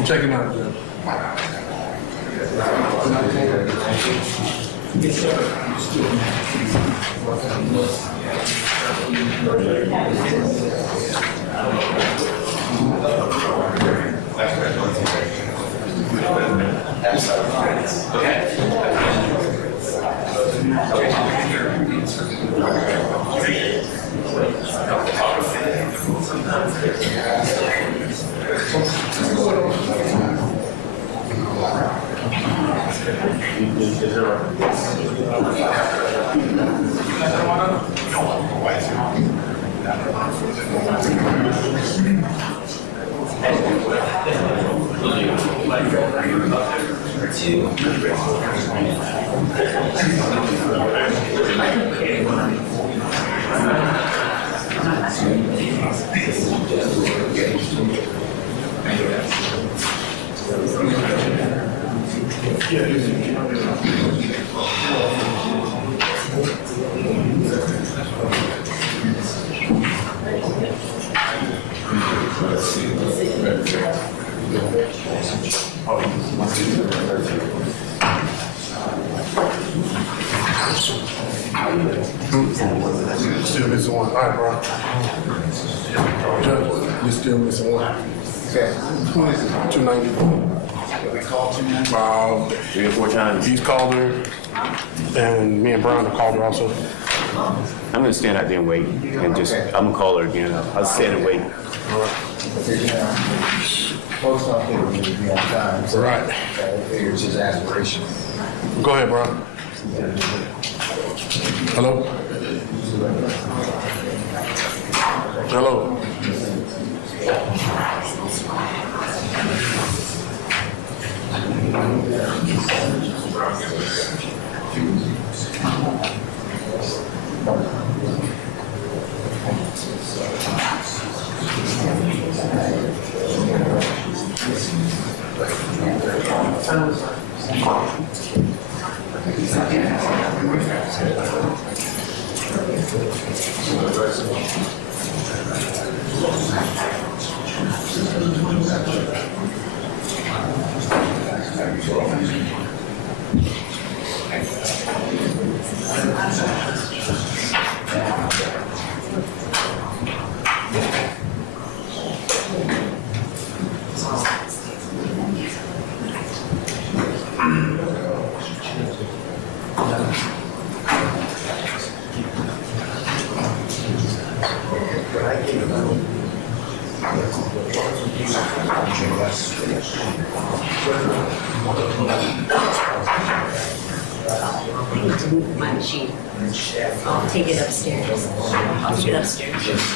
I'm checking out. Still missing one. All right, bro. Judge, you're still missing one. Okay. Who is it? 290. We called 290? 3 or 4 times. He's called her, and me and Brown have called her also. I'm gonna stand out there and wait, and just I'm gonna call her again. I'll stand and wait. All right. Post office will be on time. So Right. it figures his aspiration. Go ahead, bro. Hello? Hello? I need to move my machine. I'll take it upstairs. I'll take it upstairs.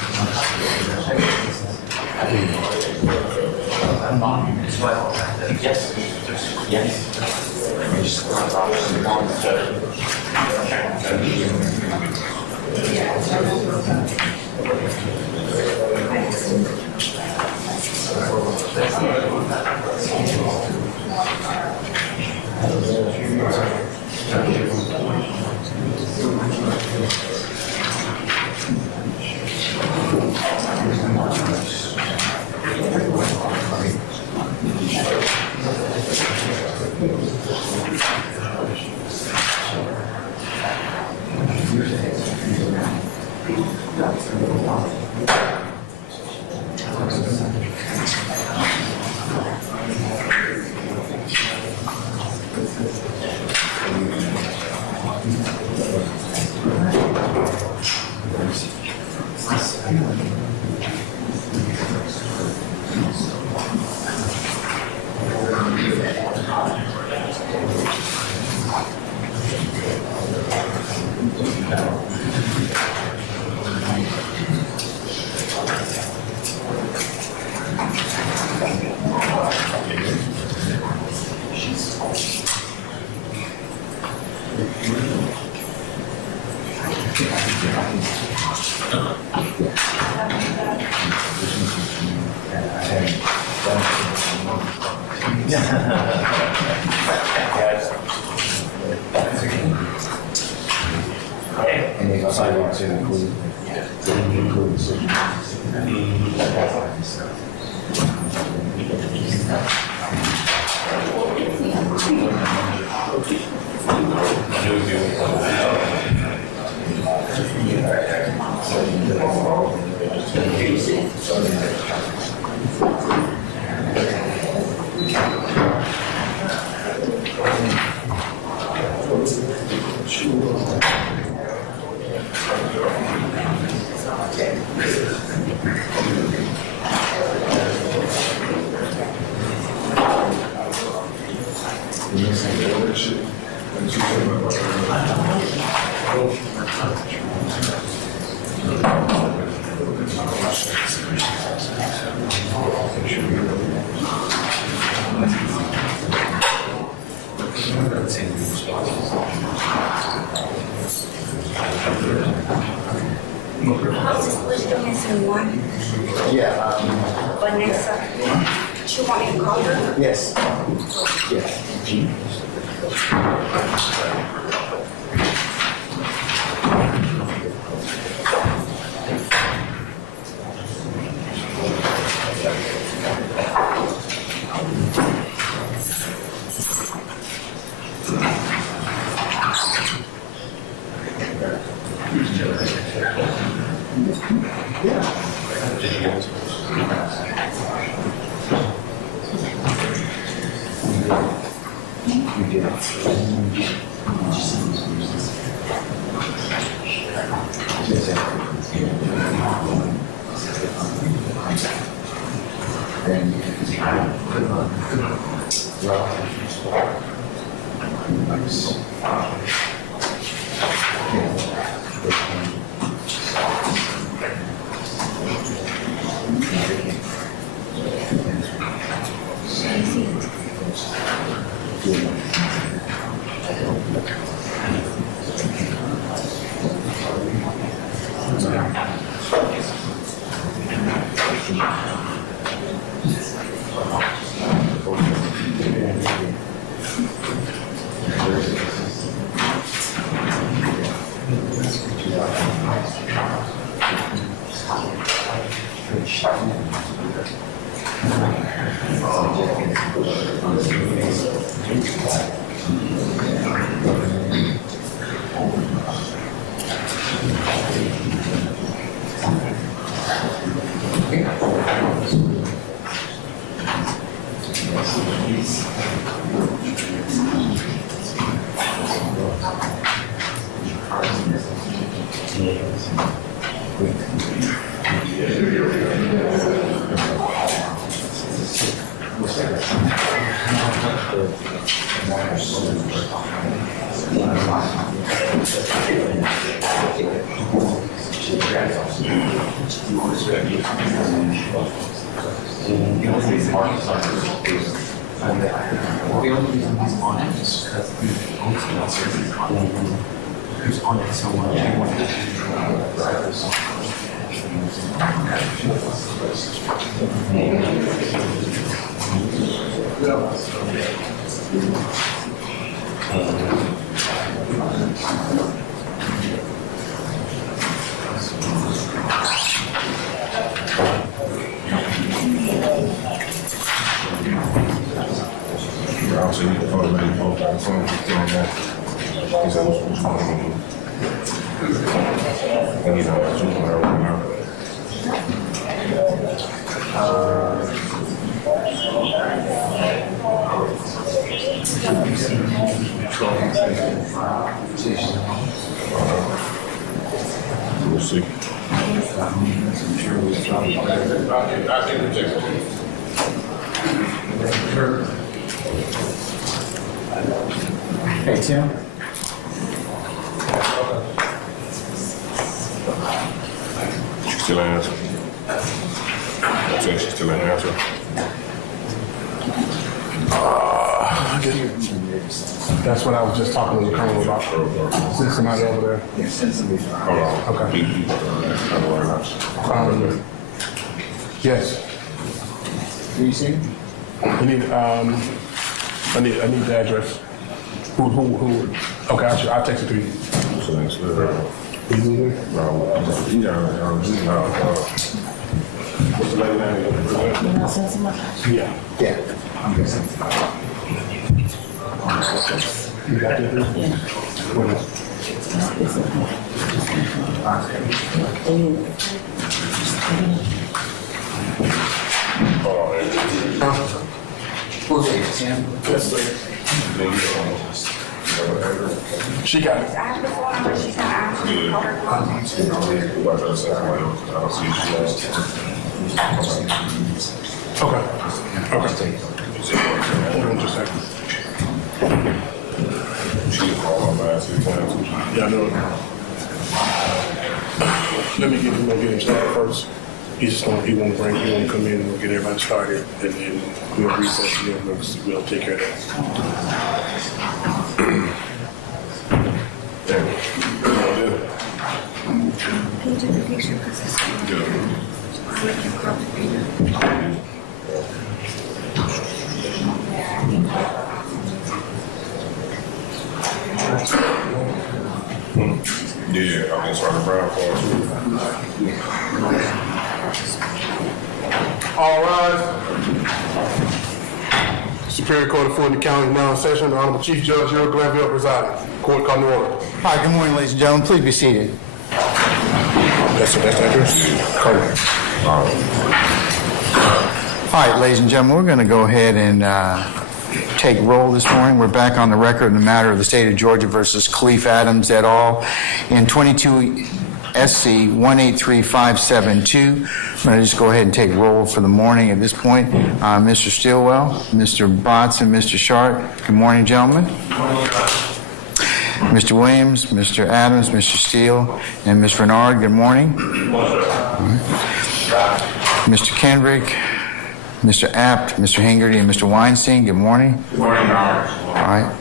And they go sidewalks to include. We're still missing one. Yeah, Vanessa. Do you want me to call her? yes. Yes. Also, you can call the lady both on the phone. She's doing that. He said, "What's going on?" And he's like, "She's going right now." We'll see. Hey, Tim. She still ain't answer. I said she still ain't answer. That's what I was just talking to the colonel about. Is there somebody over there? Hold on. Okay. I don't know. Yes. Who you see? I need the address. Who? Okay, I'll text it to you. So it's good. Is he there? What's the lady name? Yeah. Yeah. You got that? Yeah. Who's it, Tim? Yes, sir. She got it. Okay. Hold on just a second. She called my last 3 times. Yeah, I know. Let me get him started first. He want to come in and we'll get everybody started, and then we'll recess and then we'll take care of Yeah, I'm gonna start around for us. All rise. Superior Court of Fulton County now in session. The Honorable Chief Judge Earl Glanville presiding. Court called to order. Hi, good morning, ladies and gentlemen. Please be seated. That's the address. Correct. All right, ladies and gentlemen, we're going to go ahead and take roll this morning. We're back on the record in the matter of the state of Georgia versus Khalif Adams et al. In 22 SC 183572. I'm going to just go ahead and take roll for the morning at this point. Mr. Stillwell, Mr. Botts, and Mr. Sharp. Good morning, gentlemen. Mr. Williams, Mr. Adams, Mr. Steele, and Ms. Renard, good morning. Mr. Kendrick, Mr. Apt, Mr. Hingerty, and Mr. Weinstein, good morning. Good morning, Your Honor. All right.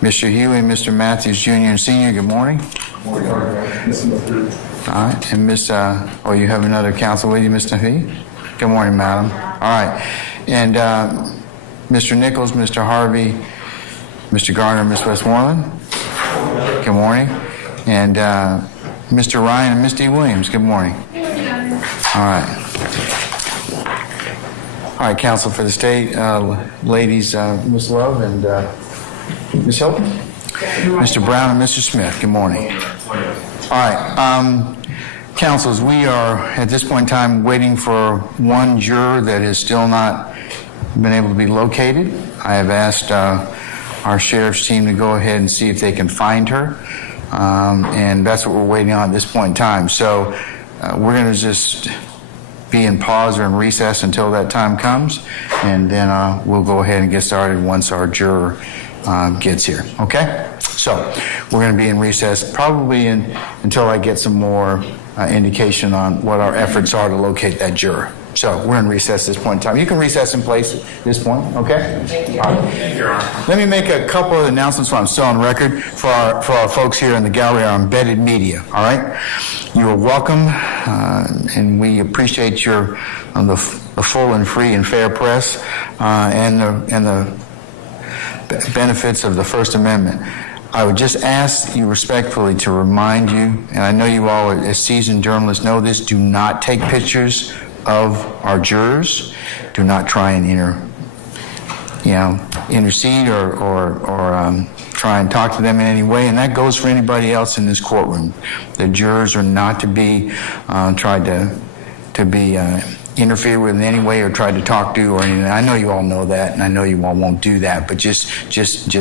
Mr. Huey, Mr. Matthews, Jr. and Sr., good morning. Good morning, Your Honor. All right. And Miss, you have another counsel with you, Mr. Huey? Good morning, madam. All right. And Mr. Nichols, Mr. Harvey, Mr. Garner, Ms. Westmoreland, good morning. And Mr. Ryan and Ms. D. Williams, good morning. All right. All right, counsel for the state, ladies, Ms. Love and Ms. Hilton, Mr. Brown and Mr. Smith, good morning. All right, counsels, we are at this point in time waiting for one juror that has still not been able to be located. I have asked our sheriff's team to go ahead and see if they can find her, and that's what we're waiting on at this point in time. So we're going to just be in pause or in recess until that time comes, and then we'll go ahead and get started once our juror gets here. Okay? So we're going to be in recess probably until I get some more indication on what our efforts are to locate that juror. So we're in recess at this point in time. You can recess in place at this point, okay? All right. Let me make a couple of announcements while I'm still on record for our folks here in the gallery, our embedded media, all right? You are welcome, and we appreciate your the full and free and fair press and the benefits of the First Amendment. I would just ask you respectfully to remind you, and I know you all as seasoned journalists know this, do not take pictures of our jurors. Do not try and intercede or try and talk to them in any way, and that goes for anybody else in this courtroom. The jurors are not to be tried to be interfered with in any way or tried to talk to or anything. I know you all know that, and I know you all won't do that, but just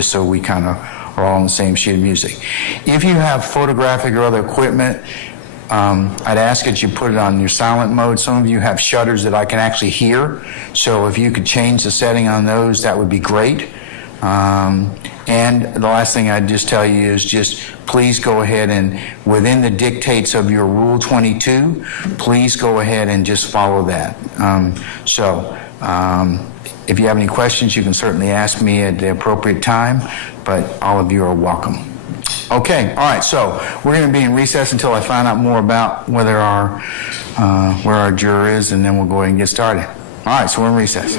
so we kind of are all on the same sheet of music. If you have photographic or other equipment, I'd ask that you put it on your silent mode. Some of you have shutters that I can actually hear, so if you could change the setting on those, that would be great. And the last thing I'd just tell you is just please go ahead and, within the dictates of your Rule 22, please go ahead and just follow that. If you have any questions, you can certainly ask me at the appropriate time, but all of you are welcome. Okay, all right, so we're going to be in recess until I find out more about where our juror is, and then we'll go ahead and get started. All right, so we're in recess.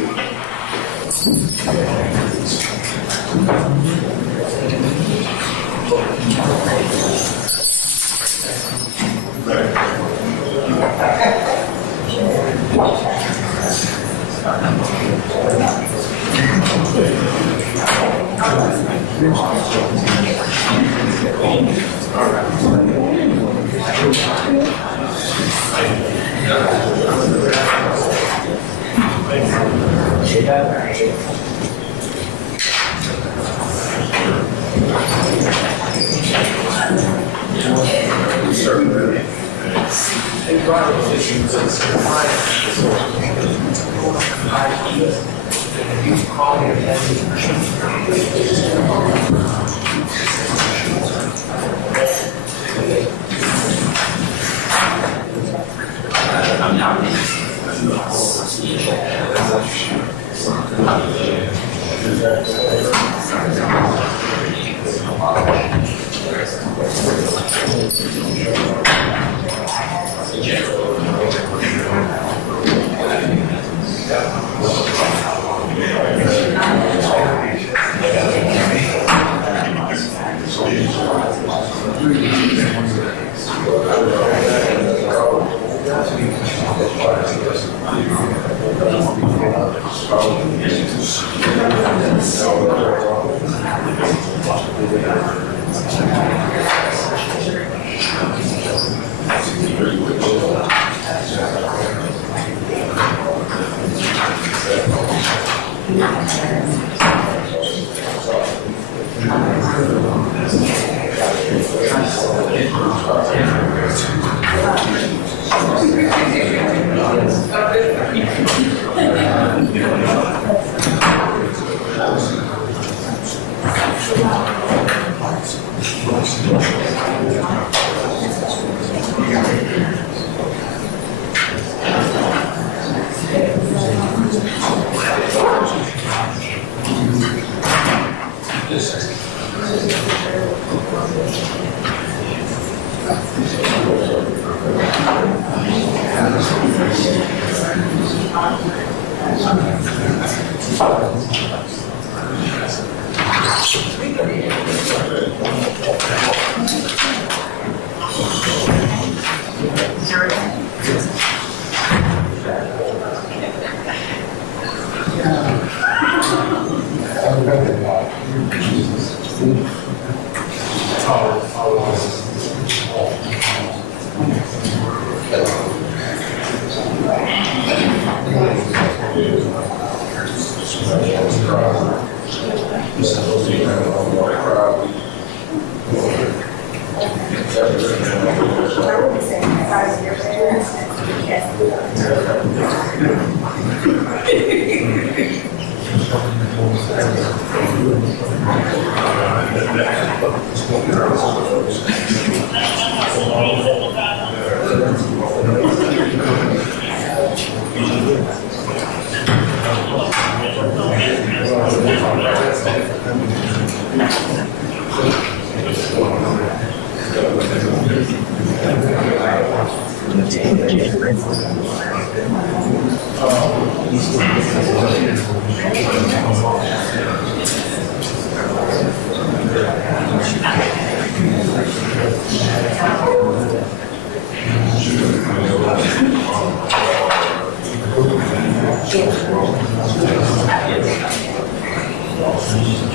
Oh,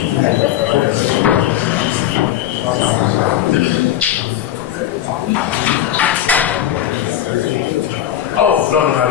no, not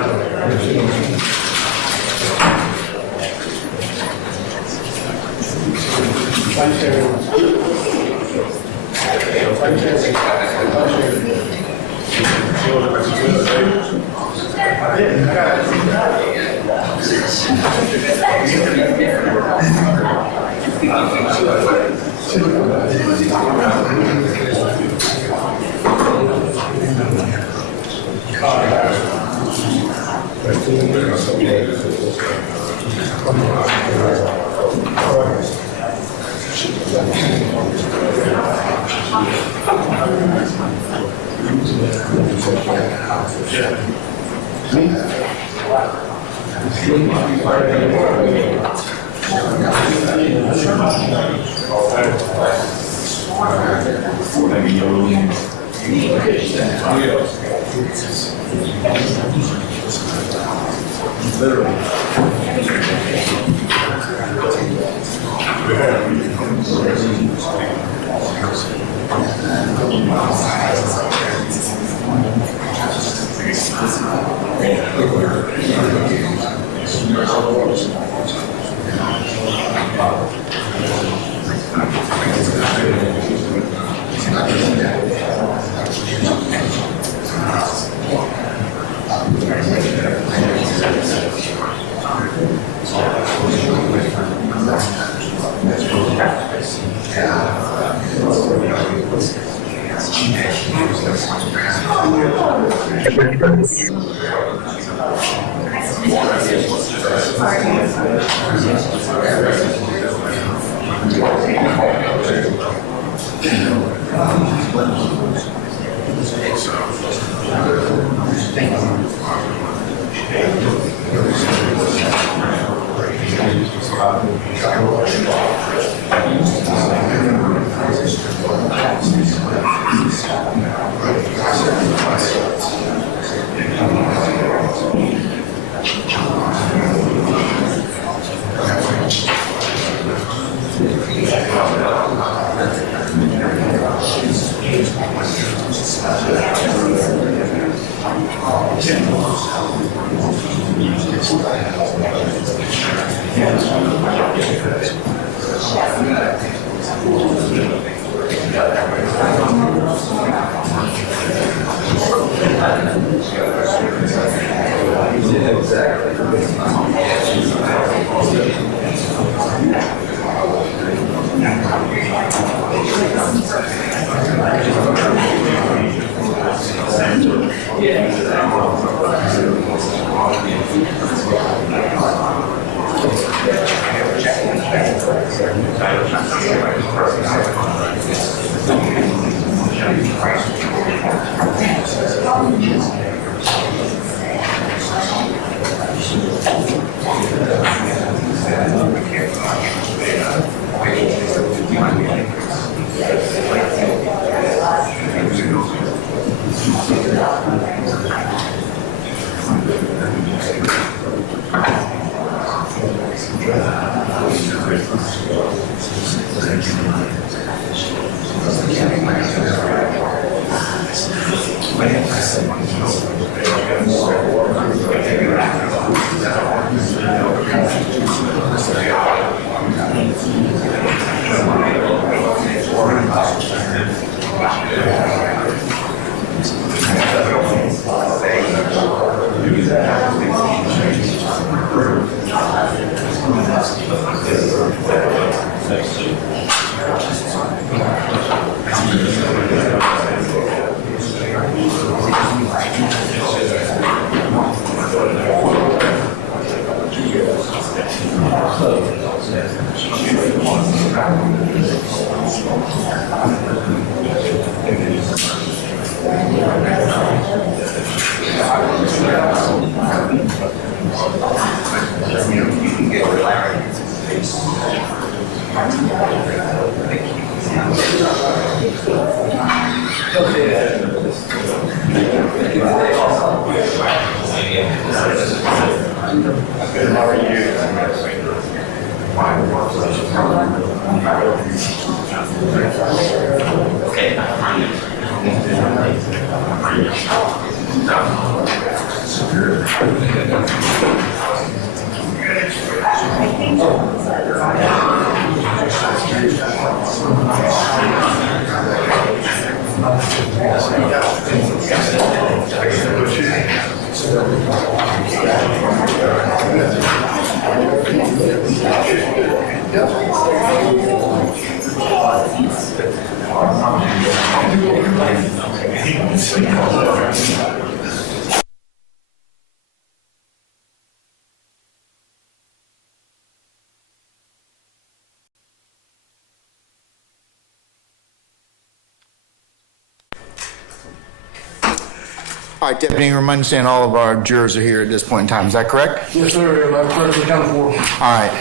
All right, Deputy Ingram, I understand all of our jurors are here at this point in time. Is that correct? Yes, sir. Madam President, count for. All right.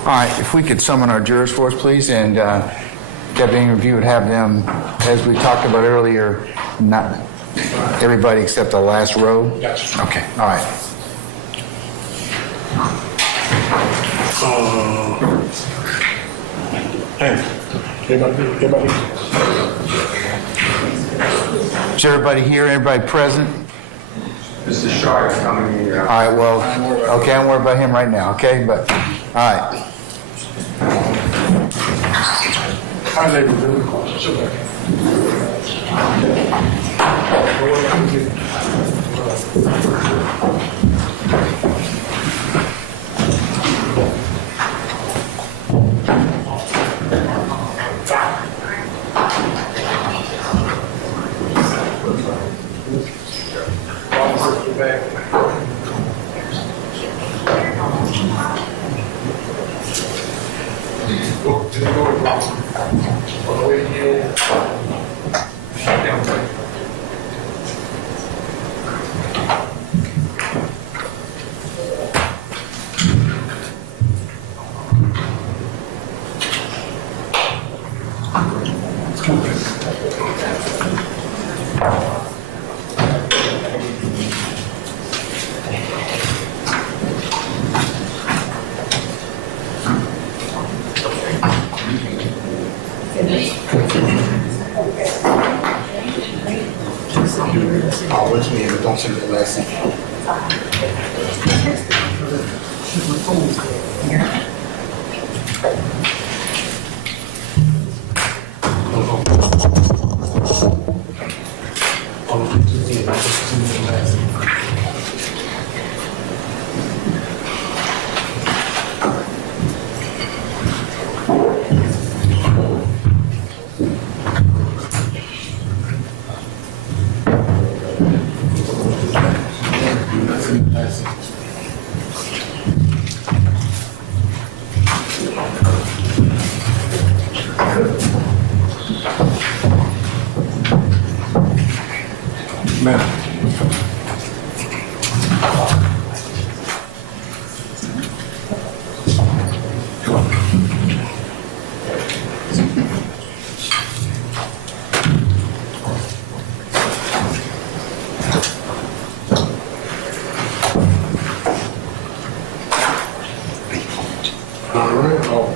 All right, if we could summon our jurors for us, please, and Deputy Ingram, if you would have them, as we talked about earlier, not everybody except the last row. Gotcha. Okay, all right. Hey, everybody. Is everybody here? Everybody present? Mr. Sharp is coming in here. All right, well, okay, I'm worried about him right now, okay? But, all right. Hi, ladies. Oh, what's me? Don't send the last thing.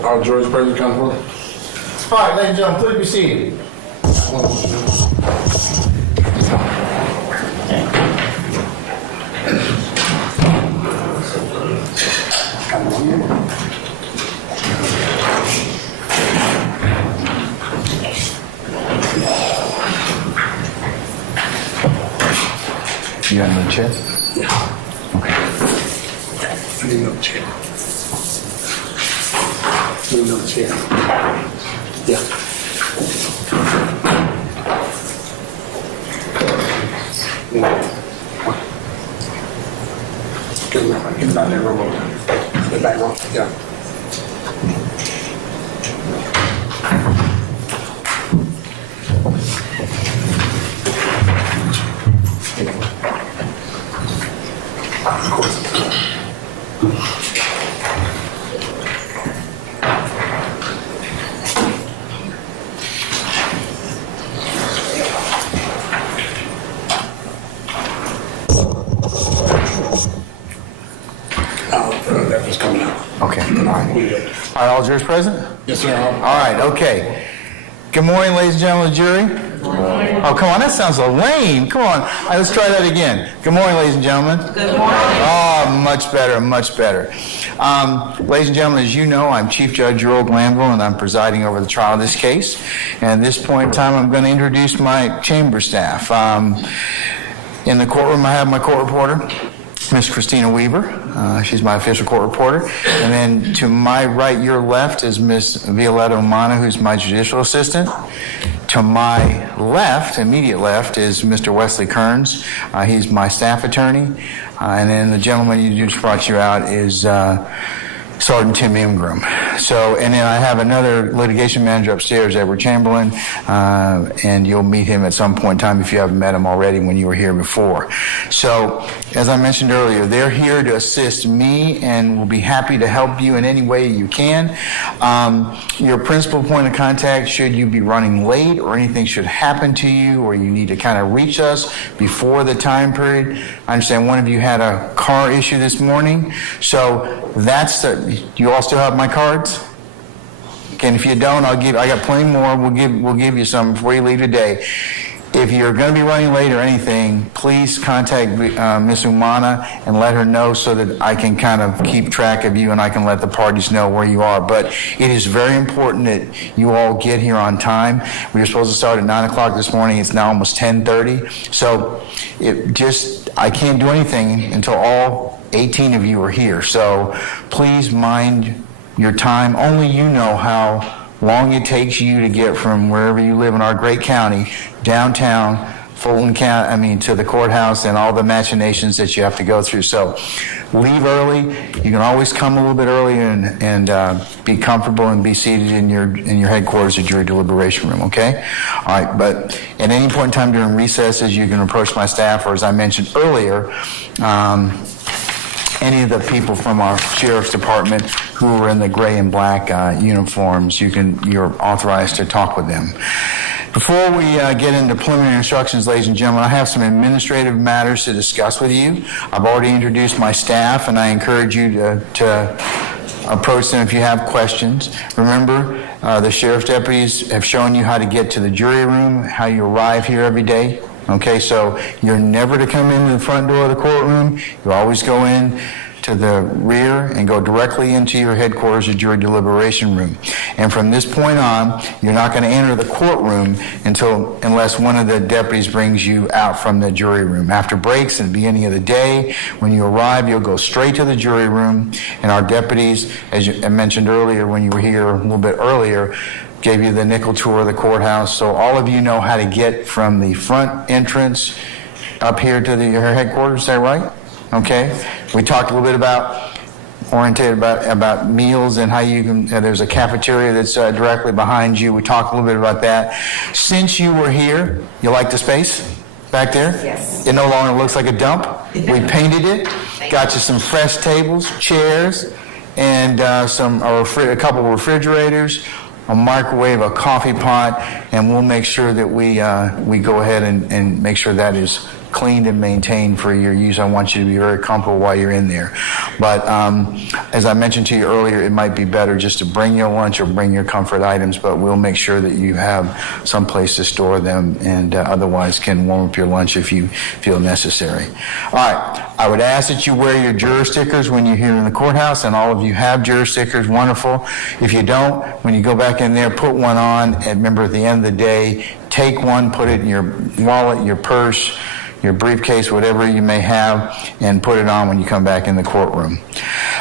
Our jurors present, count for. All right, ladies and gentlemen, please be seated. You got another chair? I need another chair. I need another chair. Yeah. Get it out there, roll. The back row, yeah. Of course. That was coming. We got- All right, all jurors present? Yes, sir. All right, okay. Good morning, ladies and gentlemen of the jury. Oh, come on, that sounds so lame. Come on, all right, let's try that again. Good morning, ladies and gentlemen. Good morning. Oh, much better, much better. Ladies and gentlemen, as you know, I'm Chief Judge Earl Glanville, and I'm presiding over the trial of this case. And at this point in time, I'm going to introduce my chamber staff. In the courtroom, I have my court reporter, Miss Christina Weaver. She's my official court reporter. And then to my right, your left, is Miss Violetta Omana, who's my judicial assistant. To my left, immediate left, is Mr. Wesley Kearns. He's my staff attorney. And then the gentleman you just brought you out is Sergeant Tim Ingram. So, and then I have another litigation manager upstairs, Edward Chamberlain, and you'll meet him at some point in time if you haven't met him already when you were here before. So, as I mentioned earlier, they're here to assist me and will be happy to help you in any way you can. Your principal point of contact, should you be running late or anything should happen to you or you need to kind of reach us before the time period. I understand one of you had a car issue this morning, so that's the, you all still have my cards? Okay, and if you don't, I got plenty more. We'll give you some before you leave today. If you're going to be running late or anything, please contact Miss Umana and let her know so that I can kind of keep track of you and I can let the parties know where you are. But it is very important that you all get here on time. We were supposed to start at 9 o'clock this morning. It's now almost 10:30. So I can't do anything until all 18 of you are here. So please mind your time. Only you know how long it takes you to get from wherever you live in our great county, downtown, Fulton County, to the courthouse and all the machinations that you have to go through. So leave early. You can always come a little bit early and be comfortable and be seated in your headquarters or jury deliberation room, okay? All right, but at any point in time during recesses, you can approach my staff, or as I mentioned earlier, any of the people from our sheriff's department who are in the gray and black uniforms, you're authorized to talk with them. Before we get into preliminary instructions, ladies and gentlemen, I have some administrative matters to discuss with you. I've already introduced my staff, and I encourage you to approach them if you have questions. Remember, the sheriff's deputies have shown you how to get to the jury room, how you arrive here every day. Okay, so you're never to come into the front door of the courtroom. You always go in to the rear and go directly into your headquarters or jury deliberation room. And from this point on, you're not going to enter the courtroom unless one of the deputies brings you out from the jury room. After breaks at the beginning of the day, when you arrive, you'll go straight to the jury room, and our deputies, as I mentioned earlier when you were here a little bit earlier, gave you the nickel tour of the courthouse, so all of you know how to get from the front entrance up here to your headquarters. Is that right? Okay. We talked a little bit about meals and how you can. There's a cafeteria that's directly behind you. We talked a little bit about that. Since you were here, you like the space back there? Yes. It no longer looks like a dump. We painted it. Got you some fresh tables, chairs, and a couple of refrigerators, a microwave, a coffee pot, and we'll make sure that we go ahead and make sure that is cleaned and maintained for your use. I want you to be very comfortable while you're in there. But as I mentioned to you earlier, it might be better just to bring your lunch or bring your comfort items, but we'll make sure that you have some place to store them and otherwise can warm up your lunch if you feel necessary. All right. I would ask that you wear your juror stickers when you're here in the courthouse, and all of you have juror stickers. Wonderful. If you don't, when you go back in there, put one on, and remember at the end of the day, take one, put it in your wallet, your purse, your briefcase, whatever you may have, and put it on when you come back in the courtroom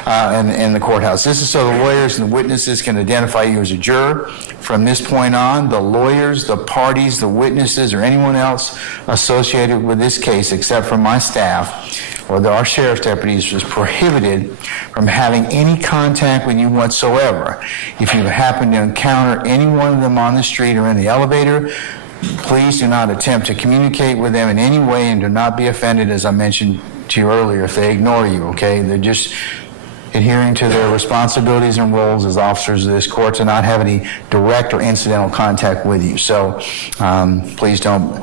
and in the courthouse. This is so the lawyers and the witnesses can identify you as a juror. From this point on, the lawyers, the parties, the witnesses, or anyone else associated with this case, except for my staff or our sheriff's deputies, is prohibited from having any contact with you whatsoever. If you happen to encounter any one of them on the street or in the elevator, please do not attempt to communicate with them in any way and do not be offended, as I mentioned to you earlier, if they ignore you, okay? They're just adhering to their responsibilities and roles as officers of this court to not have any direct or incidental contact with you. So please don't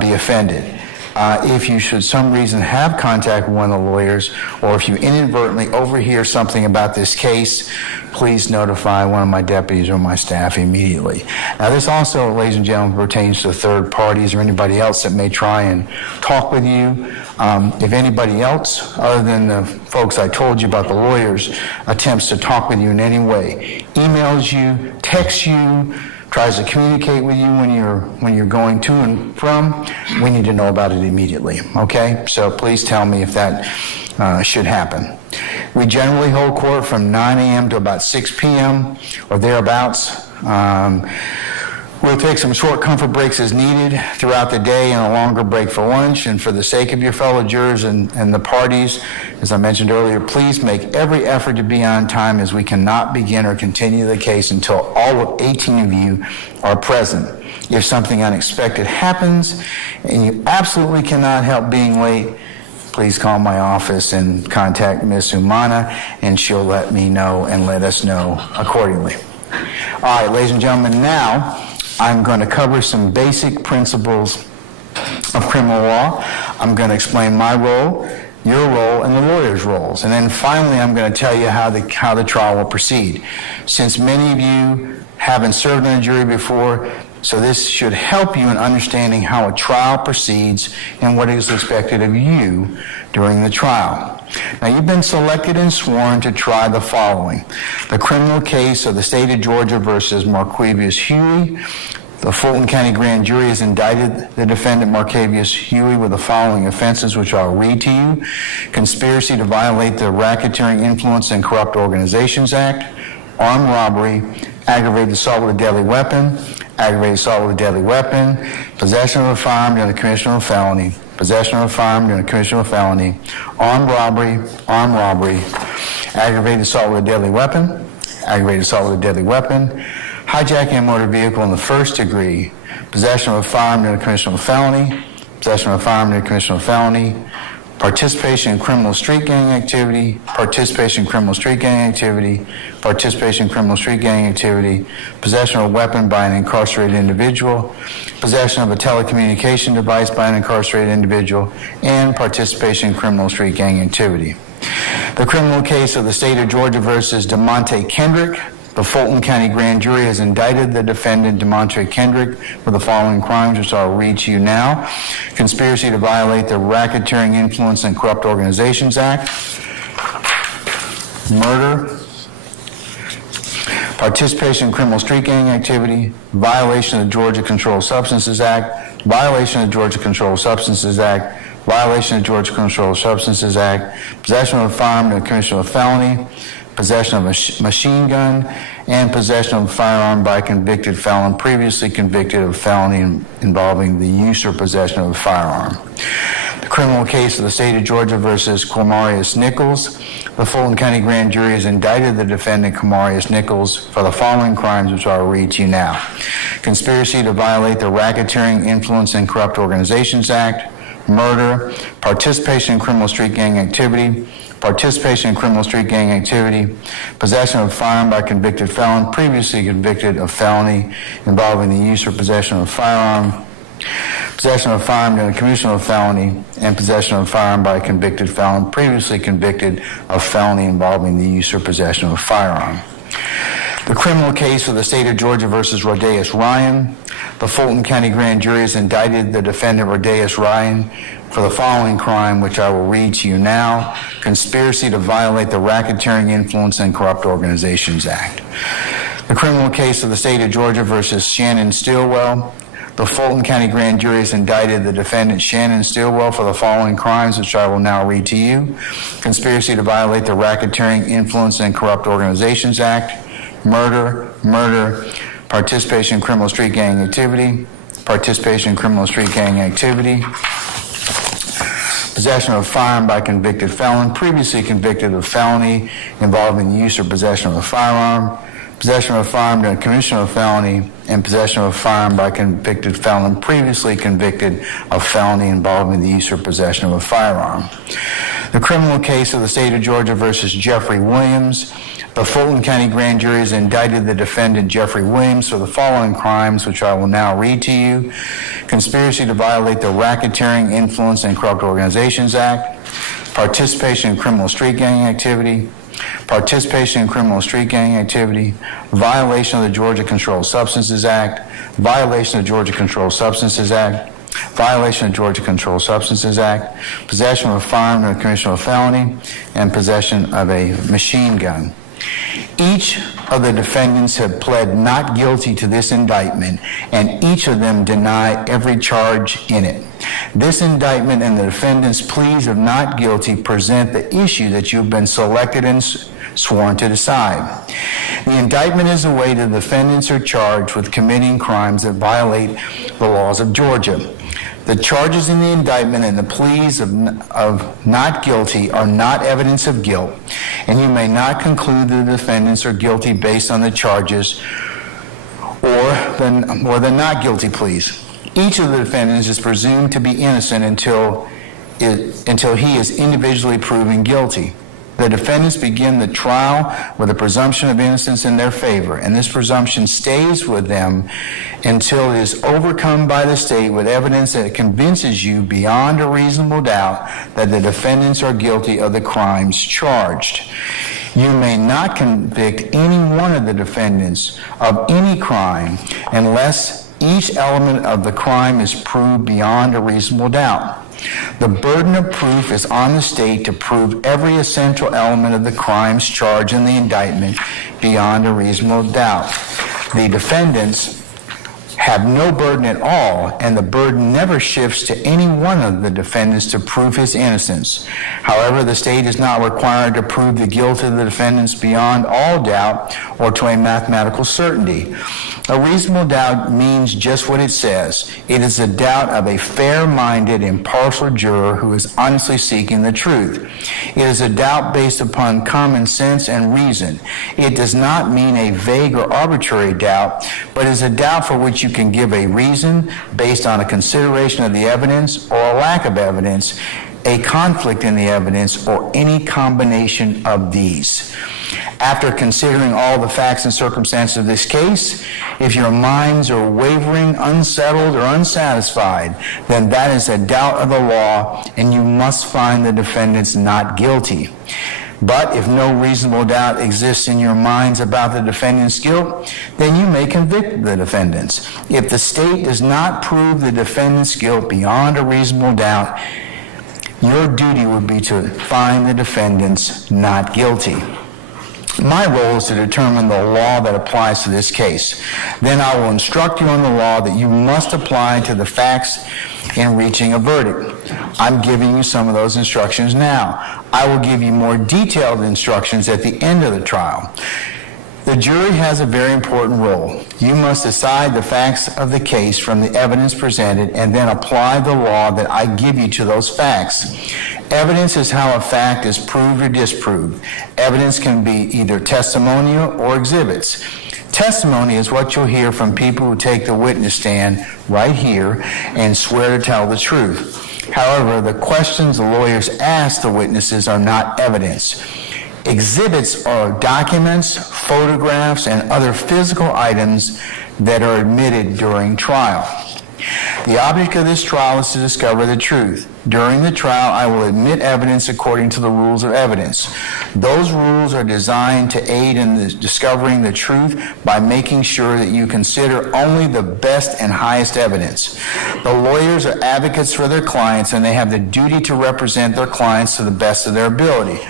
be offended. If you should some reason have contact with one of the lawyers, or if you inadvertently overhear something about this case, please notify one of my deputies or my staff immediately. Now, this also, ladies and gentlemen, pertains to third parties or anybody else that may try and talk with you. If anybody else, other than the folks I told you about the lawyers, attempts to talk with you in any way, emails you, texts you, tries to communicate with you when you're going to and from, we need to know about it immediately, okay? So please tell me if that should happen. We generally hold court from 9 a.m. to about 6 p.m. or thereabouts. We'll take some short comfort breaks as needed throughout the day and a longer break for lunch. And for the sake of your fellow jurors and the parties, as I mentioned earlier, please make every effort to be on time, as we cannot begin or continue the case until all of 18 of you are present. If something unexpected happens and you absolutely cannot help being late, please call my office and contact Ms. Umana, and she'll let me know and let us know accordingly. All right, ladies and gentlemen, now I'm going to cover some basic principles of criminal law. I'm going to explain my role, your role, and the lawyer's roles. And then finally, I'm going to tell you how the trial will proceed. Since many of you haven't served on a jury before, so this should help you in understanding how a trial proceeds and what is expected of you during the trial. Now, you've been selected and sworn to try the following: the criminal case of the state of Georgia versus Marquavius Huey. The Fulton County Grand Jury has indicted the defendant Marquavius Huey with the following offenses, which I'll read to you: conspiracy to violate the Racketeering, Influence, and Corrupt Organizations Act, armed robbery, aggravated assault with a deadly weapon, aggravated assault with a deadly weapon, possession of a firearm during the commission of a felony, possession of a firearm during the commission of a felony, armed robbery, aggravated assault with a deadly weapon, aggravated assault with a deadly weapon, hijacking a motor vehicle in the first degree, possession of a firearm during the commission of a felony, possession of a firearm during the commission of a felony, participation in criminal street gang activity, participation in criminal street gang activity, participation in criminal street gang activity, possession of a weapon by an incarcerated individual, possession of a telecommunication device by an incarcerated individual, and participation in criminal street gang activity. The criminal case of the state of Georgia versus DeMonte Kendrick. The Fulton County Grand Jury has indicted the defendant, DeMonte Kendrick, for the following crimes, which I'll read to you now: conspiracy to violate the Racketeering, Influence, and Corrupt Organizations Act, murder, participation in criminal street gang activity, violation of the Georgia Controlled Substances Act, violation of the Georgia Controlled Substances Act, violation of the Georgia Controlled Substances Act, possession of a firearm in the commission of a felony, possession of a machine gun, and possession of a firearm by a convicted felon previously convicted of a felony involving the use or possession of a firearm. The criminal case of the state of Georgia versus Quamarius Nichols. The Fulton County Grand Jury has indicted the defendant, Quamarius Nichols, for the following crimes, which I'll read to you now: conspiracy to violate the Racketeering, Influence, and Corrupt Organizations Act, murder, participation in criminal street gang activity, participation in criminal street gang activity, possession of a firearm by a convicted felon previously convicted of felony involving the use or possession of a firearm, possession of a firearm during the commission of a felony, and possession of a firearm by a convicted felon previously convicted of felony involving the use or possession of a firearm. The criminal case of the state of Georgia versus Rodeus Ryan. The Fulton County Grand Jury has indicted the defendant, Rodeus Ryan, for the following crime, which I will read to you now: conspiracy to violate the Racketeering, Influence, and Corrupt Organizations Act. The criminal case of the state of Georgia versus Shannon Stillwell. The Fulton County Grand Jury has indicted the defendant, Shannon Stillwell, for the following crimes, which I will now read to you: conspiracy to violate the Racketeering, Influence, and Corrupt Organizations Act, murder, participation in criminal street gang activity, participation in criminal street gang activity, possession of a firearm by a convicted felon previously convicted of felony involving the use or possession of a firearm, possession of a firearm during the commission of a felony, and possession of a firearm by a convicted felon previously convicted of felony involving the use or possession of a firearm. The criminal case of the state of Georgia versus Jeffrey Williams. The Fulton County Grand Jury has indicted the defendant Jeffrey Williams for the following crimes, which I will now read to you: conspiracy to violate the Racketeering, Influence, and Corrupt Organizations Act, participation in criminal street gang activity, participation in criminal street gang activity, violation of the Georgia Controlled Substances Act, violation of the Georgia Controlled Substances Act, violation of the Georgia Controlled Substances Act, possession of a firearm and commission of a felony, and possession of a machine gun. Each of the defendants have pled not guilty to this indictment, and each of them deny every charge in it. This indictment and the defendants' pleas of not guilty present the issue that you've been selected and sworn to decide. The indictment is a way the defendants are charged with committing crimes that violate the laws of Georgia. The charges in the indictment and the pleas of not guilty are not evidence of guilt, and you may not conclude the defendants are guilty based on the charges or the not guilty pleas. Each of the defendants is presumed to be innocent until he is individually proven guilty. The defendants begin the trial with a presumption of innocence in their favor, and this presumption stays with them until it is overcome by the state with evidence that convinces you beyond a reasonable doubt that the defendants are guilty of the crimes charged. You may not convict any one of the defendants of any crime unless each element of the crime is proved beyond a reasonable doubt. The burden of proof is on the state to prove every essential element of the crimes charged in the indictment beyond a reasonable doubt. The defendants have no burden at all, and the burden never shifts to any one of the defendants to prove his innocence. However, the state is not required to prove the guilt of the defendants beyond all doubt or to a mathematical certainty. A reasonable doubt means just what it says. It is the doubt of a fair-minded, impartial juror who is honestly seeking the truth. It is a doubt based upon common sense and reason. It does not mean a vague or arbitrary doubt, but is a doubt for which you can give a reason based on a consideration of the evidence or a lack of evidence, a conflict in the evidence, or any combination of these. After considering all the facts and circumstances of this case, if your minds are wavering, unsettled, or unsatisfied, then that is a doubt of the law, and you must find the defendants not guilty. But if no reasonable doubt exists in your minds about the defendant's guilt, then you may convict the defendants. If the state does not prove the defendant's guilt beyond a reasonable doubt, your duty would be to find the defendants not guilty. My role is to determine the law that applies to this case. Then I will instruct you on the law that you must apply to the facts in reaching a verdict. I'm giving you some of those instructions now. I will give you more detailed instructions at the end of the trial. The jury has a very important role. You must decide the facts of the case from the evidence presented and then apply the law that I give you to those facts. Evidence is how a fact is proved or disproved. Evidence can be either testimonial or exhibits. Testimony is what you'll hear from people who take the witness stand right here and swear to tell the truth. However, the questions the lawyers ask the witnesses are not evidence. Exhibits are documents, photographs, and other physical items that are admitted during trial. The object of this trial is to discover the truth. During the trial, I will admit evidence according to the rules of evidence. Those rules are designed to aid in discovering the truth by making sure that you consider only the best and highest evidence. The lawyers are advocates for their clients, and they have the duty to represent their clients to the best of their ability.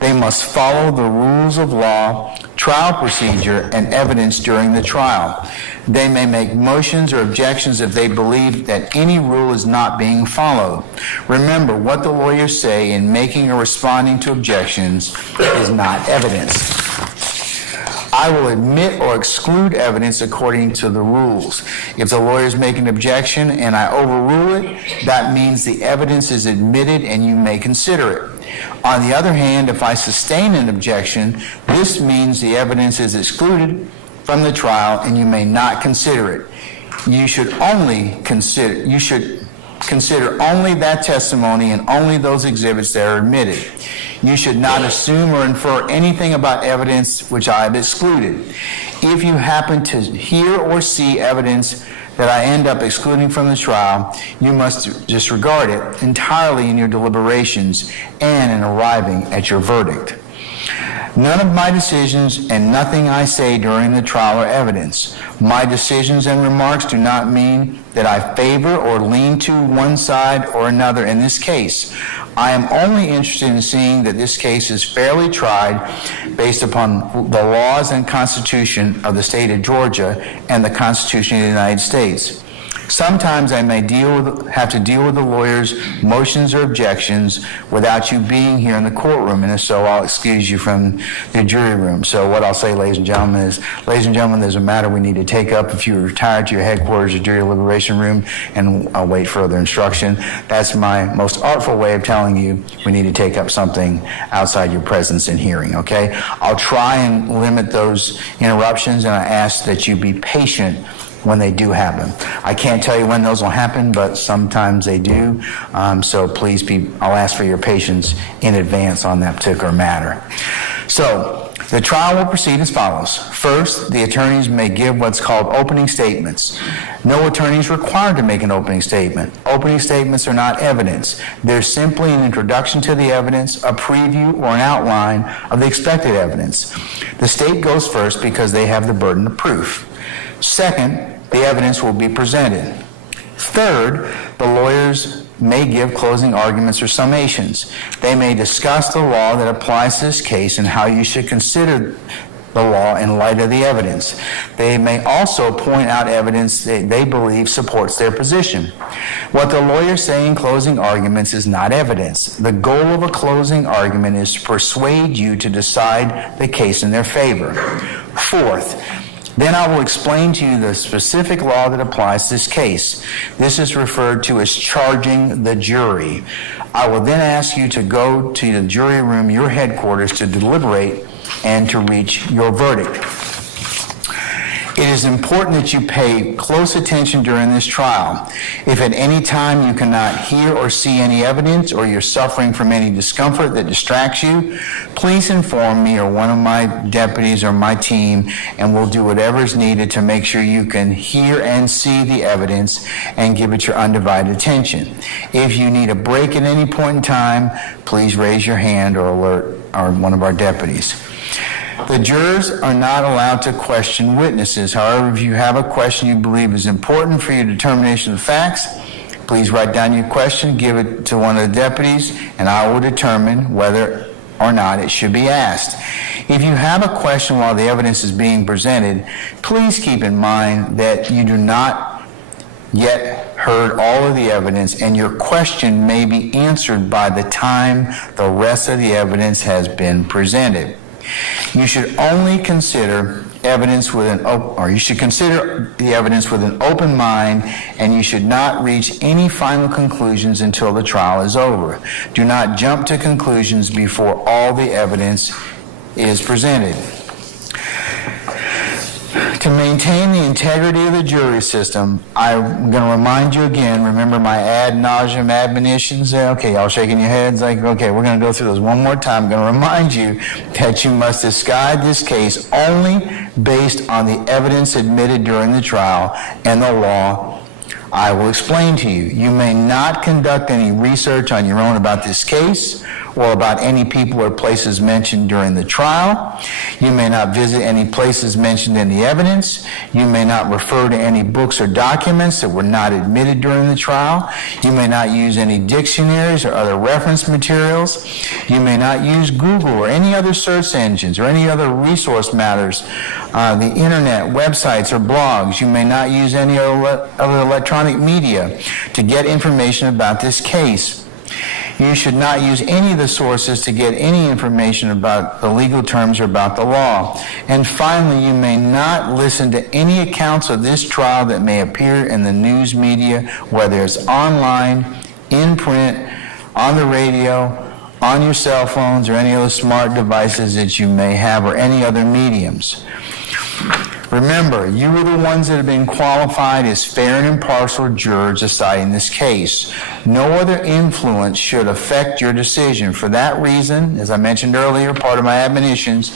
They must follow the rules of law, trial procedure, and evidence during the trial. They may make motions or objections if they believe that any rule is not being followed. Remember, what the lawyers say in making or responding to objections is not evidence. I will admit or exclude evidence according to the rules. If the lawyers make an objection and I overrule it, that means the evidence is admitted and you may consider it. On the other hand, if I sustain an objection, this means the evidence is excluded from the trial and you may not consider it. You should consider only that testimony and only those exhibits that are admitted. You should not assume or infer anything about evidence which I have excluded. If you happen to hear or see evidence that I end up excluding from the trial, you must disregard it entirely in your deliberations and in arriving at your verdict. None of my decisions and nothing I say during the trial are evidence. My decisions and remarks do not mean that I favor or lean to one side or another in this case. I am only interested in seeing that this case is fairly tried based upon the laws and Constitution of the state of Georgia and the Constitution of the United States. Sometimes I may have to deal with the lawyer's motions or objections without you being here in the courtroom, and if so, I'll excuse you from the jury room. So what I'll say, ladies and gentlemen, is, ladies and gentlemen, there's a matter we need to take up. If you retire to your headquarters or jury deliberation room, and I'll wait further instruction. That's my most artful way of telling you we need to take up something outside your presence and hearing, okay? I'll try and limit those interruptions, and I ask that you be patient when they do happen. I can't tell you when those will happen, but sometimes they do. So please I'll ask for your patience in advance on that particular matter. So the trial will proceed as follows. First, the attorneys may give what's called opening statements. No attorney is required to make an opening statement. Opening statements are not evidence. They're simply an introduction to the evidence, a preview, or an outline of the expected evidence. The state goes first because they have the burden of proof. Second, the evidence will be presented. Third, the lawyers may give closing arguments or summations. They may discuss the law that applies to this case and how you should consider the law in light of the evidence. They may also point out evidence that they believe supports their position. What the lawyers say in closing arguments is not evidence. The goal of a closing argument is to persuade you to decide the case in their favor. Fourth, then I will explain to you the specific law that applies to this case. This is referred to as charging the jury. I will then ask you to go to the jury room, your headquarters, to deliberate and to reach your verdict. It is important that you pay close attention during this trial. If at any time you cannot hear or see any evidence, or you're suffering from any discomfort that distracts you, please inform me or one of my deputies or my team, and we'll do whatever is needed to make sure you can hear and see the evidence and give it your undivided attention. If you need a break at any point in time, please raise your hand or alert one of our deputies. The jurors are not allowed to question witnesses. However, if you have a question you believe is important for your determination of the facts, please write down your question, give it to one of the deputies, and I will determine whether or not it should be asked. If you have a question while the evidence is being presented, please keep in mind that you do not yet heard all of the evidence, and your question may be answered by the time the rest of the evidence has been presented. You should only consider evidence with you should consider the evidence with an open mind, and you should not reach any final conclusions until the trial is over. Do not jump to conclusions before all the evidence is presented. To maintain the integrity of the jury system, I'm going to remind you again, remember my ad nauseum admonitions? Okay, y'all shaking your heads like, okay, we're going to go through those one more time. I'm going to remind you that you must decide this case only based on the evidence admitted during the trial and the law I will explain to you. You may not conduct any research on your own about this case or about any people or places mentioned during the trial. You may not visit any places mentioned in the evidence. You may not refer to any books or documents that were not admitted during the trial. You may not use any dictionaries or other reference materials. You may not use Google or any other search engines or any other resource matters, the internet, websites, or blogs. You may not use any other electronic media to get information about this case. You should not use any of the sources to get any information about the legal terms or about the law. And finally, you may not listen to any accounts of this trial that may appear in the news media, whether it's online, in print, on the radio, on your cell phones, or any other smart devices that you may have, or any other mediums. Remember, you are the ones that have been qualified as fair and impartial jurors deciding this case. No other influence should affect your decision. For that reason, as I mentioned earlier, part of my admonitions,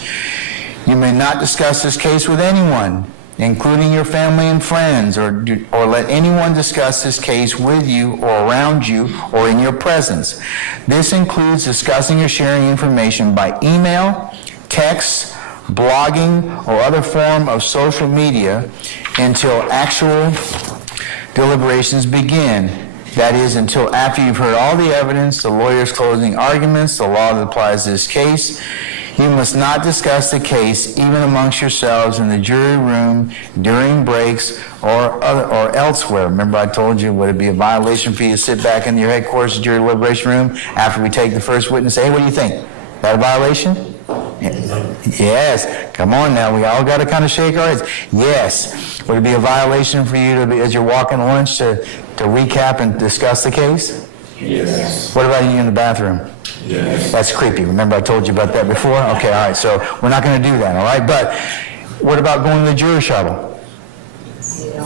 you may not discuss this case with anyone, including your family and friends, or let anyone discuss this case with you or around you or in your presence. This includes discussing or sharing information by email, text, blogging, or other form of social media until actual deliberations begin. That is, until after you've heard all the evidence, the lawyer's closing arguments, the law that applies to this case. You must not discuss the case even amongst yourselves in the jury room during breaks or elsewhere. Remember, I told you, would it be a violation for you to sit back in your headquarters jury deliberation room after we take the first witness? Hey, what do you think? Is that a violation? Yes. Come on now. We all got to kind of shake our heads. Yes. Would it be a violation for you to be, as you're walking lunch, to recap and discuss the case? Yes. What about you in the bathroom? Yes. That's creepy. Remember I told you about that before? Okay, all right. So we're not going to do that, all right? But what about going to the jury shuttle?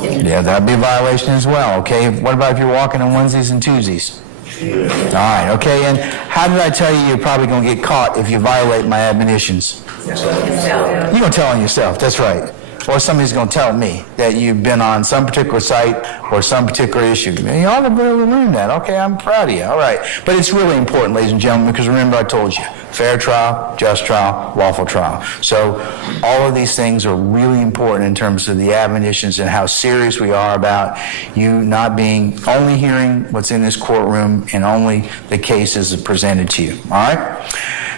Yeah, that'd be a violation as well, okay? What about if you're walking on onesies and twosies? All right, okay, and how did I tell you you're probably going to get caught if you violate my admonitions? You're going to tell on yourself, that's right. Or somebody's going to tell me that you've been on some particular site or some particular issue. You ought to be able to learn that. Okay, I'm proud of you. All right. But it's really important, ladies and gentlemen, because remember I told you, fair trial, just trial, lawful trial. So all of these things are really important in terms of the admonitions and how serious we are about you not being only hearing what's in this courtroom and only the cases presented to you. All right?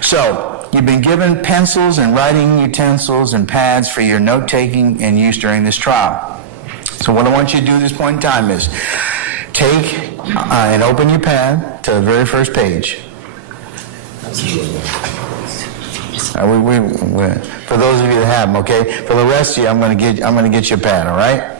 So you've been given pencils and writing utensils and pads for your note-taking and use during this trial. So what I want you to do at this point in time is take and open your pad to the very first page. For those of you that have them, okay? For the rest of you, I'm going to get you a pad, all right?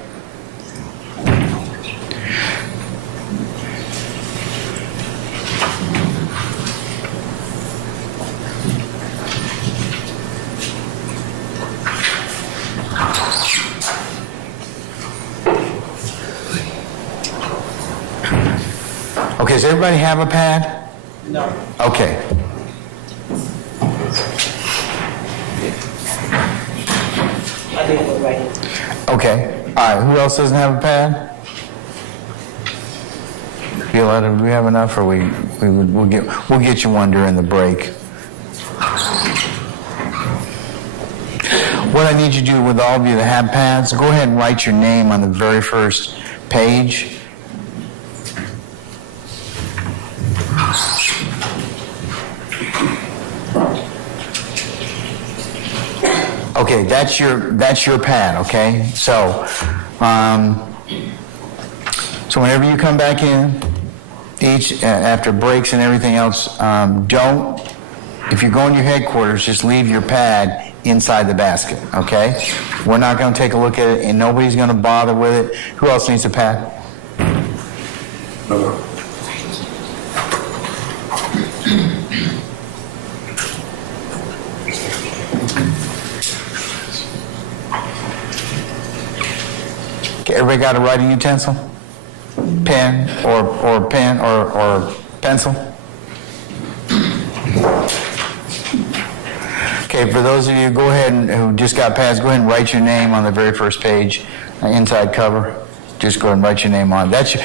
Okay, does everybody have a pad? No. Okay. I think we're right. Okay. All right. Who else doesn't have a pad? Do we have enough, or we'll get you one during the break. What I need you to do with all of you that have pads, go ahead and write your name on the very first page. Okay, that's your pad, okay? So whenever you come back in, after breaks and everything else, if you're going to your headquarters, just leave your pad inside the basket, okay? We're not going to take a look at it, and nobody's going to bother with it. Who else needs a pad? Okay, everybody got a writing utensil? Pen or pen or pencil? Okay, for those of you go ahead and who just got pads, go ahead and write your name on the very first page, inside cover. Just go ahead and write your name on it.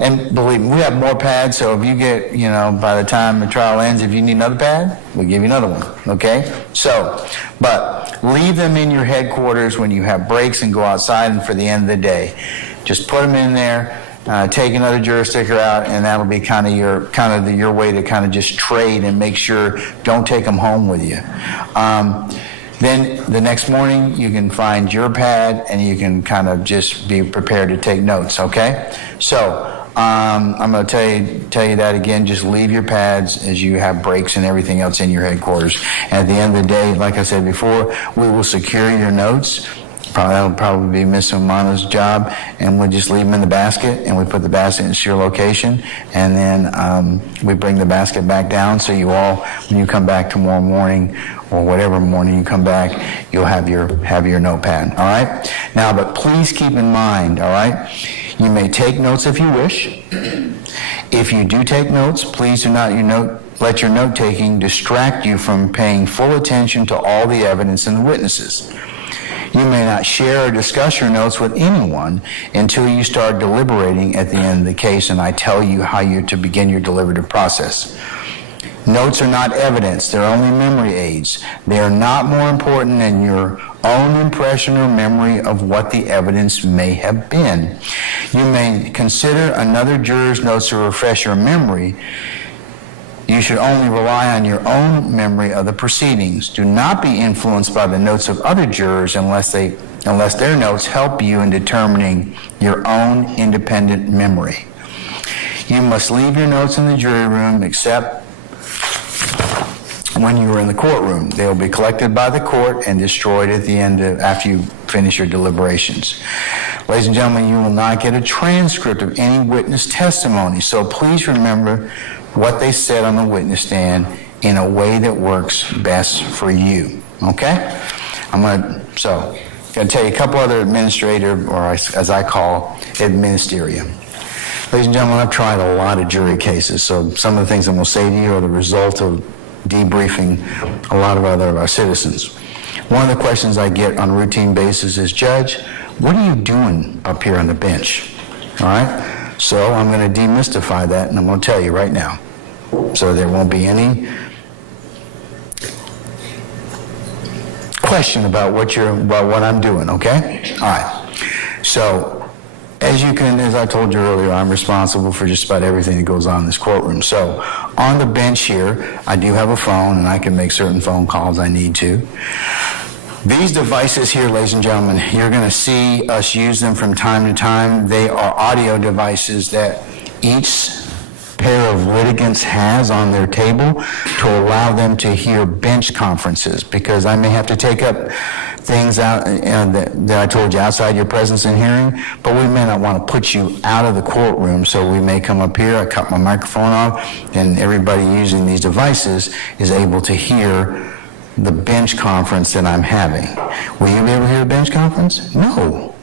And believe me, we have more pads, so if you get, by the time the trial ends, if you need another pad, we'll give you another one, okay? So, but leave them in your headquarters when you have breaks and go outside and for the end of the day. Just put them in there, take another juror sticker out, and that'll be kind of your way to kind of just trade and make sure don't take them home with you. Then the next morning, you can find your pad and you can kind of just be prepared to take notes, okay? So I'm going to tell you that again. Just leave your pads as you have breaks and everything else in your headquarters. And at the end of the day, like I said before, we will secure your notes. That'll probably be Miss Umana's job, and we'll just leave them in the basket, and we put the basket in your location, and then we bring the basket back down so you all, when you come back tomorrow morning or whatever morning you come back, you'll have your notepad, all right? Now, but please keep in mind, all right, you may take notes if you wish. If you do take notes, please do not let your note-taking distract you from paying full attention to all the evidence and the witnesses. You may not share or discuss your notes with anyone until you start deliberating at the end of the case and I tell you how you're to begin your deliberative process. Notes are not evidence, they're only memory aids. They are not more important than your own impression or memory of what the evidence may have been. You may consider another juror's notes to refresh your memory. You should only rely on your own memory of the proceedings. Do not be influenced by the notes of other jurors unless their notes help you in determining your own independent memory. You must leave your notes in the jury room except when you are in the courtroom. They will be collected by the court and destroyed at the end after you finish your deliberations. Ladies and gentlemen, you will not get a transcript of any witness testimony, so please remember what they said on the witness stand in a way that works best for you. Okay? I'm going to tell you a couple other administrative, or as I call, administeria. Ladies and gentlemen, I've tried a lot of jury cases, so some of the things I'm going to say to you are the result of debriefing a lot of our citizens. One of the questions I get on a routine basis is, Judge, what are you doing up here on the bench? All right? So I'm going to demystify that, and I'm going to tell you right now. So there won't be any question about what I'm doing, okay? All right. So as I told you earlier, I'm responsible for just about everything that goes on in this courtroom. So on the bench here, I do have a phone, and I can make certain phone calls I need to. These devices here, ladies and gentlemen, you're going to see us use them from time to time. They are audio devices that each pair of litigants has on their table to allow them to hear bench conferences, because I may have to take up things out that I told you outside your presence and hearing, but we may not want to put you out of the courtroom, so we may come up here, I cut my microphone off, and everybody using these devices is able to hear the bench conference that I'm having. Will you be able to hear a bench conference? No.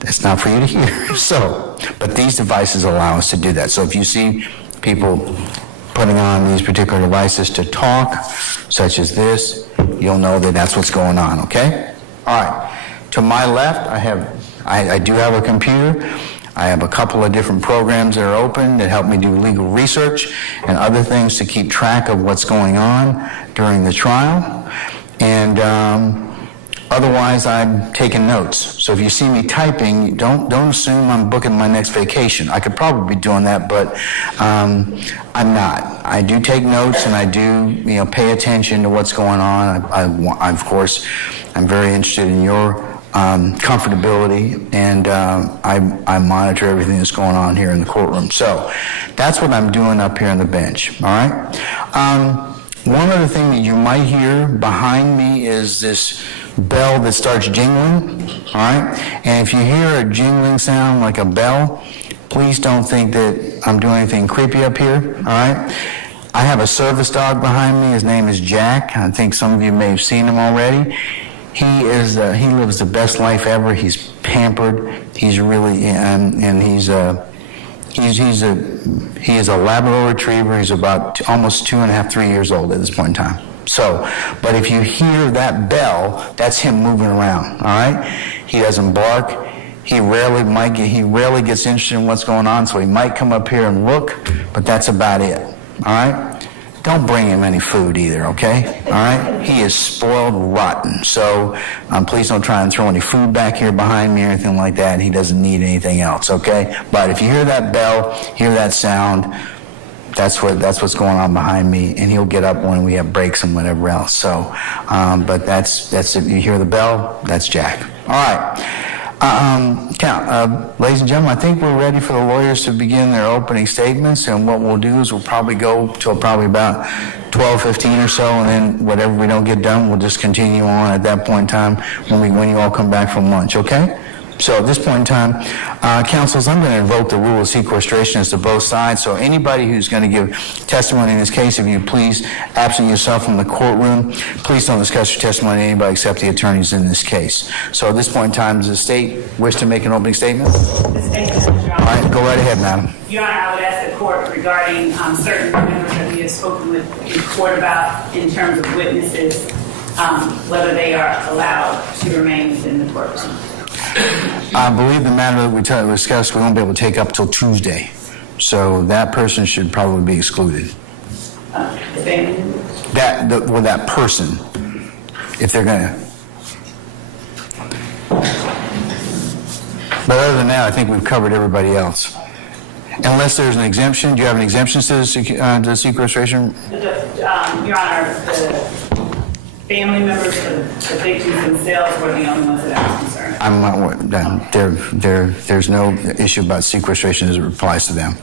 That's not for you to hear. So, but these devices allow us to do that. So if you see people putting on these particular devices to talk, such as this, you'll know that that's what's going on, okay? All right. To my left, I do have a computer. I have a couple of different programs that are open that help me do legal research and other things to keep track of what's going on during the trial. And otherwise, I'm taking notes. So if you see me typing, don't assume I'm booking my next vacation. I could probably be doing that, but I'm not. I do take notes, and I do pay attention to what's going on. I of course, I'm very interested in your comfortability, and I monitor everything that's going on here in the courtroom. So that's what I'm doing up here on the bench, all right? One other thing that you might hear behind me is this bell that starts jingling, all right? And if you hear a jingling sound like a bell, please don't think that I'm doing anything creepy up here, all right? I have a service dog behind me. His name is Jack. I think some of you may have seen him already. He lives the best life ever. He's pampered. He's really, and he is a Labrador Retriever. He's about almost 2.5, 3 years old at this point in time. So, but if you hear that bell, that's him moving around, all right? He doesn't bark. He rarely gets interested in what's going on, so he might come up here and look, but that's about it, all right? Don't bring him any food either, okay? All right? He is spoiled rotten. So please don't try and throw any food back here behind me or anything like that. He doesn't need anything else, okay? But if you hear that bell, hear that sound, that's what's going on behind me, and he'll get up when we have breaks and whatever else. So, but that's if you hear the bell, that's Jack. All right. Ladies and gentlemen, I think we're ready for the lawyers to begin their opening statements, and what we'll do is we'll probably go till probably about 12:15 or so, and then whatever we don't get done, we'll just continue on at that point in time when you all come back from lunch, okay? So at this point in time, councils, I'm going to invoke the rule of sequestration as to both sides. So anybody who's going to give testimony in this case, if you please absent yourself from the courtroom, please don't discuss your testimony to anybody except the attorneys in this case. So at this point in time, does the state wish to make an opening statement? All right, go right ahead, madam. Your Honor, I would ask the court regarding certain members that we have spoken with in court about in terms of witnesses, whether they are allowed to remain within the courtroom. I believe the matter that we discussed, we won't be able to take up till Tuesday. So that person should probably be excluded. That person, if they're going to. But other than that, I think we've covered everybody else. Unless there's an exemption. Do you have an exemption to the sequestration? Your Honor, the family members, the victims themselves were the only ones that I was concerned. I'm not. There's no issue about sequestration as it applies to them.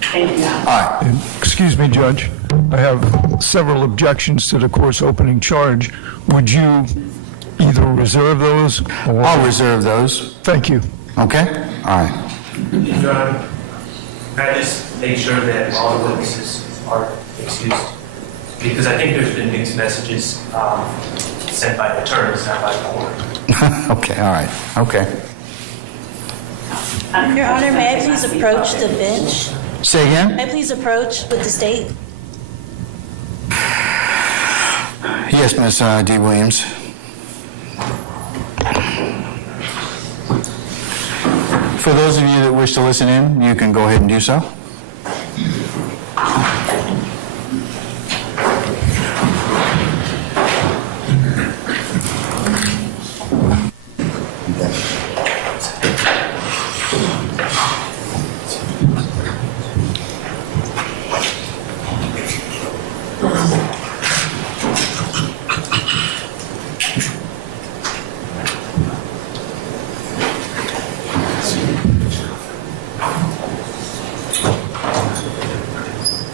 Thank you, Your Honor. All right. Excuse me, Judge. I have several objections to the court's opening charge. Would you either reserve those or... I'll reserve those. Thank you. Okay? All right. Your Honor, can I just make sure that all the witnesses are excused? Because I think there's been mixed messages sent by attorneys, not by the court. Okay, all right. Okay. Your Honor, may I please approach the bench? Say again? May I please approach with the state? Yes, Ms. D. Williams. For those of you that wish to listen in, you can go ahead and do so.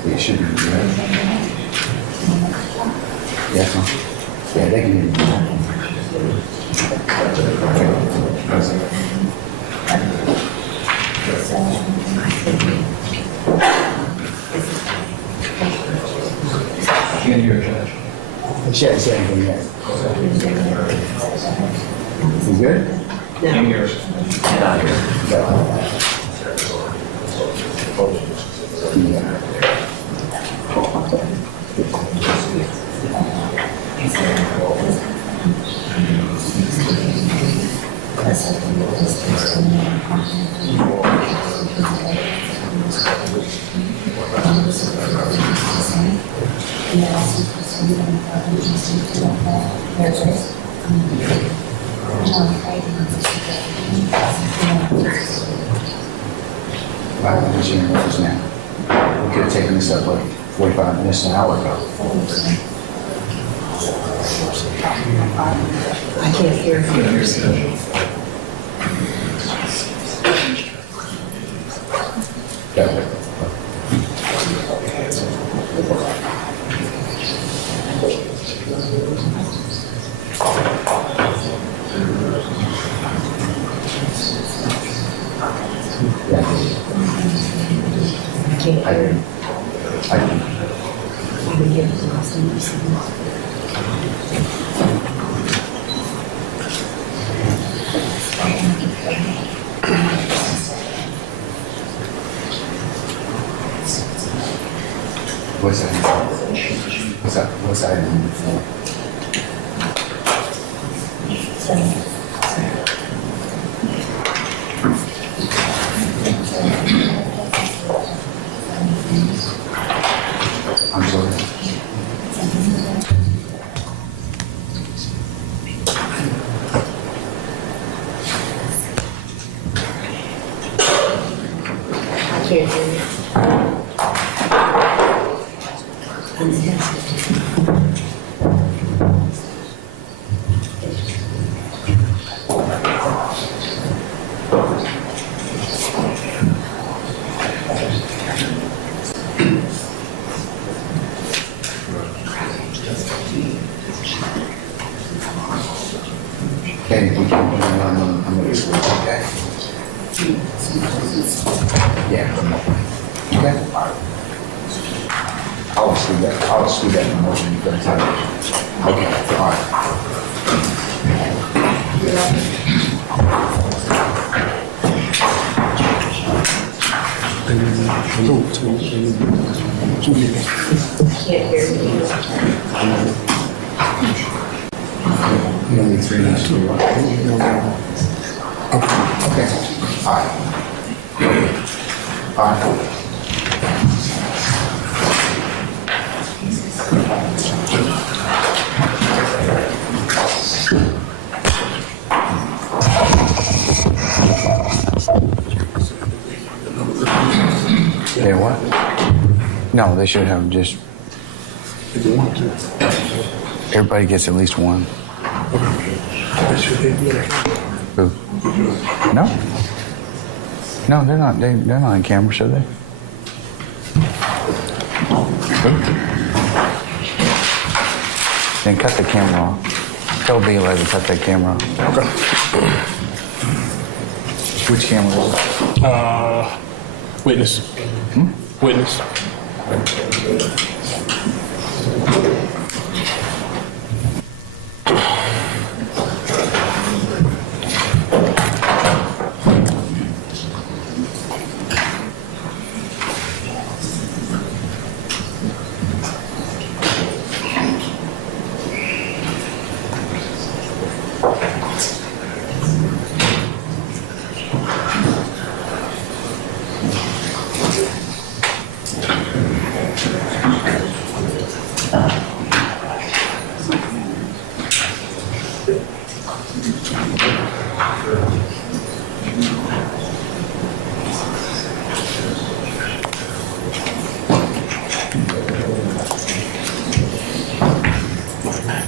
It should be good. Yes, sir. Yeah, they can hear you. Can't hear you, Judge. She hasn't said anything yet. You good? Can't hear us. I'm just hearing this now. We could have taken this up like 45 minutes, an hour ago. I can't hear from yours. Yeah. What's that? What's that? What's that? I'm sorry. I can't hear you. Okay, we can, I'm going to switch. Yeah. Okay. All right. I'll exclude that in the motion for the time. Okay. All right. Can't hear me. You don't need 3 minutes to do it. Okay. All right. All right. They what? No, they should have just. Everybody gets at least one. Who? No. No, they're not. They're not on camera, should they? Who? Then cut the camera off. Tell Eli to cut that camera off. Okay. Which camera is it? Witness. Witness.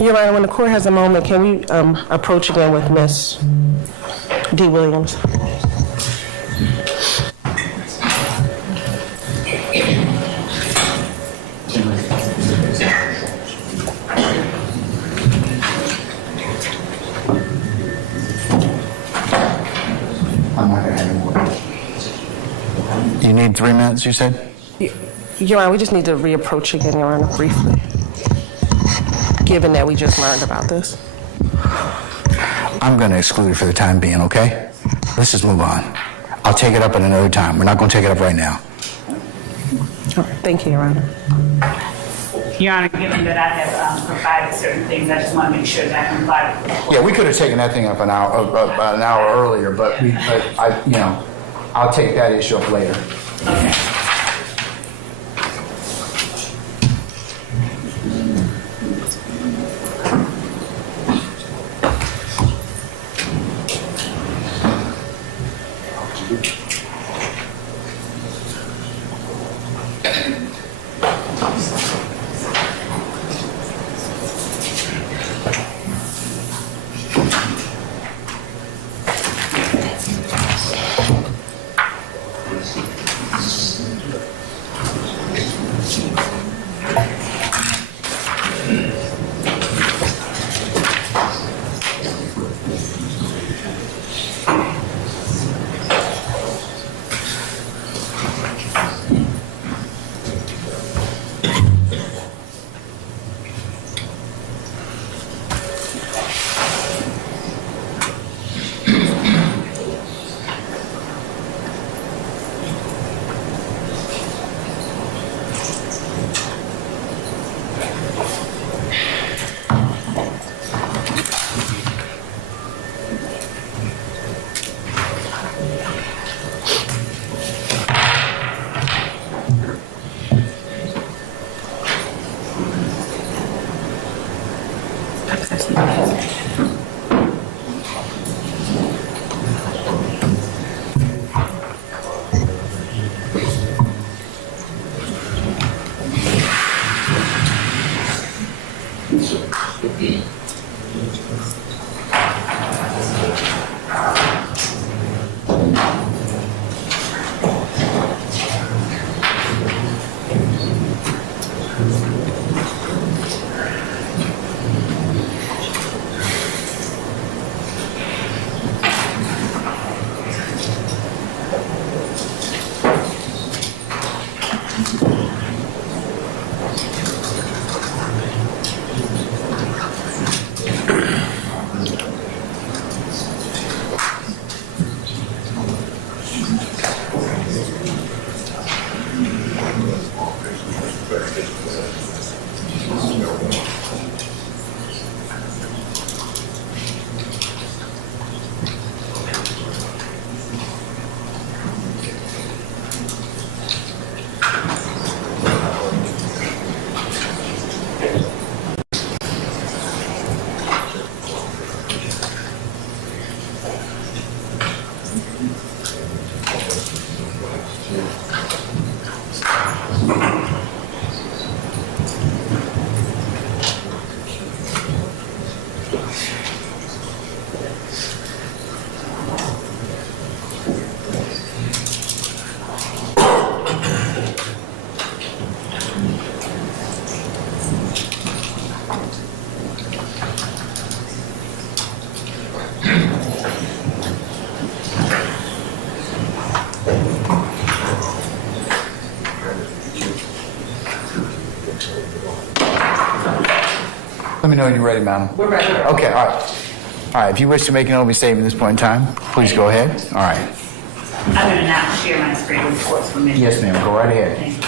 Your Honor, when the court has a moment, can we approach again with Ms. D. Williams? I'm not gonna have any more. You need 3 minutes, you said? Your Honor, we just need to reapproach again, Your Honor, briefly, given that we just learned about this. I'm going to exclude it for the time being, okay? Let's just move on. I'll take it up at another time. We're not going to take it up right now. All right, thank you, Your Honor. Your Honor, given that I have provided certain things, I just want to make sure that I comply with the court. Yeah, we could have taken that thing up an hour earlier, but I'll take that issue up later. Okay. Let me know when you're ready, madam. We're ready. Okay, all right. All right, if you wish to make an opening statement at this point in time, please go ahead. All right. I'm going to now share my screen with court's permission. Yes, ma'am, go right ahead. Thank you.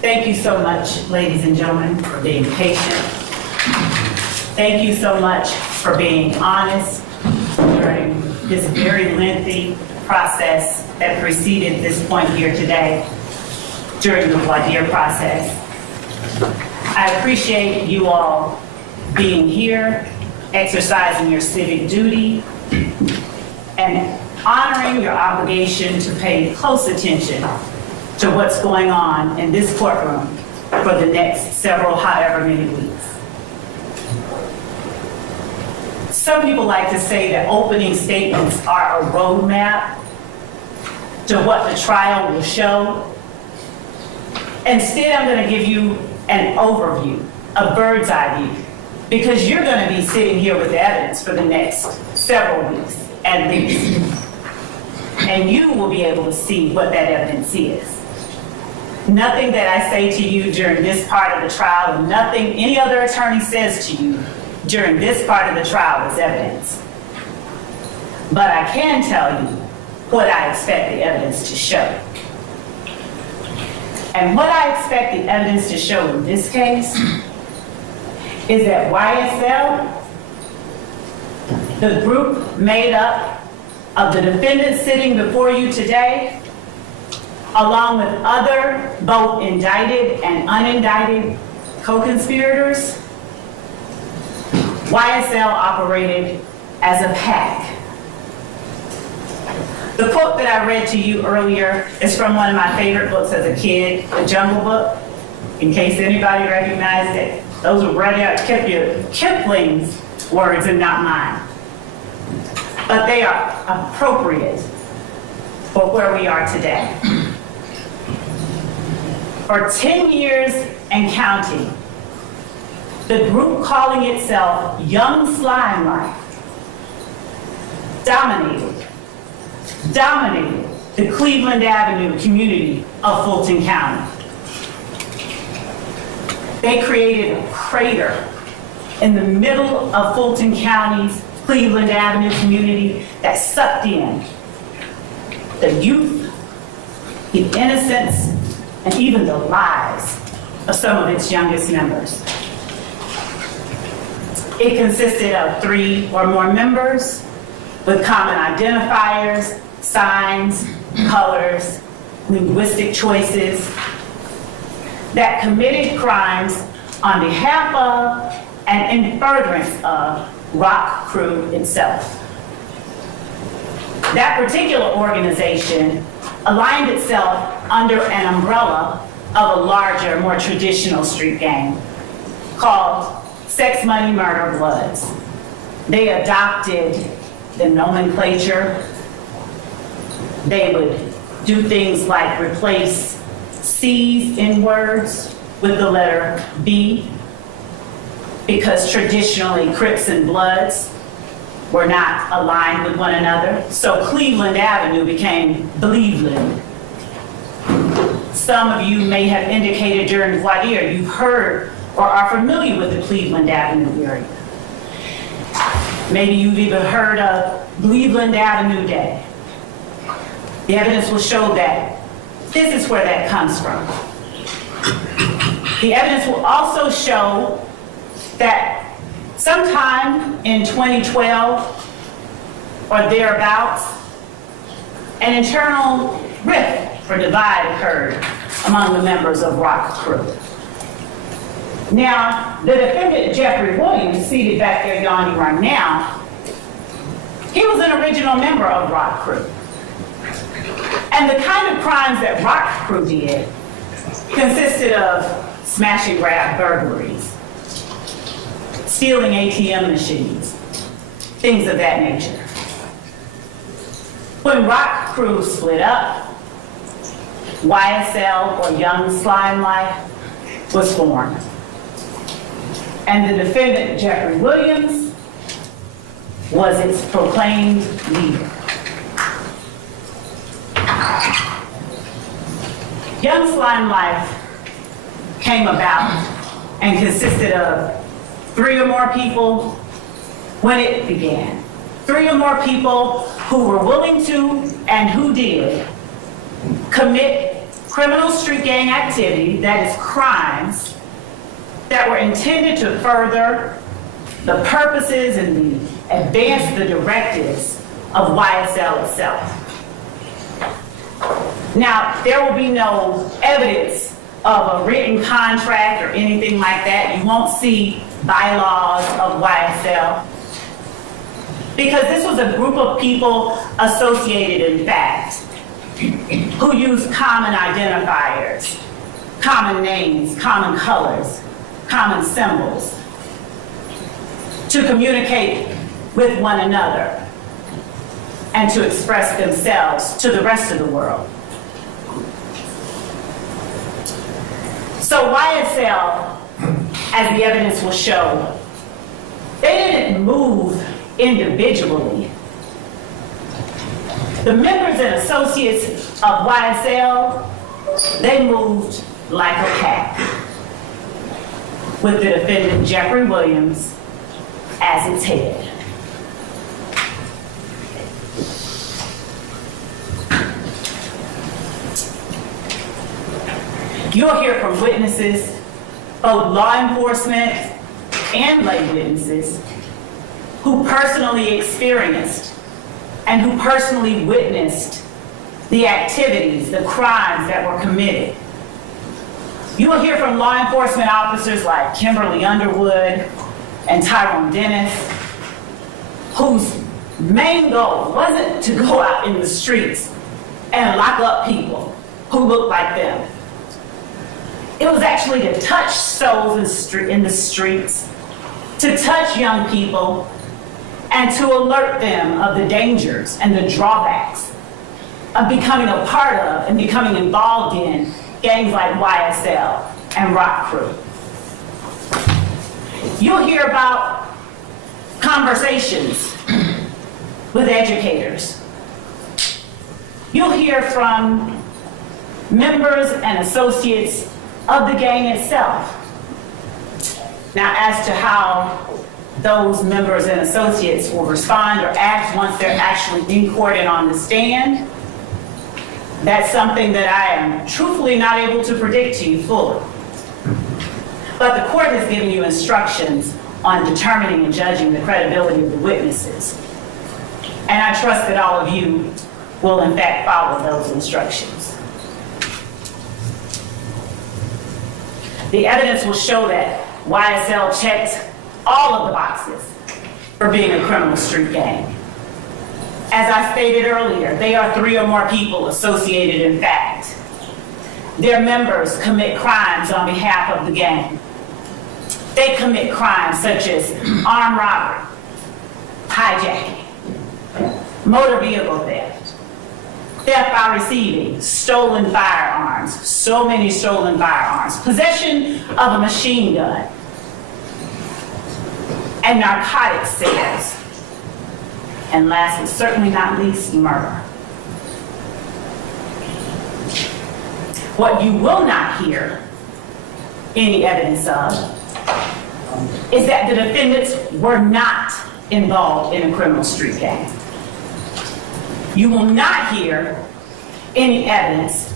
Thank you so much, ladies and gentlemen, for being patient. Thank you so much for being honest during this very lengthy process that preceded this point here today during the voir dire process. I appreciate you all being here, exercising your civic duty, and honoring your obligation to pay close attention to what's going on in this courtroom for the next several, however many weeks. Some people like to say that opening statements are a roadmap to what the trial will show. Instead, I'm going to give you an overview, a bird's eye view, because you're going to be sitting here with evidence for the next several weeks at least. And you will be able to see what that evidence is. Nothing that I say to you during this part of the trial, and nothing any other attorney says to you during this part of the trial is evidence. But I can tell you what I expect the evidence to show. And what I expect the evidence to show in this case is that YSL, the group made up of the defendants sitting before you today, along with other both indicted and unindicted co-conspirators, YSL operated as a pack. The quote that I read to you earlier is from one of my favorite books as a kid, The Jungle Book. In case anybody recognized it, those were right out Kipling's words and not mine. But they are appropriate for where we are today. For 10 years and counting, the group calling itself Young Slime Life dominated the Cleveland Avenue community of Fulton County. They created a crater in the middle of Fulton County's Cleveland Avenue community that sucked in the youth, the innocence, and even the lives of some of its youngest members. It consisted of 3 or more members with common identifiers, signs, colors, linguistic choices that committed crimes on behalf of and in furtherance of Rock Crew itself. That particular organization aligned itself under an umbrella of a larger, more traditional street gang called Sex, Money, Murder, Bloods. They adopted the nomenclature. They would do things like replace C's in words with the letter B, because traditionally Crips and Bloods were not aligned with one another. So Cleveland Avenue became Bleveland. Some of you may have indicated during voir dire you've heard or are familiar with the Cleveland Avenue area. Maybe you've even heard of Cleveland Avenue Day. The evidence will show that this is where that comes from. The evidence will also show that sometime in 2012 or thereabouts, an internal rift or divide occurred among the members of Rock Crew. Now, the defendant, Jeffrey Williams, seated back there yawning right now, he was an original member of Rock Crew. And the kind of crimes that Rock Crew did consisted of smash and grab burglaries, stealing ATM machines, things of that nature. When Rock Crew split up, YSL, or Young Slime Life, was formed. And the defendant, Jeffrey Williams, was its proclaimed leader. Young Slime Life came about and consisted of 3 or more people when it began. 3 or more people who were willing to and who did commit criminal street gang activity, that is crimes, that were intended to further the purposes and advance the directives of YSL itself. Now, there will be no evidence of a written contract or anything like that. You won't see bylaws of YSL, because this was a group of people associated in fact, who used common identifiers, common names, common colors, common symbols to communicate with one another and to express themselves to the rest of the world. So YSL, as the evidence will show, they didn't move individually. The members and associates of YSL, they moved like a pack, with the defendant Jeffrey Williams as its head. You'll hear from witnesses, both law enforcement and lay witnesses, who personally experienced and who personally witnessed the activities, the crimes that were committed. You will hear from law enforcement officers like Kimberly Underwood and Tyrone Dennis, whose main goal wasn't to go out in the streets and lock up people who looked like them. It was actually to touch souls in the streets, to touch young people, and to alert them of the dangers and the drawbacks of becoming a part of and becoming involved in gangs like YSL and Rock Crew. You'll hear about conversations with educators. You'll hear from members and associates of the gang itself. Now, as to how those members and associates will respond or act once they're actually in court and on the stand, that's something that I am truthfully not able to predict to you fully. But the court has given you instructions on determining and judging the credibility of the witnesses. And I trust that all of you will in fact follow those instructions. The evidence will show that YSL checked all of the boxes for being a criminal street gang. As I stated earlier, they are 3 or more people associated in fact. Their members commit crimes on behalf of the gang. They commit crimes such as armed robbery, hijacking, motor vehicle theft, theft by receiving, stolen firearms, so many stolen firearms, possession of a machine gun, and narcotic sales. And last but certainly not least, murder. What you will not hear any evidence of is that the defendants were not involved in a criminal street gang. You will not hear any evidence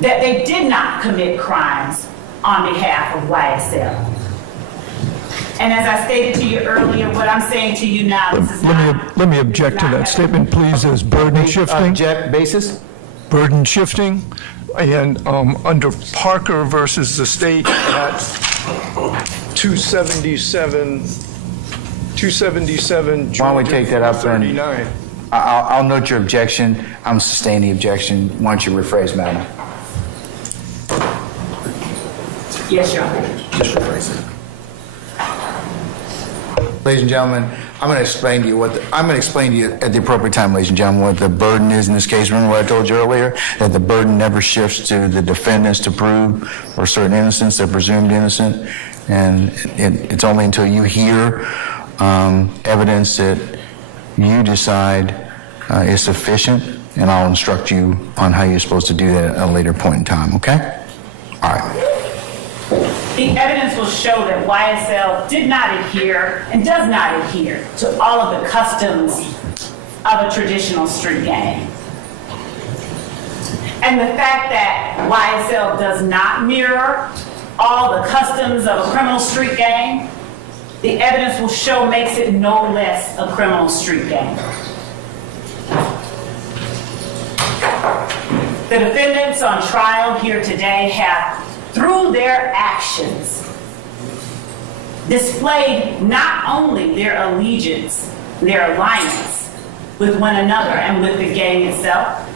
that they did not commit crimes on behalf of YSL. And as I stated to you earlier, what I'm saying to you now, this is not... Let me object to that statement, please, as burden shifting. Object basis? Burden shifting. And under Parker versus the state at 277, Why don't we take that up then? 39. I'll note your objection. I'm sustaining the objection. Why don't you rephrase, madam? Yes, Your Honor. Just rephrase it. Ladies and gentlemen, I'm going to explain to you at the appropriate time, ladies and gentlemen, what the burden is in this case. Remember what I told you earlier? That the burden never shifts to the defendants to prove or certain innocence, they're presumed innocent. And it's only until you hear evidence that you decide is sufficient, and I'll instruct you on how you're supposed to do that at a later point in time, okay? All right. The evidence will show that YSL did not adhere and does not adhere to all of the customs of a traditional street gang. And the fact that YSL does not mirror all the customs of a criminal street gang, the evidence will show makes it no less a criminal street gang. The defendants on trial here today have, through their actions, displayed not only their allegiance, their alliance with one another and with the gang itself.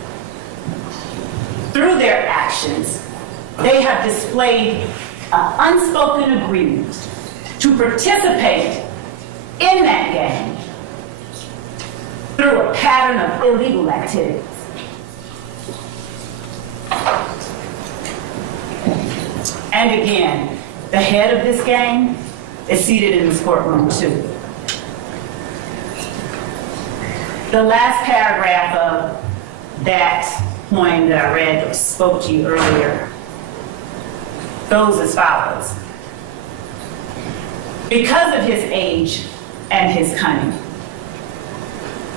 Through their actions, they have displayed an unspoken agreement to participate in that gang through a pattern of illegal activities. And again, the head of this gang is seated in this courtroom too. The last paragraph of that poem that I read that spoke to you earlier goes as follows. Because of his age and his cunning,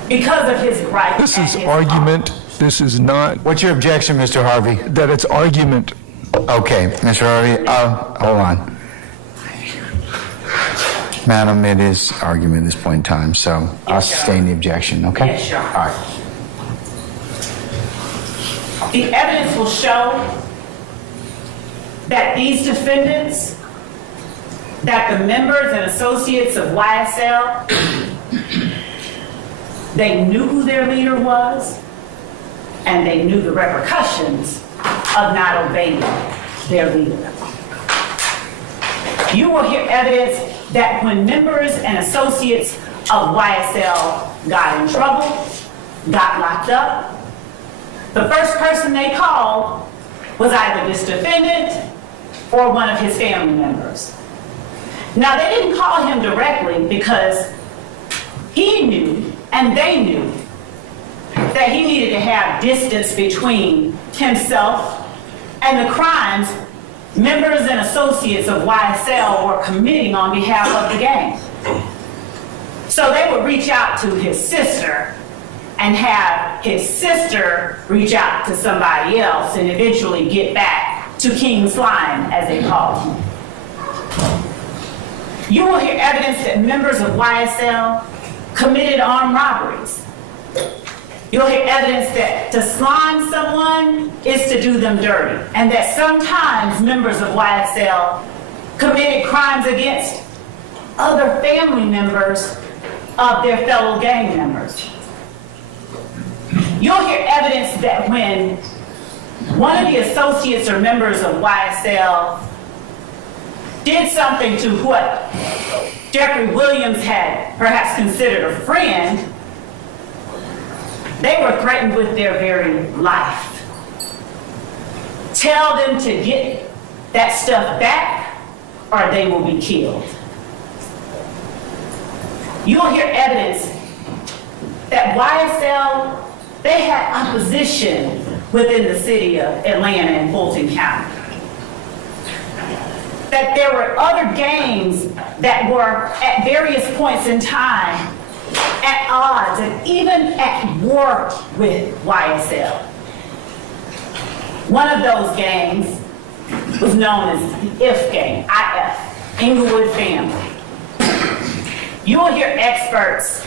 because of his gripe. This is argument. This is not. What's your objection, Mr. Harvey? That it's argument. Okay, Mr. Harvey, hold on. Madam, it is argument at this point in time, so I'll sustain the objection, okay? Yes, sure. All right. The evidence will show that these defendants, that the members and associates of YSL, they knew who their leader was, and they knew the repercussions of not obeying their leader. You will hear evidence that when members and associates of YSL got in trouble, got locked up, the first person they called was either this defendant or one of his family members. Now, they didn't call him directly because he knew and they knew that he needed to have distance between himself and the crimes members and associates of YSL were committing on behalf of the gang. So they would reach out to his sister and have his sister reach out to somebody else and eventually get back to King Slime, as they called him. You will hear evidence that members of YSL committed armed robberies. You'll hear evidence that to slime someone is to do them dirty, and that sometimes members of YSL committed crimes against other family members of their fellow gang members. You'll hear evidence that when one of the associates or members of YSL did something to what Jeffrey Williams had perhaps considered a friend, they were threatened with their very life. Tell them to get that stuff back or they will be killed. You'll hear evidence that YSL, they had opposition within the city of Atlanta and Fulton County. That there were other gangs that were at various points in time at odds and even at war with YSL. One of those gangs was known as the IF gang, IF, Inglewood family. You will hear experts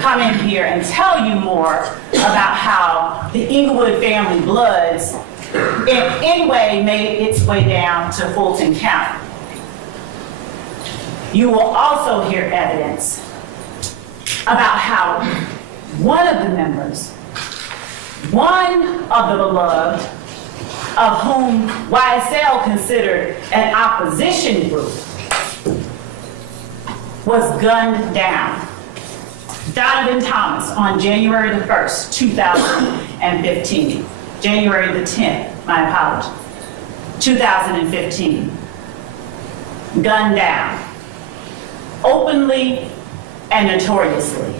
come in here and tell you more about how the Inglewood family Bloods in any way made its way down to Fulton County. You will also hear evidence about how one of the members, one of the beloved, of whom YSL considered an opposition group, was gunned down. Donovan Thomas on January the 1st, 2015. January the 10th, my apologies. 2015. Gunned down. Openly and notoriously.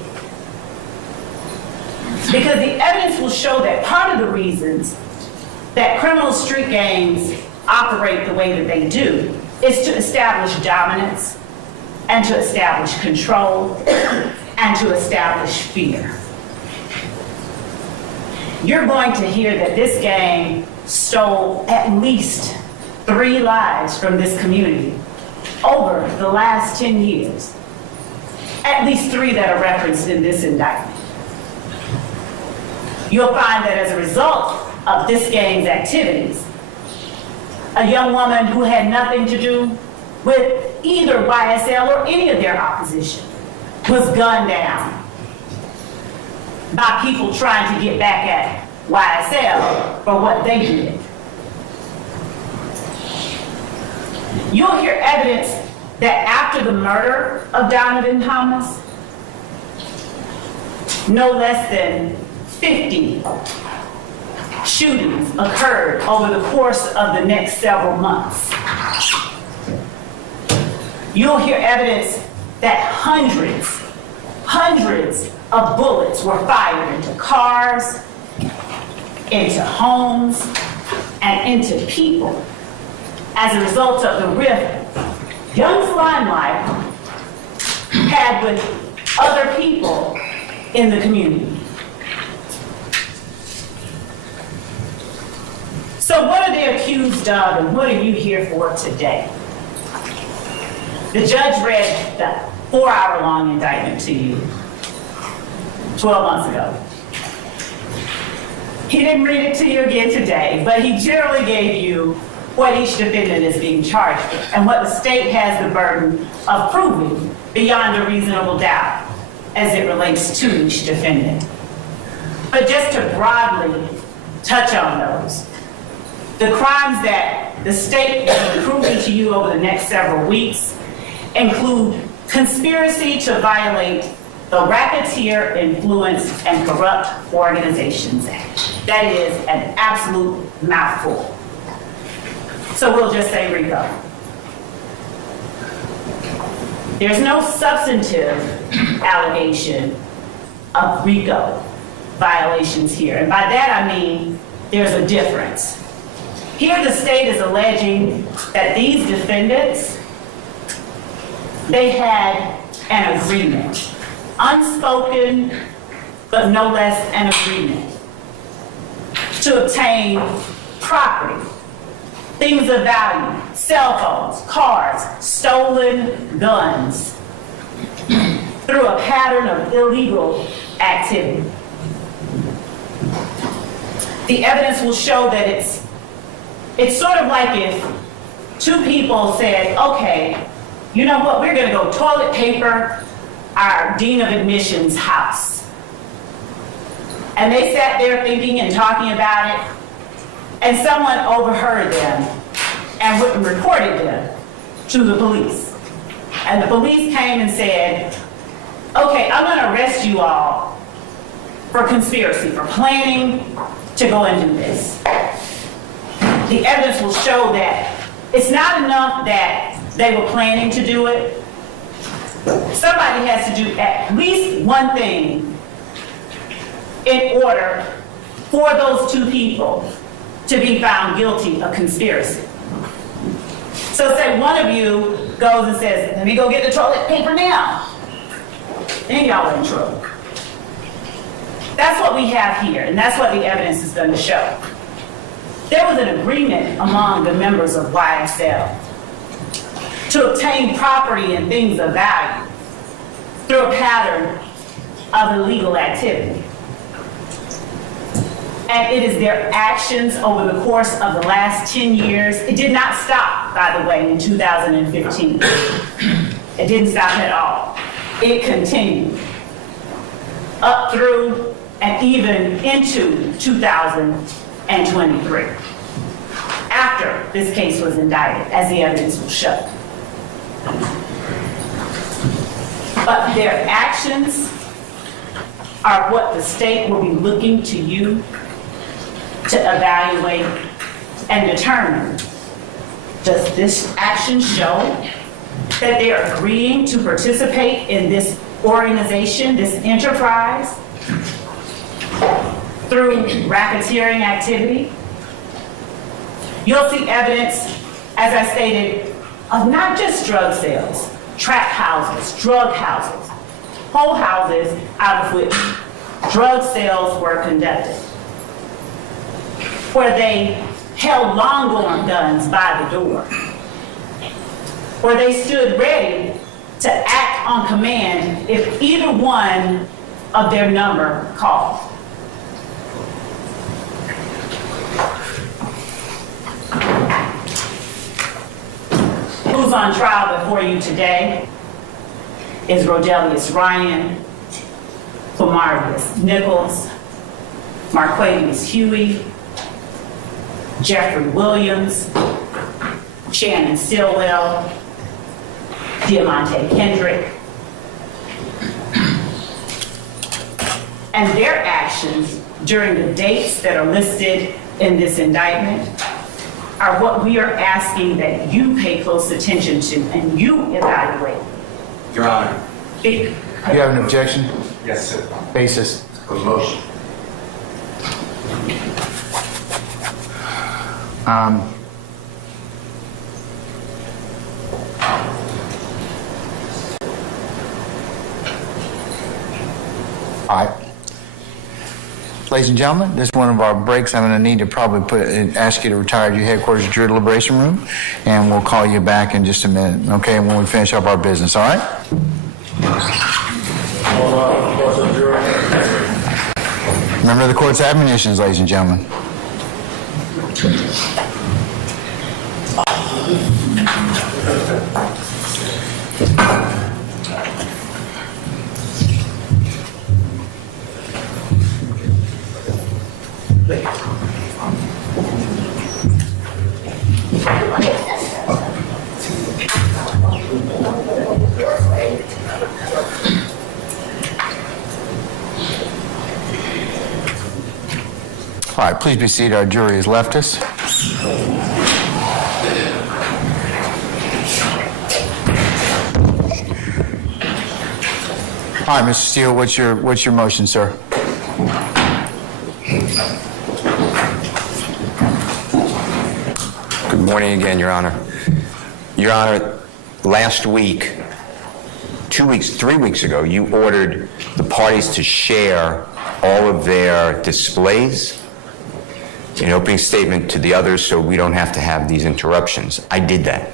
Because the evidence will show that part of the reasons that criminal street gangs operate the way that they do is to establish dominance and to establish control and to establish fear. You're going to hear that this gang stole at least 3 lives from this community over the last 10 years. At least 3 that are referenced in this indictment. You'll find that as a result of this gang's activities, a young woman who had nothing to do with either YSL or any of their opposition was gunned down by people trying to get back at YSL for what they did. You'll hear evidence that after the murder of Donovan Thomas, no less than 50 shootings occurred over the course of the next several months. You'll hear evidence that hundreds of bullets were fired into cars, into homes, and into people as a result of the rift Young's Limelight had with other people in the community. So what are they accused of and what are you here for today? The judge read the 4-hour-long indictment to you 12 months ago. He didn't read it to you again today, but he generally gave you what each defendant is being charged with and what the state has the burden of proving beyond a reasonable doubt as it relates to each defendant. But just to broadly touch on those, the crimes that the state will be proving to you over the next several weeks include conspiracy to violate the Racketeer Influence and Corrupt Organizations Act. That is an absolute mouthful. So we'll just say RICO. There's no substantive allegation of RICO violations here. And by that I mean there's a difference. Here the state is alleging that these defendants, they had an agreement, unspoken, but no less an agreement, to obtain property, things of value, cell phones, cars, stolen guns, through a pattern of illegal activity. The evidence will show that it's sort of like if 2 people said, okay, you know what, we're gonna go toilet paper our dean of admissions house. And they sat there thinking and talking about it, and someone overheard them and went and reported them to the police. And the police came and said, okay, I'm gonna arrest you all for conspiracy, for planning to go and do this. The evidence will show that it's not enough that they were planning to do it. Somebody has to do at least one thing in order for those 2 people to be found guilty of conspiracy. So say one of you goes and says, let me go get the toilet paper now. Then y'all are in trouble. That's what we have here, and that's what the evidence is going to show. there was an agreement among the members of YSL to obtain property and things of value through a pattern of illegal activity. And it is their actions over the course of the last 10 years. It did not stop, by the way, in 2015. It didn't stop at all. It continued up through and even into 2023, after this case was indicted, as the evidence will show. But their actions are what the state will be looking to you to evaluate and determine. Does this action show that they are agreeing to participate in this organization, this enterprise, through racketeering activity? You'll see evidence, as I stated, of not just drug sales, trap houses, drug houses, whole houses out of which drug sales were conducted, where they held long guns by the door, where they stood ready to act on command if either one of their number called. Who's on trial before you today is Rodelius Ryan, Quamarius Nichols, Marquavius Huey, Jeffrey Williams, Shannon Stillwell, Diamante Kendrick. And their actions during the dates that are listed in this indictment are what we are asking that you pay close attention to and you evaluate. Your Honor. You have an objection? Yes, sir. Basis. A motion. All right. Ladies and gentlemen, this is one of our breaks. I'm going to need to probably ask you to retire to your headquarters at your deliberation room, and we'll call you back in just a minute, okay, when we finish up our business, all right? Remember the court's admonitions, ladies and gentlemen. All right, please be seated. Our jury has left us. All right, Mr. Steele, what's your motion, sir? Good morning again, Your Honor. Your Honor, last week, 2 weeks, 3 weeks ago, you ordered the parties to share all of their displays in opening statement to the others so we don't have to have these interruptions. I did that.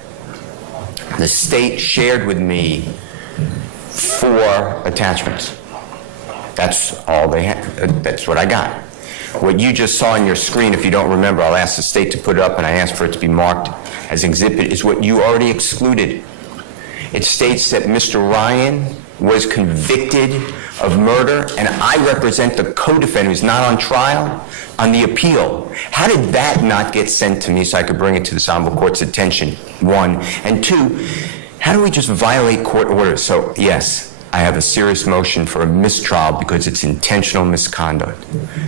The state shared with me 4 attachments. That's all they had. That's what I got. What you just saw on your screen, if you don't remember, I'll ask the state to put it up and I asked for it to be marked as exhibit, is what you already excluded. It states that Mr. Ryan was convicted of murder and I represent the co-defendant who's not on trial on the appeal. How did that not get sent to me so I could bring it to this honorable court's attention, 1? And 2, how do we just violate court orders? So, yes, I have a serious motion for a mistrial because it's intentional misconduct.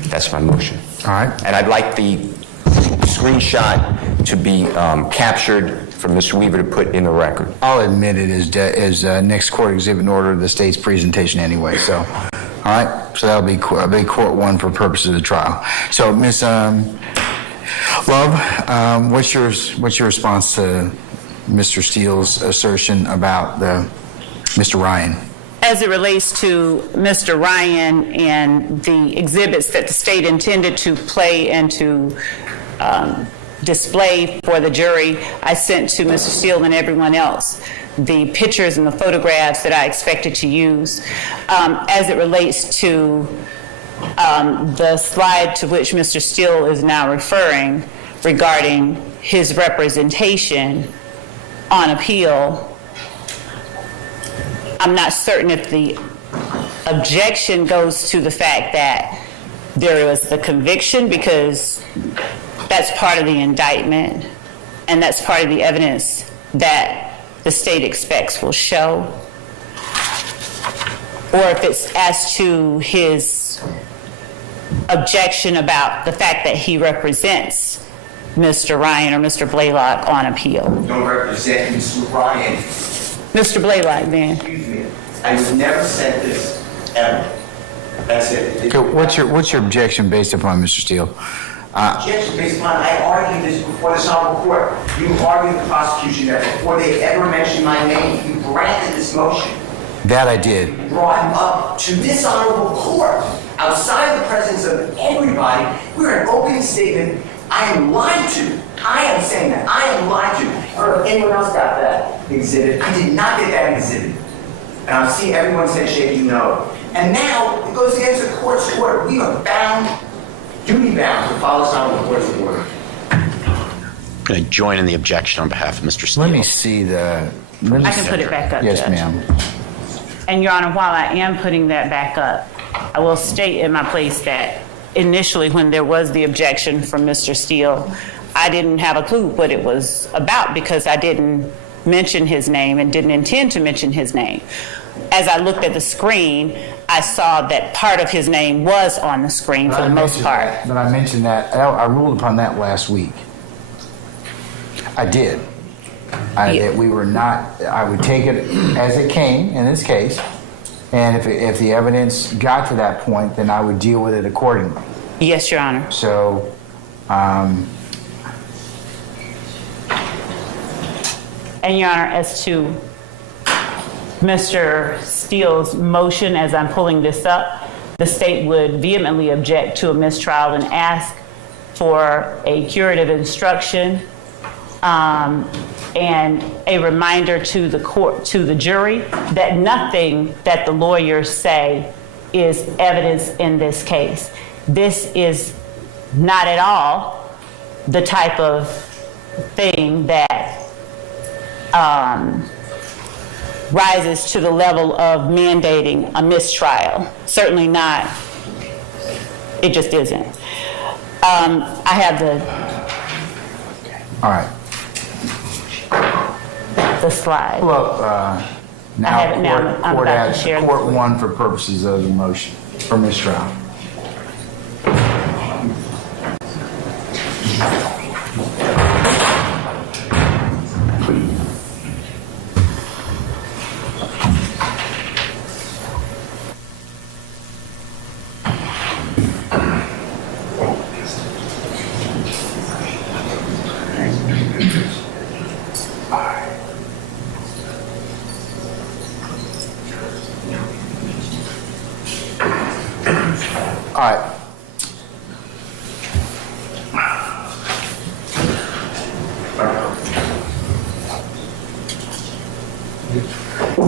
That's my motion. All right. And I'd like the screenshot to be captured for Mr. Weaver to put in the record. I'll admit it as next court exhibit in order of the state's presentation anyway, so. All right, so that'll be court 1 for purposes of the trial. So, Ms. Love, what's your response to Mr. Steele's assertion about Mr. Ryan? As it relates to Mr. Ryan and the exhibits that the state intended to play and to display for the jury, I sent to Mr. Steele and everyone else the pictures and the photographs that I expected to use. As it relates to the slide to which Mr. Steele is now referring regarding his representation on appeal, I'm not certain if the objection goes to the fact that there was the conviction, because that's part of the indictment and that's part of the evidence that the state expects will show, or if it's as to his objection about the fact that he represents Mr. Ryan or Mr. Blaylock on appeal. Don't represent Mr. Ryan. Mr. Blaylock, then. Excuse me. I was never said this, ever. That's it. Okay, what's your objection based upon, Mr. Steele? Objection based upon, I argued this before this honorable court. You argued the prosecution that before they ever mentioned my name, you granted this motion. That I did. Brought him up to this honorable court, outside the presence of everybody. We're an opening statement. I am lied to. I am saying that. I am lied to. I don't know if anyone else got that exhibit. I did not get that exhibit. And I'm seeing everyone say shaking no. And now it goes against the court's order. We are bound, duty bound, to follow some of the court's order. I'm going to join in the objection on behalf of Mr. Steele. Let me see the... I can put it back up, Yes, Judge. ma'am. And Your Honor, while I am putting that back up, I will state in my place that initially when there was the objection from Mr. Steele, I didn't have a clue what it was about because I didn't mention his name and didn't intend to mention his name. As I looked at the screen, I saw that part of his name was on the screen for the most part. But I mentioned that, I ruled upon that last week. I did. That we were not, I would take it as it came in this case, and if the evidence got to that point, then I would deal with it accordingly. Yes, Your Honor. So, and Your Honor, as to Mr. Steele's motion, as I'm pulling this up, the state would vehemently object to a mistrial and ask for a curative instruction and a reminder to the court, to the jury, that nothing that the lawyers say is evidence in this case. This is not at all the type of thing that rises to the level of mandating a mistrial. Certainly not. It just isn't. I have the... all right. The slide. Well, I now have it now. I'm court about to has, share court this. won for purposes of the motion for mistrial. All right.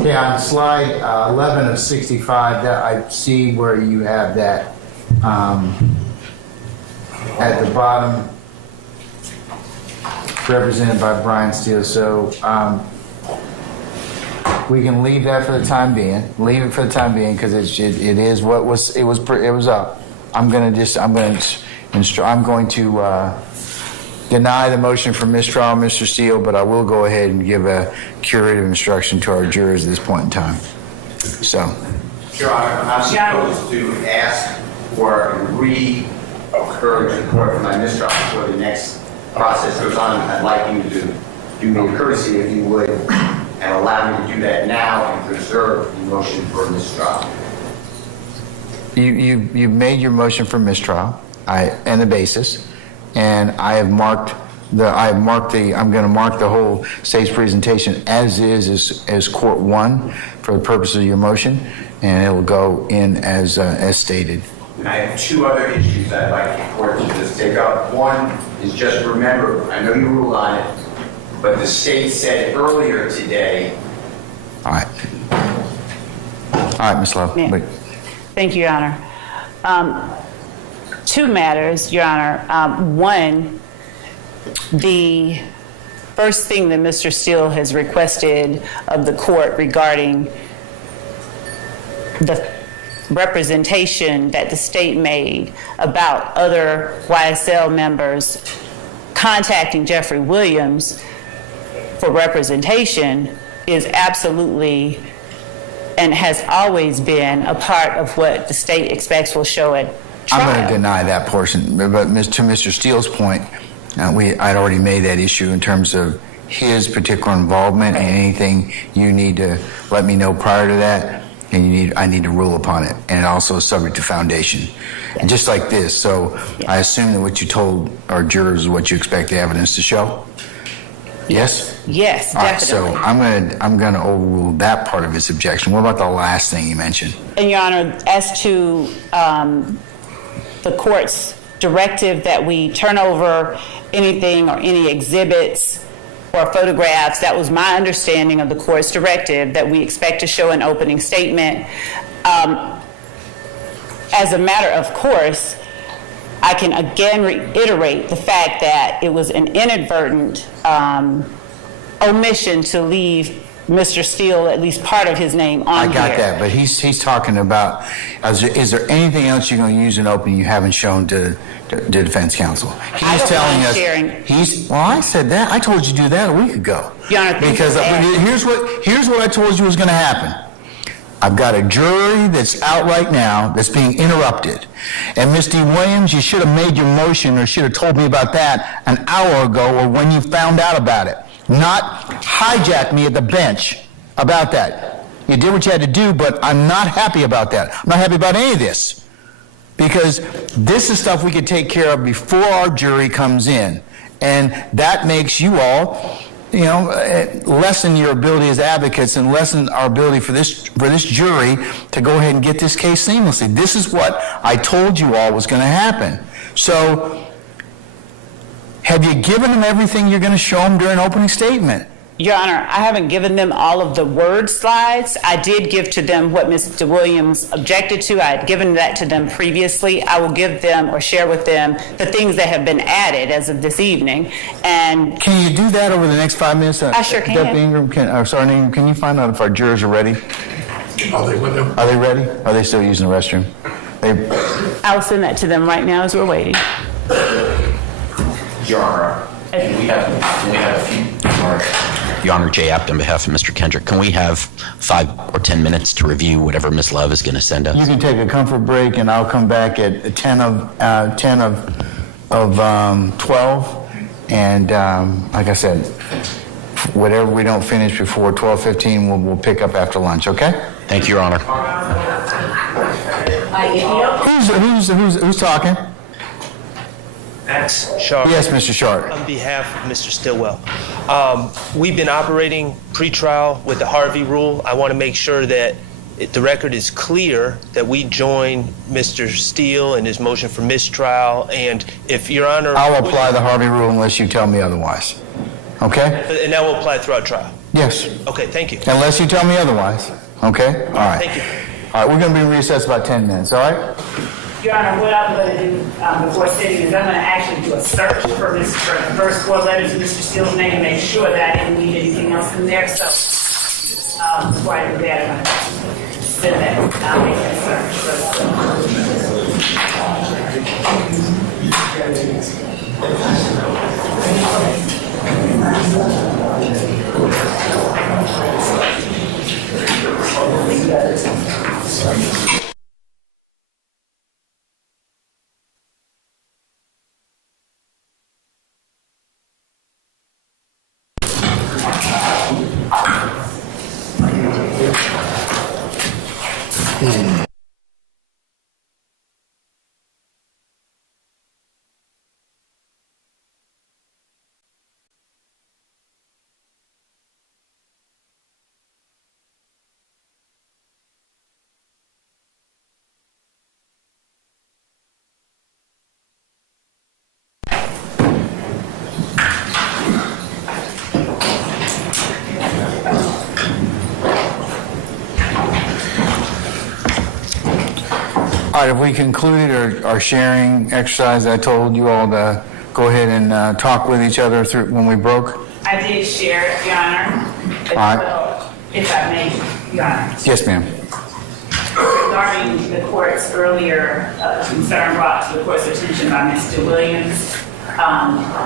Yeah, on slide 11 of 65, that I see where you have that at the bottom, represented by Brian Steele. So we can leave that for the time being. Leave it for the time being because it is what was it was up. I'm going to deny the motion for mistrial, Mr. Steele, but I will go ahead and give a curative instruction to our jurors at this point in time. So, Your Honor, I'm supposed to ask for a re-occurrence report for my mistrial before the next process goes on. I'd like you to do me a courtesy, if you would, and allow me to do that now and preserve the motion for mistrial. you made your motion for mistrial, and the basis, and I'm going to mark the whole state's presentation as court one for the purpose of your motion, and it will go in as stated. And I have two other issues I'd like the court to just take up. One is just remember, I know you ruled on it, but the state said earlier today. All right. All right, Ms. Love. Yeah. Wait. Thank you, Your Honor. Two matters, Your Honor. One, the first thing that Mr. Steele has requested of the court regarding the representation that the state made about other YSL members contacting Jeffrey Williams for representation is absolutely and has always been a part of what the state expects will show at trial. I'm going to deny that portion, but to Mr. Steele's point, I'd already made that issue in terms of his particular involvement, and anything you need to let me know prior to that, and I need to rule upon it, and it also is subject to foundation. And just like this, so I assume that what you told our jurors is what you expect the evidence to show? Yes? Yes, All right, definitely. so I'm going to overrule that part of his objection. What about the last thing you mentioned? And Your Honor, as to the court's directive that we turn over anything or any exhibits or photographs, that was my understanding of the court's directive, that we expect to show an opening statement. As a matter of course, I can again reiterate the fact that it was an inadvertent omission to leave Mr. Steele, at least part of his name on here. I got that, but he's talking about, is there anything else you're going to use in opening you haven't shown to defense counsel? He's telling us. Well, I said that. I told you to do that a week ago. Your Honor, because here's what I told you was going to happen. I've got a jury that's out right now that's being interrupted. And Ms. D. Williams, you should have made your motion or should have told me about that an hour ago or when you found out about it. Not hijack me at the bench about that. You did what you had to do, but I'm not happy about that. I'm not happy about any of this. Because this is stuff we could take care of before our jury comes in. And that makes you all, lessen your ability as advocates and lessen our ability for this jury to go ahead and get this case seamlessly. This is what I told you all was going to happen. So, have you given them everything you're going to show them during opening statement? Your Honor, I haven't given them all of the word slides. I did give to them what Mr. Williams objected to. I had given that to them previously. I will give them or share with them the things that have been added as of this evening. And can you do that over the next 5 minutes? I sure can. Deputy Ingram, can you find out if our jurors are ready? Are they with them? Are they ready? Are they still using the restroom? I'll send that to them right now as we're waiting. Your Honor, can we have a few? Your Honor, Jay Apt on behalf of Mr. Kendrick, can we have 5 or 10 minutes to review whatever Ms. Love is going to send us? You can take a comfort break, and I'll come back at 10 of 12. And like I said, whatever we don't finish before 12:15, we'll pick up after lunch. Okay? Thank you, Your Honor. Who's talking? Max Sharp. Yes, Mr. Sharp. On behalf of Mr. Stillwell. We've been operating pre-trial with the Harvey rule. I want to make sure that the record is clear that we join Mr. Steele in his motion for mistrial. And if Your Honor... I'll apply the Harvey rule unless you tell me otherwise. Okay? And that will apply throughout trial? Yes. Okay, thank you. Unless you tell me otherwise. Okay? All right. Thank you. All right, we're going to be in recess about 10 minutes, all right? Your Honor, what I'm going to do before sitting is I'm going to actually do a search for the first 4 letters of Mr. Steele's name to make sure that I didn't need anything else in there. So before I do that, I'm going to send that. I'll make that search. right, if we concluded our sharing exercise, I told you all to go ahead and talk with each other through when we broke. I did share it, Your Honor. All right. If I may, Your Honor. Yes, ma'am. Regarding the court's earlier concern brought to the court's attention by Mr. Williams,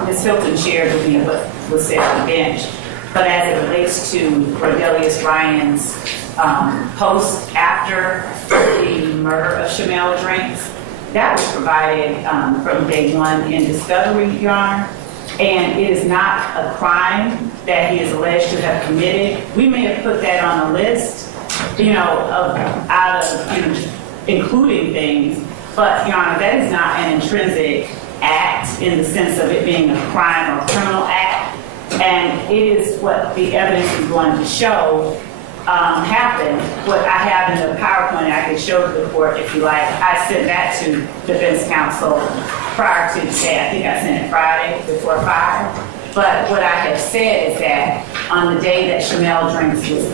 Ms. Hilton shared with me what was said on the bench. But as it relates to Cordelius Ryan's post after the murder of Shamel Drinks, that was provided from day one in discovery, Your Honor. And it is not a crime that he is alleged to have committed. We may have put that on a list, out of, including things, but, Your Honor, that is not an intrinsic act in the sense of it being a crime or criminal act. And it is what the evidence is going to show happened. What I have in the PowerPoint, I can show to the court if you like. I sent that to defense counsel prior to today. I think I sent it Friday before 5. But what I have said is that on the day that Shamel Drinks was,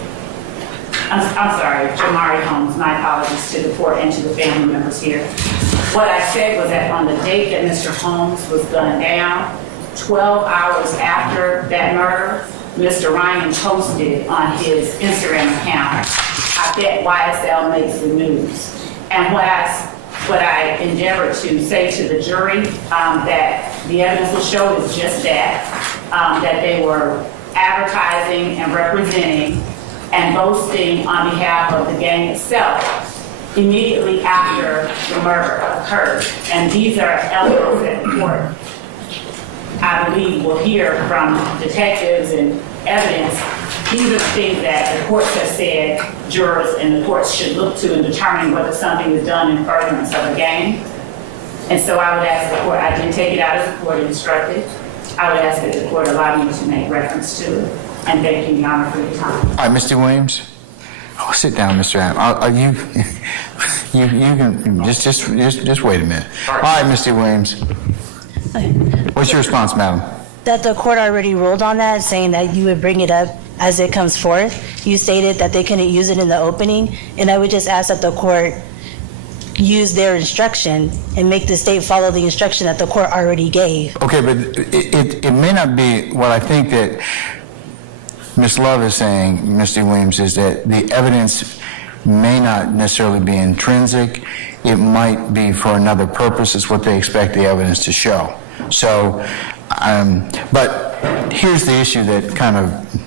I'm sorry, Jamari Holmes, my apologies to the court and to the family members here. What I said was that on the date that Mr. Holmes was gunned down, 12 hours after that murder, Mr. Ryan posted on his Instagram account, I bet YSL makes the news. And what I endeavored to say to the jury, that the evidence will show is just that they were advertising and representing and boasting on behalf of the gang itself immediately after the murder occurred. And these are elements that the court, I believe, will hear from detectives and evidence. These are the things that the courts have said jurors and the courts should look to in determining whether something is done in furtherance of a gang. And so I would ask the court, I didn't take it out as the court instructed. I would ask that the court allow me to make reference to it. And thank you, Your Honor, for your time. All right, Mr. Williams. Oh, sit down, Mr. App. You can just wait a minute. All right, Mr. Williams. What's your response, madam? That the court already ruled on that, saying that you would bring it up as it comes forth. You stated that they couldn't use it in the opening, and I would just ask that the court use their instruction and make the state follow the instruction that the court already gave. Okay, but it may not be what I think that Ms. Love is saying, Mr. Williams, is that the evidence may not necessarily be intrinsic. It might be for another purpose. It's what they expect the evidence to show. So, but here's the issue that kind of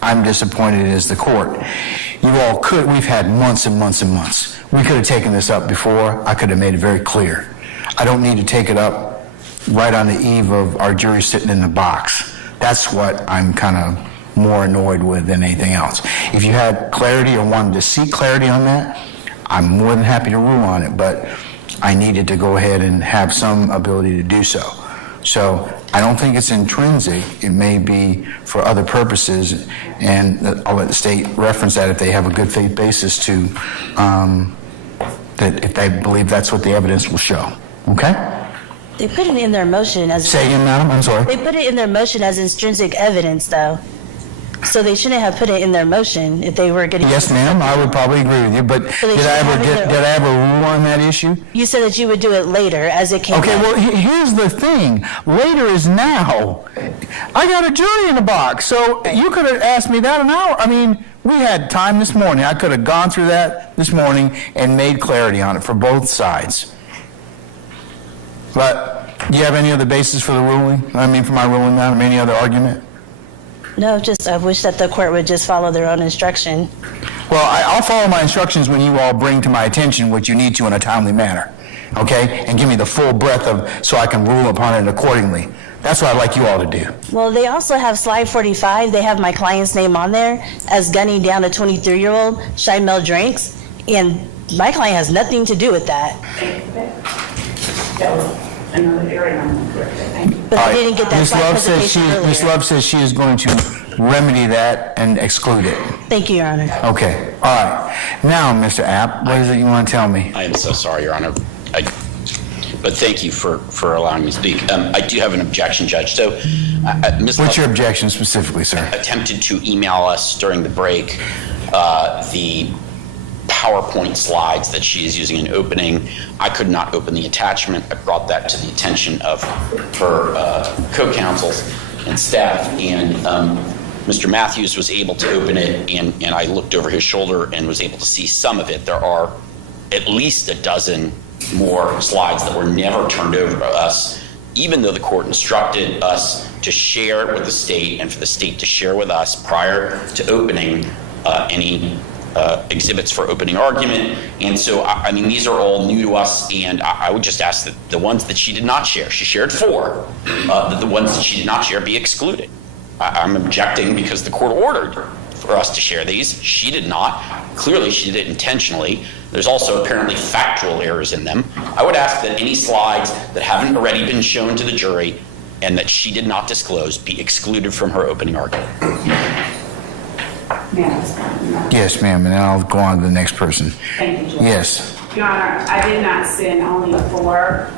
I'm disappointed as the court. We've had months and months and months. We could have taken this up before. I could have made it very clear. I don't need to take it up right on the eve of our jury sitting in the box. That's what I'm kind of more annoyed with than anything else. If you had clarity or wanted to seek clarity on that, I'm more than happy to rule on it, but I needed to go ahead and have some ability to do so. So I don't think it's intrinsic. It may be for other purposes, and I'll let the state reference that if they have a good faith basis to, that if they believe that's what the evidence will show. Okay? They put it in their motion as... Say again, madam? I'm sorry. They put it in their motion as intrinsic evidence, though. So they shouldn't have put it in their motion if they were getting... Yes, ma'am, I would probably agree with you, but did I ever rule on that issue? You said that you would do it later as it came Okay, up. well, here's the thing. Later is now. I got a jury in the box, so you could have asked me that an hour. I mean, we had time this morning. I could have gone through that this morning and made clarity on it for both sides. But do you have any other basis for the ruling? I mean, for my ruling, madam, any other argument? No, just I wish that the court would just follow their own instruction. Well, I'll follow my instructions when you all bring to my attention what you need to in a timely manner, okay? And give me the full breadth of, so I can rule upon it accordingly. That's what I'd like you all to do. Well, they also have slide 45. They have my client's name on there as gunning down a 23-year-old, Shymel Drinks, and my client has nothing to do with that. That was another area I'm correct. Thank you. But I didn't get that Ms. slide Love presentation earlier. Ms. Love says she is going to remedy that and exclude it. Thank you, Your Honor. Okay, all right. Now, Mr. App, what is it you want to tell me? I am so sorry, Your Honor. But thank you for allowing me to speak. I do have an objection, Judge. So, Ms. What's your objection specifically, sir? Attempted to email us during the break the PowerPoint slides that she is using in opening. I could not open the attachment. I brought that to the attention of her co-counsels and staff, and Mr. Matthews was able to open it, and I looked over his shoulder and was able to see some of it. There are at least a dozen more slides that were never turned over to us, even though the court instructed us to share it with the state and for the state to share with us prior to opening any exhibits for opening argument. And so, I mean, these are all new to us, and I would just ask that the ones that she did not share, she shared 4, that the ones that she did not share be excluded. I'm objecting because the court ordered for us to share these. She did not. Clearly, she did it intentionally. There's also apparently factual errors in them. I would ask that any slides that haven't already been shown to the jury and that she did not disclose be excluded from her opening argument. Yes, ma'am, and then I'll go on to the next person. Thank you, Judge. Yes. Your Honor, I did not send only 4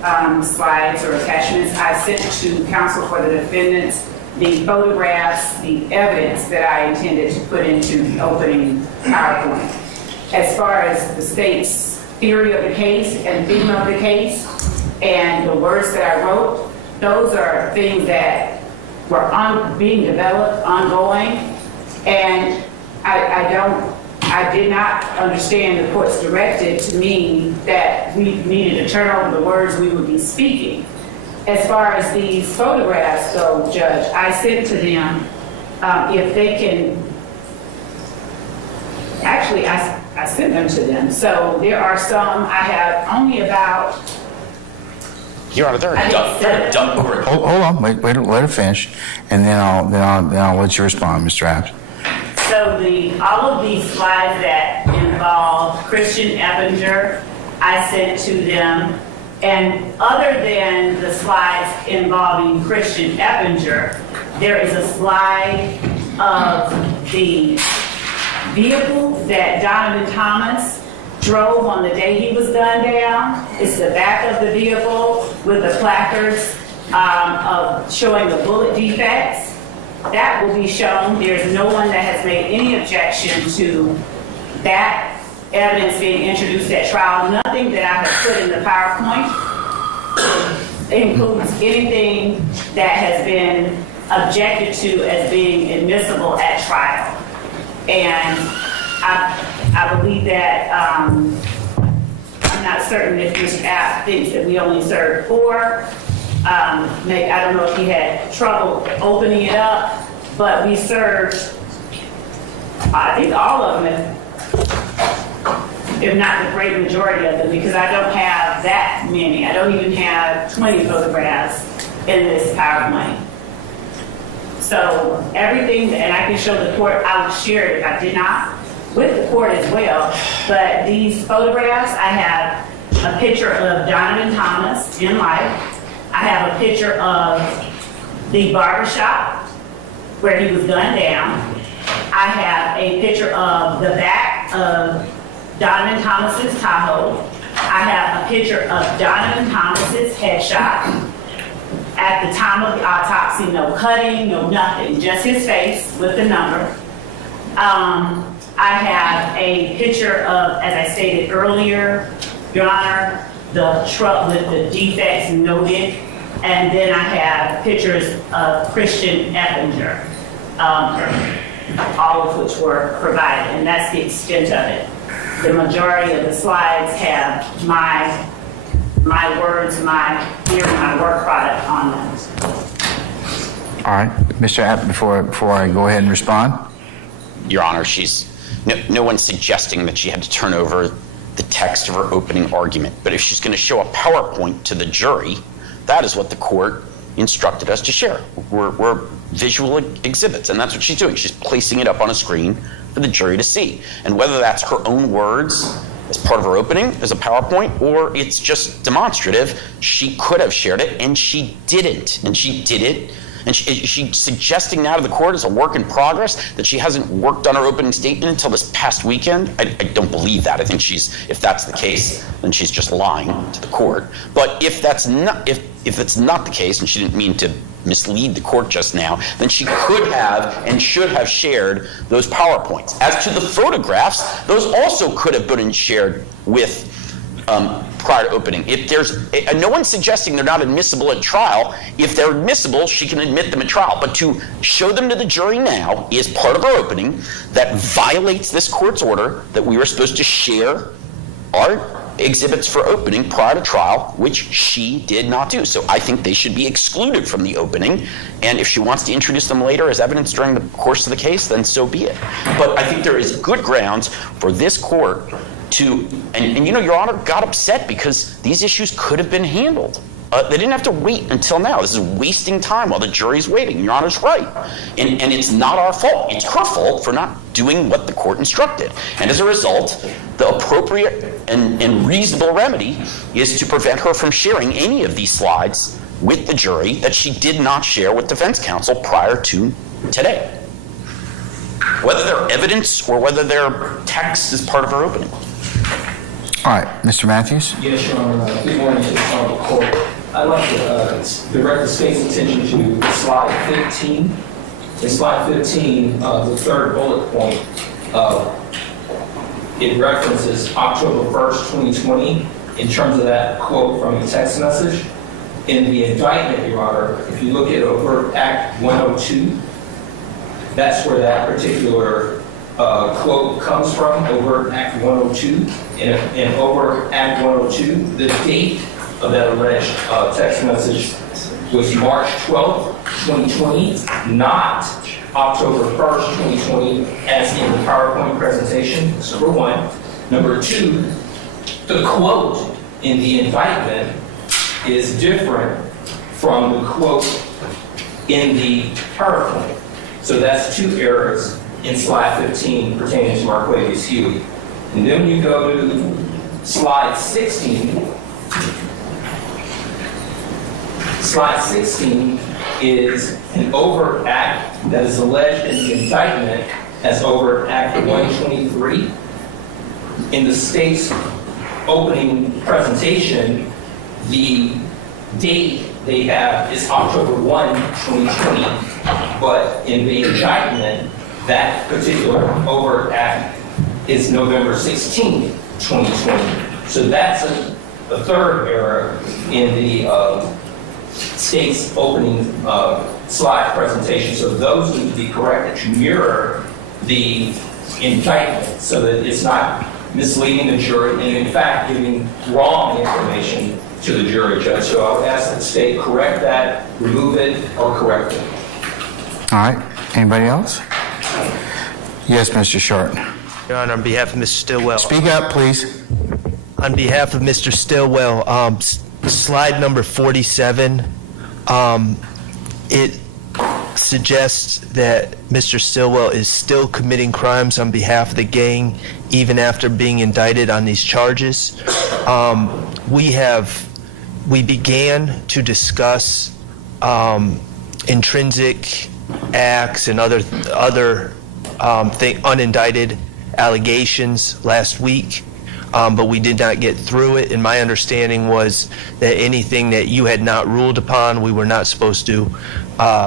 slides or attachments. I sent to counsel for the defendants the photographs, the evidence that I intended to put into the opening PowerPoint. As far as the state's theory of the case and theme of the case and the words that I wrote, those are things that were being developed, ongoing, and I did not understand the court's directive to mean that we needed to turn over the words we would be speaking. As far as these photographs go, Judge, I sent to them if they can, actually I sent them to them. So there are some, I have only about, Your Honor, they're done over. Hold on, wait, let her finish, and then I'll let you respond, Mr. Apps. so all of these slides that involve Christian Eppinger, I sent to them. And other than the slides involving Christian Eppinger, there is a slide of the vehicle that Donovan Thomas drove on the day he was gunned down. It's the back of the vehicle with the placards of showing the bullet defects. That will be shown. There's no one that has made any objection to that evidence being introduced at trial. Nothing that I have put in the PowerPoint includes anything that has been objected to as being admissible at trial. And I believe that I'm not certain if Mr. App thinks that we only served 4. Maybe, I don't know if he had trouble opening it up, but we served, I think, all of them, if not the great majority of them, because I don't have that many. I don't even have 20 photographs in this PowerPoint. So everything, and I can show the court, I would share it if I did not, with the court as well. But these photographs, I have a picture of Donovan Thomas in life. I have a picture of the barbershop where he was gunned down. I have a picture of the back of Donovan Thomas's Tahoe. I have a picture of Donovan Thomas's headshot. At the time of the autopsy, no cutting, no nothing, just his face with the number. I have a picture of, as I stated earlier, Your Honor, the truck with the defects noted. And then I have pictures of Christian Eppinger, all of which were provided, and that's the extent of it. The majority of the slides have my words, my work product on them. All right, Mr. App, before I go ahead and respond. Your Honor, no one's suggesting that she had to turn over the text of her opening argument, but if she's going to show a PowerPoint to the jury, that is what the court instructed us to share. We're visual exhibits, and that's what she's doing. She's placing it up on a screen for the jury to see. And whether that's her own words as part of her opening as a PowerPoint, or it's just demonstrative, she could have shared it, and she didn't. And she did it And she's suggesting now to the court as a work in progress that she hasn't worked on her opening statement until this past weekend. I don't believe that. I think if that's the case, then she's just lying to the court. But if that's not the case, and she didn't mean to mislead the court just now, then she could have and should have shared those PowerPoints. As to the photographs, those also could have been shared with prior to opening. If there's no one's suggesting they're not admissible at trial. If they're admissible, she can admit them at trial. But to show them to the jury now is part of our opening that violates this court's order that we were supposed to share our exhibits for opening prior to trial, which she did not do. So I think they should be excluded from the opening, and if she wants to introduce them later as evidence during the course of the case, then so be it. But I think there is good grounds for this court to, and Your Honor got upset because these issues could have been handled. They didn't have to wait until now. This is wasting time while the jury's waiting. Your Honor's right. And it's not our fault. It's her fault for not doing what the court instructed. And as a result, the appropriate and reasonable remedy is to prevent her from sharing any of these slides with the jury that she did not share with defense counsel prior to today. Whether they're evidence or whether they're text is part of our opening. All right, Mr. Matthews? Yes, Your Honor. Good morning to the Honorable Court. I'd like to direct the state's attention to slide 15. In slide 15, the third bullet point, it references October 1st, 2020 in terms of that quote from the text message. In the indictment, Your Honor, if you look at Overt Act 102, that's where that particular quote comes from, Overt Act 102. In Overt Act 102, the date of that alleged text message was March 12th, 2020, not October 1st, 2020, as in the PowerPoint presentation. That's number one. Number two, the quote in the indictment is different from the quote in the PowerPoint. So that's two errors in slide 15 pertaining to Marquavius Huey. And then when you go to slide 16, slide 16 is an overt act that is alleged in the indictment as Overt Act 123. In the state's opening presentation, the date they have is October 1, 2020, but in the indictment, that particular overt act is November 16, 2020. So that's a third error in the state's opening slide presentation. So those need to be corrected to mirror the indictment so that it's not misleading the jury and in fact giving wrong information to the jury judge. So I would ask that the state correct that, remove it, or correct it. All right. Anybody else? Yes, Mr. Short. Your Honor, on behalf of Mr. Stillwell. Speak up, please. On behalf of Mr. Stillwell, slide number 47, it suggests that Mr. Stillwell is still committing crimes on behalf of the gang even after being indicted on these charges. We began to discuss intrinsic acts and other unindicted allegations last week, but we did not get through it. And my understanding was that anything that you had not ruled upon, we were not supposed to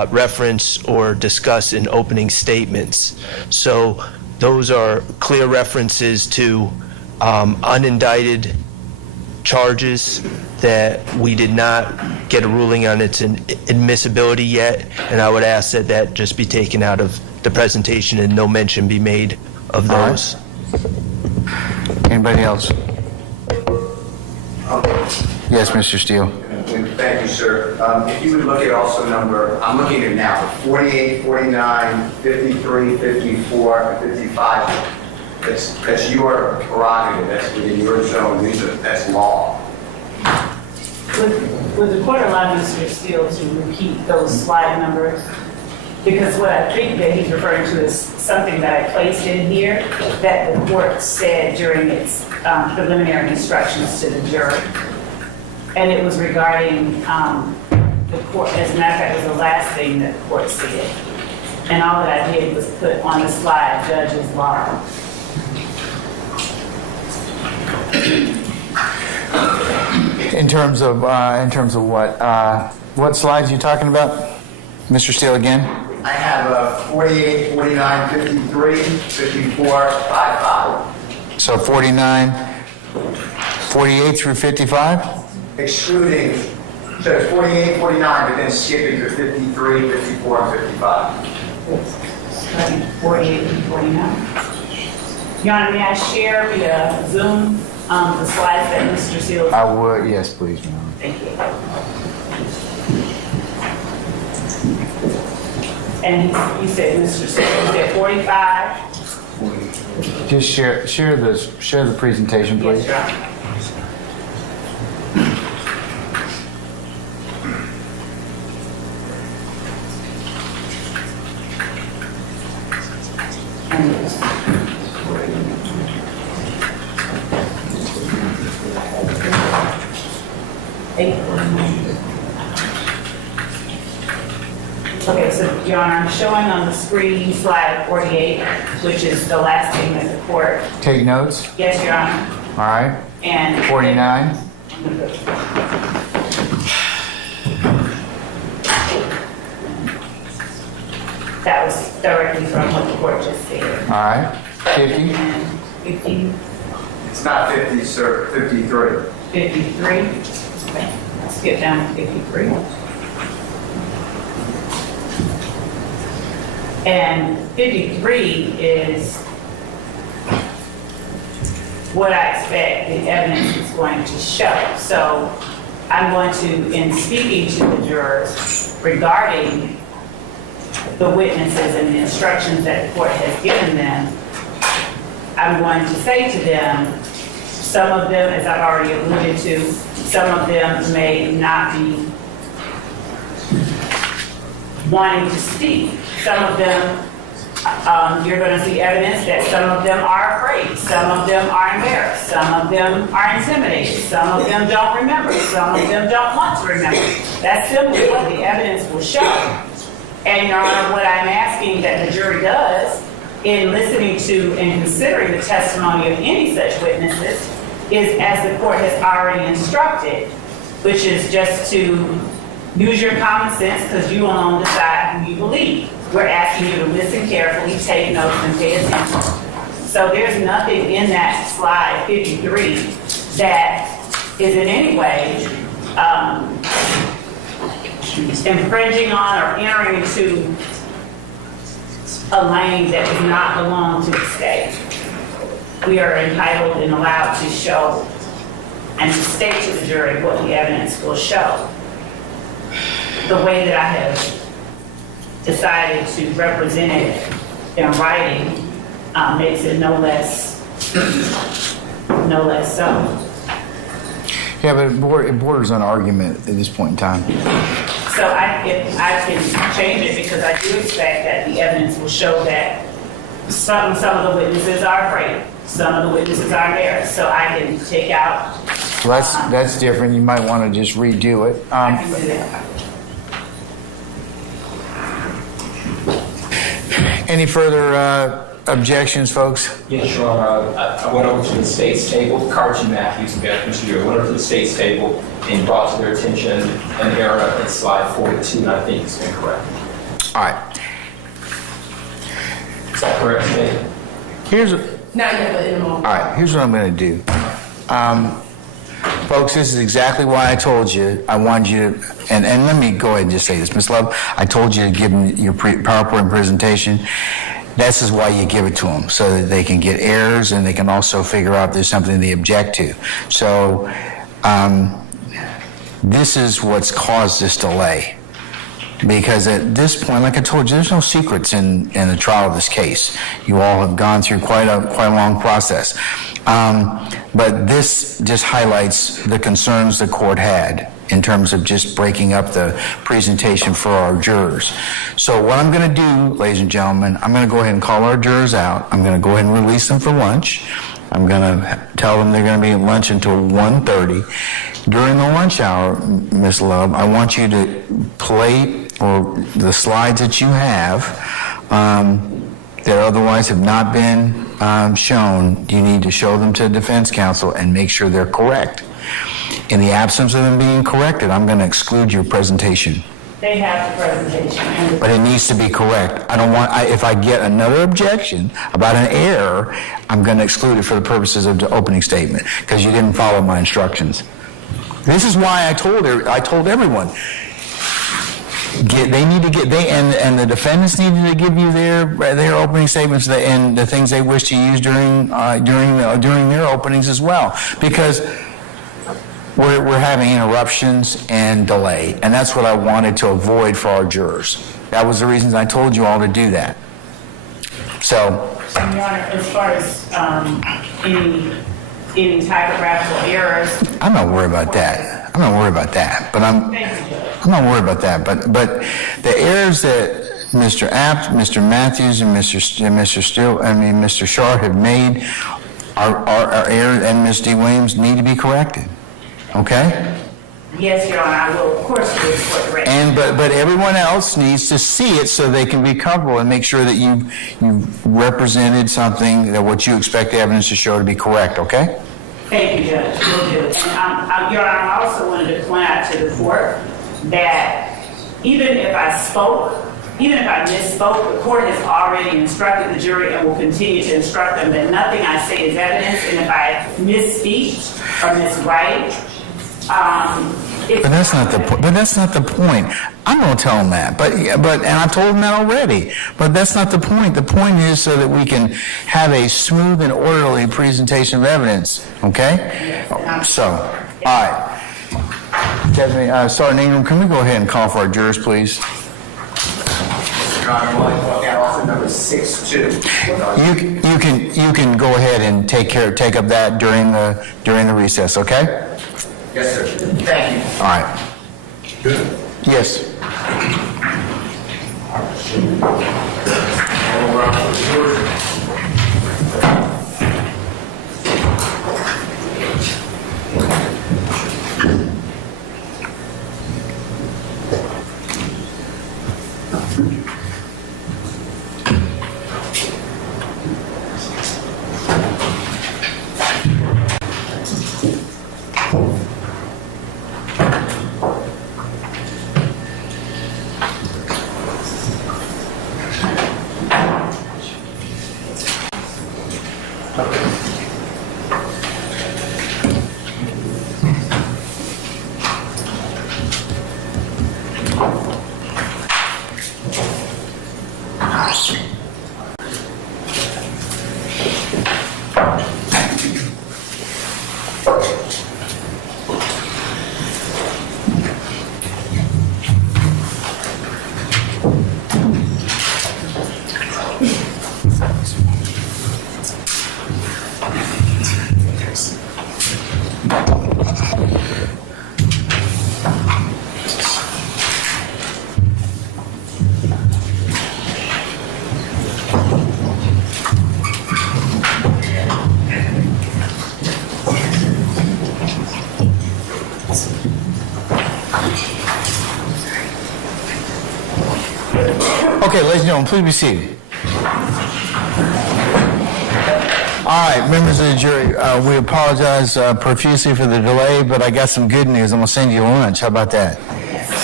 reference or discuss in opening statements. So those are clear references to unindicted charges that we did not get a ruling on its admissibility yet, and I would ask that that just be taken out of the presentation and no mention be made of those. Right. Anybody else? Yes, Mr. Steele. Thank you, sir. If you would look at also I'm looking at now, 48, 49, 53, 54, and 55. That's your prerogative. That's within your zone. That's law. Would the court allow Mr. Steele to repeat those slide numbers? Because what I think that he's referring to is something that I placed in here that the court said during its preliminary instructions to the jury. And it was regarding the court, as a matter of fact, was the last thing that the court said. And all that I did was put on the slide, judge's bar. In terms of what slides are you talking about? Mr. Steele again? I have 48, 49, 53, 54, 55. So 49, 48 through 55? Excluding, so it's 48, 49, but then skipping to 53, 54, and 55. 48 and 49. Your Honor, may I share via Zoom the slides that Mr. Seals? I would, yes, please, ma'am. Thank you. And you said, Mr. Seals, you said 45? Just share the presentation, please. Yes, Your Honor. Okay, so Your Honor, I'm showing on the screen slide 48, which is the last thing that the court. Take notes. Yes, Your Honor. All right. And 49. That was directly from what the court just said. All right. 50. And 50. It's not 50, sir, 53. 53. Okay, let's get down to 53. And 53 is what I expect the evidence is going to show. So I'm going to, in speaking to the jurors regarding the witnesses and the instructions that the court has given them, I'm going to say to them, some of them, as I've already alluded to, some of them may not be wanting to speak. Some of them, you're going to see evidence that some of them are afraid, some of them are embarrassed, some of them are intimidated, some of them don't remember, some of them don't want to remember. That's simply what the evidence will show. And Your Honor, what I'm asking that the jury does in listening to and considering the testimony of any such witnesses is as the court has already instructed, which is just to use your common sense because you alone decide who you believe. We're asking you to listen carefully, take notes, and pay attention. So there's nothing in that slide 53 that is in any way infringing on or entering into a lane that does not belong to the state. We are entitled and allowed to show and to state to the jury what the evidence will show. The way that I have decided to represent it in writing makes it no less so. Yeah, but it borders on argument at this point in time. So I can change it because I do expect that the evidence will show that some of the witnesses are afraid, some of the witnesses are embarrassed. So I can take out. Well, that's different. You might want to just redo it. I can do that. Any further objections, folks? Yes, Your Honor. I went over to the state's table, Carter and Matthews and Mr. Huey went over to the state's table and brought to their attention an error in slide 42, and I think it's incorrect. All right. Is that correct, State? Not yet, but in a moment. All right, here's what I'm going to do. Folks, this is exactly why I told you I wanted you to, and let me go ahead and just say this. Ms. Love, I told you to give them your PowerPoint presentation. This is why you give it to them, so that they can get errors and they can also figure out if there's something they object to. So this is what's caused this delay. Because at this point, like I told you, there's no secrets in the trial of this case. You all have gone through quite a long process. But this just highlights the concerns the court had in terms of just breaking up the presentation for our jurors. So what I'm going to do, ladies and gentlemen, I'm going to go ahead and call our jurors out. I'm going to go ahead and release them for lunch. I'm going to tell them they're going to be at lunch until 1:30. during the lunch hour, Ms. Love, I want you to play or the slides that you have that otherwise have not been shown. You need to show them to the defense counsel and make sure they're correct. In the absence of them being corrected, I'm going to exclude your presentation. They have the presentation. But it needs to be correct. I don't want, if I get another objection about an error, I'm going to exclude it for the purposes of the opening statement because you didn't follow my instructions. This is why I told everyone, they need to get, and the defendants needed to give you their opening statements and the things they wish to use during their openings as well, because we're having interruptions and delay, and that's what I wanted to avoid for our jurors. That was the reasons I told you all to do that. So, Your Honor, as far as any typographical errors, I'm not worried about that. But I'm not worried about that. But the errors that Mr. Apt, Mr. Matthews, and Mr. Shaw have made are errors, and Ms. D. Williams need to be corrected. Okay? yes, Your Honor, I will, of course, do it for the record. But everyone else needs to see it so they can be comfortable and make sure that you've represented something that what you expect the evidence to show to be correct. Okay? Thank you, Judge. We'll do it. And Your Honor, I also wanted to point out to the court that even if I misspoke, the court has already instructed the jury and will continue to instruct them that nothing I say is evidence, and if I misspeak or miswrite, But that's not the point. I'm going to tell them that. And I've told them that already. But that's not the point. The point is so that we can have a smooth and orderly presentation of evidence. Okay? So, all right. Desmond, Sergeant Ingram, can we go ahead and call for our jurors, please? Your Honor, I want to look at also number 6-2. You can go ahead and take up that during the recess. Okay? Yes, sir. Thank you. All right. Good. Yes. Okay, ladies and gentlemen, please be seated. All right, members of the jury, we apologize profusely for the delay, but I got some good news. I'm going to send you lunch. How about that?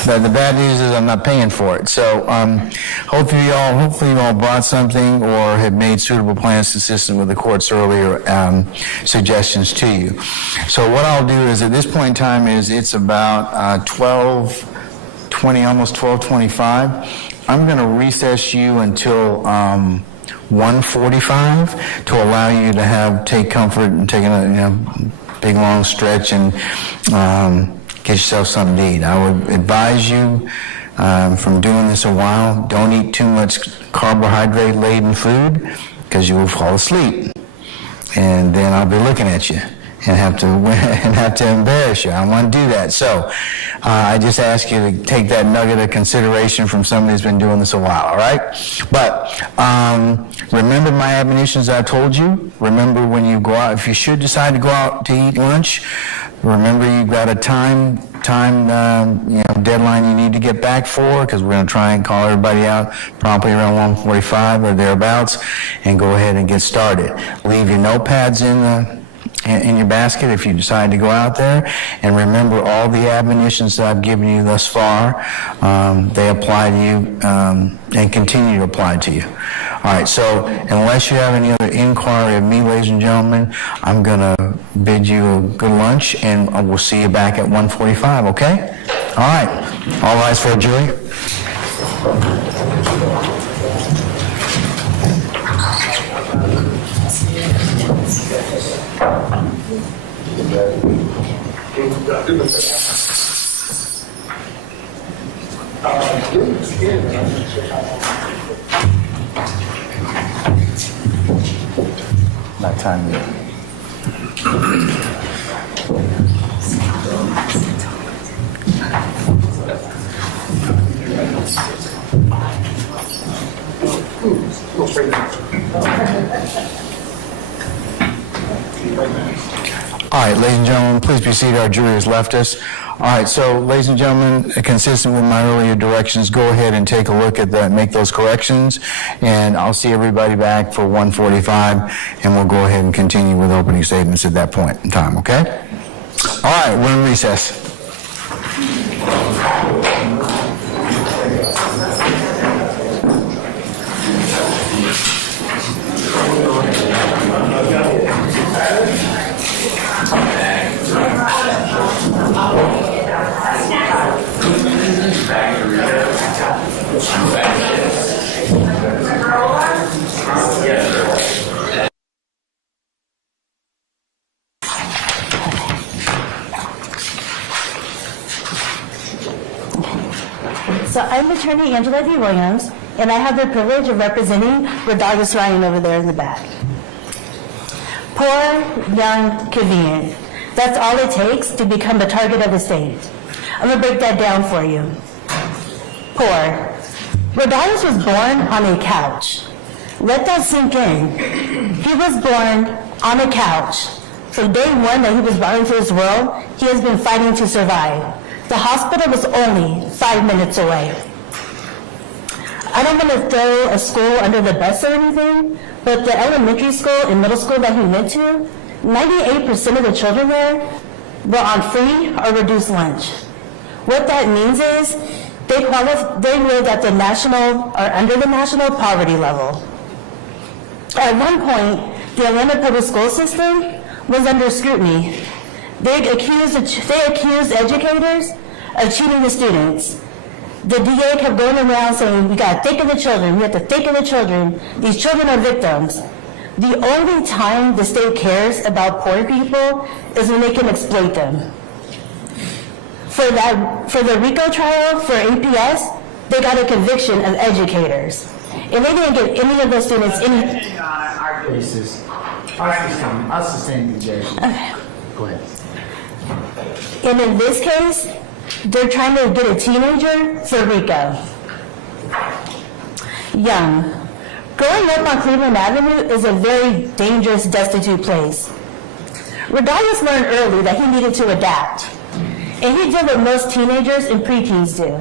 But the bad news is I'm not paying for it. So hopefully you all brought something or have made suitable plans consistent with the court's earlier suggestions to you. So what I'll do is at this point in time it's about 12:20, almost 12:25. I'm going to recess you until 1:45 to allow you to take comfort and take a big long stretch and get yourself something to eat. I would advise you from doing this a while, don't eat too much carbohydrate-laden food because you will fall asleep. And then I'll be looking at you. and have to embarrass you. I don't want to do that. So I just ask you to take that nugget of consideration from somebody who's been doing this a while, all right? But remember my admonitions I told you. Remember when you go out, if you should decide to go out to eat lunch, remember you've got a time deadline you need to get back for, because we're going to try and call everybody out promptly around 1:45 or thereabouts, and go ahead and get started. Leave your notepads in your basket if you decide to go out there, and remember all the admonitions that I've given you thus far. They apply to you and continue to apply to you. All right, so unless you have any other inquiry of me, ladies and gentlemen, I'm going to bid you a good lunch, and we'll see you back at 1:45, okay? All right, all rise for a jury. Not time yet. All right, ladies and gentlemen, please be seated. Our jury has left us. All right, so ladies and gentlemen, consistent with my earlier directions, go ahead and take a look at that, make those corrections, and I'll see everybody back for 1:45, and we'll go ahead and continue with opening statements at that point in time, okay? All right, we're in recess. So I'm attorney Angela D. Williams, and I have the privilege of representing Rodriguez Ryan over there in the back. Poor, young, convenient. That's all it takes to become the target of the state. I'm gonna break that down for you. Poor. Rodriguez was born on a couch. Let that sink in. He was born on a couch. From day one that he was brought into this world, he has been fighting to survive. The hospital was only 5 minutes away. I don't want to throw a school under the bus or anything, but the elementary school and middle school that he went to, 98% of the children there were on free or reduced lunch. What that means is they lived at the national or under the national poverty level. At one point, the Atlanta public school system was under scrutiny. They accused educators of cheating the students. The DA kept going around saying, we got to think of the children, we have to think of the children. These children are victims. The only time the state cares about poor people is when they can exploit them. For the RICO trial for APS, they got a conviction of educators. And they didn't give any of those students any... I'll sustain the objection. Okay. Go ahead. And in this case, they're trying to get a teenager for RICO. Young. Growing up on Cleveland Avenue is a very dangerous, destitute place. Rodriguez learned early that he needed to adapt. And he did what most teenagers and preteens do.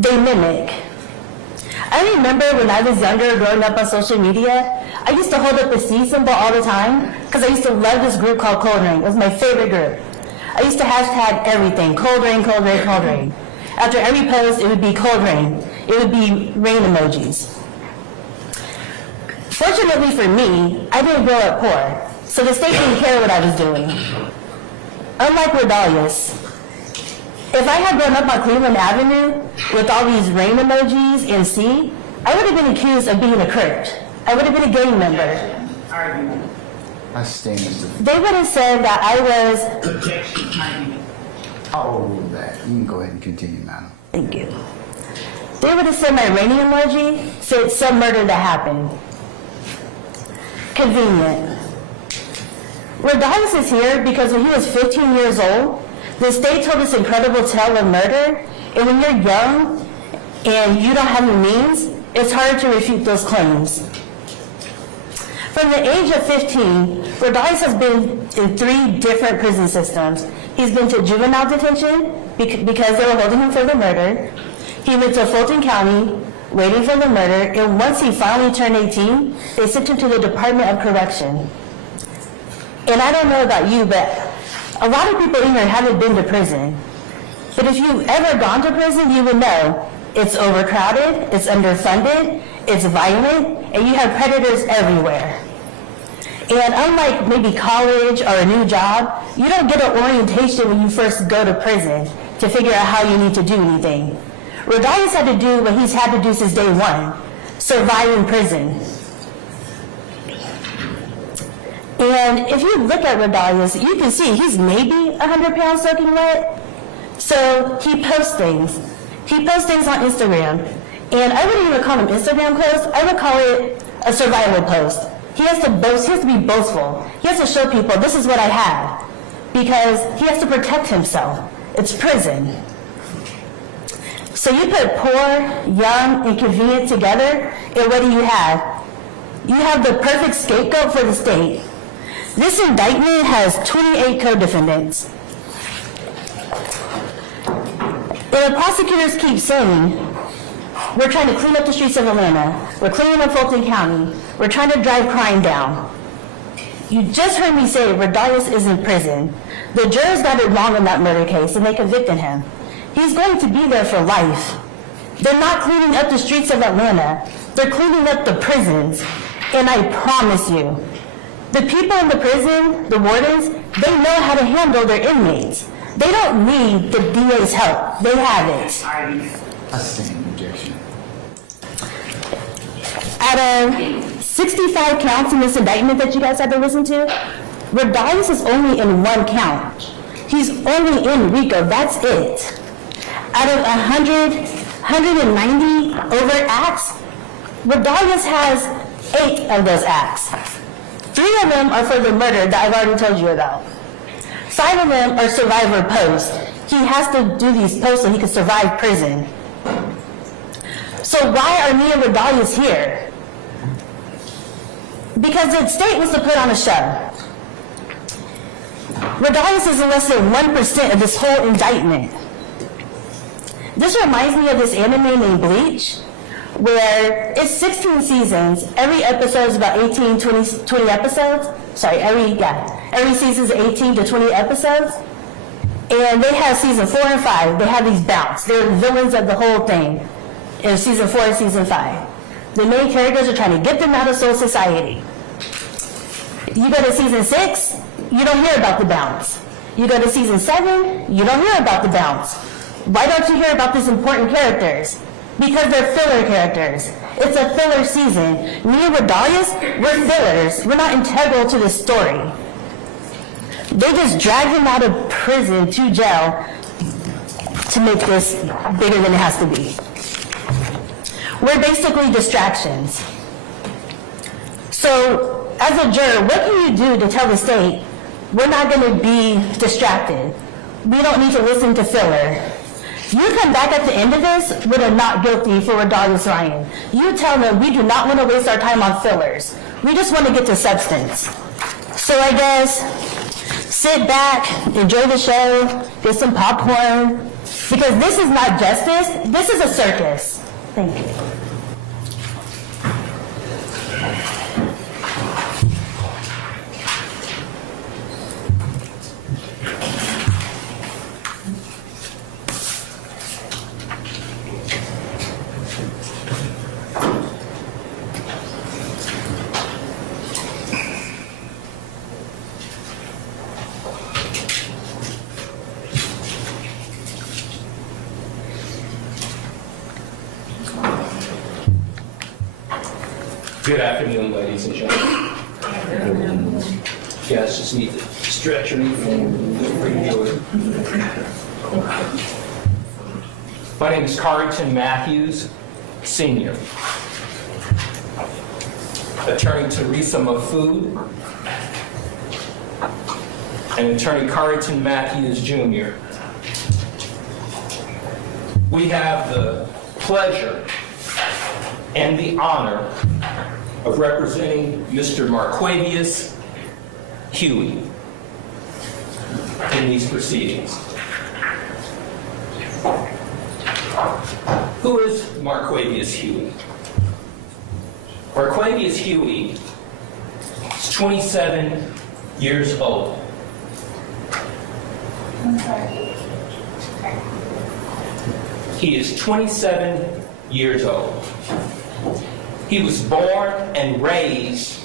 They mimic. I remember when I was younger, growing up on social media, I used to hold up the C symbol all the time because I used to love this group called Cold Rain. It was my favorite group. I used to hashtag everything, cold rain, cold rain, cold rain. After every post, it would be cold rain. It would be rain emojis. Fortunately for me, I didn't grow up poor, so the state didn't care what I was doing. Unlike Rodriguez, if I had grown up on Cleveland Avenue with all these rain emojis and C, I would have been accused of being a Crip. I would have been a gang member. I sustain this. They would have said that I was... Oh, that. You can go ahead and continue, madam. Thank you. They would have said my raining emoji said some murder that happened. Convenient. Rodriguez is here because when he was 15 years old, the state told this incredible tale of murder, and when you're young and you don't have the means, it's hard to refute those claims. From the age of 15, Rodriguez has been in 3 different prison systems. He's been to juvenile detention because they were holding him for the murder. He went to Fulton County waiting for the murder, and once he finally turned 18, they sent him to the Department of Correction. And I don't know about you, but a lot of people in here haven't been to prison. But if you've ever gone to prison, you would know it's overcrowded, it's underfunded, it's violent, and you have predators everywhere. And unlike maybe college or a new job, you don't get an orientation when you first go to prison to figure out how you need to do anything. Rodriguez had to do what he's had to do since day one, survive in prison. And if you look at Rodriguez, you can see he's maybe 100 pounds soaking wet. So he posts things. He posts things on Instagram. And I wouldn't even call them Instagram posts. I would call it a survival post. He has to boast, he has to be boastful. He has to show people, this is what I have. Because he has to protect himself. It's prison. So you put poor, young, and convenient together, and what do you have? You have the perfect scapegoat for the state. This indictment has 28 co-defendants. And the prosecutors keep saying, we're trying to clean up the streets of Atlanta. We're cleaning up Fulton County. We're trying to drive crime down. You just heard me say Rodriguez is in prison. The jurors got it wrong in that murder case, and they convicted him. He's going to be there for life. They're not cleaning up the streets of Atlanta. They're cleaning up the prisons. And I promise you, the people in the prison, the wardens, they know how to handle their inmates. They don't need the DA's help. They have it. Objection. Out of 65 counts in this indictment that you guys had to listen to, Rodriguez is only in 1 count. He's only in RICO, that's it. Out of 190 overt acts, Rodriguez has 8 of those acts. 3 of them are for the murder that I've already told you about. 5 of them are survivor posts. He has to do these posts so he can survive prison. So why are me and Rodriguez here? Because the state wants to put on a show. Rodriguez is in less than 1% of this whole indictment. This reminds me of this anime named Bleach, where it's 16 seasons. Every episode is about 18, 20 episodes. Sorry, every season is 18 to 20 episodes. And they have season 4 and 5. They have these bouts. They're the villains of the whole thing in season 4 and season 5. The main characters are trying to get them out of soul society. You go to season 6, you don't hear about the bounce. You go to season 7, you don't hear about the bounce. Why don't you hear about these important characters? Because they're filler characters. It's a filler season. Me and Rodriguez, we're fillers. We're not integral to the story. They just drag him out of prison to jail to make this bigger than it has to be. We're basically distractions. So, as a juror, what can you do to tell the state, we're not going to be distracted? We don't need to listen to filler. You come back at the end of this with a not guilty for Rodriguez Ryan. You tell them we do not want to waste our time on fillers. We just want to get to substance. So I guess sit back, enjoy the show, get some popcorn, because this is not justice, this is a circus. Thank you. Good afternoon, ladies and gentlemen. You guys just need to stretch or anything. Feel free to do it. My name is Carrington Matthews, Sr. Attorney Teresa Mafood, and Attorney Carrington Matthews Jr. We have the pleasure and the honor of representing Mr. Marquavius Huey in these proceedings. Who is Marquavius Huey? Marquavius Huey is 27 years old. He is 27 years old. He was born and raised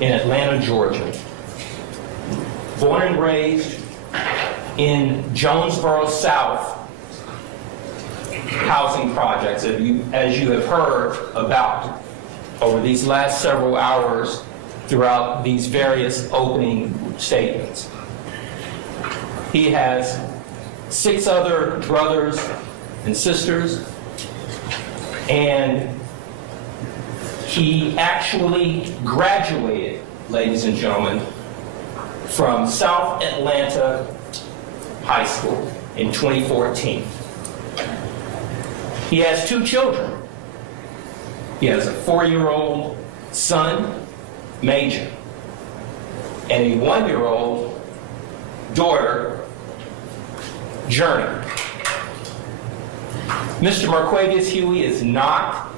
in Atlanta, Georgia. Born and raised in Jonesboro South housing projects, as you have heard about over these last several hours throughout these various opening statements. He has 6 other brothers and sisters, and he actually graduated, ladies and gentlemen, from South Atlanta High School in 2014. He has 2 children. He has a 4-year-old son, Major, and a 1-year-old daughter, Journey. Mr. Marquavius Huey is not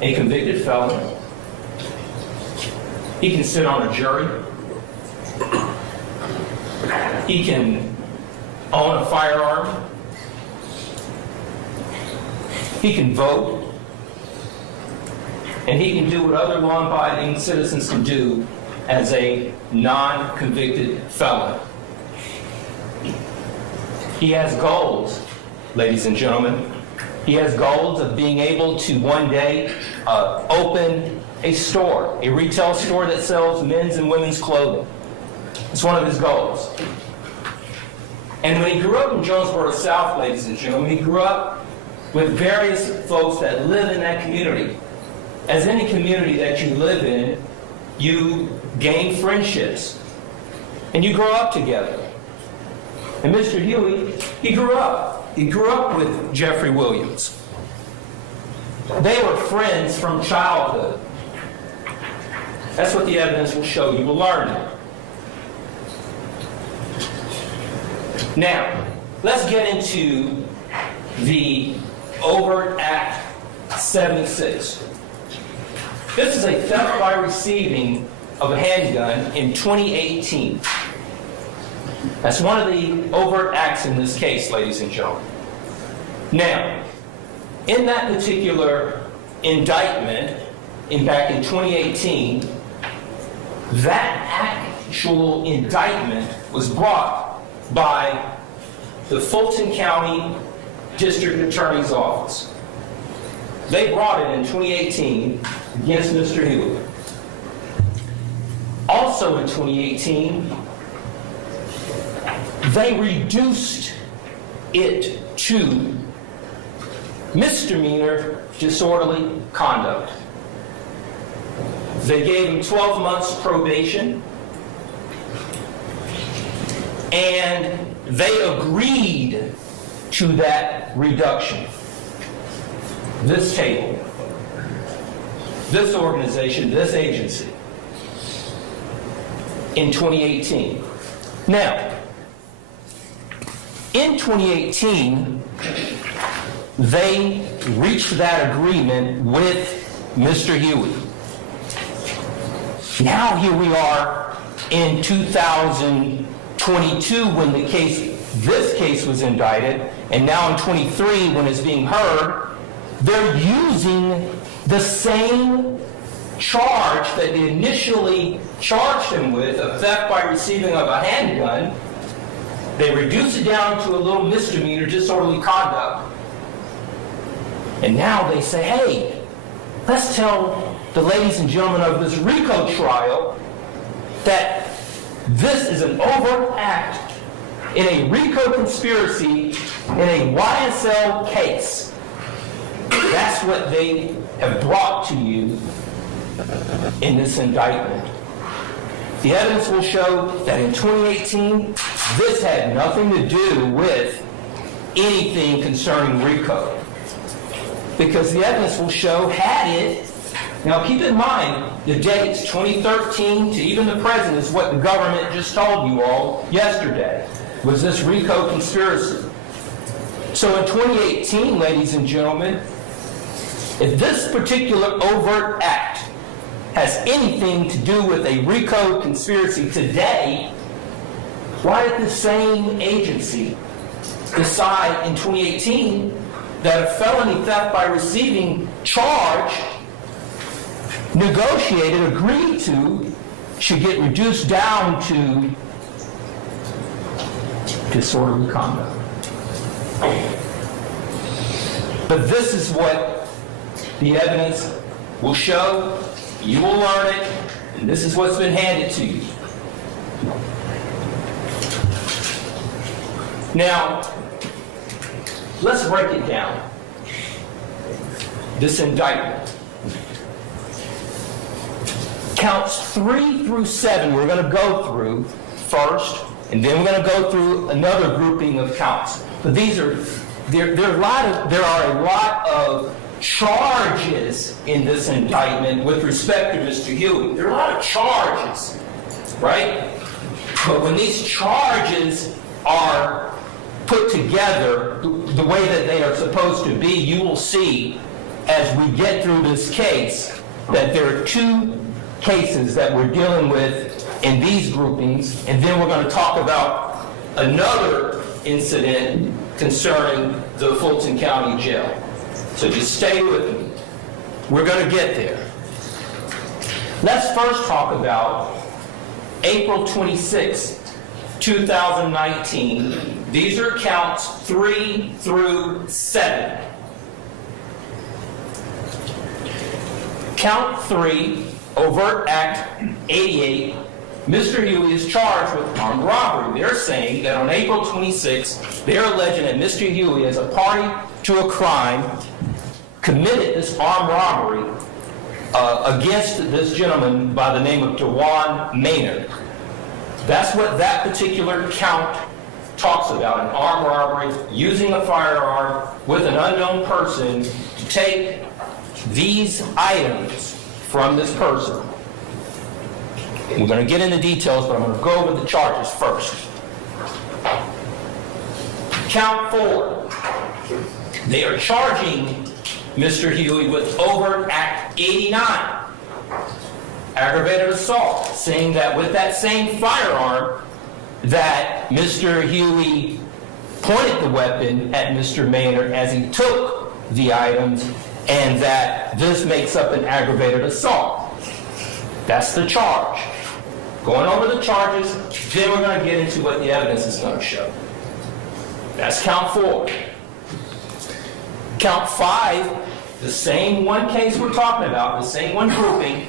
a convicted felon. He can sit on a jury. He can own a firearm. He can vote. And he can do what other law-abiding citizens can do as a non-convicted felon. He has goals, ladies and gentlemen. He has goals of being able to one day open a store, a retail store that sells men's and women's clothing. It's one of his goals. And when he grew up in Jonesboro South, ladies and gentlemen, he grew up with various folks that live in that community. As any community that you live in, you gain friendships and you grow up together. And Mr. Huey, he grew up. He grew up with Jeffrey Williams. They were friends from childhood. That's what the evidence will show. You will learn it. Now, let's get into the Overt Act 76. This is a theft by receiving of a handgun in 2018. That's one of the overt acts in this case, ladies and gentlemen. Now, in that particular indictment, back in 2018, that actual indictment was brought by the Fulton County District Attorney's Office. They brought it in 2018 against Mr. Huey. Also in 2018, they reduced it to misdemeanor disorderly conduct. They gave him 12 months probation, and they agreed to that reduction. This table, this organization, this agency, in 2018. Now, in 2018, they reached that agreement with Mr. Huey. Now here we are in 2022 when this case was indicted, and now in 23 when it's being heard. They're using the same charge that they initially charged him with, of theft by receiving of a handgun. They reduce it down to a little misdemeanor, disorderly conduct. And now they say, hey, let's tell the ladies and gentlemen of this RICO trial that this is an overt act in a RICO conspiracy in a YSL case. That's what they have brought to you in this indictment. The evidence will show that in 2018, this had nothing to do with anything concerning RICO. Because the evidence will show, had it, now keep in mind, the dates 2013 to even the present is what the government just told you all yesterday, was this RICO conspiracy. So in 2018, ladies and gentlemen, if this particular overt act has anything to do with a RICO conspiracy today, why did the same agency decide in 2018 that a felony theft by receiving charge negotiated, agreed to, should get reduced down to disorderly conduct? But this is what the evidence will show. You will learn it, and this is what's been handed to you. Now, let's break it down. This indictment. Counts 3 through 7 we're going to go through first, and then we're going to go through another grouping of counts. But these are there are a lot of charges in this indictment with respect to Mr. Huey. There are a lot of charges, right? But when these charges are put together the way that they are supposed to be, you will see as we get through this case that there are 2 cases that we're dealing with in these groupings, and then we're going to talk about another incident concerning the Fulton County Jail. So just stay with me. We're going to get there. Let's first talk about April 26, 2019. These are counts 3 through 7. Count 3, overt act 88. Mr. Huey is charged with armed robbery. They're saying that on April 26, they're alleging that Mr. Huey, as a party to a crime, committed this armed robbery against this gentleman by the name of DeJuan Maynard. That's what that particular count talks about, an armed robbery, using a firearm with an unknown person to take these items from this person. We're going to get into details, but I'm going to go over the charges first. Count 4. They are charging Mr. Huey with overt act 89, aggravated assault, saying that with that same firearm that Mr. Huey pointed the weapon at Mr. Maynard as he took the items, and that this makes up an aggravated assault. That's the charge. Going over the charges, then we're going to get into what the evidence is going to show. That's count 4. Count 5, the same one case we're talking about, the same one grouping,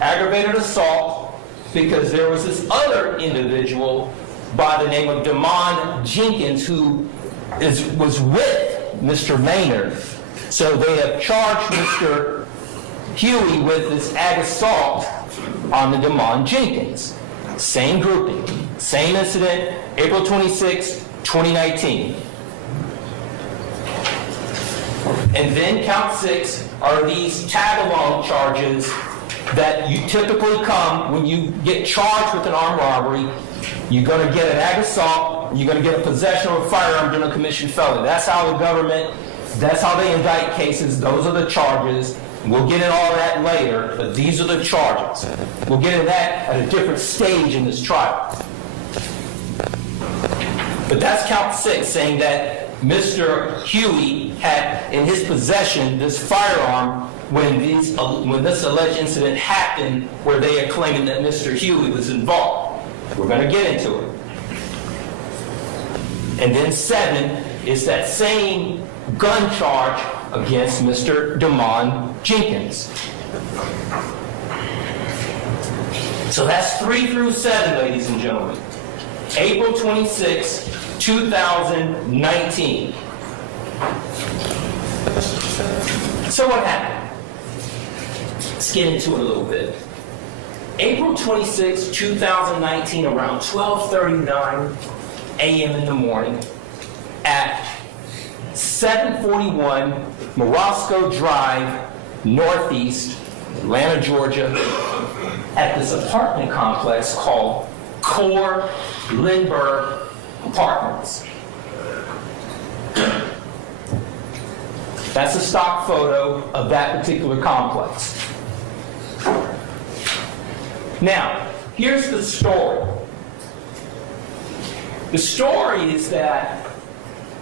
aggravated assault, because there was this other individual by the name of Damon Jenkins who was with Mr. Maynard. So they have charged Mr. Huey with this ag assault on the Damon Jenkins. Same grouping, same incident, April 26, 2019. And then count 6 are these tag-along charges that you typically come when you get charged with an armed robbery. You're going to get an ag assault, you're going to get a possession of a firearm during a commissioned felony. That's how the government, that's how they indict cases. Those are the charges. We'll get into all that later, but these are the charges. We'll get into that at a different stage in this trial. But that's count 6, saying that Mr. Huey had in his possession this firearm when this alleged incident happened, where they are claiming that Mr. Huey was involved. We're going to get into it. And then 7 is that same gun charge against Mr. Damon Jenkins. So that's 3 through 7, ladies and gentlemen. April 26, 2019. So what happened? Let's get into it a little bit. April 26, 2019, around 12:39 a.m. in the morning, at 741 Morosco Drive, Northeast, Atlanta, Georgia, at this apartment complex called Core Lindbergh Apartments. That's a stock photo of that particular complex. Now, here's the story. The story is that,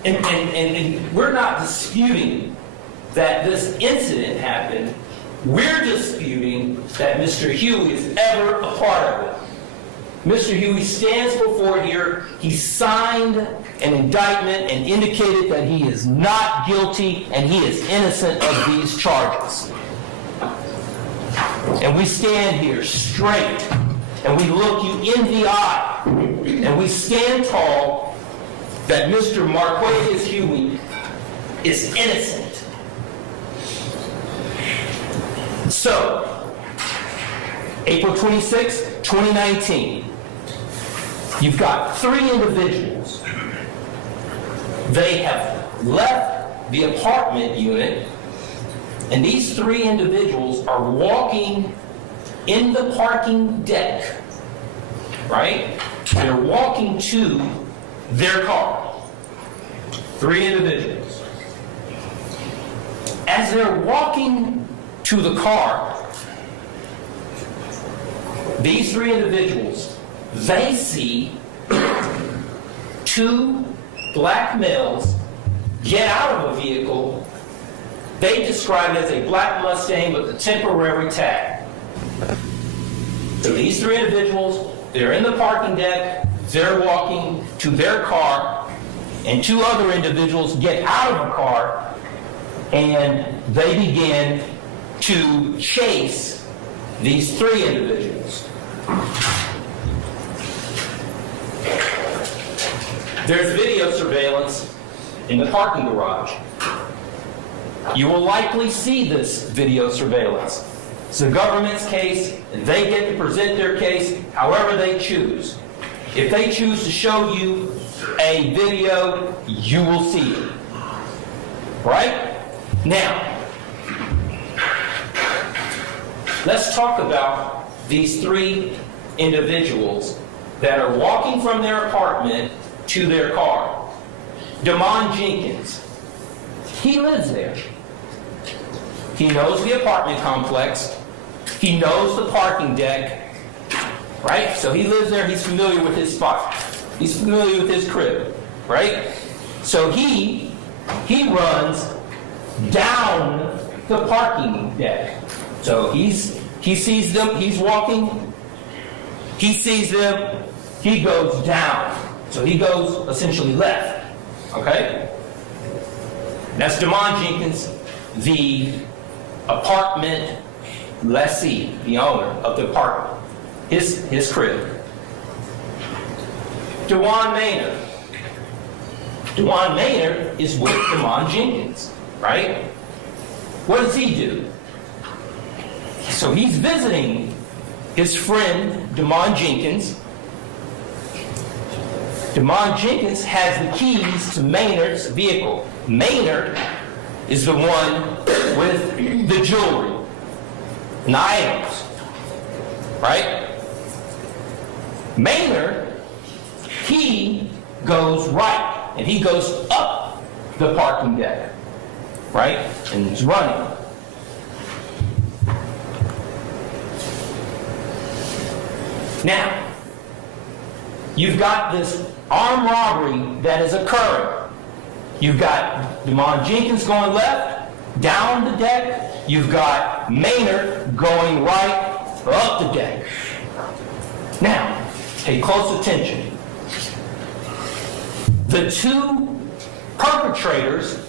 and we're not disputing that this incident happened. We're disputing that Mr. Huey is ever a part of it. Mr. Huey stands before here. He signed an indictment and indicated that he is not guilty and he is innocent of these charges. And we stand here straight and we look you in the eye and we stand tall that Mr. Marquez Huey is innocent. So, April 26, 2019, you've got 3 individuals. They have left the apartment unit, and these 3 individuals are walking in the parking deck, right? They're walking to their car. 3 individuals. As they're walking to the car, these 3 individuals, they see 2 black males get out of a vehicle they describe it as a black Mustang with a temporary tag. So these 3 individuals, they're in the parking deck, they're walking to their car, and 2 other individuals get out of the car and they begin to chase these 3 individuals. There's video surveillance in the parking garage. You will likely see this video surveillance. It's the government's case, and they get to present their case however they choose. If they choose to show you a video, you will see it. Right? Now, let's talk about these 3 individuals that are walking from their apartment to their car. Damon Jenkins, he lives there. He knows the apartment complex. He knows the parking deck, right? So he lives there. He's familiar with his spot. He's familiar with his crib, right? So he runs down the parking deck. So he sees them. He's walking. He sees them. He goes down. So he goes essentially left. Okay? That's Damon Jenkins, the apartment lessee, the owner of the apartment, his crib. Dewan Maynard. Dewan Maynard is with Damon Jenkins, right? What does he do? So he's visiting his friend, Damon Jenkins. Damon Jenkins has the keys to Maynard's vehicle. Maynard is the one with the jewelry and the items, right? Maynard, he goes right, and he goes up the parking deck, right? And he's running. Now, you've got this armed robbery that is occurring. You've got Damon Jenkins going left, down the deck. You've got Maynard going right, up the deck. Now, pay close attention. The 2 perpetrators,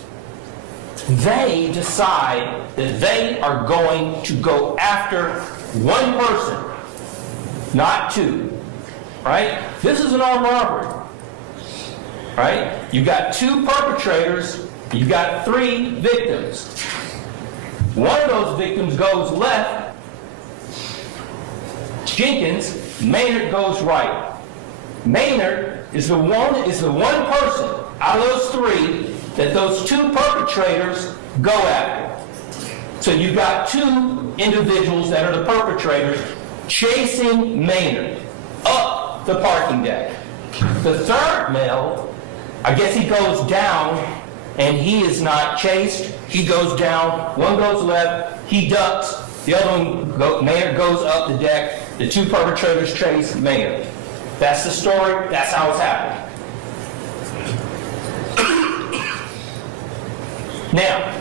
they decide that they are going to go after one person, not 2. Right? This is an armed robbery. Right? You've got 2 perpetrators, you've got 3 victims. One of those victims goes left, Jenkins, Maynard goes right. Maynard is the one person out of those three that those two perpetrators go after. So you've got two individuals that are the perpetrators chasing Maynard up the parking deck. The third male, I guess he goes down, and he is not chased. He goes down, one goes left, he ducks, the other one, Maynard goes up the deck, the two perpetrators chase Maynard. That's the story, that's how it's happening. Now,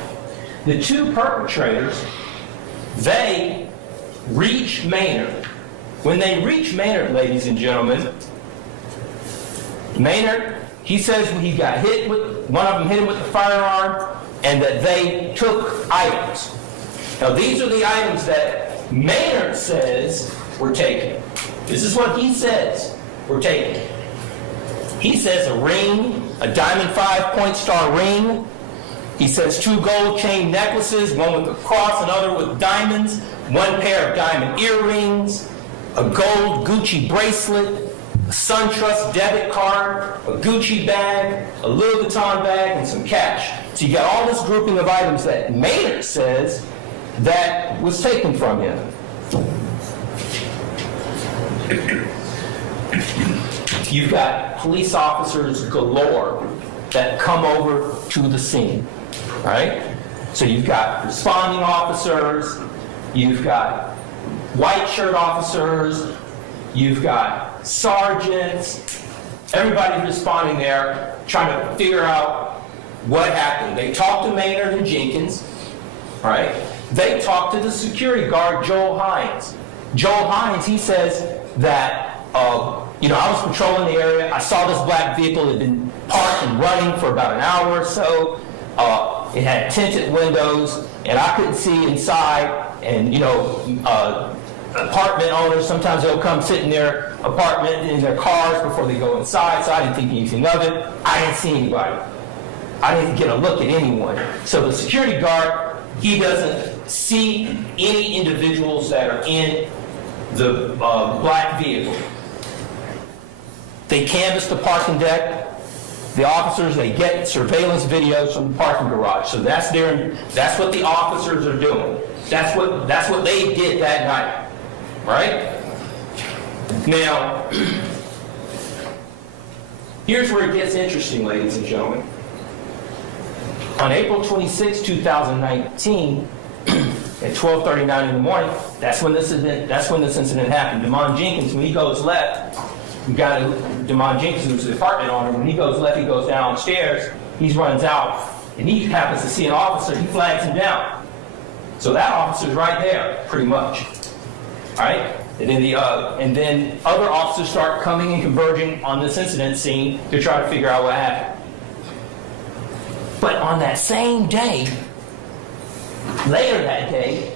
the two perpetrators, they reach Maynard. When they reach Maynard, ladies and gentlemen, Maynard, he says when he got hit with, one of them hit him with the firearm, and that they took items. Now, these are the items that Maynard says were taken. This is what he says were taken. He says a ring, a diamond 5-point star ring. He says 2 gold chain necklaces, one with a cross, another with diamonds, 1 pair of diamond earrings, a gold Gucci bracelet, a SunTrust debit card, a Gucci bag, a Louis Vuitton bag, and some cash. So you got all this grouping of items that Maynard says that was taken from him. You've got police officers galore that come over to the scene, right? So you've got responding officers, you've got white shirt officers, you've got sergeants, everybody's responding there, trying to figure out what happened. They talked to Maynard and Jenkins, right? They talked to the security guard, Joel Hines. Joel Hines, he says that, I was patrolling the area. I saw this black vehicle had been parked and running for about an hour or so. It had tinted windows, and I couldn't see inside. And, apartment owners, sometimes they'll come sit in their apartment, in their cars before they go inside, so I didn't think anything of it. I didn't see anybody. I didn't get a look at anyone. So the security guard, he doesn't see any individuals that are in the black vehicle. They canvass the parking deck. The officers, they get surveillance videos from the parking garage. So that's what the officers are doing. That's what they did that night, right? Now, here's where it gets interesting, ladies and gentlemen. On April 26, 2019, at 12:39 in the morning, that's when this incident happened. Demond Jenkins, when he goes left, Demond Jenkins, who's the apartment owner, when he goes left, he goes downstairs, he runs out, and he happens to see an officer, he flags him down. So that officer's right there, pretty much. All right? And then other officers start coming and converging on this incident scene to try to figure out what happened. But on that same day, later that day,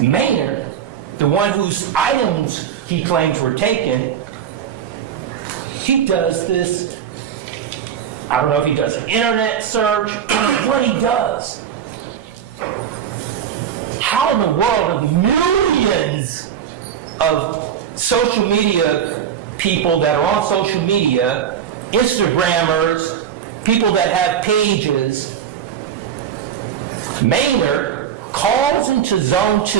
Maynard, the one whose items he claims were taken, he does this, I don't know if he does an internet search, what he does. How in the world of millions of social media people that are on social media, Instagrammers, people that have pages, Maynard calls into Zone 2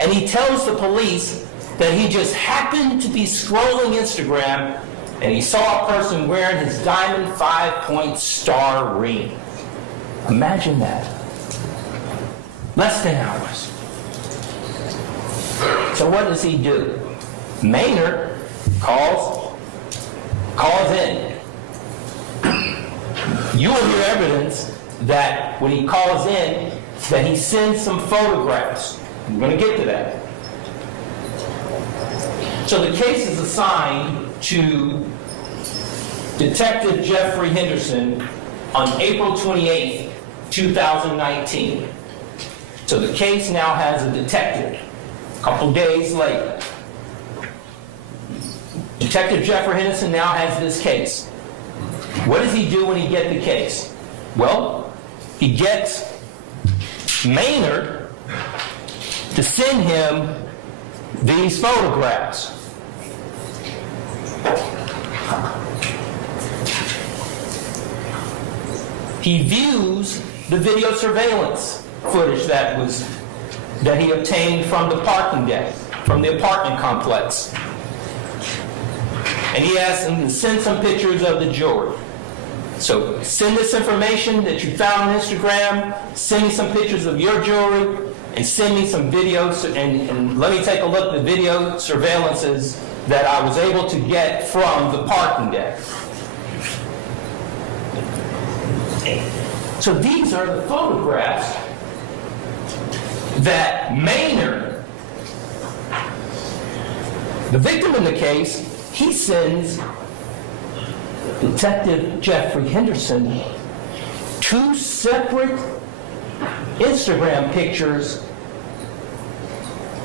and he tells the police that he just happened to be scrolling Instagram and he saw a person wearing his diamond 5-point star ring. Imagine that. Less than hours. So what does he do? Maynard calls in. You will hear evidence that when he calls in, that he sends some photographs. I'm going to get to that. So the case is assigned to Detective Jeffrey Henderson on April 28, 2019. So the case now has a detective. A couple days later, Detective Jeffrey Henderson now has this case. What does he do when he gets the case? Well, he gets Maynard to send him these photographs. He views the video surveillance footage that he obtained from the parking deck, from the apartment complex. And he asked him to send some pictures of the jury. So send this information that you found on Instagram, send me some pictures of your jury, and send me some videos, and let me take a look at the video surveillances that I was able to get from the parking deck. So these are the photographs that Maynard, the victim in the case, he sends Detective Jeffrey Henderson 2 separate Instagram pictures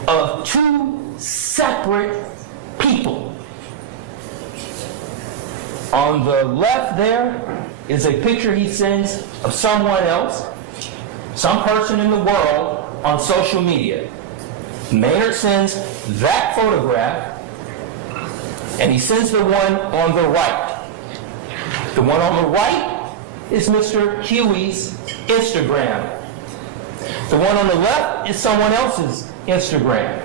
of 2 separate people. On the left there is a picture he sends of someone else, some person in the world on social media. Maynard sends that photograph, and he sends the one on the right. The one on the right is Mr. Huey's Instagram. The one on the left is someone else's Instagram.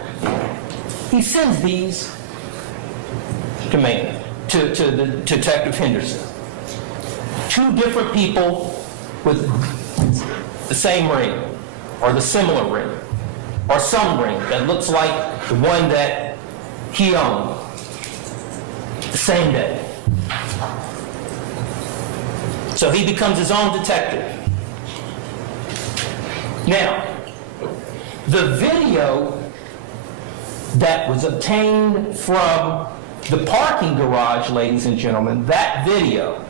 He sends these to Maynard, to the Detective Henderson. 2 different people with the same ring, or the similar ring, or some ring that looks like the one that he owned the same day. So he becomes his own detective. Now, the video that was obtained from the parking garage, ladies and gentlemen, that video,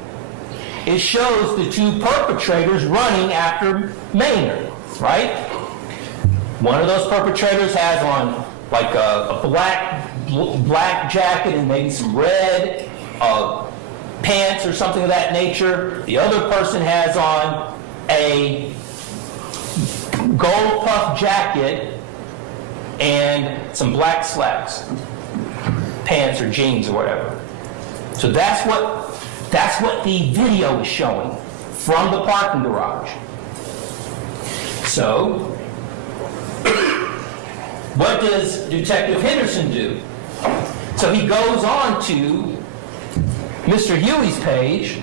it shows the 2 perpetrators running after Maynard, right? One of those perpetrators has on like a black jacket and maybe some red pants or something of that nature. The other person has on a gold puff jacket and some black slacks, pants or jeans or whatever. So that's what the video is showing from the parking garage. So, what does Detective Henderson do? So he goes on to Mr. Huey's page,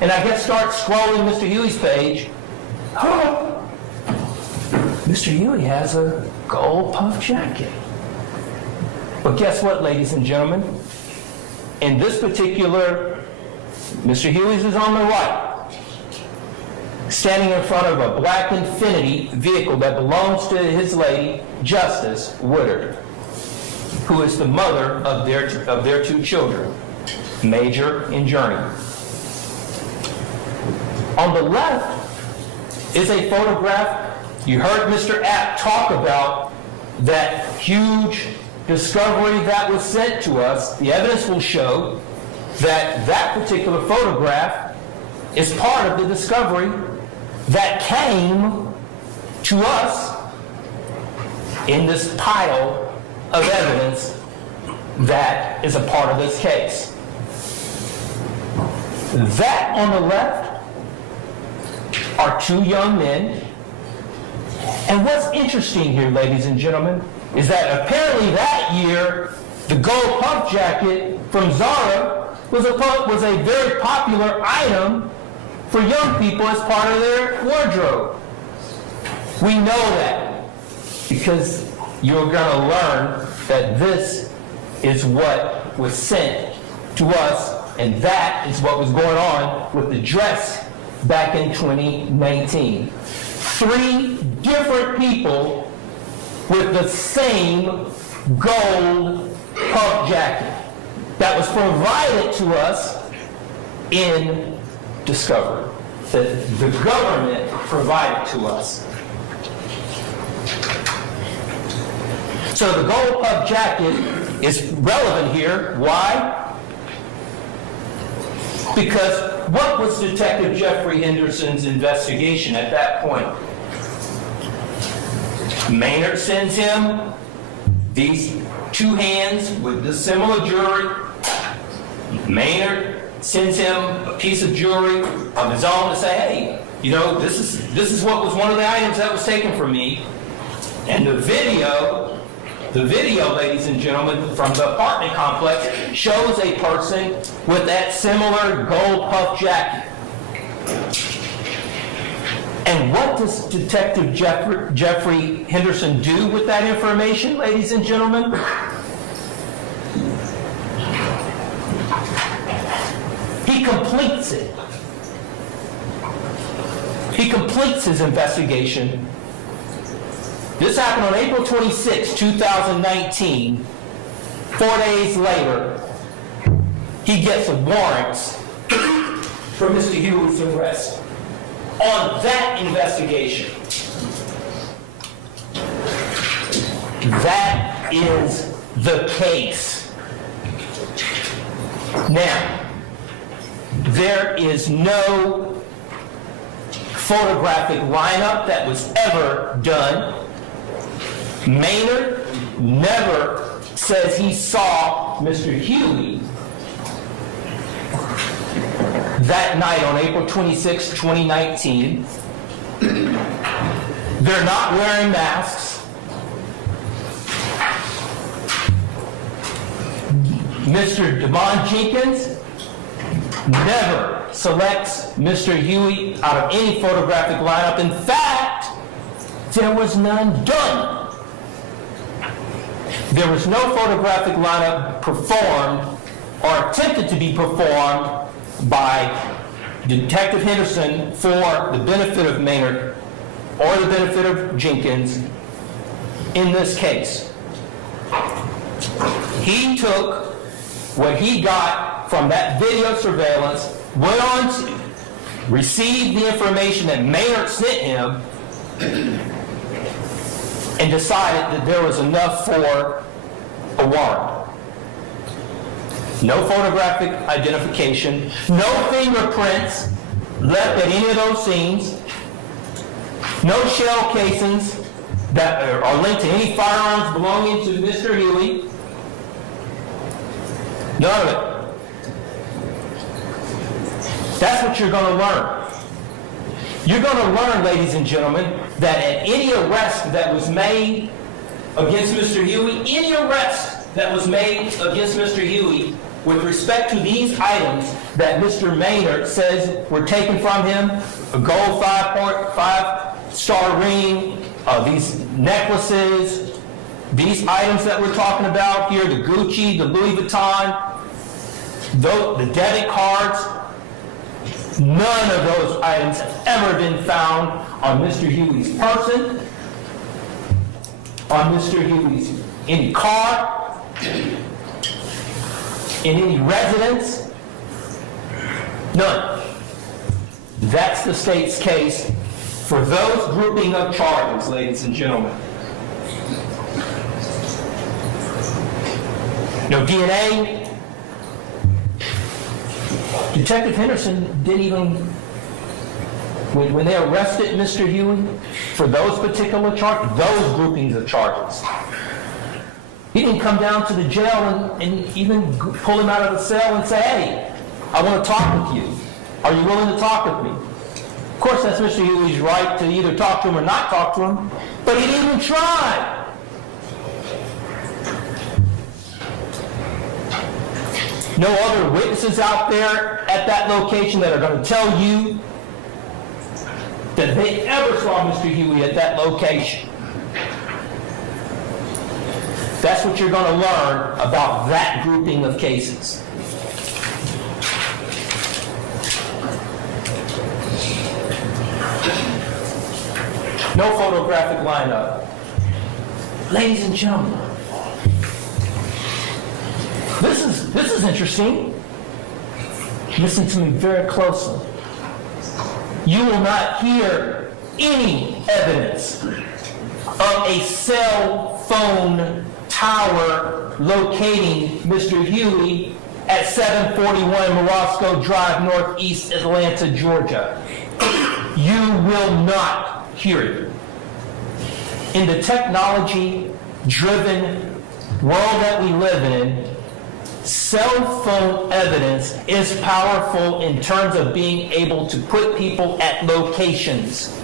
and I guess starts scrolling Mr. Huey's page. Oh, Mr. Huey has a gold puff jacket. But guess what, ladies and gentlemen? In this particular, Mr. Huey's is on the right, standing in front of a black Infiniti vehicle that belongs to his lady, Justice Woodard, who is the mother of their 2 children, Major and Journey. On the left is a photograph. You heard Mr. App talk about that huge discovery that was sent to us. The evidence will show that that particular photograph is part of the discovery that came to us in this pile of evidence that is a part of this case. That on the left are 2 young men. And what's interesting here, ladies and gentlemen, is that apparently that year, the gold puff jacket from Zara was a very popular item for young people as part of their wardrobe. We know that because you're going to learn that this is what was sent to us, and that is what was going on with the dress back in 2019. 3 different people with the same gold puff jacket that was provided to us in discovery, that the government provided to us. So the gold puff jacket is relevant here. Why? Because what was Detective Jeffrey Henderson's investigation at that point? Maynard sends him these two hands with the similar jewelry. Maynard sends him a piece of jewelry of his own to say, hey, you know, this is what was one of the items that was taken from me. And the video, ladies and gentlemen, from the apartment complex shows a person with that similar gold puff jacket. And what does Detective Jeffrey Henderson do with that information, ladies and gentlemen? He completes it. He completes his investigation. This happened on April 26, 2019. 4 days later, he gets warrants for Mr. Huey's arrest on that investigation. That is the case. Now, there is no photographic lineup that was ever done. Maynard never says he saw Mr. Huey that night on April 26, 2019. They're not wearing masks. Mr. Devon Jenkins never selects Mr. Huey out of any photographic lineup. In fact, there was none done. There was no photographic lineup performed or attempted to be performed by Detective Henderson for the benefit of Maynard or the benefit of Jenkins in this case. He took what he got from that video surveillance, went on to receive the information that Maynard sent him, and decided that there was enough for a warrant. No photographic identification, no fingerprints left at any of those scenes, no shell casings that are linked to any firearms belonging to Mr. Huey. None of it. That's what you're going to learn. You're going to learn, ladies and gentlemen, that at any arrest that was made against Mr. Huey, any arrest that was made against Mr. Huey with respect to these items that Mr. Maynard says were taken from him, a gold 5.5-star ring, these necklaces, these items that we're talking about here, the Gucci, the Louis Vuitton, the debit cards, none of those items have ever been found on Mr. Huey's person, on Mr. Huey's any car, in any residence. None. That's the state's case for those grouping of charges, ladies and gentlemen. No DNA. Detective Henderson didn't even, when they arrested Mr. Huey for those particular charges, those groupings of charges, he didn't come down to the jail and even pull him out of the cell and say, hey, I want to talk with you. Are you willing to talk with me? Of course, that's Mr. Huey's right to either talk to him or not talk to him, but he didn't even try. No other witnesses out there at that location that are going to tell you that they ever saw Mr. Huey at that location. That's what you're going to learn about that grouping of cases. No photographic lineup. Ladies and gentlemen, this is interesting. Listen to me very closely. You will not hear any evidence of a cell phone tower locating Mr. Huey at 741 Morosco Drive, Northeast Atlanta, Georgia. You will not hear it. in the technology-driven world that we live in, cell phone evidence is powerful in terms of being able to put people at locations.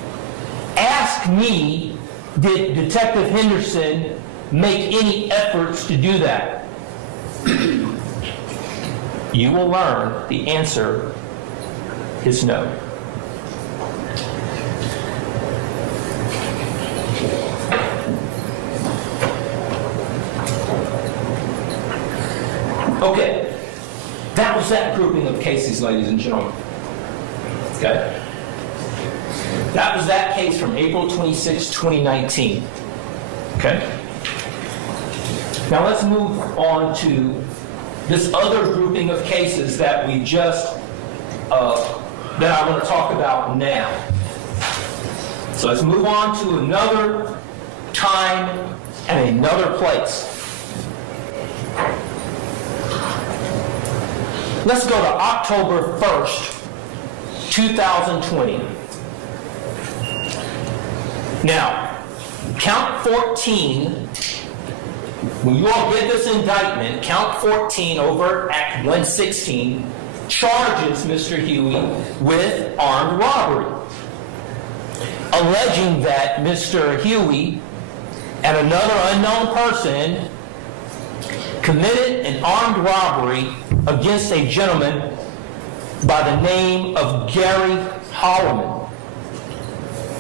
Ask me, did Detective Henderson make any efforts to do that? You will learn the answer is no. Okay, that was that grouping of cases, ladies and gentlemen. Okay? That was that case from April 26, 2019. Okay? Now let's move on to this other grouping of cases that we just, that I want to talk about now. So let's move on to another time and another place. Let's go to October 1st, 2020. Now, count 14, when you all get this indictment, count 14 over Act 116 charges Mr. Huey with armed robbery, alleging that Mr. Huey and another unknown person committed an armed robbery against a gentleman by the name of Gary Holloman.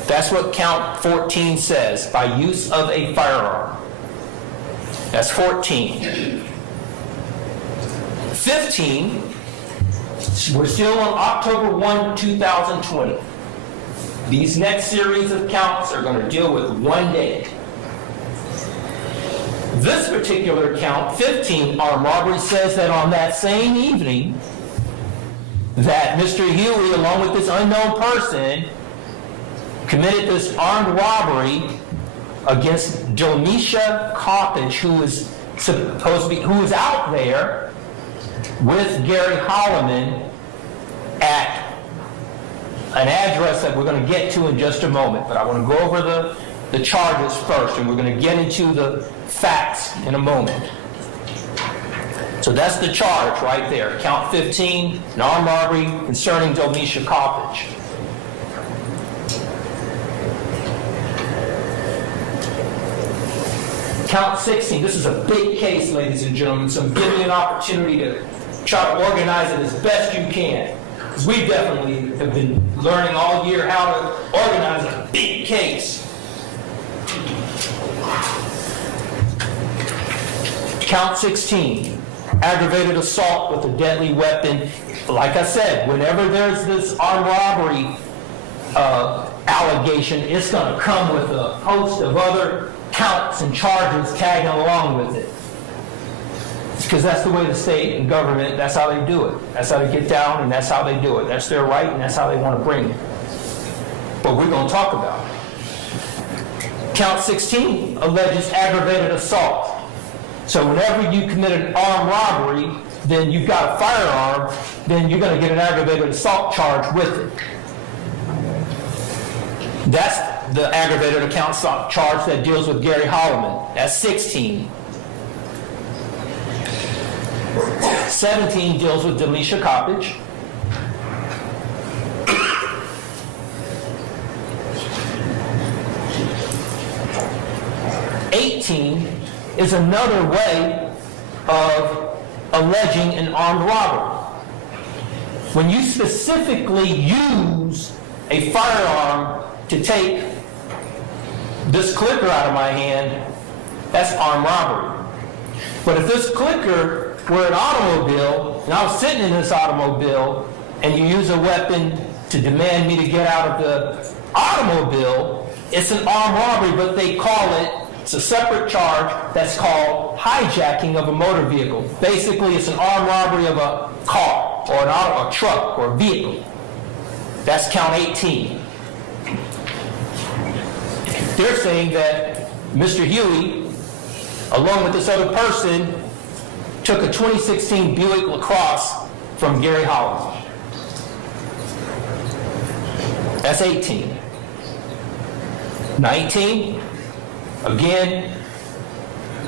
That's what count 14 says, by use of a firearm. That's 14. 15, we're still on October 1, 2020. These next series of counts are going to deal with one date. This particular count, 15, armed robbery, says that on that same evening that Mr. Huey, along with this unknown person, committed this armed robbery against Domisha Coppage, who is out there with Gary Holloman at an address that we're going to get to in just a moment. But I want to go over the charges first, and we're going to get into the facts in a moment. So that's the charge right there. Count 15, an armed robbery concerning Domisha Coppage. Count 16, this is a big case, ladies and gentlemen, so I'm giving you an opportunity to try to organize it as best you can. Because we definitely have been learning all year how to organize a big case. Count 16, aggravated assault with a deadly weapon. Like I said, whenever there's this armed robbery allegation, it's going to come with a host of other counts and charges tagging along with it. It's because that's the way the state and government, that's how they do it. That's how they get down, and that's how they do it. That's their right, and that's how they want to bring it. But we're going to talk about it. Count 16 alleges aggravated assault. So whenever you commit an armed robbery, then you've got a firearm, then you're going to get an aggravated assault charge with it. That's the aggravated account charge that deals with Gary Holloman. That's 16. 17 deals with Domisha Coppage. 18 is another way of alleging an armed robbery. When you specifically use a firearm to take this clicker out of my hand, that's armed robbery. But if this clicker were an automobile, and I was sitting in this automobile, and you use a weapon to demand me to get out of the automobile, it's an armed robbery, but they call it, it's a separate charge that's called hijacking of a motor vehicle. Basically, it's an armed robbery of a car, or a truck, or a vehicle. That's count 18. They're saying that Mr. Huey, along with this other person, took a 2016 Buick LaCrosse from Gary Holloman. That's 18. 19, Again,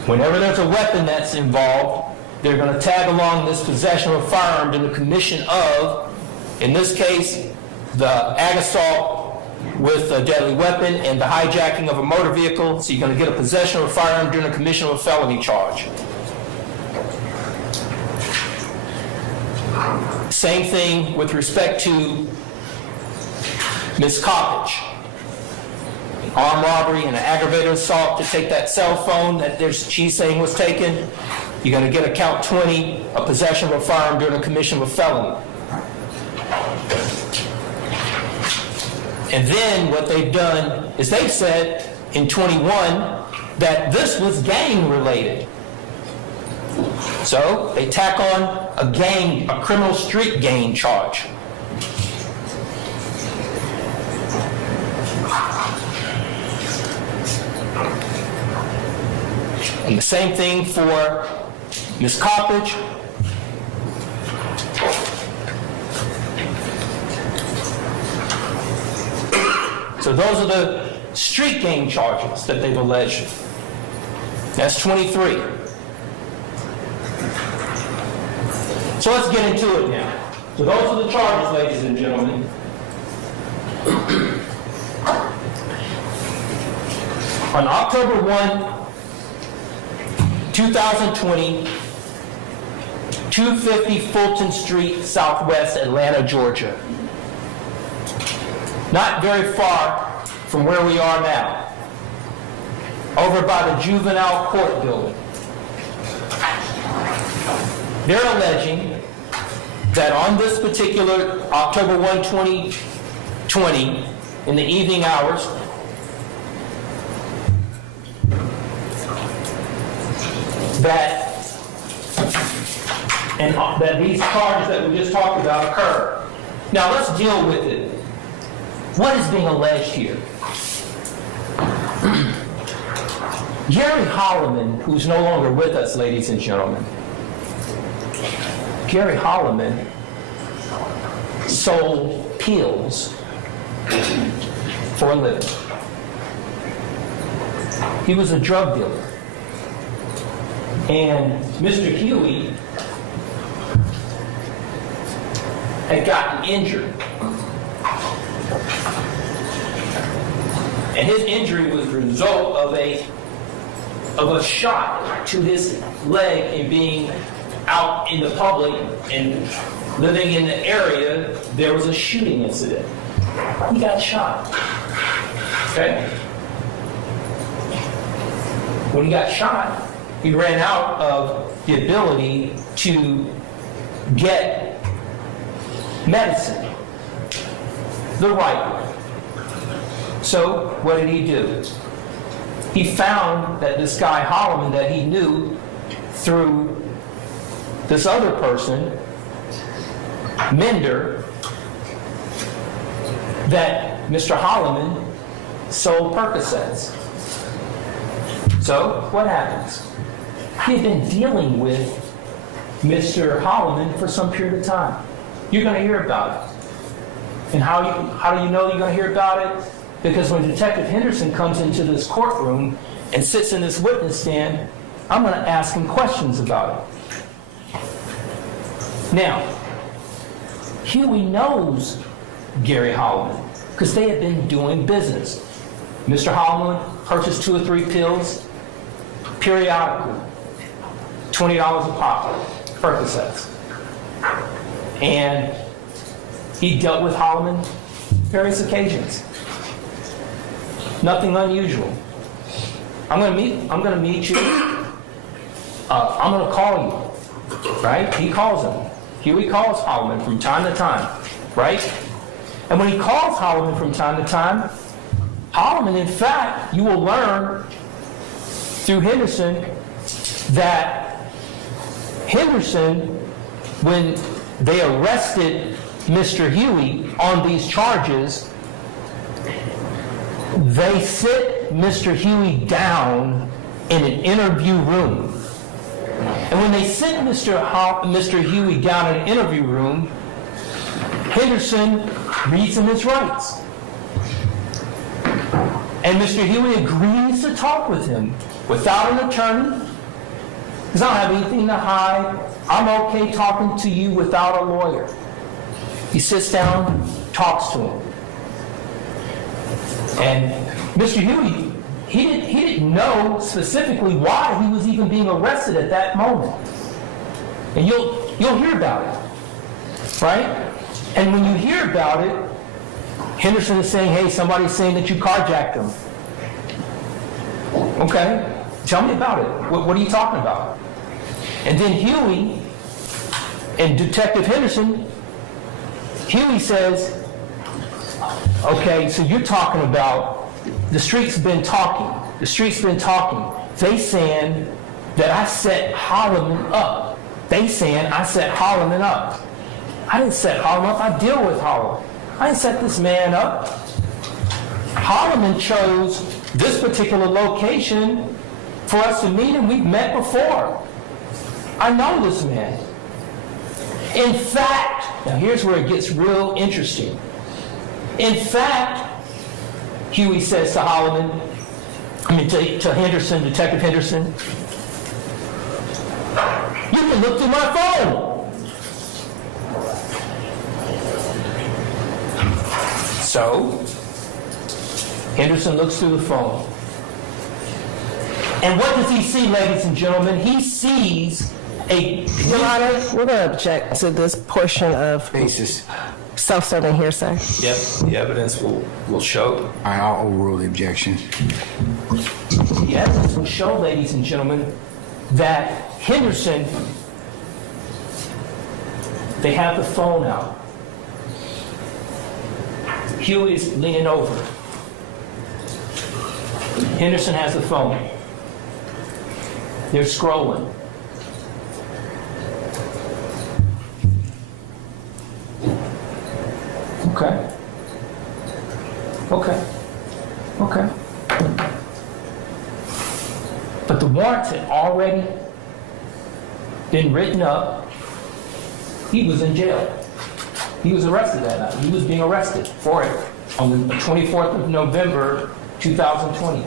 whenever there's a weapon that's involved, they're going to tag along this possession of a firearm to the commission of, in this case, the ag assault with a deadly weapon and the hijacking of a motor vehicle. So you're going to get a possession of a firearm during the commission of a felony charge. Same thing with respect to Ms. Coppage. Armed robbery and an aggravated assault to take that cell phone that she's saying was taken. You're going to get a count 20, a possession of a firearm during the commission of a felony. And then what they've done is they've said in 21 that this was gang related. So they tack on a criminal street gang charge. And the same thing for Ms. Coppage. So those are the street gang charges that they've alleged. That's 23. So let's get into it now. So those are the charges, ladies and gentlemen. On October 1, 2020, 250 Fulton Street, Southwest Atlanta, Georgia. Not very far from where we are now. Over by the juvenile court building. They're alleging that on this particular October 1, 2020, in the evening hours, that these charges that we just talked about occur. Now let's deal with it. What is being alleged here? Gary Holloman, who's no longer with us, ladies and gentlemen. Gary Holloman sold pills for a living. He was a drug dealer. And Mr. Huey had gotten injured. And his injury was the result of a shot to his leg in being out in the public and living in the area. There was a shooting incident. He got shot. Okay? When he got shot, he ran out of the ability to get medicine the right way. So what did he do? He found that this guy Holloman that he knew through this other person, Mender, that Mr. Holloman sold Percocets. So what happens? He'd been dealing with Mr. Holloman for some period of time. You're going to hear about it. And how do you know you're going to hear about it? Because when Detective Henderson comes into this courtroom and sits in this witness stand, I'm going to ask him questions about it. Now, Huey knows Gary Holloman because they had been doing business. Mr. Holloman purchased 2 or 3 pills periodically, $20 a pop, Percocets. And he dealt with Holloman various occasions. Nothing unusual. I'm going to meet you. I'm going to call you, right? He calls him. Huey calls Holloman from time to time, right? And when he calls Holloman from time to time, Holloman, in fact, you will learn through Henderson that Henderson, when they arrested Mr. Huey on these charges, they sit Mr. Huey down in an interview room. And when they sit Mr. Huey down in an interview room, Henderson reads him his rights. And Mr. Huey agrees to talk with him without an attorney. Because I don't have anything to hide. I'm okay talking to you without a lawyer. He sits down, talks to him. And Mr. Huey, he didn't know specifically why he was even being arrested at that moment. And you'll hear about it, right? And when you hear about it, Henderson is saying, hey, somebody's saying that you carjacked him. Okay, tell me about it. What are you talking about? And then Huey and Detective Henderson, Huey says, okay, so you're talking about the streets been talking. The streets been talking. They saying that I set Holloman up. They saying I set Holloman up. I didn't set Holloman up. I deal with Holloman. I didn't set this man up. Holloman chose this particular location for us to meet, and we've met before. I know this man. In fact, now here's where it gets real interesting. In fact, Huey says to to Henderson, Detective Henderson, you can look through my phone. So, Henderson looks through the phone. And what does he see, ladies and gentlemen? He sees Your Honor, we're going to object to this portion of basis self-serving hearsay. Yep, the evidence will show. I'll overrule the objection. The evidence will show, ladies and gentlemen, that Henderson, they have the phone out. Huey is leaning over. Henderson has the phone. They're scrolling. Okay. But the warrants had already been written up. He was in jail. He was arrested that night. He was being arrested for it on the 24th of November, 2020.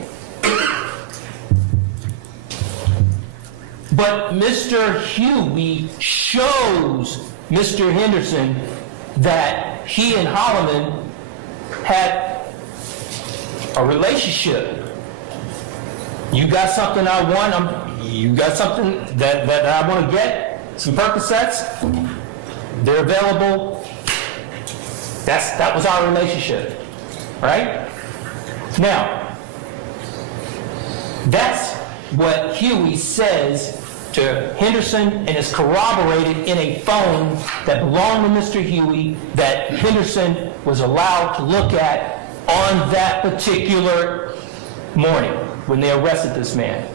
But Mr. Huey shows Mr. Henderson that he and Holloman had a relationship. You got something I want. You got something that I want to get. Some Percocets. They're available. That was our relationship, right? Now, that's what Huey says to Henderson, and is corroborated in a phone that belonged to Mr. Huey that Henderson was allowed to look at on that particular morning when they arrested this man.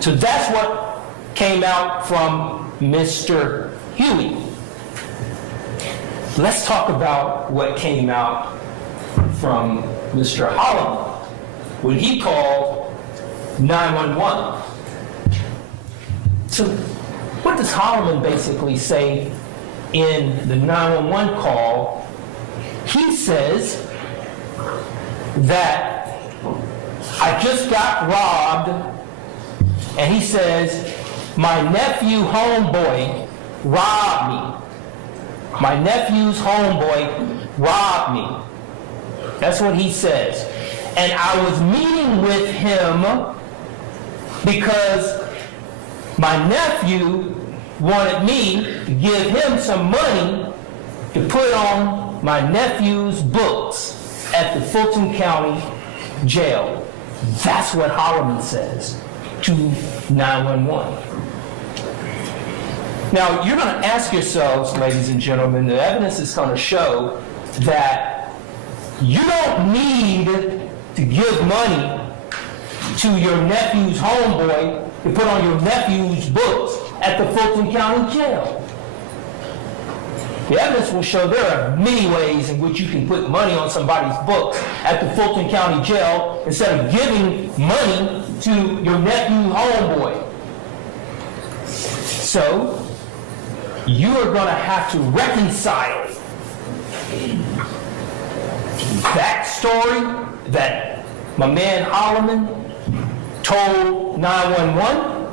So that's what came out from Mr. Huey. Let's talk about what came out from Mr. Holloman when he called 911. So what does Holloman basically say in the 911 call? He says that I just got robbed, and he says my nephew homeboy robbed me. My nephew's homeboy robbed me. That's what he says. And I was meeting with him because my nephew wanted me to give him some money to put on my nephew's books at the Fulton County Jail. That's what Holloman says to 911. Now, you're going to ask yourselves, ladies and gentlemen, the evidence is going to show that you don't need to give money to your nephew's homeboy to put on your nephew's books at the Fulton County Jail. The evidence will show there are many ways in which you can put money on somebody's books at the Fulton County Jail instead of giving money to your nephew's homeboy. So, you are going to have to reconcile that story that my man Holloman told 911,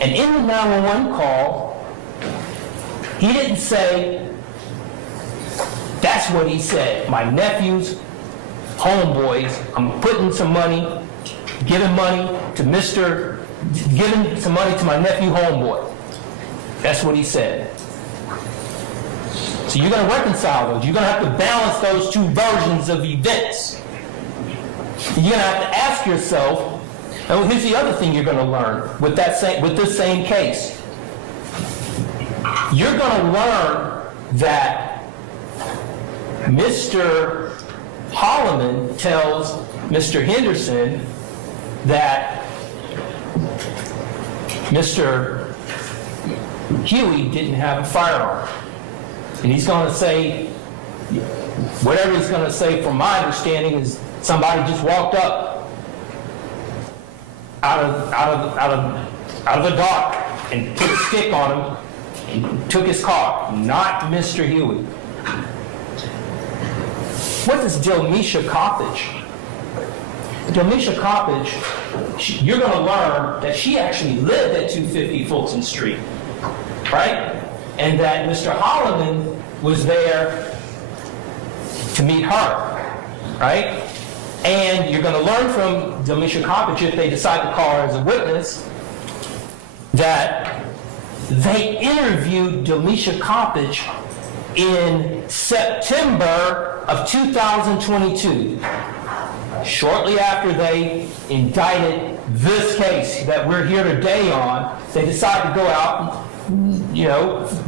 and in the 911 call, he didn't say, that's what he said, my nephew's homeboys, I'm putting some money, giving money to giving some money to my nephew homeboy. That's what he said. So you're going to reconcile those. You're going to have to balance those two versions of events. You're going to have to ask yourself, and here's the other thing you're going to learn with this same case. You're going to learn that Mr. Holloman tells Mr. Henderson that Mr. Huey didn't have a firearm. And he's going to say, whatever he's going to say from my understanding is somebody just walked up out of the dark and put a stick on him and took his car, not Mr. Huey. What is Delmisha Coppage? Delmisha Coppage, you're going to learn that she actually lived at 250 Fulton Street, right? And that Mr. Holloman was there to meet her, right? And you're going to learn from Delmisha Coppage, if they decide to call her as a witness, that they interviewed Delmisha Coppage in September of 2022, shortly after they indicted this case that we're here today on. They decided to go out and,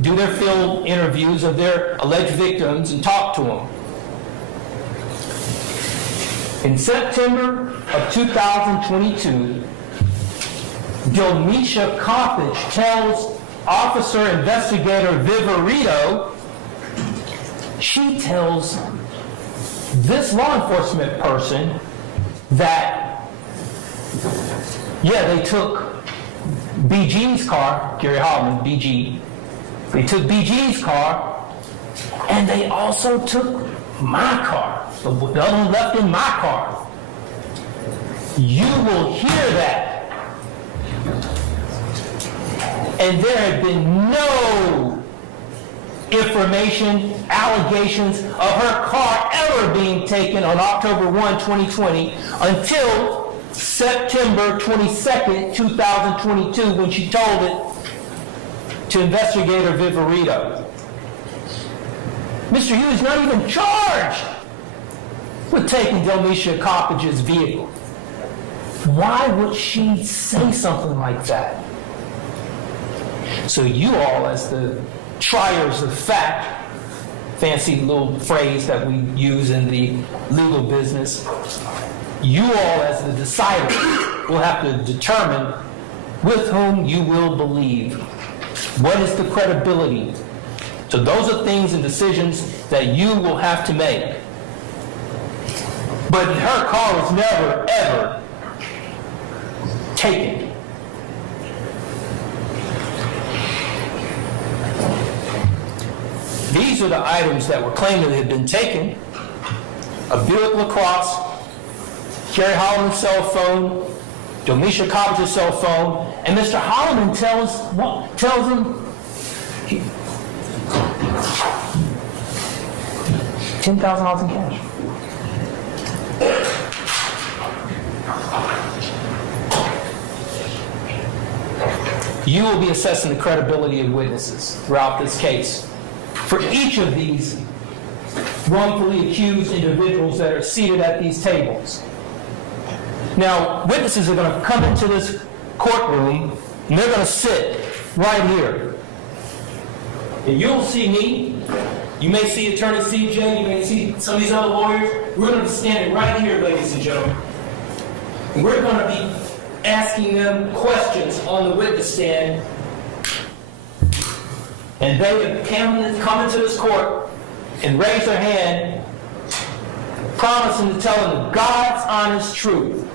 do their field interviews of their alleged victims and talk to them. In September of 2022, Delmisha Coppage tells Officer Investigator Viverito, she tells this law enforcement person that, they took BG's car, Gary Holloman, BG. They took BG's car, and they also took my car, the other one left in my car. You will hear that. And there had been no information, allegations of her car ever being taken on October 1, 2020 until September 22nd, 2022, when she told it to Investigator Viverito. Mr. Huey's not even charged with taking Delmisha Coppage's vehicle. Why would she say something like that? So you all, as the triers of fact, fancy little phrase that we use in the legal business, you all, as the deciders, will have to determine with whom you will believe. What is the credibility? So those are things and decisions that you will have to make. But her car was never, ever taken. These are the items that were claimed to have been taken: a Buick LaCrosse, Gary Holloman's cell phone, Delmisha Coppage's cell phone, and Mr. Holloman tells him $10,000 in cash. You will be assessing the credibility of witnesses throughout this case. For each of these wrongfully accused individuals that are seated at these tables. Now, witnesses are going to come into this courtroom, and they're going to sit right here. And you'll see me. You may see Attorney CJ. You may see some of these other lawyers. We're going to be standing right here, ladies and gentlemen. And we're going to be asking them questions on the witness stand. And they come into this court and raise their hand, promising to tell them God's honest truth.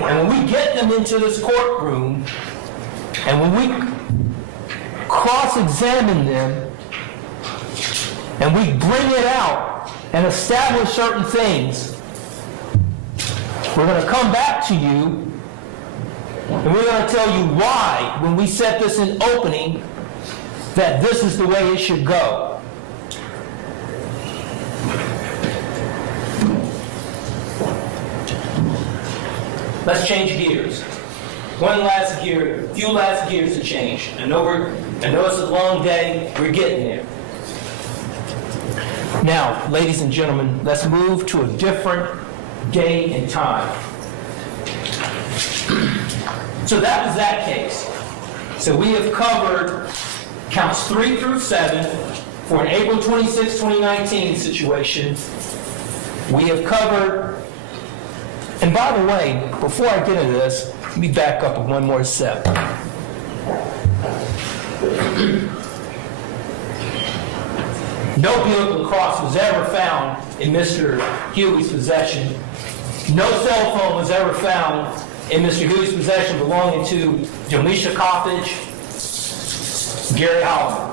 And when we get them into this courtroom, and when we cross-examine them, and we bring it out and establish certain things, we're going to come back to you and we're going to tell you why, when we set this in opening, that this is the way it should go. Let's change gears. One last gear, few last gears to change. I know it's a long day, we're getting there. Now, ladies and gentlemen, let's move to a different day and time. So that was that case. So we have covered counts 3 through 7 for an April 26, 2019 situation. We have covered, and by the way, before I get into this, let me back up one more step. No vehicle cross was ever found in Mr. Huey's possession. No cell phone was ever found in Mr. Huey's possession belonging to Delisha Coppage, Gary Holloman.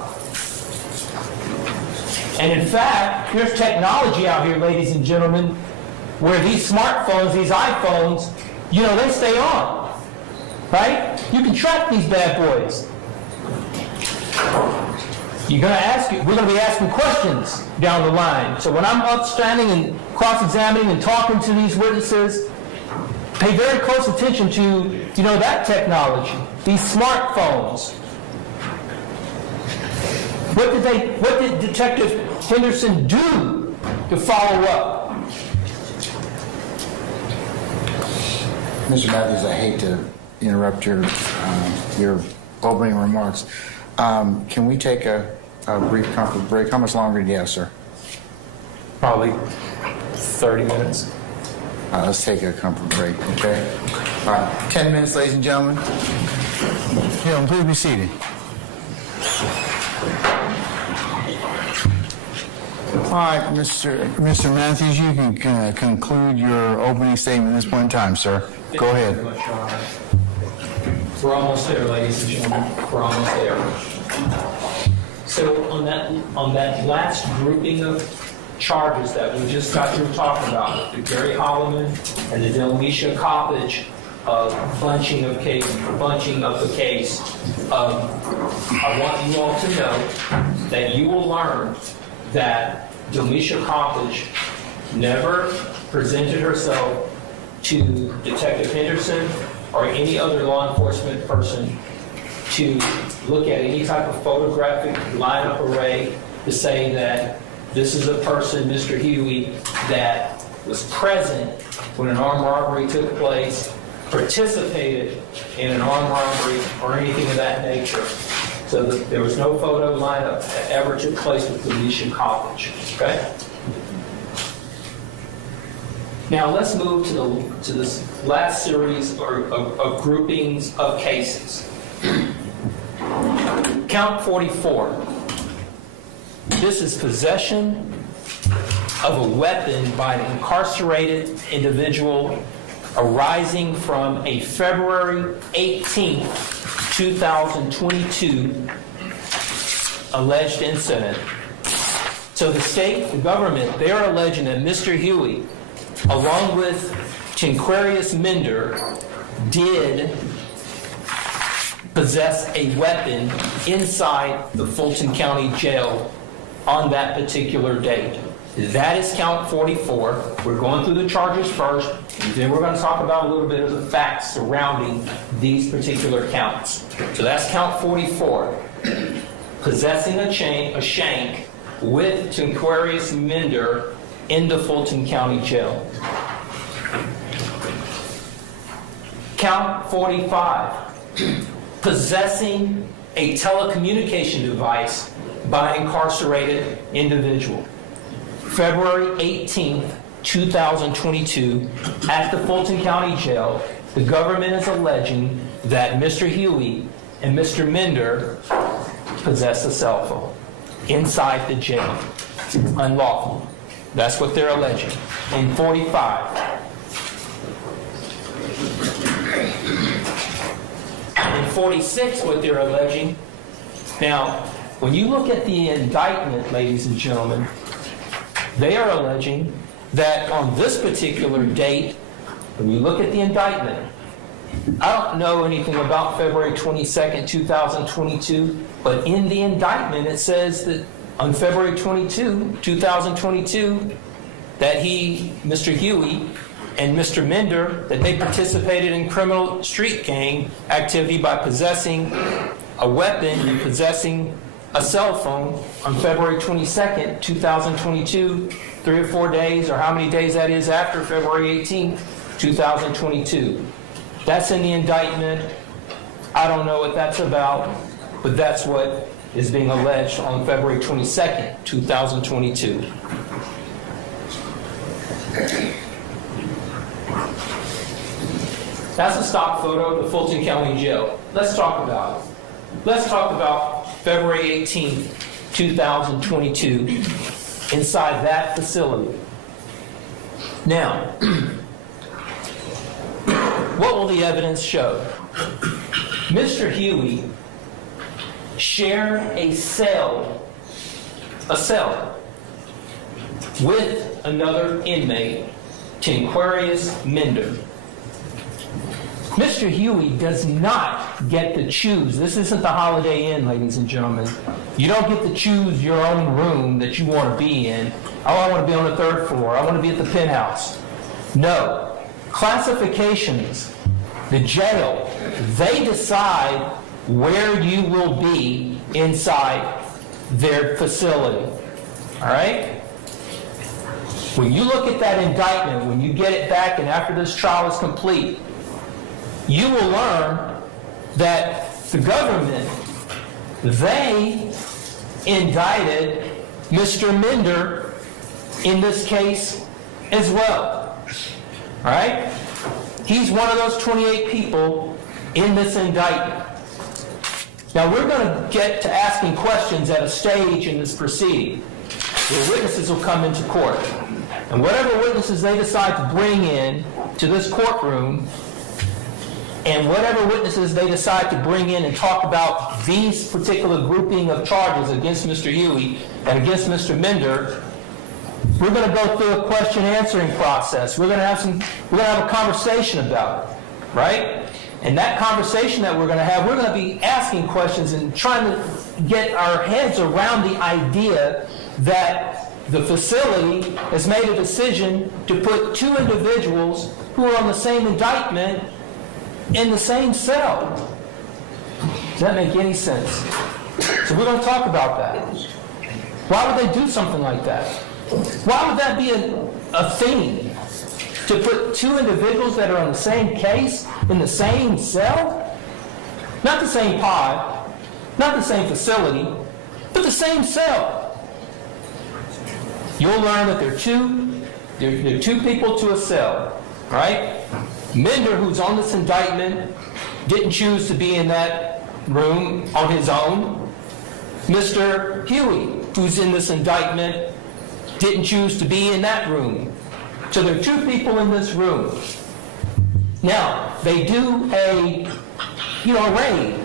And in fact, there's technology out here, ladies and gentlemen, where these smartphones, these iPhones, you know, they stay on, right? You can track these bad boys. We're going to be asking questions down the line. So when I'm up standing and cross-examining and talking to these witnesses, pay very close attention to, you know, that technology, these smartphones. What did Detective Henderson do to follow up? Mr. Matthews, I hate to interrupt your opening remarks. Can we take a brief comfort break? How much longer do you have, sir? Probably 30 minutes. Let's take a comfort break, okay? All right, 10 minutes, ladies and gentlemen. Please be seated. All right, Mr. Matthews, you can conclude your opening statement at this point in time, sir. Go ahead. Thank you very much, Your Honor. We're almost there, ladies and gentlemen. We're almost there. So on that last grouping of charges that we just got through talking about, the Gary Holloman and the Delisha Coppage bunching of the case, I want you all to know that you will learn that Delisha Coppage never presented herself to Detective Henderson or any other law enforcement person to look at any type of photographic lineup array to say that this is a person, Mr. Huey, that was present when an armed robbery took place, participated in an armed robbery, or anything of that nature. So there was no photo lineup that ever took place with Delisha Coppage. Okay? Now let's move to this last series of groupings of cases. Count 44. This is possession of a weapon by an incarcerated individual arising from a February 18, 2022 alleged incident. So the government, they're alleging that Mr. Huey, along with Tinquarius Mender, did possess a weapon inside the Fulton County Jail on that particular date. That is count 44. We're going through the charges first, and then we're going to talk about a little bit of the facts surrounding these particular counts. So that's count 44. Possessing a shank with Tinquarius Mender in the Fulton County Jail. Count 45. Possessing a telecommunication device by an incarcerated individual. February 18th, 2022, at the Fulton County Jail, the government is alleging that Mr. Huey and Mr. Mender possessed a cell phone inside the jail. Unlawful. That's what they're alleging. In 45. In 46, what they're alleging. Now, when you look at the indictment, ladies and gentlemen, They are alleging that on this particular date, when you look at the indictment, I don't know anything about February 22nd, 2022, but in the indictment it says that on February 22, 2022, that he, Mr. Huey, and Mr. Mender, that they participated in criminal street gang activity by possessing a weapon and possessing a cell phone on February 22nd, 2022, 3 or 4 days, or how many days that is after February 18th, 2022. That's in the indictment. I don't know what that's about, but that's what is being alleged on February 22nd, 2022. That's a stock photo of the Fulton County Jail. Let's talk about it. Let's talk about February 18th, 2022, inside that facility. Now, what will the evidence show? Mr. Huey shared a cell with another inmate, Tinquarius Mender. Mr. Huey does not get to choose. This isn't the Holiday Inn, ladies and gentlemen. You don't get to choose your own room that you want to be in. Oh, I want to be on the 3rd floor. I want to be at the penthouse. No. Classifications, the jail, they decide where you will be inside their facility. All right? When you look at that indictment, when you get it back and after this trial is complete, you will learn that the government, they indicted Mr. Mender in this case as well. All right? He's one of those 28 people in this indictment. Now, we're going to get to asking questions at a stage in this proceeding where witnesses will come into court. And whatever witnesses they decide to bring in to this courtroom, and whatever witnesses they decide to bring in and talk about these particular grouping of charges against Mr. Huey and against Mr. Mender, we're going to go through a question answering process. We're going to have a conversation about it, right? And that conversation that we're going to have, we're going to be asking questions and trying to get our heads around the idea that the facility has made a decision to put 2 individuals who are on the same indictment in the same cell. Does that make any sense? So we're going to talk about that. Why would they do something like that? Why would that be a thing? To put 2 individuals that are on the same case in the same cell? Not the same pod, not the same facility, but the same cell. You'll learn that there are 2 people to a cell, right? Mender, who's on this indictment, didn't choose to be in that room on his own. Mr. Huey, who's in this indictment, didn't choose to be in that room. So there are 2 people in this room. Now, they do a raid,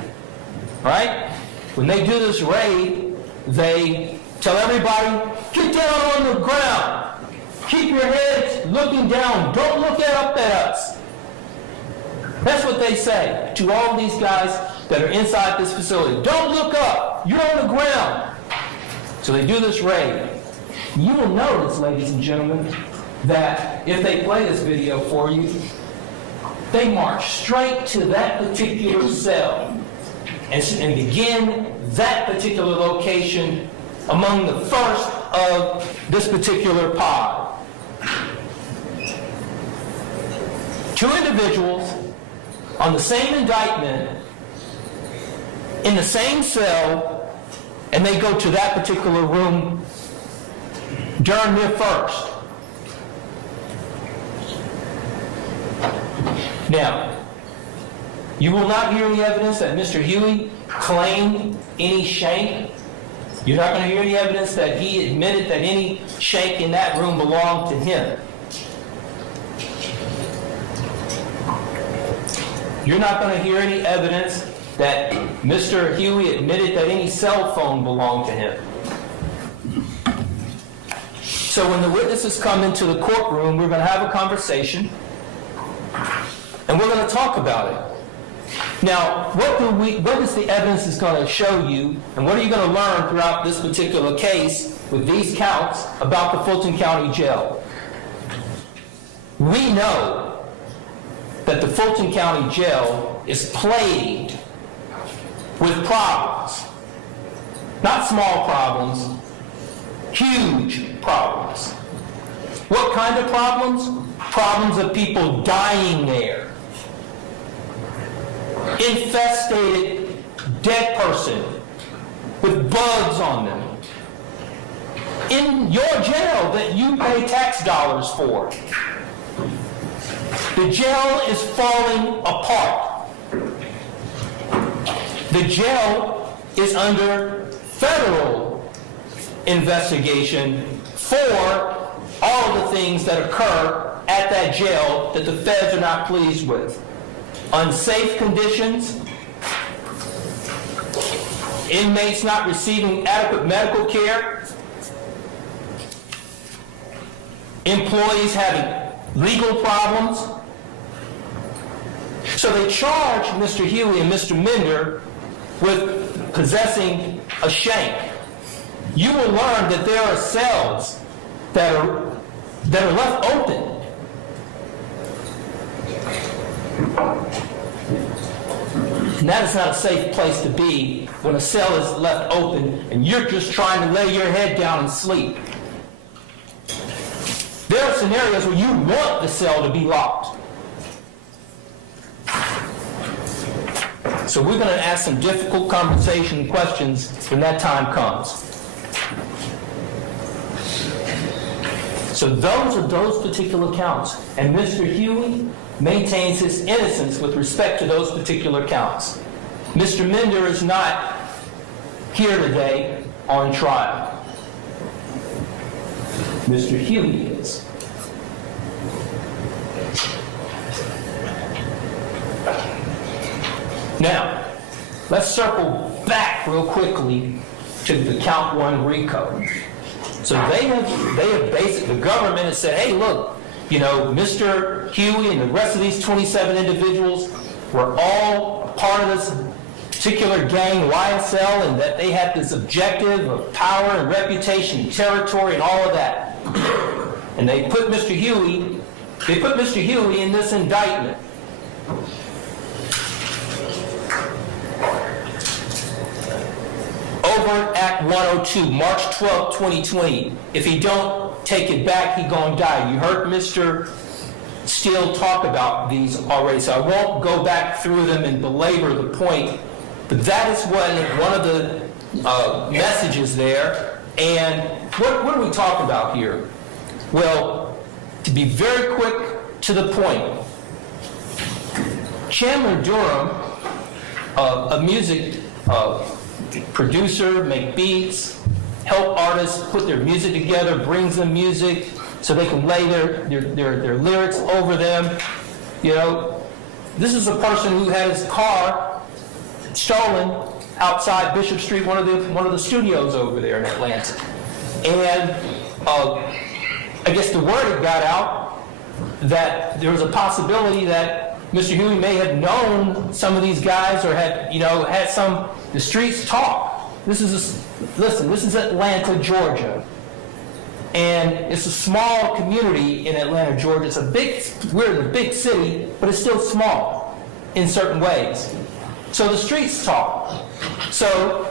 right? When they do this raid, they tell everybody, get down on the ground. Keep your heads looking down. Don't look up at us. That's what they say to all these guys that are inside this facility. Don't look up. You're on the ground. So they do this raid. You will notice, ladies and gentlemen, that if they play this video for you, they march straight to that particular cell and begin that particular location among the first of this particular pod. 2 individuals on the same indictment in the same cell, and they go to that particular room during their first. Now, you will not hear any evidence that Mr. Huey claimed any shank. You're not going to hear any evidence that he admitted that any shank in that room belonged to him. You're not going to hear any evidence that Mr. Huey admitted that any cell phone belonged to him. So when the witnesses come into the courtroom, we're going to have a conversation, and we're going to talk about it. Now, what is the evidence is going to show you, and what are you going to learn throughout this particular case with these counts about the Fulton County Jail? We know that the Fulton County Jail is plagued with problems. Not small problems, huge problems. What kind of problems? Problems of people dying there. Infested dead person with bugs on them. In your jail that you pay tax dollars for. The jail is falling apart. The jail is under federal investigation for all of the things that occur at that jail that the feds are not pleased with. Unsafe conditions, inmates not receiving adequate medical care, employees having legal problems. So they charge Mr. Huey and Mr. Minder with possessing a shank. You will learn that there are cells that are left open. And that is not a safe place to be when a cell is left open and you're just trying to lay your head down and sleep. There are scenarios where you want the cell to be locked. So we're going to ask some difficult conversation questions when that time comes. So those are those particular counts. And Mr. Huey maintains his innocence with respect to those particular counts. Mr. Minder is not here today on trial. Mr. Huey is. Now, let's circle back real quickly to the count one RICO. So they have basically, the government has said, hey, look, you know, Mr. Huey and the rest of these 27 individuals were all part of this particular gang, YSL, and that they had this objective of power and reputation and territory and all of that. And they put Mr. Huey in this indictment. Over Act 102, March 12, 2020. If he don't take it back, he gonna die. You heard Mr. Steele talk about these already, so I won't go back through them and belabor the point, but that is one of the messages there. And what are we talking about here? Well, to be very quick to the point, Chandler Durham, a music producer, make beats, help artists put their music together, brings them music so they can lay their lyrics over them. You know, this is a person who had his car stolen outside Bishop Street, one of the studios over there in Atlanta. And I guess the word had got out that there was a possibility that Mr. Huey may have known some of these guys or had the streets talk. This is Atlanta, Georgia. And it's a small community in Atlanta, Georgia. We're in a big city, but it's still small in certain ways. So the streets talk. So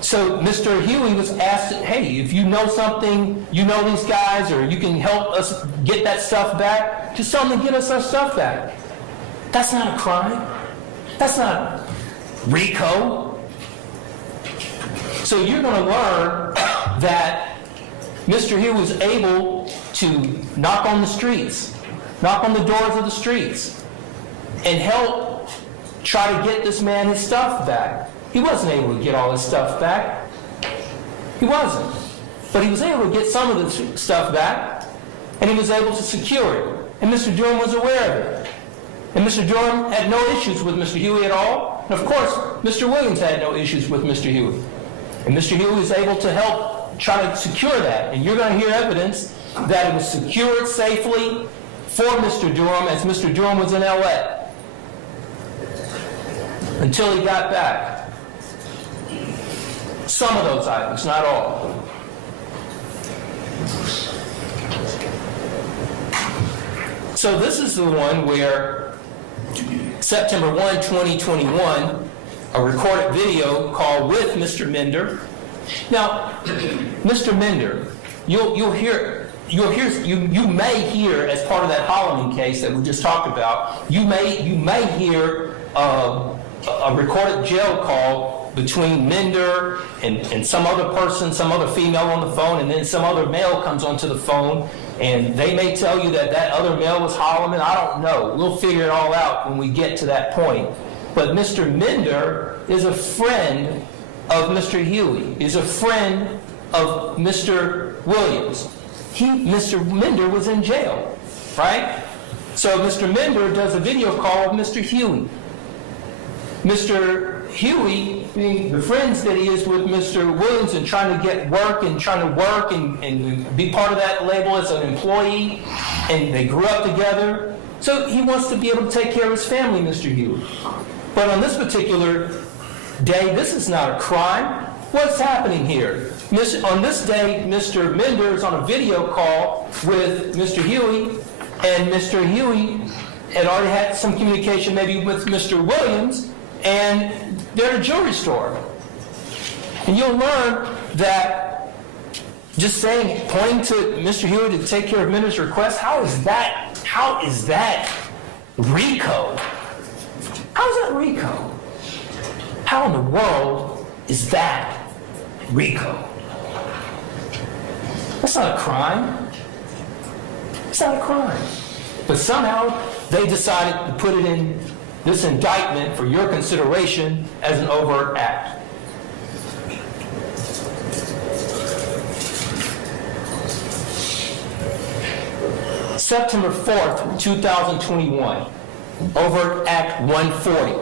Mr. Huey was asked, hey, if you know something, you know these guys, or you can help us get that stuff back, just tell them to get us our stuff back. That's not a crime. That's not RICO. So you're going to learn that Mr. Huey was able to knock on the streets, knock on the doors of the streets, and help try to get this man his stuff back. He wasn't able to get all his stuff back. He wasn't. But he was able to get some of the stuff back, and he was able to secure it. And Mr. Durham was aware of it. And Mr. Durham had no issues with Mr. Huey at all. And of course, Mr. Williams had no issues with Mr. Huey. And Mr. Huey was able to help try to secure that. And you're going to hear evidence that it was secured safely for Mr. Durham as Mr. Durham was in LA until he got back. Some of those items, not all. So this is the one where September 1, 2021, a recorded video call with Mr. Mender. Now, Mr. Mender, you may hear as part of that Holloman case that we just talked about, you may hear a recorded jail call between Mender and some other person, some other female on the phone, and then some other male comes onto the phone, and they may tell you that that other male was Holloman. I don't know. We'll figure it all out when we get to that point. But Mr. Mender is a friend of Mr. Huey, is a friend of Mr. Williams. Mr. Mender was in jail, right? So Mr. Mender does a video call with Mr. Huey. Mr. Huey, being the friends that he is with Mr. Williams and trying to get work and trying to work and be part of that label as an employee, and they grew up together. So he wants to be able to take care of his family, Mr. Huey. But on this particular day, this is not a crime. What's happening here? On this day, Mr. Mender is on a video call with Mr. Huey, and Mr. Huey had already had some communication maybe with Mr. Williams, and they're at a jewelry store. And you'll learn that just pointing to Mr. Huey to take care of Mender's request, how is that RICO? How is that RICO? How in the world is that RICO? That's not a crime. It's not a crime. But somehow they decided to put it in this indictment for your consideration as an overt act. September 4th, 2021, overt act 140.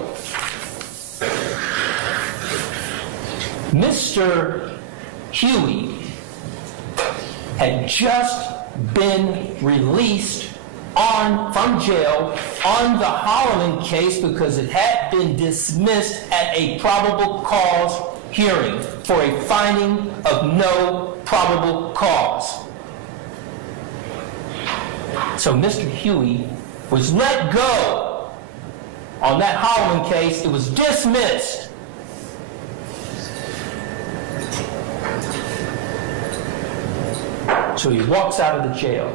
Mr. Huey had just been released from jail on the Holloman case because it had been dismissed at a probable cause hearing for a finding of no probable cause. So Mr. Huey was let go on that Holloman case. It was dismissed. So he walks out of the jail.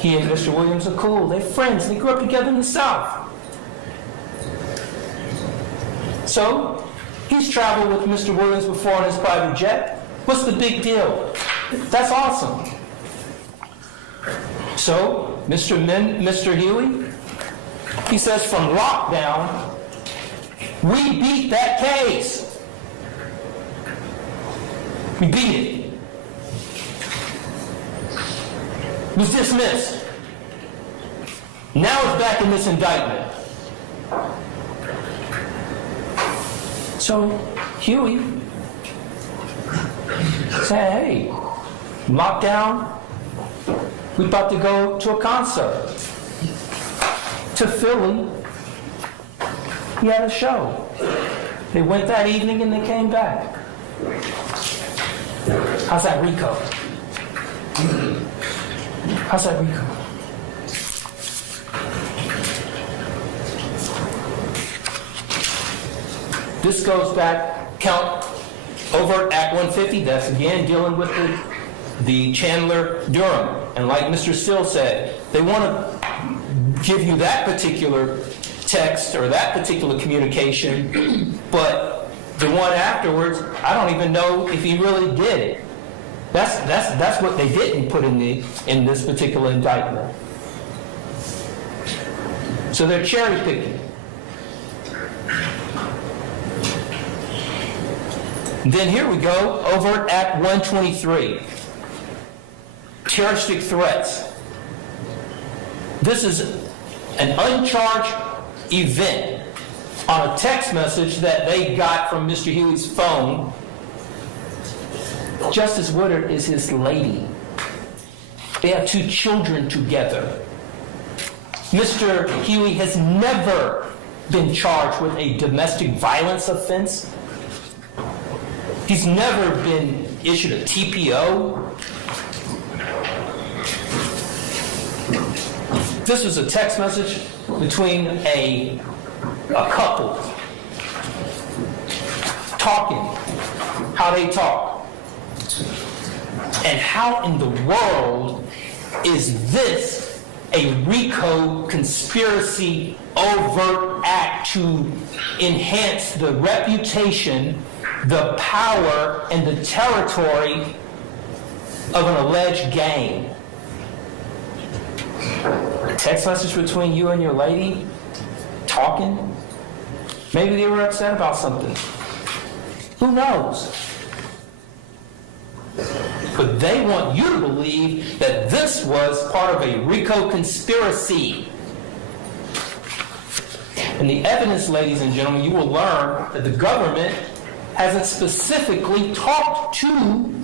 He and Mr. Williams are cool. They're friends. They grew up together in the South. So he's traveled with Mr. Williams before on his private jet. What's the big deal? That's awesome. So Mr. Huey, he says, from lockdown, we beat that case. We beat it. It was dismissed. Now it's back in this indictment. So Huey said, hey, lockdown, we're about to go to a concert. To Philly. He had a show. They went that evening and they came back. How's that RICO? How's that RICO? This goes back, count overt act 150, that's again dealing with the Chandler Durham. And like Mr. Still said, they want to give you that particular text or that particular communication, but the one afterwards, I don't even know if he really did it. That's what they didn't put in this particular indictment. So they're cherry picking. Then here we go, overt act 123. Terroristic threats. This is an uncharged event on a text message that they got from Mr. Huey's phone Justice Woodard is his lady. They have 2 children together. Mr. Huey has never been charged with a domestic violence offense. He's never been issued a TPO. This was a text message between a couple talking, how they talk. And how in the world is this a RICO conspiracy overt act to enhance the reputation, the power, and the territory of an alleged gang? A text message between you and your lady talking? Maybe they were upset about something. Who knows? But they want you to believe that this was part of a RICO conspiracy. And the evidence, ladies and gentlemen, you will learn that the government hasn't specifically talked to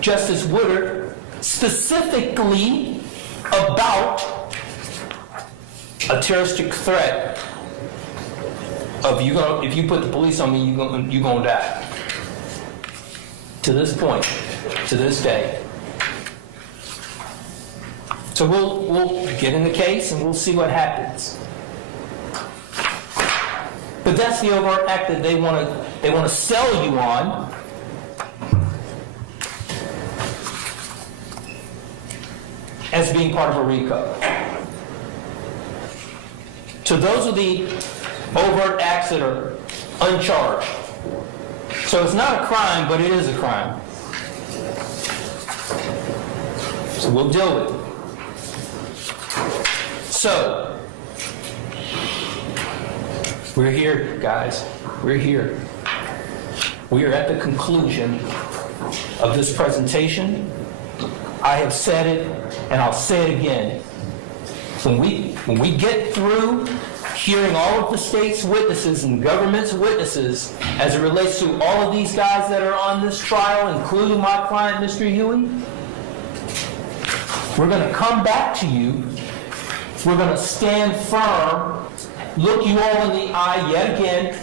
Justice Woodard specifically about a terroristic threat of if you put the police on me, you're gonna die. To this point, to this day. So we'll get in the case and we'll see what happens. But that's the overt act that they want to sell you on. As being part of a RICO. So those are the overt acts that are uncharged. So it's not a crime, but it is a crime. So we'll deal with it. So, we're here, guys. We're here. We are at the conclusion of this presentation. I have said it, and I'll say it again. When we get through hearing all of the state's witnesses and government's witnesses as it relates to all of these guys that are on this trial, including my client, Mr. Huey, we're going to come back to you. We're going to stand firm, look you all in the eye yet again,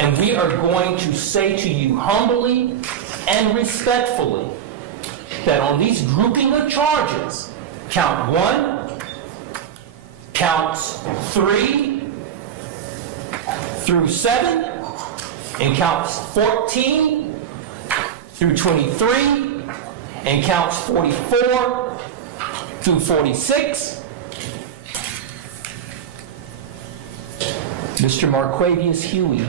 and we are going to say to you humbly and respectfully that on these grouping of charges, count 1, counts 3 through 7, and counts 14 through 23, and counts 44 through 46, Mr. Marquavius Huey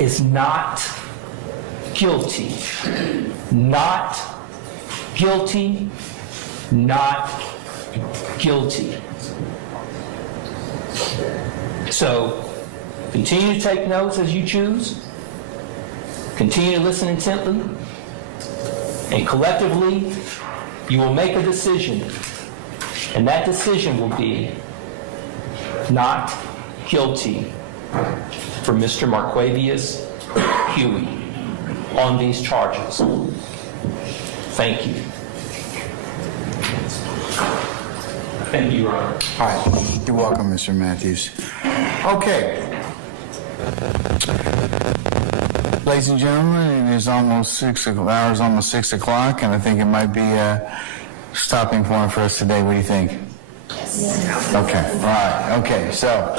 is not guilty. Not guilty. Not guilty. So, continue to take notes as you choose. Continue to listen intently. And collectively, you will make a decision. And that decision will be not guilty for Mr. Marquavius Huey on these charges. Thank you. Thank you, Your Honor. All right. You're welcome, Mr. Matthews. Okay. Ladies and gentlemen, it is almost 6 o'clock, and I think it might be a stopping point for us today. What do you think? Yes. Okay. All right. Okay. So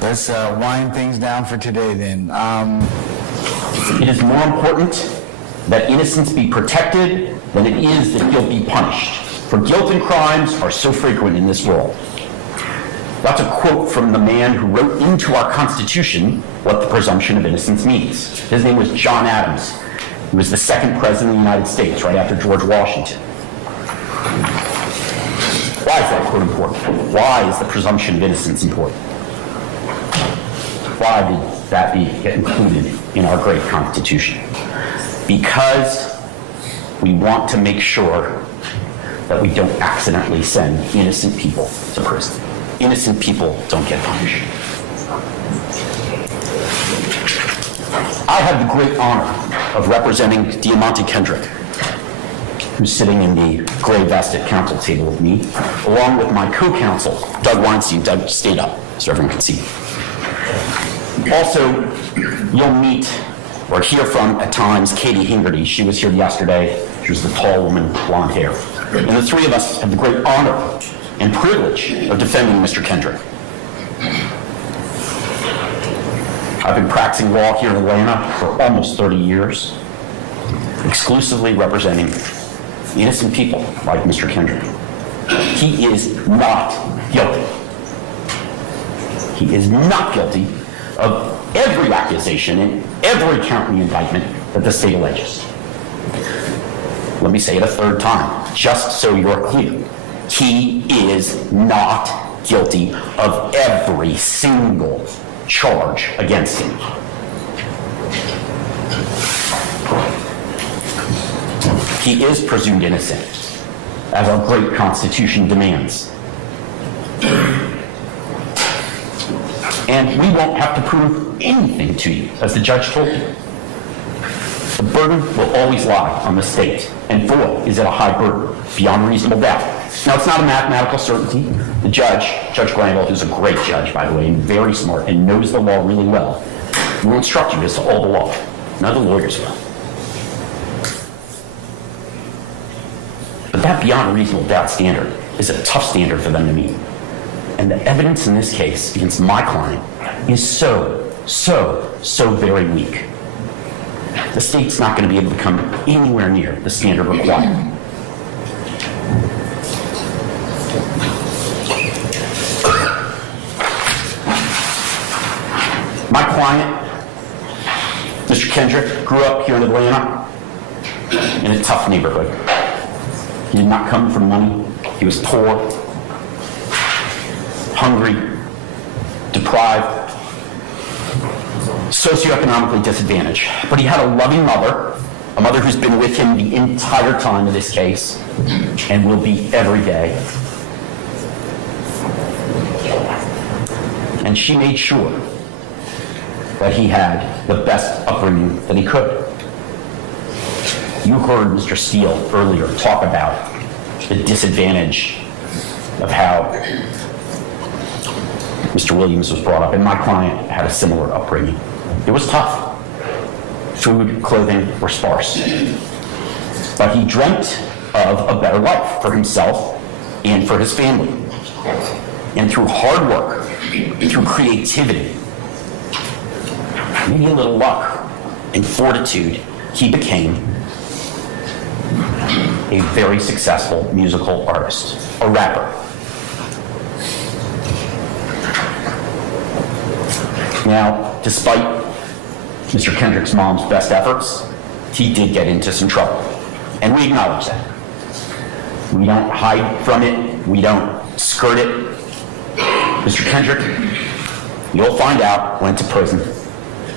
let's wind things down for today then. It is more important that innocence be protected than it is that guilt be punished. For guilt and crimes are so frequent in this world. That's a quote from the man who wrote into our Constitution what the presumption of innocence means. His name was John Adams. He was the second president of the United States, right after George Washington. Why is that quote important? Why is the presumption of innocence important? Why did that get included in our great Constitution? Because we want to make sure that we don't accidentally send innocent people to prison. Innocent people don't get punished. I have the great honor of representing Diamante Kendrick, who's sitting in the gray vest at counsel table with me, along with my co-counsel, Doug Weinstein. Doug, stand up so everyone can see. Also, you'll meet or hear from, at times, Katie Hingerty. She was here yesterday. She was the tall woman, blonde hair. And the three of us have the great honor and privilege of defending Mr. Kendrick. I've been practicing law here in Atlanta for almost 30 years, exclusively representing innocent people like Mr. Kendrick. He is not guilty. He is not guilty of every accusation and every count in the indictment that the state alleges. Let me say it a third time, just so you're clear. He is not guilty of every single charge against him. He is presumed innocent, as our great Constitution demands. And we won't have to prove anything to you, as the judge told you. The burden will always lie on the state, and boy, is it a high burden, beyond reasonable doubt. Now, it's not a mathematical certainty. The judge, Judge Glanville, who's a great judge, by the way, and very smart, and knows the law really well, will instruct you as to all the law. None of the lawyers will. But that beyond reasonable doubt standard is a tough standard for them to meet. And the evidence in this case against my client is so very weak. The state's not going to be able to come anywhere near the standard required. My client, Mr. Kendrick, grew up here in Atlanta in a tough neighborhood. He did not come from money. He was poor, hungry, deprived, socioeconomically disadvantaged. But he had a loving mother, a mother who's been with him the entire time of this case and will be every day. And she made sure that he had the best upbringing that he could. You heard Mr. Steele earlier talk about the disadvantage of how Mr. Williams was brought up, and my client had a similar upbringing. It was tough. Food, clothing were sparse. But he dreamt of a better life for himself and for his family. And through hard work, through creativity, maybe a little luck and fortitude, he became a very successful musical artist, a rapper. Now, despite Mr. Kendrick's mom's best efforts, he did get into some trouble. And we acknowledge that. We don't hide from it. We don't skirt it. Mr. Kendrick, you'll find out, went to prison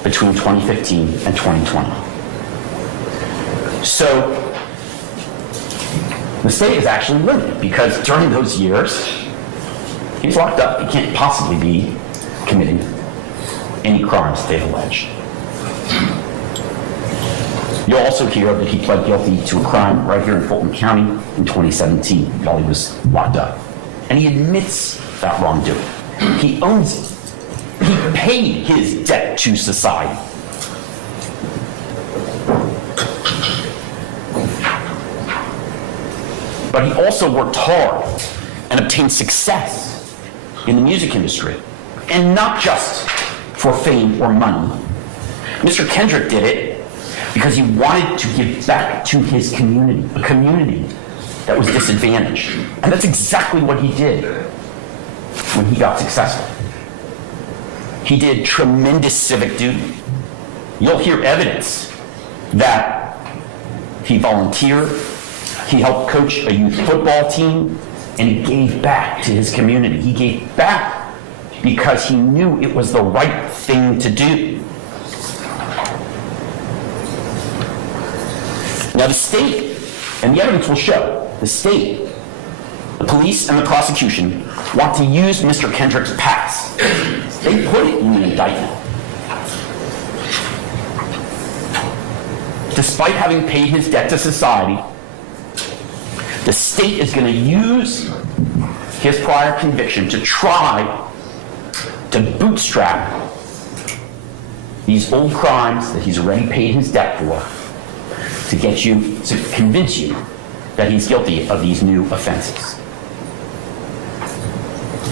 between 2015 and 2020. So, the state is actually limited because during those years, he was locked up. He can't possibly be committing any crimes they've alleged. You'll also hear that he pled guilty to a crime right here in Fulton County in 2017 while he was locked up. And he admits that wrongdoing. He owns it. He paid his debt to society. But he also worked hard and obtained success in the music industry. And not just for fame or money. Mr. Kendrick did it because he wanted to give back to his community, a community that was disadvantaged. And that's exactly what he did when he got successful. He did tremendous civic duty. You'll hear evidence that he volunteered, he helped coach a youth football team, and he gave back to his community. He gave back because he knew it was the right thing to do. Now the state, and the evidence will show, the state, the police and the prosecution want to use Mr. Kendrick's past. They put it in the indictment. despite having paid his debt to society, the state is going to use his prior conviction to try to bootstrap these old crimes that he's already paid his debt for to get you, to convince you that he's guilty of these new offenses.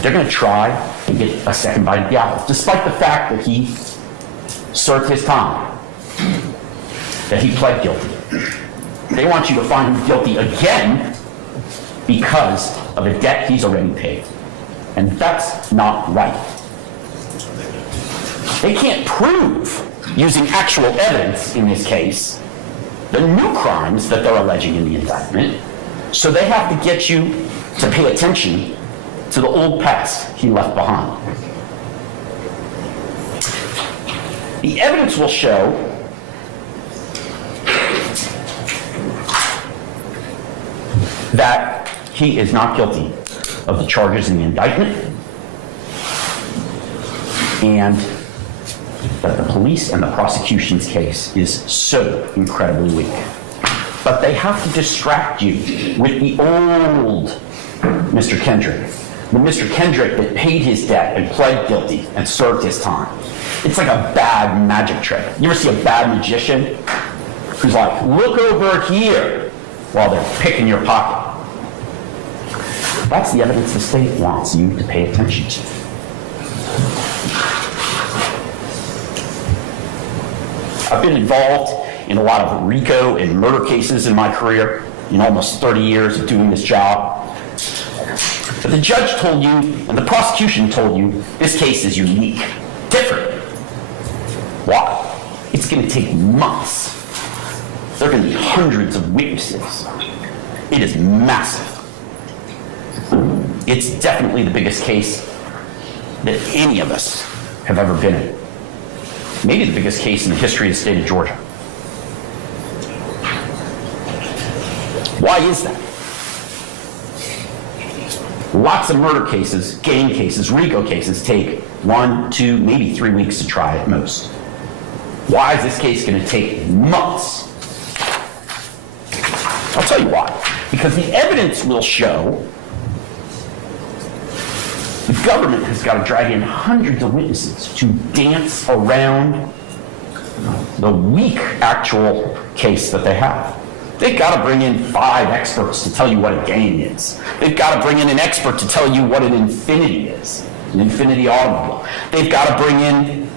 They're going to try to get a second bite of the apple, despite the fact that he served his time, that he pled guilty. They want you to find him guilty again because of a debt he's already paid. And that's not right. They can't prove, using actual evidence in this case, the new crimes that they're alleging in the indictment, so they have to get you to pay attention to the old past he left behind. The evidence will show that he is not guilty of the charges in the indictment, and that the police and the prosecution's case is so incredibly weak. But they have to distract you with the old Mr. Kendrick, the Mr. Kendrick that paid his debt and pled guilty and served his time. It's like a bad magic trick. You ever see a bad magician who's like, look over here, while they're picking your pocket? That's the evidence the state wants you to pay attention to. I've been involved in a lot of RICO and murder cases in my career, in almost 30 years of doing this job. But the judge told you, and the prosecution told you, this case is unique, different. Why? It's going to take months. There are going to be hundreds of witnesses. It is massive. It's definitely the biggest case that any of us have ever been in. Maybe the biggest case in the history of the state of Georgia. Why is that? Lots of murder cases, gang cases, RICO cases take 1, 2, maybe 3 weeks to try at most. Why is this case going to take months? I'll tell you why. Because the evidence will show the government has got to drag in hundreds of witnesses to dance around the weak actual case that they have. They've got to bring in 5 experts to tell you what a gang is. They've got to bring in an expert to tell you what an Infinity is, an Infinity automobile. They've got to bring in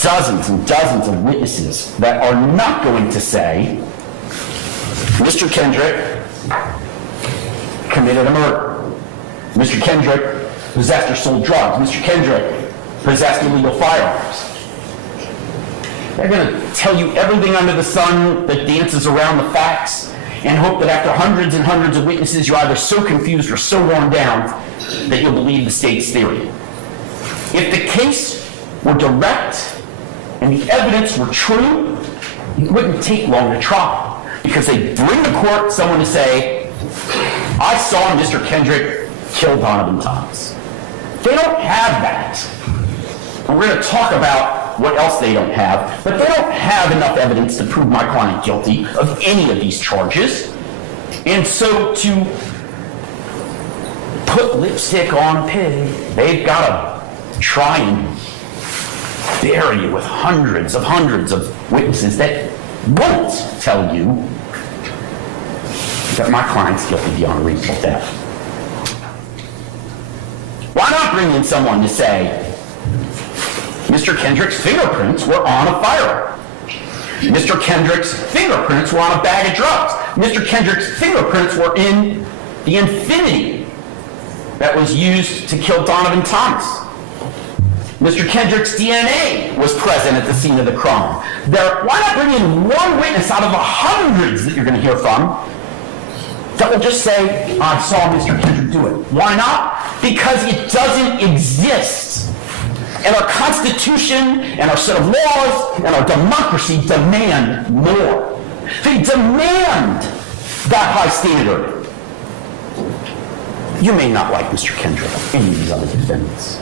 dozens and dozens of witnesses that are not going to say, Mr. Kendrick committed a murder. Mr. Kendrick possessed or sold drugs. Mr. Kendrick possessed illegal firearms. They're going to tell you everything under the sun that dances around the facts and hope that after hundreds and hundreds of witnesses, you're either so confused or so worn down that you'll believe the state's theory. If the case were direct and the evidence were true, it wouldn't take long to try, because they bring to court someone to say, I saw Mr. Kendrick kill Donovan Thomas. They don't have that. And we're going to talk about what else they don't have, but they don't have enough evidence to prove my client guilty of any of these charges. And so to put lipstick on a pig, they've got to try and bury you with hundreds of witnesses that won't tell you that my client's guilty beyond a reasonable doubt. Why not bring in someone to say, Mr. Kendrick's fingerprints were on a firearm. Mr. Kendrick's fingerprints were on a bag of drugs. Mr. Kendrick's fingerprints were in the Infinity that was used to kill Donovan Thomas. Mr. Kendrick's DNA was present at the scene of the crime. Why not bring in one witness out of the hundreds that you're going to hear from that will just say, I saw Mr. Kendrick do it? Why not? Because it doesn't exist. And our Constitution and our set of laws and our democracy demand more. They demand that high standard. You may not like Mr. Kendrick or any of these other defendants,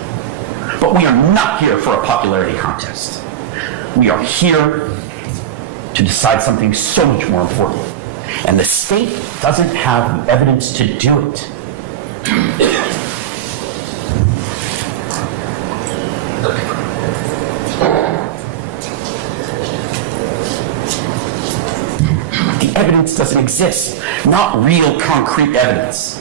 but we are not here for a popularity contest. We are here to decide something so much more important. And the state doesn't have the evidence to do it. The evidence doesn't exist, not real concrete evidence.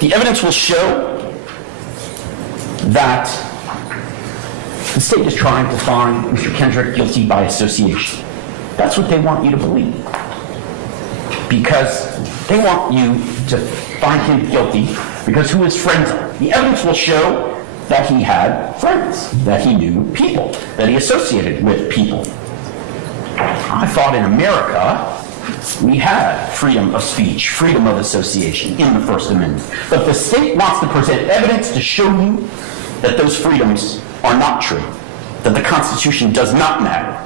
The evidence will show that the state is trying to find Mr. Kendrick guilty by association. That's what they want you to believe. Because they want you to find him guilty because who his friends are. The evidence will show that he had friends, that he knew people, that he associated with people. I thought in America, we had freedom of speech, freedom of association in the First Amendment. But the state wants to present evidence to show you that those freedoms are not true, that the Constitution does not matter.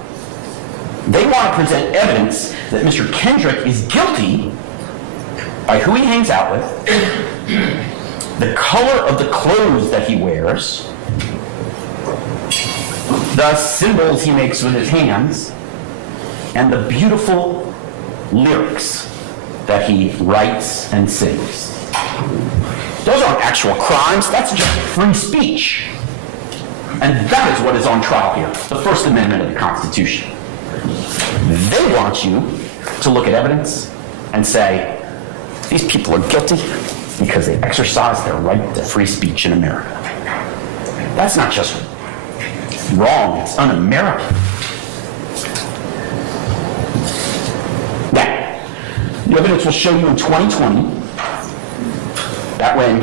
They want to present evidence that Mr. Kendrick is guilty by who he hangs out with, the color of the clothes that he wears, the symbols he makes with his hands, and the beautiful lyrics that he writes and sings. Those aren't actual crimes, that's just free speech. And that is what is on trial here, the First Amendment of the Constitution. They want you to look at evidence and say, these people are guilty because they exercise their right to free speech in America. That's not just wrong, it's un-American. Now, the evidence will show you in 2020 that when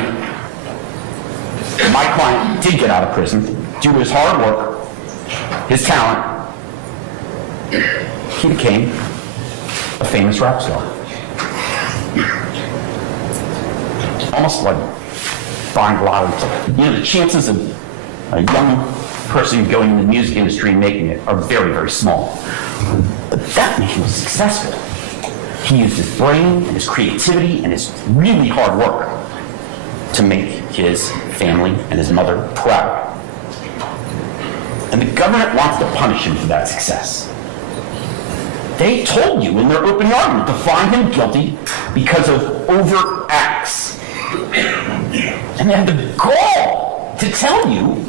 my client did get out of prison, due to his hard work, his talent, he became a famous rap star. Almost like buying a lottery. You know, the chances of a young person going in the music industry and making it are very, very small. But that man was successful. He used his brain and his creativity and his really hard work to make his family and his mother proud. And the government wants to punish him for that success. They told you in their opening argument to find him guilty because of overt acts. And they had the gall to tell you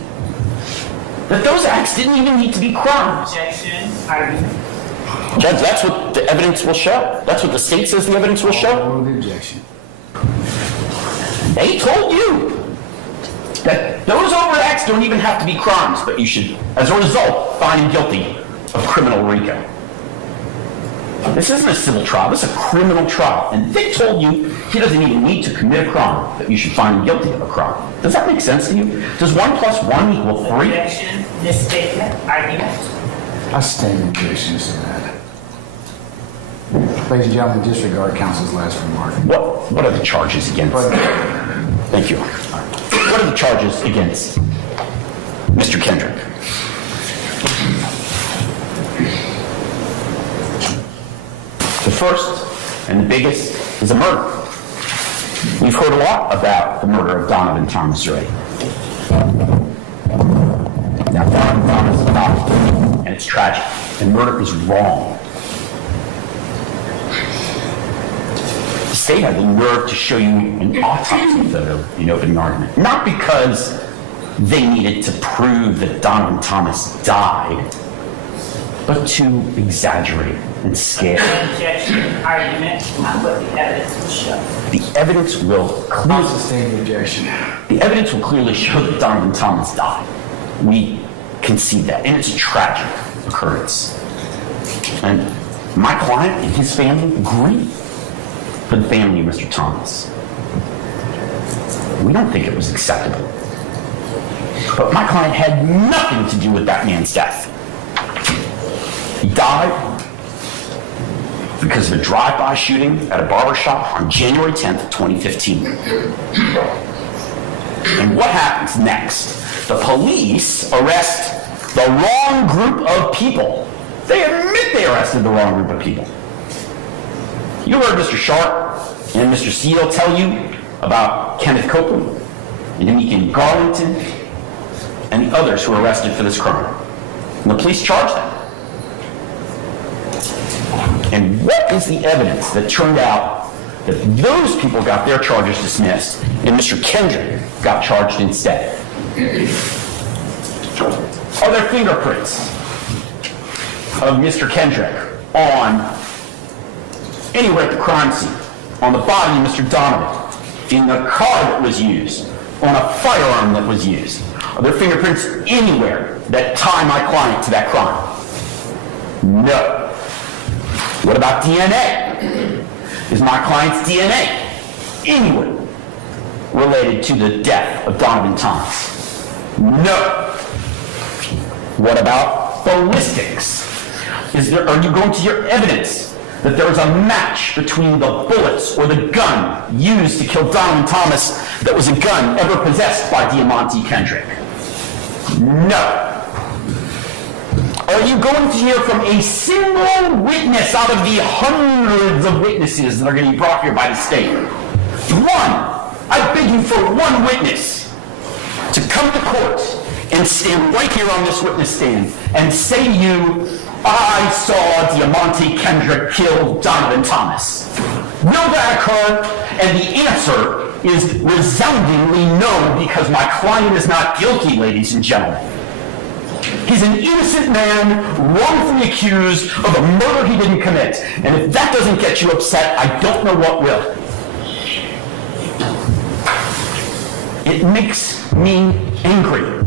that those acts didn't even need to be crimes. Objection, argument. That's what the evidence will show. That's what the state says the evidence will show. The objection. They told you that those overt acts don't even have to be crimes, but you should, as a result, find him guilty of criminal RICO. This isn't a civil trial, this is a criminal trial. And they told you he doesn't even need to commit a crime, but you should find him guilty of a crime. Does that make sense to you? Does 1 + 1 equal 3? Objection, misstatement, argument. I stand in objection to that. Ladies and gentlemen, disregard counsel's last remark. What are the charges against? Thank you. What are the charges against Mr. Kendrick? The first and the biggest is a murder. We've heard a lot about the murder of Donovan Thomas already. Now, Donovan Thomas died, and it's tragic, and murder is wrong. The state had the nerve to show you an autopsy photo in opening argument, not because they needed to prove that Donovan Thomas died, but to exaggerate and scare. Objection, argument, not what the evidence will show. The evidence will The evidence will clearly show that Donovan Thomas died. We concede that, and it's a tragic occurrence. And my client and his family grieve for the family of Mr. Thomas. We don't think it was acceptable. But my client had nothing to do with that man's death. He died because of a drive-by shooting at a barbershop on January 10th, 2015. And what happens next? The police arrest the wrong group of people. They admit they arrested the wrong group of people. You heard Mr. Sharp and Mr. Seal tell you about Kenneth Copeland and Amican Garlington and the others who were arrested for this crime. And the police charged them. And what is the evidence that turned out that those people got their charges dismissed and Mr. Kendrick got charged instead? Are there fingerprints of Mr. Kendrick on anywhere at the crime scene, on the body of Mr. Donovan, in the car that was used, on a firearm that was used? Are there fingerprints anywhere that tie my client to that crime? No. What about DNA? Is my client's DNA anywhere related to the death of Donovan Thomas? No. What about ballistics? Are you going to hear evidence that there was a match between the bullets or the gun used to kill Donovan Thomas that was a gun ever possessed by Diamante Kendrick? No. Are you going to hear from a single witness out of the hundreds of witnesses that are going to be brought here by the state? One. I beg you for one witness to come to court and stand right here on this witness stand and say to you, I saw Diamante Kendrick kill Donovan Thomas. Will that occur? And the answer is resoundingly no, because my client is not guilty, ladies and gentlemen. He's an innocent man, wrongfully accused of a murder he didn't commit. And if that doesn't get you upset, I don't know what will. It makes me angry.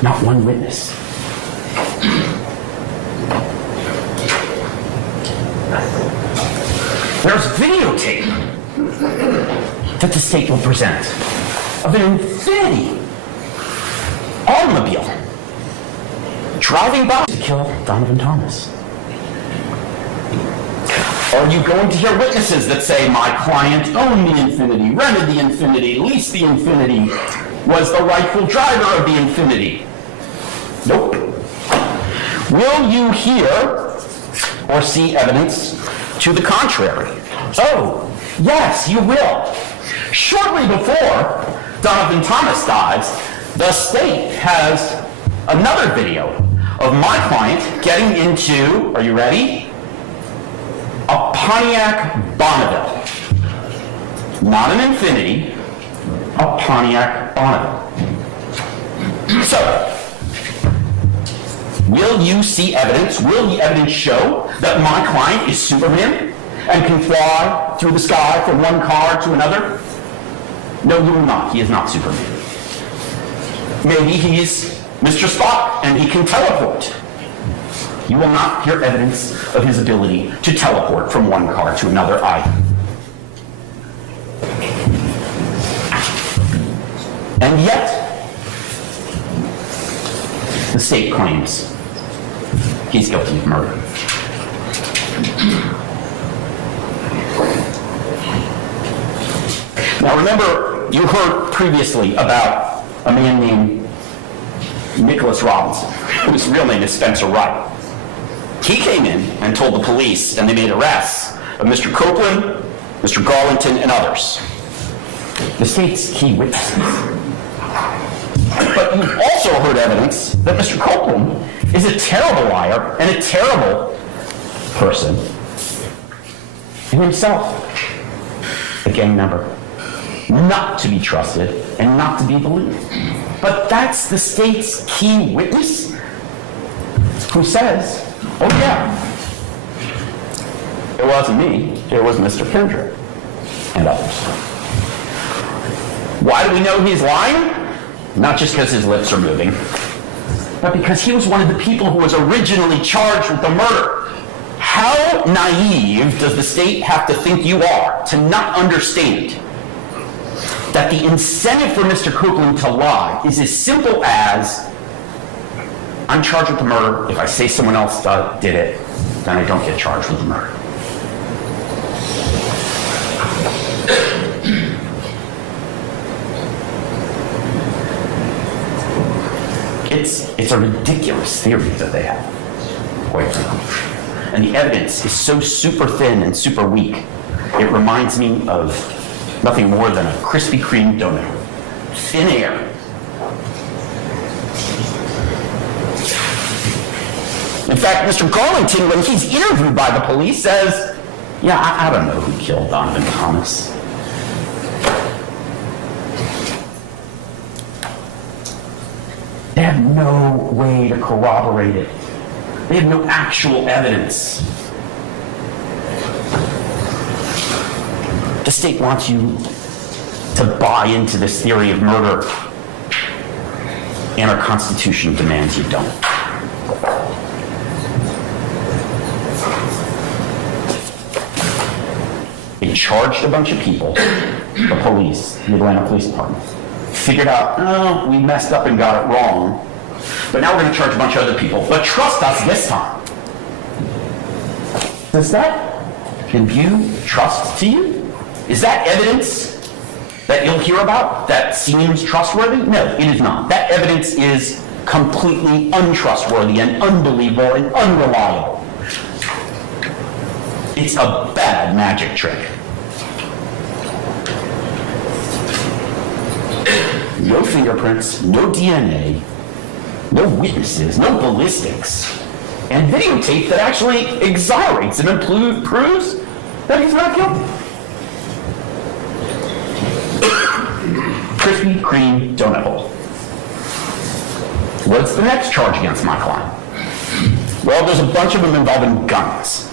Not one witness. There's videotape that the state will present of an Infiniti automobile driving by to kill Donovan Thomas. Are you going to hear witnesses that say my client owned the Infiniti, rented the Infiniti, leased the Infiniti, was the rightful driver of the Infiniti? Nope. Will you hear or see evidence to the contrary? Oh, yes, you will. Shortly before Donovan Thomas dies, the state has another video of my client getting into, are you ready? A Pontiac Bonneville. Not an Infiniti, a Pontiac Bonneville. So, will you see evidence? Will the evidence show that my client is Superman and can fly through the sky from one car to another? No, you will not. He is not Superman. Maybe he's Mr. Spock and he can teleport. You will not hear evidence of his ability to teleport from one car to another either. And yet, the state claims he's guilty of murder. Now remember, you heard previously about a man named Nicholas Robinson, whose real name is Spencer Wright. He came in and told the police, and they made arrests of Mr. Copeland, Mr. Garlington, and others. The state's key witnesses. But you've also heard evidence that Mr. Copeland is a terrible liar and a terrible person, and himself a gang member, not to be trusted and not to be believed. But that's the state's key witness who says, oh yeah, it wasn't me, it was Mr. Kendrick and others. Why do we know he's lying? Not just because his lips are moving, but because he was one of the people who was originally charged with the murder. How naive does the state have to think you are to not understand that the incentive for Mr. Copeland to lie is as simple as, I'm charged with the murder. If I say someone else did it, then I don't get charged with the murder. It's a ridiculous theory that they have, quite frankly. and the evidence is so super thin and super weak, it reminds me of nothing more than a Krispy Kreme donut. Thin air. In fact, Mr. Garlington, when he's interviewed by the police, says, yeah, I don't know who killed Donovan Thomas. They have no way to corroborate it. They have no actual evidence. The state wants you to buy into this theory of murder, and our Constitution demands you don't. They charged a bunch of people, the police, the Atlanta Police Department, figured out, oh, we messed up and got it wrong, but now we're going to charge a bunch of other people. But trust us this time. Does that imbue trust to you? Is that evidence that you'll hear about that seems trustworthy? No, it is not. That evidence is completely untrustworthy and unbelievable and unreliable. It's a bad magic trick. No fingerprints, no DNA, no witnesses, no ballistics, and videotape that actually exonerates him and proves that he's not guilty. Krispy Kreme donut hole. What's the next charge against my client? Well, there's a bunch of them involving guns.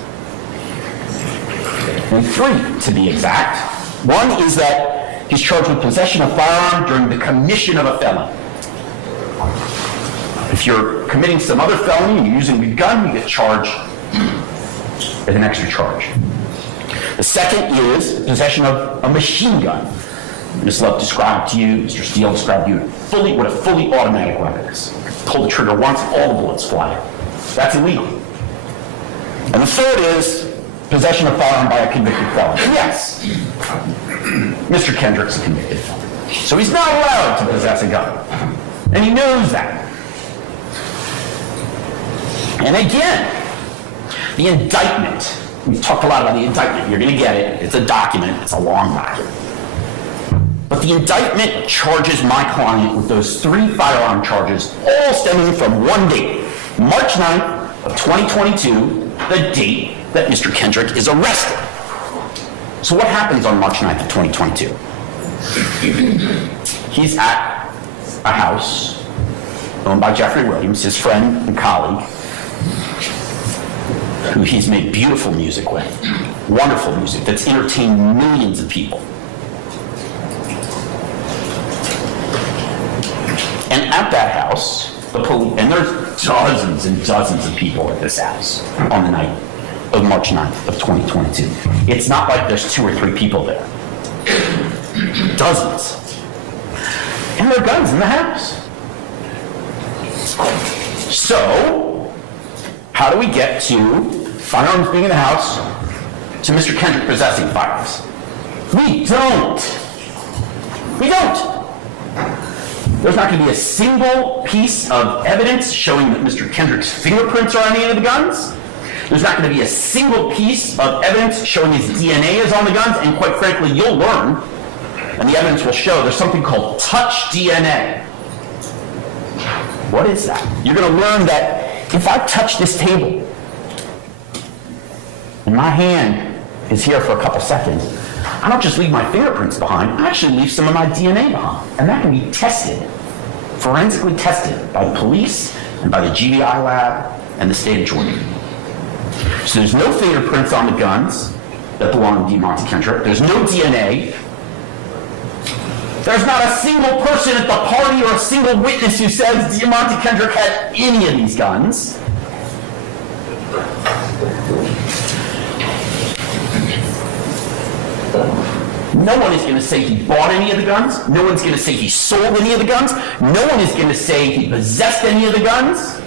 And 3, to be exact. One is that he's charged with possession of firearm during the commission of a felony. If you're committing some other felony and you're using a gun, you get charged as an extra charge. The second is possession of a machine gun. Ms. Love described to you, Mr. Steele described to you what a fully automatic weapon is. Pull the trigger once, all the bullets fly out. That's illegal. And the third is possession of firearm by a convicted felon. Yes, Mr. Kendrick's a convicted felon. So he's not allowed to possess a gun. And he knows that. And again, the indictment. We've talked a lot about the indictment. You're going to get it. It's a document. It's a long document. But the indictment charges my client with those 3 firearm charges, all stemming from one date, March 9th of 2022, the date that Mr. Kendrick is arrested. So what happens on March 9th of 2022? He's at a house owned by Jeffrey Williams, his friend and colleague, who he's made beautiful music with, wonderful music that's entertained millions of people. And at that house, the police, and there's dozens and dozens of people at this house on the night of March 9th of 2022. It's not like there's 2 or 3 people there. Dozens. And there are guns in the house. So, how do we get to firearms being in the house to Mr. Kendrick possessing firearms? We don't. We don't. There's not going to be a single piece of evidence showing that Mr. Kendrick's fingerprints are on any of the guns. There's not going to be a single piece of evidence showing his DNA is on the guns, and quite frankly, you'll learn, and the evidence will show, there's something called touch DNA. What is that? You're going to learn that if I touch this table, and my hand is here for a couple seconds, I don't just leave my fingerprints behind, I actually leave some of my DNA behind. And that can be tested, forensically tested by the police and by the GBI lab and the state of Georgia. So there's no fingerprints on the guns that belong to Diamante Kendrick. There's no DNA. There's not a single person at the party or a single witness who says Diamante Kendrick had any of these guns. No one is going to say he bought any of the guns. No one's going to say he sold any of the guns. No one is going to say he possessed any of the guns.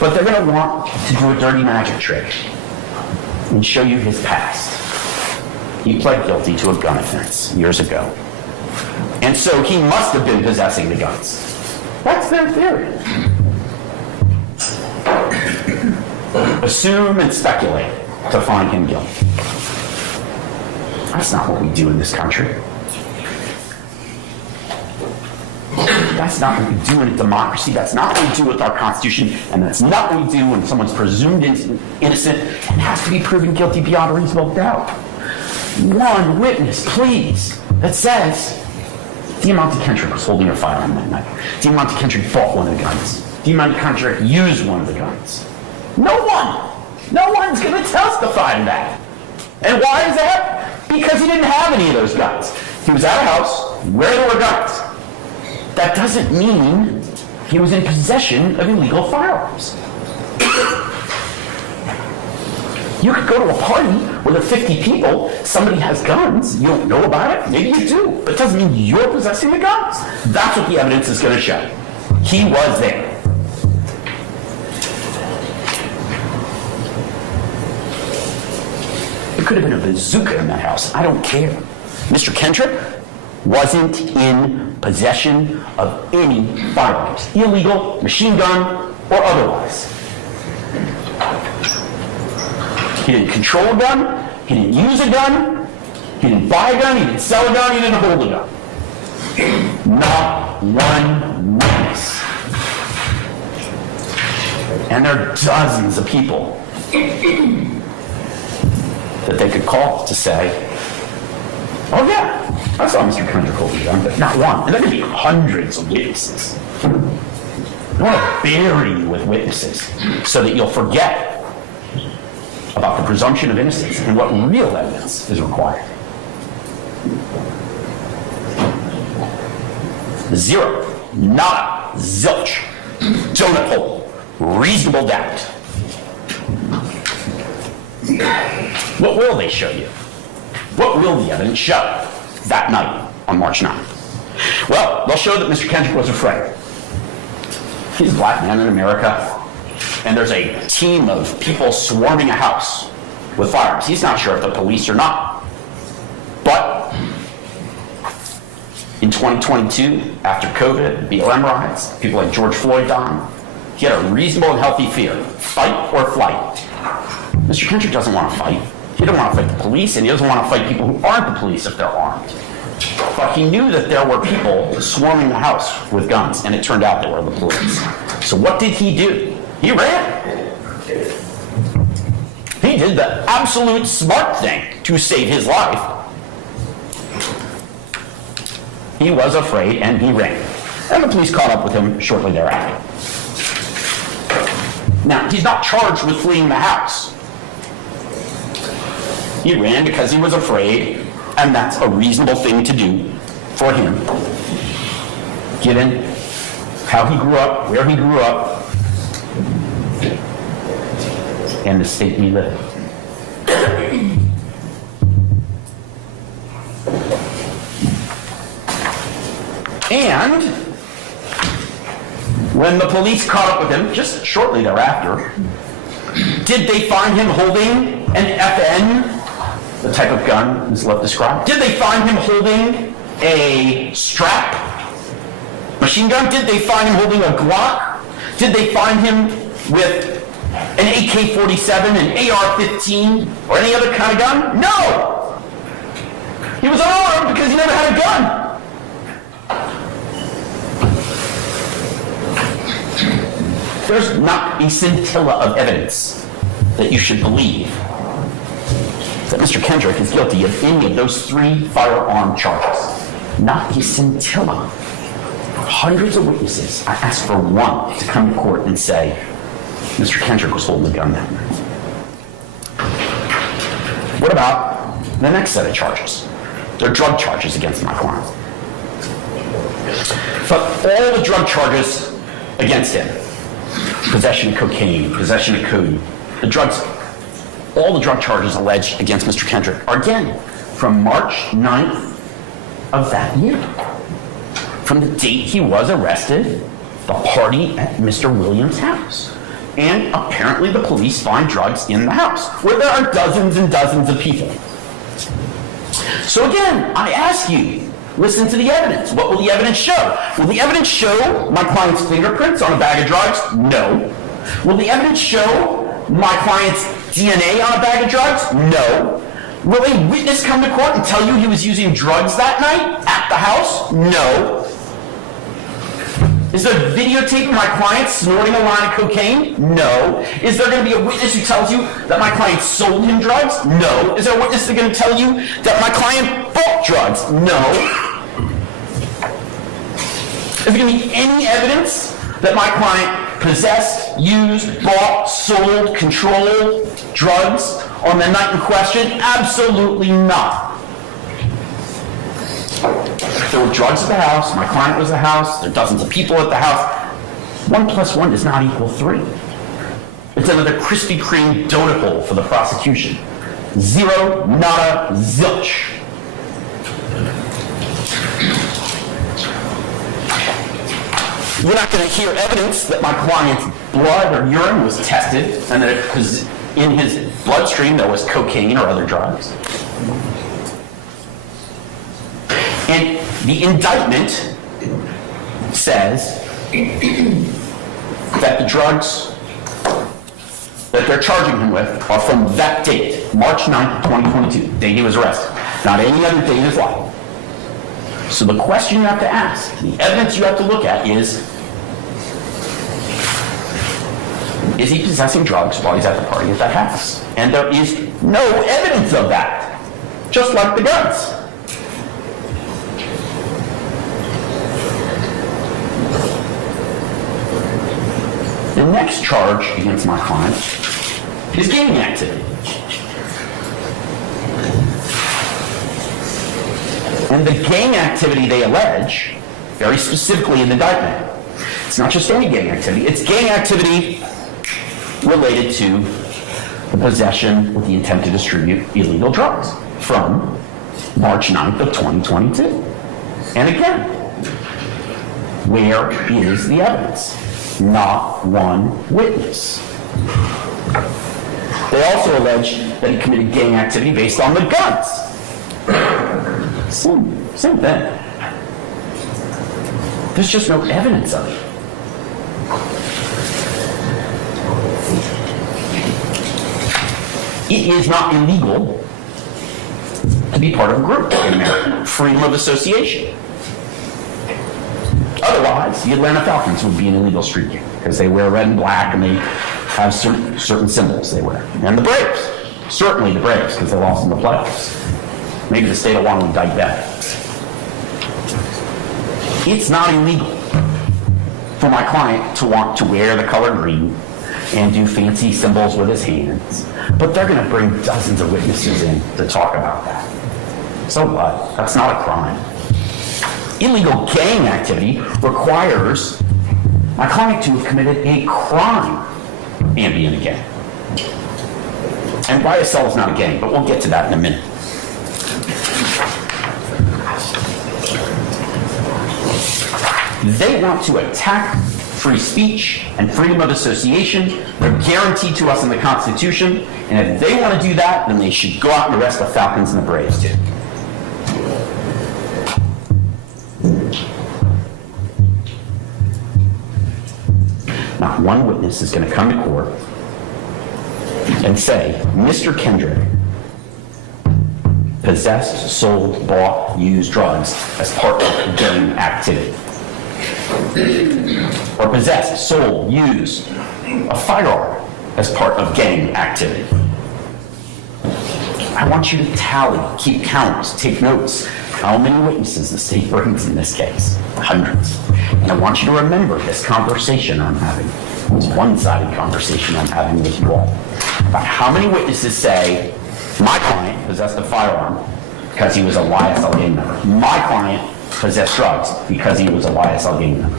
But they're going to want to do a dirty magic trick and show you his past. He pled guilty to a gun offense years ago. And so he must have been possessing the guns. That's their theory. Assume and speculate to find him guilty. That's not what we do in this country. That's not what we do in a democracy. That's not what we do with our Constitution. And that's not what we do when someone's presumed innocent and has to be proven guilty beyond a reasonable doubt. One witness, please, that says Diamante Kendrick was holding a firearm that night. Diamante Kendrick bought one of the guns. Diamante Kendrick used one of the guns. No one! No one's going to testify to that. And why is that? Because he didn't have any of those guns. He was at a house where there were guns. That doesn't mean he was in possession of illegal firearms. You could go to a party where there are 50 people, somebody has guns, you don't know about it, maybe you do, but it doesn't mean you're possessing the guns. That's what the evidence is going to show. He was there. There could have been a bazooka in that house. I don't care. Mr. Kendrick wasn't in possession of any firearms, illegal, machine gun, or otherwise. He didn't control a gun, he didn't use a gun, he didn't buy a gun, he didn't sell a gun, he didn't hold a gun. Not one witness. And there are dozens of people that they could call to say, oh yeah, I saw Mr. Kendrick hold a gun, but not one. And there could be hundreds of witnesses. I want to bury you with witnesses so that you'll forget about the presumption of innocence and what real evidence is required. Zero, nada, zilch, donut hole, reasonable doubt. What will they show you? What will the evidence show that night on March 9th? Well, they'll show that Mr. Kendrick was afraid. He's a black man in America, and there's a team of people swarming a house with firearms. He's not sure if the police or not. But in 2022, after COVID, BLM riots, people like George Floyd died, he had a reasonable and healthy fear, fight or flight. Mr. Kendrick doesn't want to fight. He doesn't want to fight the police, and he doesn't want to fight people who aren't the police if they're armed. But he knew that there were people swarming the house with guns, and it turned out they were the police. So what did he do? He ran. He did the absolute smart thing to save his life. He was afraid, and he ran. And the police caught up with him shortly thereafter. Now, he's not charged with fleeing the house. He ran because he was afraid, and that's a reasonable thing to do for him, given how he grew up, where he grew up, and the state we live in. And when the police caught up with him, just shortly thereafter, did they find him holding an FN, the type of gun Ms. Love described? Did they find him holding a strap machine gun? Did they find him holding a Glock? Did they find him with an AK-47, an AR-15, or any other kind of gun? No! He was unarmed because he never had a gun. There's not a scintilla of evidence that you should believe that Mr. Kendrick is guilty of any of those 3 firearm charges. Not a scintilla. Hundreds of witnesses. I asked for one to come to court and say, Mr. Kendrick was holding a gun that night. What about the next set of charges? They're drug charges against my client. But all the drug charges against him, possession of cocaine, possession of codeine, all the drug charges alleged against Mr. Kendrick are again from March 9th of that year. From the date he was arrested, the party at Mr. Williams' house. And apparently the police find drugs in the house, where there are dozens and dozens of people. So again, I ask you, Listen to the evidence. What will the evidence show? Will the evidence show my client's fingerprints on a bag of drugs? No. Will the evidence show my client's DNA on a bag of drugs? No. Will a witness come to court and tell you he was using drugs that night at the house? No. Is there videotape of my client snorting a line of cocaine? No. Is there going to be a witness who tells you that my client sold him drugs? No. Is there a witness that's going to tell you that my client bought drugs? No. Is there going to be any evidence that my client possessed, used, bought, sold, controlled drugs on the night in question? Absolutely not. There were drugs at the house, my client was at the house, there are dozens of people at the house. 1 + 1 does not equal 3. It's another Krispy Kreme donut hole for the prosecution. Zero, nada, zilch. You're not going to hear evidence that my client's blood or urine was tested and that it was in his bloodstream there was cocaine or other drugs. And the indictment says that the drugs that they're charging him with are from that date, March 9th, 2022, the date he was arrested, not any other day in his life. So the question you have to ask, the evidence you have to look at is he possessing drugs while he's at the party at that house? And there is no evidence of that, just like the guns. The next charge against my client is gaming activity. And the gang activity they allege, very specifically in the indictment, it's not just any gang activity, it's gang activity related to the possession with the intent to distribute illegal drugs from March 9th of 2022. And again, where is the evidence? Not one witness. They also allege that he committed gang activity based on the guns. Same thing. There's just no evidence of it. It is not illegal to be part of a group in America. Freedom of association. Otherwise, the Atlanta Falcons would be an illegal street game because they wear red and black and they have certain symbols they wear. And the Braves, certainly the Braves, because they lost in the playoffs. Maybe the state of Washington would die better. It's not illegal for my client to want to wear the color green and do fancy symbols with his hands. But they're going to bring dozens of witnesses in to talk about that. So what? That's not a crime. Illegal gang activity requires my client to have committed a crime and be in a gang. And YSL is not a gang, but we'll get to that in a minute. They want to attack free speech and freedom of association. They're guaranteed to us in the Constitution. And if they want to do that, then they should go out and arrest the Falcons and the Braves too. Not one witness is going to come to court and say, Mr. Kendrick possessed, sold, bought, used drugs as part of gang activity. Or possessed, sold, used a firearm as part of gang activity. I want you to tally, keep counts, take notes. How many witnesses the state brings in this case? Hundreds. And I want you to remember this conversation I'm having, this one-sided conversation I'm having with you all, about how many witnesses say, my client possessed a firearm because he was a YSL gang member. My client possessed drugs because he was a YSL gang member.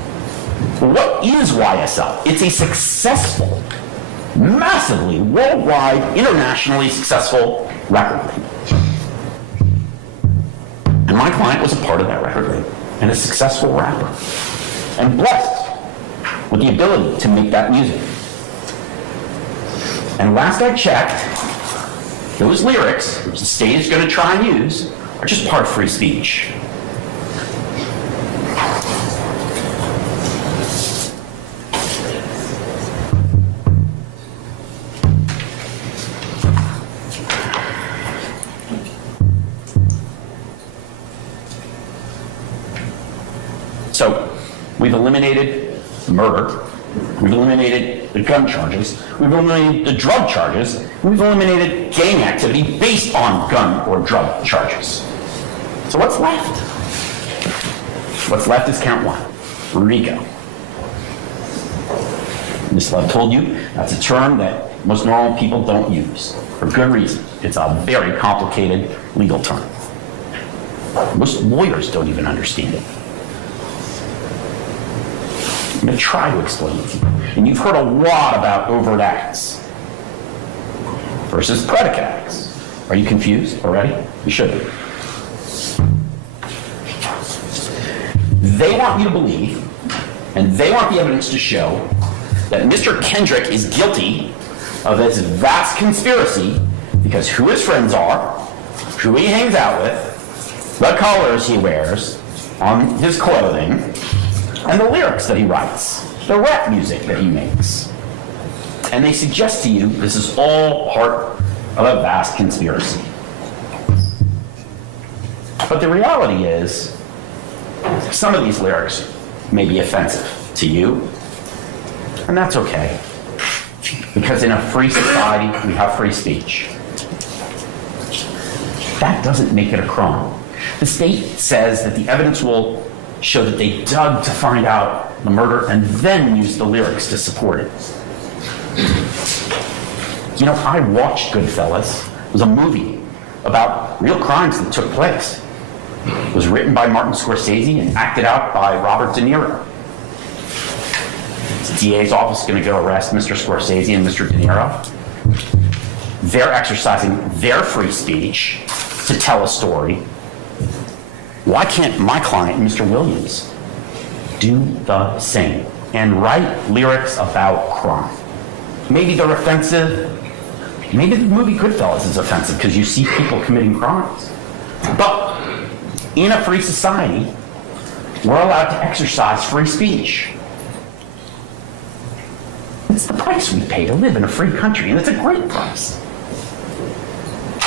What is YSL? It's a successful, massively, worldwide, internationally successful record label. And my client was a part of that record label and a successful rapper and blessed with the ability to make that music. And last I checked, those lyrics, which the state is going to try and use, are just part of free speech. We've eliminated murder. We've eliminated the gun charges. We've eliminated the drug charges. We've eliminated gang activity based on gun or drug charges. So what's left? What's left is count one, RICO. Ms. Love told you that's a term that most normal people don't use for good reason. It's a very complicated legal term. Most lawyers don't even understand it. I'm going to try to explain it to you. And you've heard a lot about overt acts versus predicate acts. Are you confused already? You should be. They want you to believe, and they want the evidence to show, that Mr. Kendrick is guilty of this vast conspiracy because who his friends are, who he hangs out with, the colors he wears on his clothing, and the lyrics that he writes, the rap music that he makes. And they suggest to you this is all part of a vast conspiracy. But the reality is, some of these lyrics may be offensive to you, and that's okay. Because in a free society, we have free speech. That doesn't make it a crime. The state says that the evidence will show that they dug to find out the murder and then used the lyrics to support it. You know, I watched Goodfellas. It was a movie about real crimes that took place. It was written by Martin Scorsese and acted out by Robert De Niro. The DA's office is going to go arrest Mr. Scorsese and Mr. De Niro. They're exercising their free speech to tell a story. Why can't my client, Mr. Williams, do the same and write lyrics about crime? Maybe they're offensive. Maybe the movie Goodfellas is offensive because you see people committing crimes. But in a free society, we're allowed to exercise free speech. It's the price we pay to live in a free country, and it's a great price.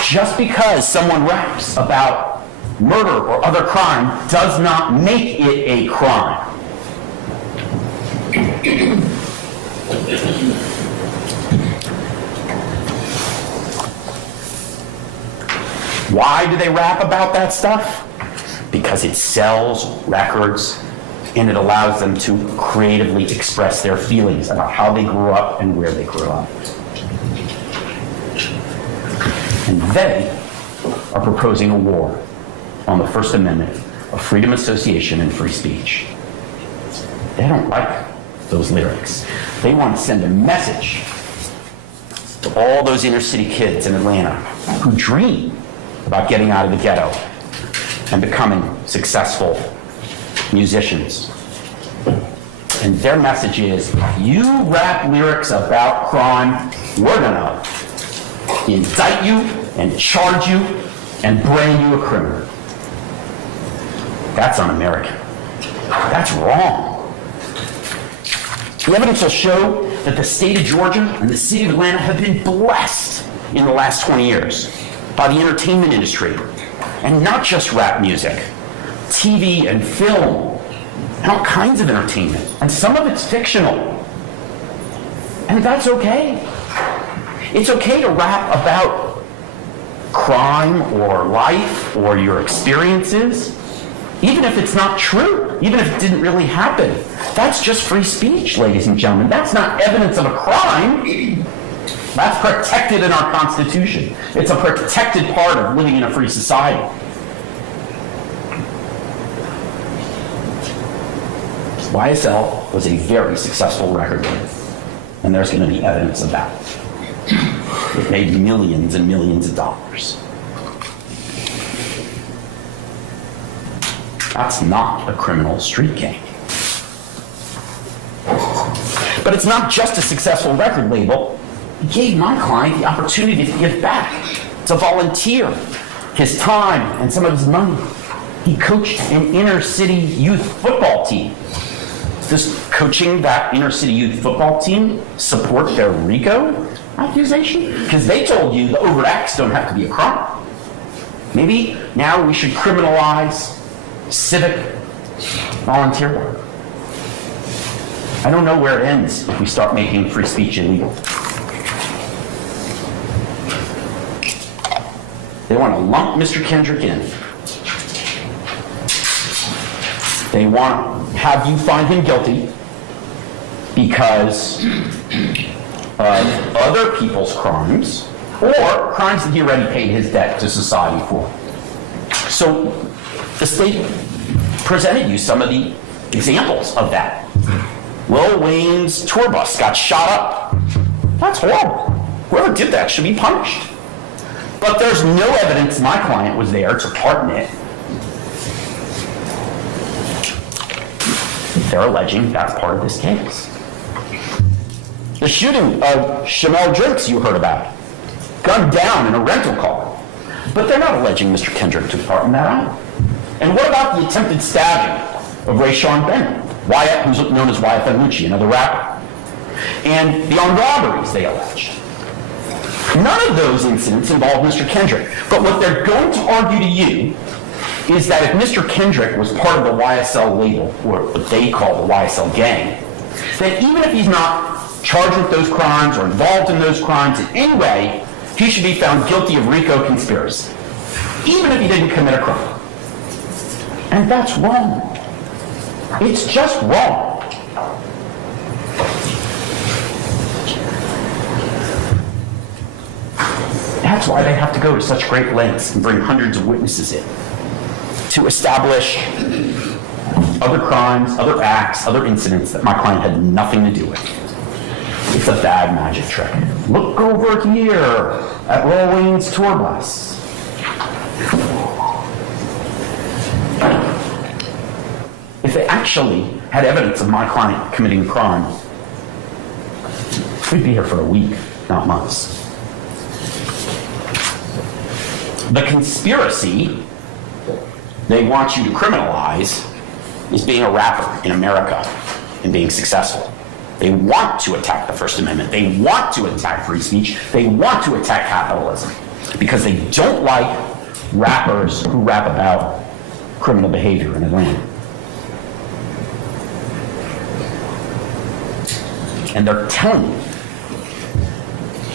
Just because someone raps about murder or other crime does not make it a crime. Why do they rap about that stuff? Because it sells records and it allows them to creatively express their feelings about how they grew up and where they grew up. And they are proposing a war on the First Amendment of freedom of association and free speech. They don't like those lyrics. They want to send a message to all those inner city kids in Atlanta who dream about getting out of the ghetto and becoming successful musicians. And their message is, you rap lyrics about crime, we're gonna indict you and charge you and brand you a criminal. That's un-American. That's wrong. The evidence will show that the state of Georgia and the city of Atlanta have been blessed in the last 20 years by the entertainment industry. And not just rap music, TV and film, and all kinds of entertainment. And some of it's fictional. And that's okay. It's okay to rap about crime or life or your experiences, even if it's not true, even if it didn't really happen. That's just free speech, ladies and gentlemen. That's not evidence of a crime. That's protected in our Constitution. It's a protected part of living in a free society. YSL was a very successful record label, and there's going to be evidence of that. It made millions and millions of dollars. That's not a criminal street gang. But it's not just a successful record label. It gave my client the opportunity to give back, to volunteer his time and some of his money. He coached an inner city youth football team. Does coaching that inner city youth football team support their RICO accusation? Because they told you the overt acts don't have to be a crime. Maybe now we should criminalize civic volunteer work. I don't know where it ends if we start making free speech illegal. They want to lump Mr. Kendrick in. They want to have you find him guilty because of other people's crimes or crimes that he already paid his debt to society for. So the state presented you some of the examples of that. Lil Wayne's tour bus got shot up. That's horrible. Whoever did that should be punished. But there's no evidence my client was there to part in it. They're alleging that's part of this case. The shooting of Shamel Drinks you heard about, gunned down in a rental car. But they're not alleging Mr. Kendrick took part in that either. And what about the attempted stabbing of Rayshawn Bennett, Wyatt, who's known as Wyatt Fenucci, another rapper, and the armed robberies they alleged? None of those incidents involve Mr. Kendrick. But what they're going to argue to you is that if Mr. Kendrick was part of the YSL label, or what they call the YSL gang, then even if he's not charged with those crimes or involved in those crimes in any way, he should be found guilty of RICO conspiracy, even if he didn't commit a crime. And that's wrong. It's just wrong. That's why they have to go to such great lengths and bring hundreds of witnesses in to establish other crimes, other acts, other incidents that my client had nothing to do with. It's a bad magic trick. Look over here at Lil Wayne's tour bus. If they actually had evidence of my client committing a crime, we'd be here for a week, not months. The conspiracy they want you to criminalize is being a rapper in America and being successful. They want to attack the First Amendment. They want to attack free speech. They want to attack capitalism because they don't like rappers who rap about criminal behavior in Atlanta. And they're telling you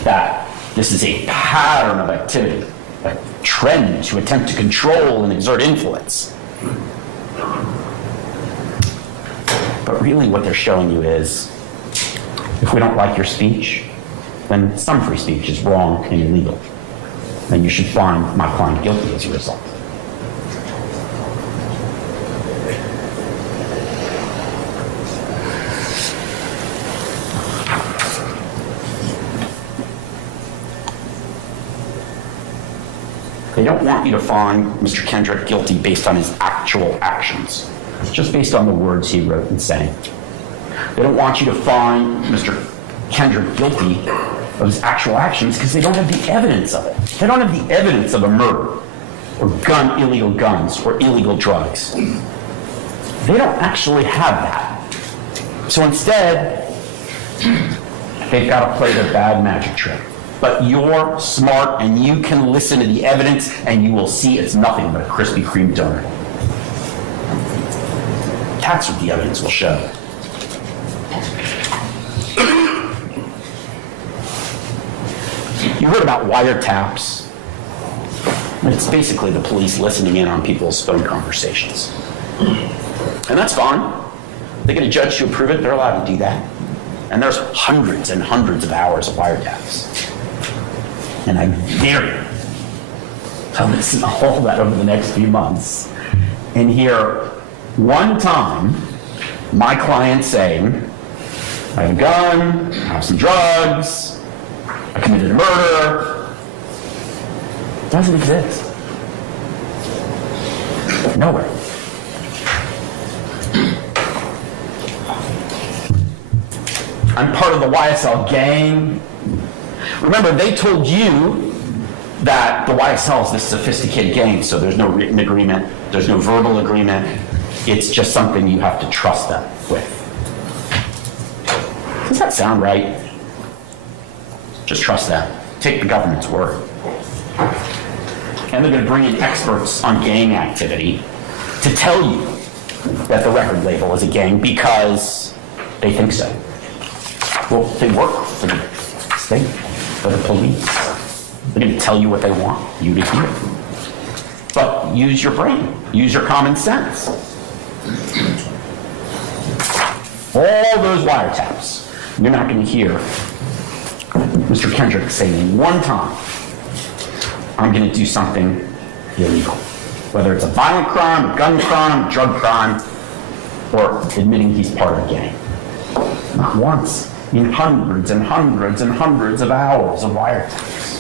that this is a pattern of activity, a trend to attempt to control and exert influence. But really what they're showing you is, if we don't like your speech, then some free speech is wrong and illegal. And you should find my client guilty as a result. They don't want you to find Mr. Kendrick guilty based on his actual actions, just based on the words he wrote and sang. They don't want you to find Mr. Kendrick guilty of his actual actions because they don't have the evidence of it. They don't have the evidence of a murder or illegal guns or illegal drugs. They don't actually have that. So instead, they've got to play their bad magic trick. But you're smart and you can listen to the evidence and you will see it's nothing but a Krispy Kreme donut. That's what the evidence will show. You heard about wiretaps. It's basically the police listening in on people's phone conversations. And that's fine. They get a judge to approve it, they're allowed to do that. And there's hundreds and hundreds of hours of wiretaps. And I dare you to listen to all that over the next few months and hear one time my client saying, I have a gun, I have some drugs, I committed a murder. It doesn't exist. Nowhere. I'm part of the YSL gang. Remember, they told you that the YSL is this sophisticated gang, so there's no written agreement, there's no verbal agreement. It's just something you have to trust them with. Does that sound right? Just trust them. Take the government's word. And they're going to bring in experts on gang activity to tell you that the record label is a gang because They think so. Well, they work for the state, for the police. They're going to tell you what they want you to hear. But use your brain. Use your common sense. All those wiretaps, you're not going to hear Mr. Kendrick saying one time, I'm going to do something illegal. Whether it's a violent crime, a gun crime, a drug crime, or admitting he's part of a gang. Not once. In hundreds and hundreds and hundreds of hours of wiretaps.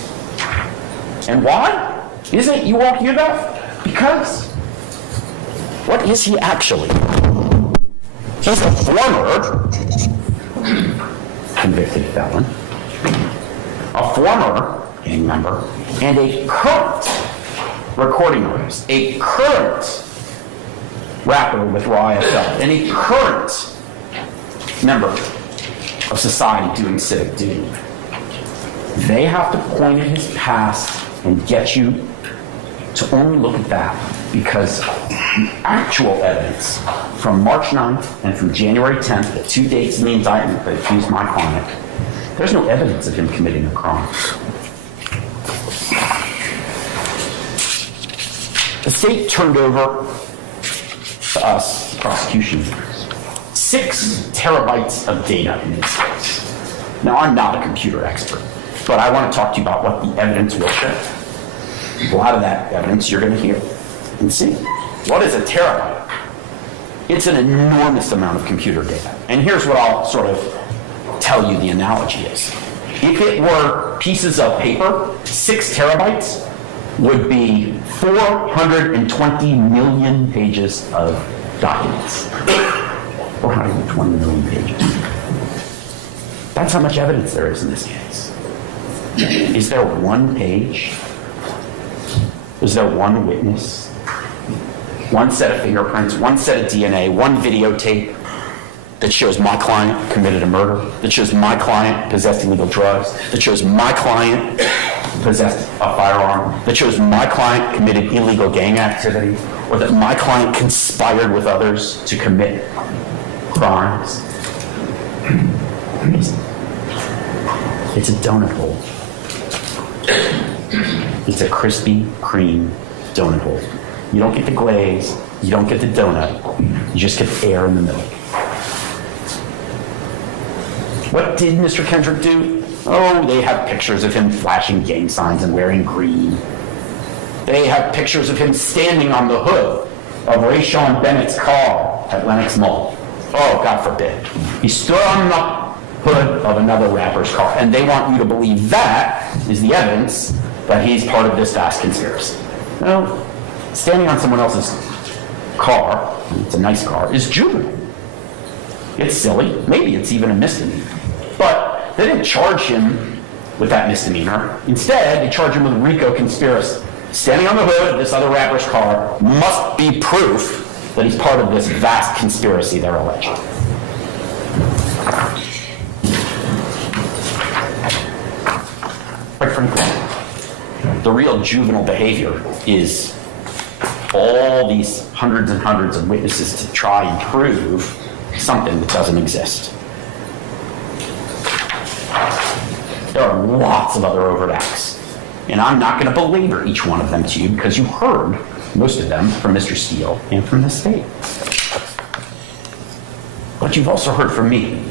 And why? Isn't it you won't hear that? Because what is he actually? He's a former convicted felon, a former gang member, and a current recording artist, a current rapper with YSL, and a current member of society doing civic duty. They have to point at his past and get you to only look at that because the actual evidence from March 9th and from January 10th, the 2 dates in the indictment that accused my client, there's no evidence of him committing a crime. The state turned over to us, the prosecution, 6 terabytes of data in this case. Now, I'm not a computer expert, but I want to talk to you about what the evidence will show. A lot of that evidence you're going to hear and see. What is a terabyte? It's an enormous amount of computer data. And here's what I'll sort of tell you the analogy is. If it were pieces of paper, 6 terabytes would be 420 million pages of documents. 420 million pages. That's how much evidence there is in this case. Is there one page? Is there one witness? One set of fingerprints, one set of DNA, one videotape that shows my client committed a murder, that shows my client possessed illegal drugs, that shows my client possessed a firearm, that shows my client committed illegal gang activity, or that my client conspired with others to commit crimes? It's a donut hole. It's a Krispy Kreme donut hole. You don't get the glaze, you don't get the donut, you just get the air in the middle. What did Mr. Kendrick do? Oh, they have pictures of him flashing gang signs and wearing green. They have pictures of him standing on the hood of Rayshawn Bennett's car at Lenox Mall. Oh, God forbid. He stood on the hood of another rapper's car, and they want you to believe that is the evidence that he's part of this vast conspiracy. No, standing on someone else's car, it's a nice car, is juvenile. It's silly. Maybe it's even a misdemeanor. But they didn't charge him with that misdemeanor. Instead, they charge him with RICO conspiracy. Standing on the hood of this other rapper's car must be proof that he's part of this vast conspiracy they're alleging. Quite frankly, the real juvenile behavior is all these hundreds and hundreds of witnesses to try and prove something that doesn't exist. There are lots of other overt acts, and I'm not going to belabor each one of them to you because you heard most of them from Mr. Steele and from the state. But you've also heard from me.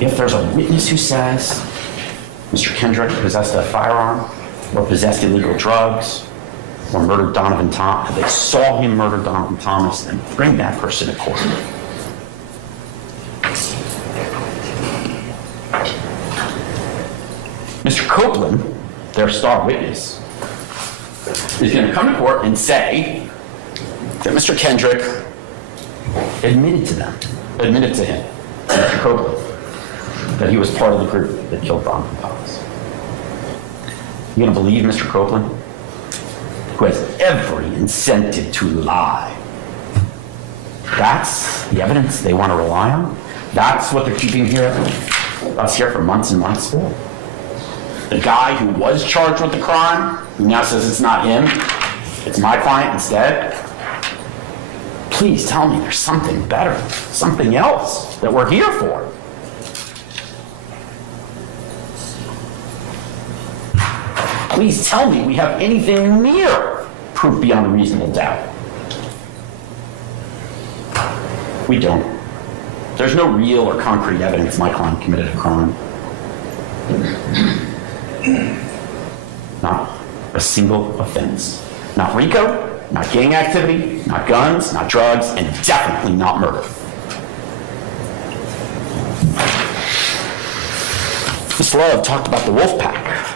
If there's a witness who says Mr. Kendrick possessed a firearm or possessed illegal drugs or murdered Donovan Thomas, they saw him murder Donovan Thomas, then bring that person to court. Mr. Copeland, their star witness, is going to come to court and say that Mr. Kendrick admitted to him, Mr. Copeland, that he was part of the group that killed Donovan Thomas. You going to believe Mr. Copeland, who has every incentive to lie? That's the evidence they want to rely on? That's what they're keeping us here for months and months for? The guy who was charged with the crime, who now says it's not him, it's my client instead? Please Please tell me there's something better, something else that we're here for. Please tell me we have anything near proof beyond a reasonable doubt. We don't. There's no real or concrete evidence my client committed a crime. Not a single offense. Not RICO, not gang activity, not guns, not drugs, and definitely not murder. Miss Love talked about the wolf pack.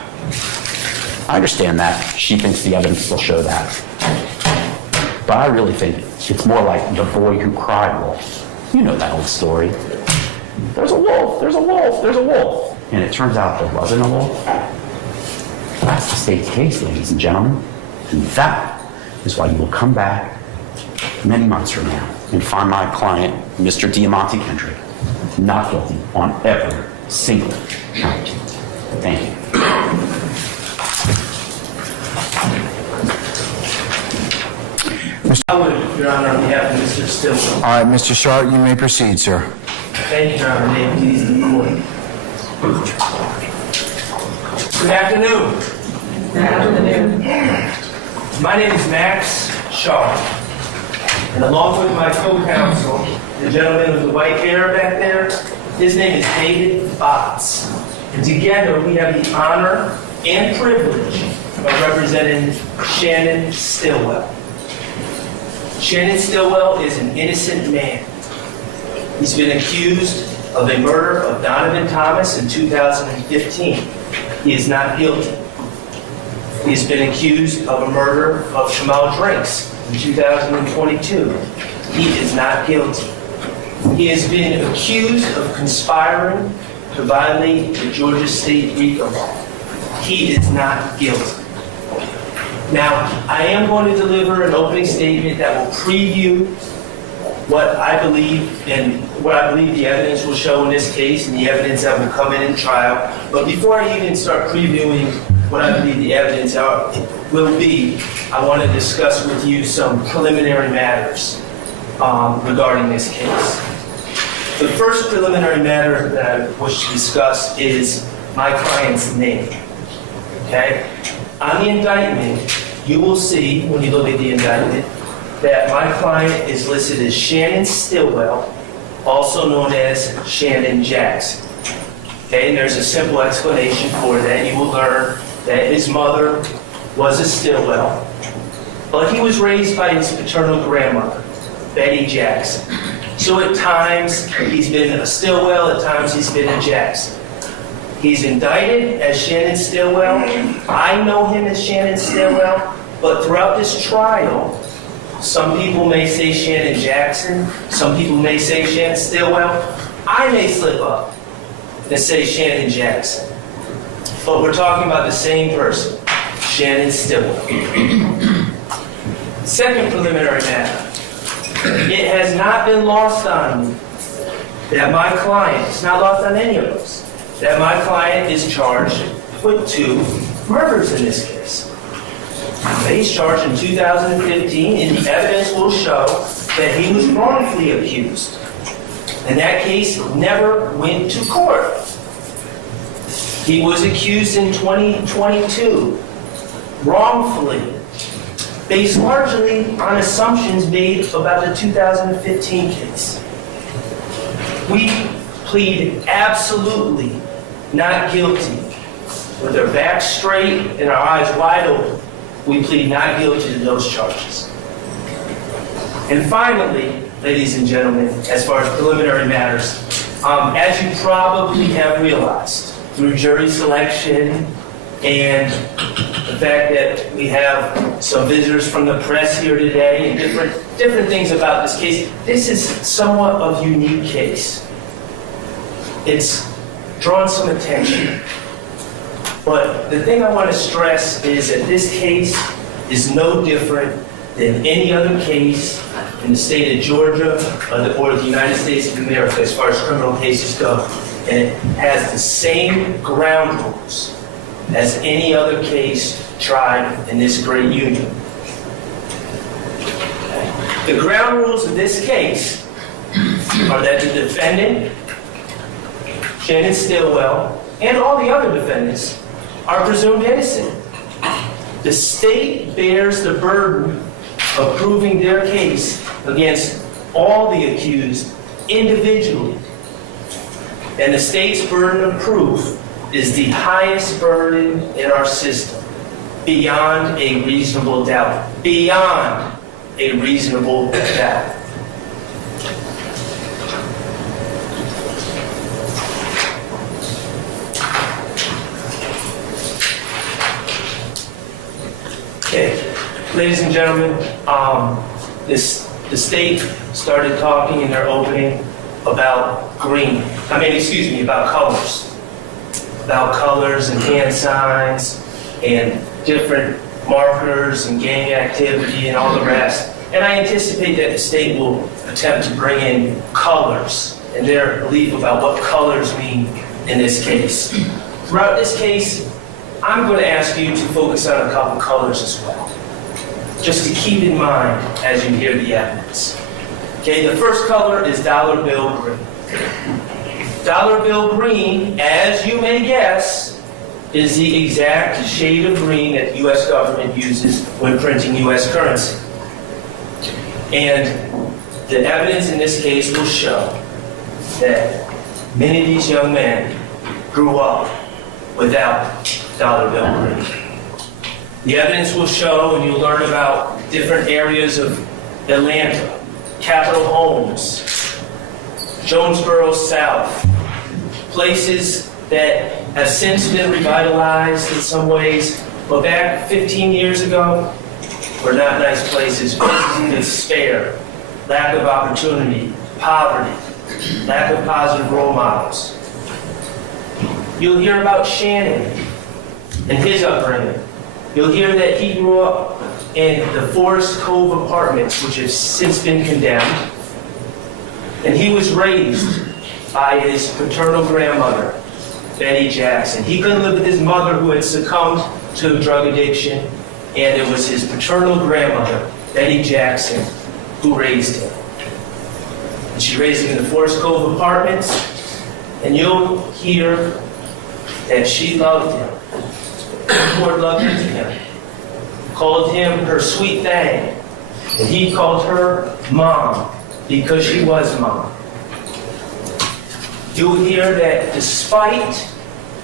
I understand that. She thinks the evidence will show that. But I really think it's more like the boy who cried wolf. You know that old story. There's a wolf, there's a wolf, there's a wolf. And it turns out there wasn't a wolf. That's the state's case, ladies and gentlemen. And that is why you will come back many months from now and find my client, Mr. Diamante Kendrick, not guilty on every single count. Thank you. I would, Your Honor, on behalf of Mr. Stillwell. All right, Mr. Sharp, you may proceed, sir. Thank you, Your Honor. May it please the court. Good afternoon. Good afternoon. My name is Max Sharp, and along with my co-counsel, the gentleman with the white hair back there, his name is David Botts. And together we have the honor and privilege of representing Shannon Stillwell. Shannon Stillwell is an innocent man. He's been accused of a murder of Donovan Thomas in 2015. He is not guilty. He has been accused of a murder of Jamal Drinks in 2022. He is not guilty. He has been accused of conspiring to violate the Georgia State RICO law. He is not guilty. Now, I am going to deliver an opening statement that will preview what I believe and what I believe the evidence will show in this case and the evidence that will come in trial. But before I even start previewing what I believe the evidence will be, I want to discuss with you some preliminary matters regarding this case. The first preliminary matter that I wish to discuss is my client's name. Okay? On the indictment, you will see, when you look at the indictment, that my client is listed as Shannon Stillwell, also known as Shannon Jackson. Okay, and there's a simple explanation for that. You will learn that his mother was a Stillwell, but he was raised by his paternal grandmother, Betty Jackson. So at times, he's been a Stillwell, at times he's been a Jackson. He's indicted as Shannon Stillwell. I know him as Shannon Stillwell, but throughout this trial, some people may say Shannon Jackson, some people may say Shannon Stillwell. I may slip up and say Shannon Jackson. But we're talking about the same person, Shannon Stillwell. Second preliminary matter. It has not been lost on me that my client, it's not lost on any of us, that my client is charged with 2 murders in this case. He's charged in 2015, and the evidence will show that he was wrongfully accused. And that case never went to court. He was accused in 2022, wrongfully, based largely on assumptions made about the 2015 case. We plead absolutely not guilty. With our backs straight and our eyes wide open, we plead not guilty to those charges. And finally, ladies and gentlemen, as far as preliminary matters, as you probably have realized through jury selection and the fact that we have some visitors from the press here today and different things about this case, this is somewhat of a unique case. It's drawn some attention. But the thing I want to stress is that this case is no different than any other case in the state of Georgia or the United States of America as far as criminal cases go. And it has the same ground rules as any other case tried in this great union. The ground rules of this case are that the defendant, Shannon Stillwell, and all the other defendants are presumed innocent. The state bears the burden of proving their case against all the accused individually. And the state's burden of proof is the highest burden in our system, beyond a reasonable doubt. Beyond a reasonable doubt. Okay, ladies and gentlemen, the state started talking in their opening about about colors. About colors and hand signs and different markers and gang activity and all the rest. And I anticipate that the state will attempt to bring in colors and their belief about what colors mean in this case. Throughout this case, I'm going to ask you to focus on a couple colors as well, just to keep in mind as you hear the evidence. Okay, the first color is dollar bill green. Dollar bill green, as you may guess, is the exact shade of green that the U.S. government uses when printing U.S. currency. And the evidence in this case will show that many of these young men grew up without dollar bill green. The evidence will show, and you'll learn about different areas of Atlanta, Capitol Homes, Jonesboro South, places that have since been revitalized in some ways, but back 15 years ago were not nice places. Places in despair, lack of opportunity, poverty, lack of positive role models. You'll hear about Shannon and his upbringing. You'll hear that he grew up in the Forest Cove Apartments, which have since been condemned. And he was raised by his paternal grandmother, Betty Jackson. He couldn't live with his mother, who had succumbed to drug addiction, and it was his paternal grandmother, Betty Jackson, who raised him. And she raised him in the Forest Cove Apartments, and you'll hear that she loved him, poured love into him, called him her sweet thing, and he called her Mom because she was Mom. You'll hear that despite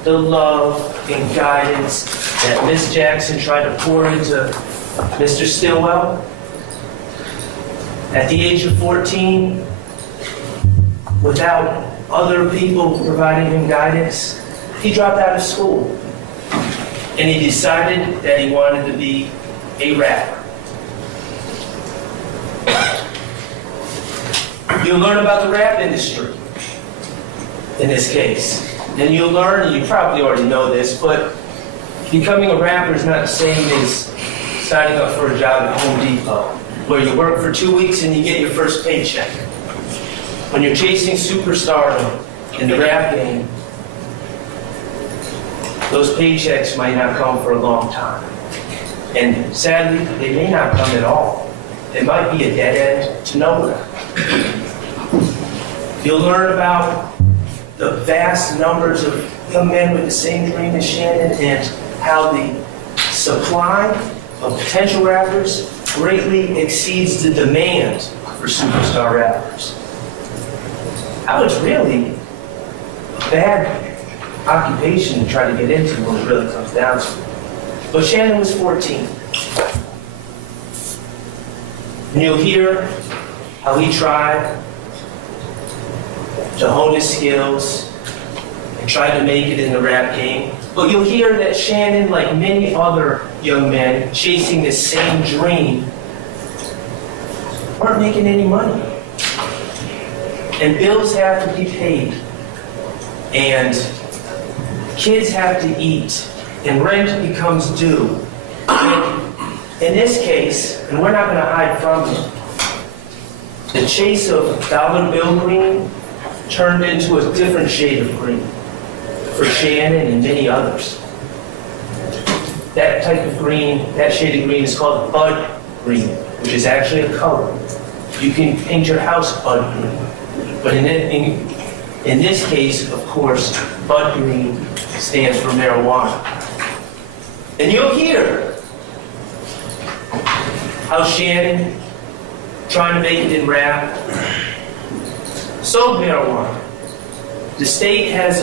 the love and guidance that Miss Jackson tried to pour into Mr. Stillwell, at the age of 14, without other people providing him guidance, he dropped out of school. And he decided that he wanted to be a rapper. You'll learn about the rap industry in this case. And you'll learn, and you probably already know this, but becoming a rapper is not the same as signing up for a job at Home Depot, where you work for 2 weeks and you get your first paycheck. When you're chasing superstardom in the rap game, those paychecks might not come for a long time. And sadly, they may not come at all. It might be a dead end to nowhere. You'll learn about the vast numbers of young men with the same dream as Shannon and how the supply of potential rappers greatly exceeds the demand for superstar rappers. That was really a bad occupation to try to get into when it really comes down to it. But Shannon was 14. And you'll hear how he tried to hone his skills and tried to make it in the rap game. But you'll hear that Shannon, like many other young men chasing this same dream, weren't making any money. And bills have to be paid. And kids have to eat. And rent becomes due. And in this case, and we're not going to hide from it, the chase of dollar bill green turned into a different shade of green for Shannon and many others. That type of green, that shade of green is called bud green, which is actually a color. You can paint your house bud green. But in this case, of course, bud green stands for marijuana. And you'll hear how Shannon, trying to make it in rap, sold marijuana. The state has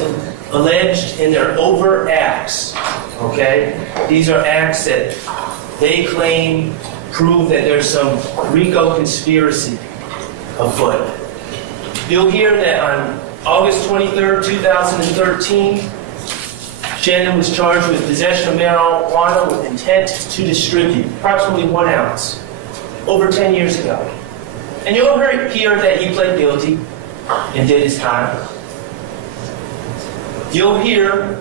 alleged in their overt acts, okay? These are acts that they claim prove that there's some RICO conspiracy afoot. You'll hear that on August 23rd, 2013, Shannon was charged with possession of marijuana with intent to distribute, approximately 1 ounce, over 10 years ago. And you'll hear that he pled guilty and did his time. You'll hear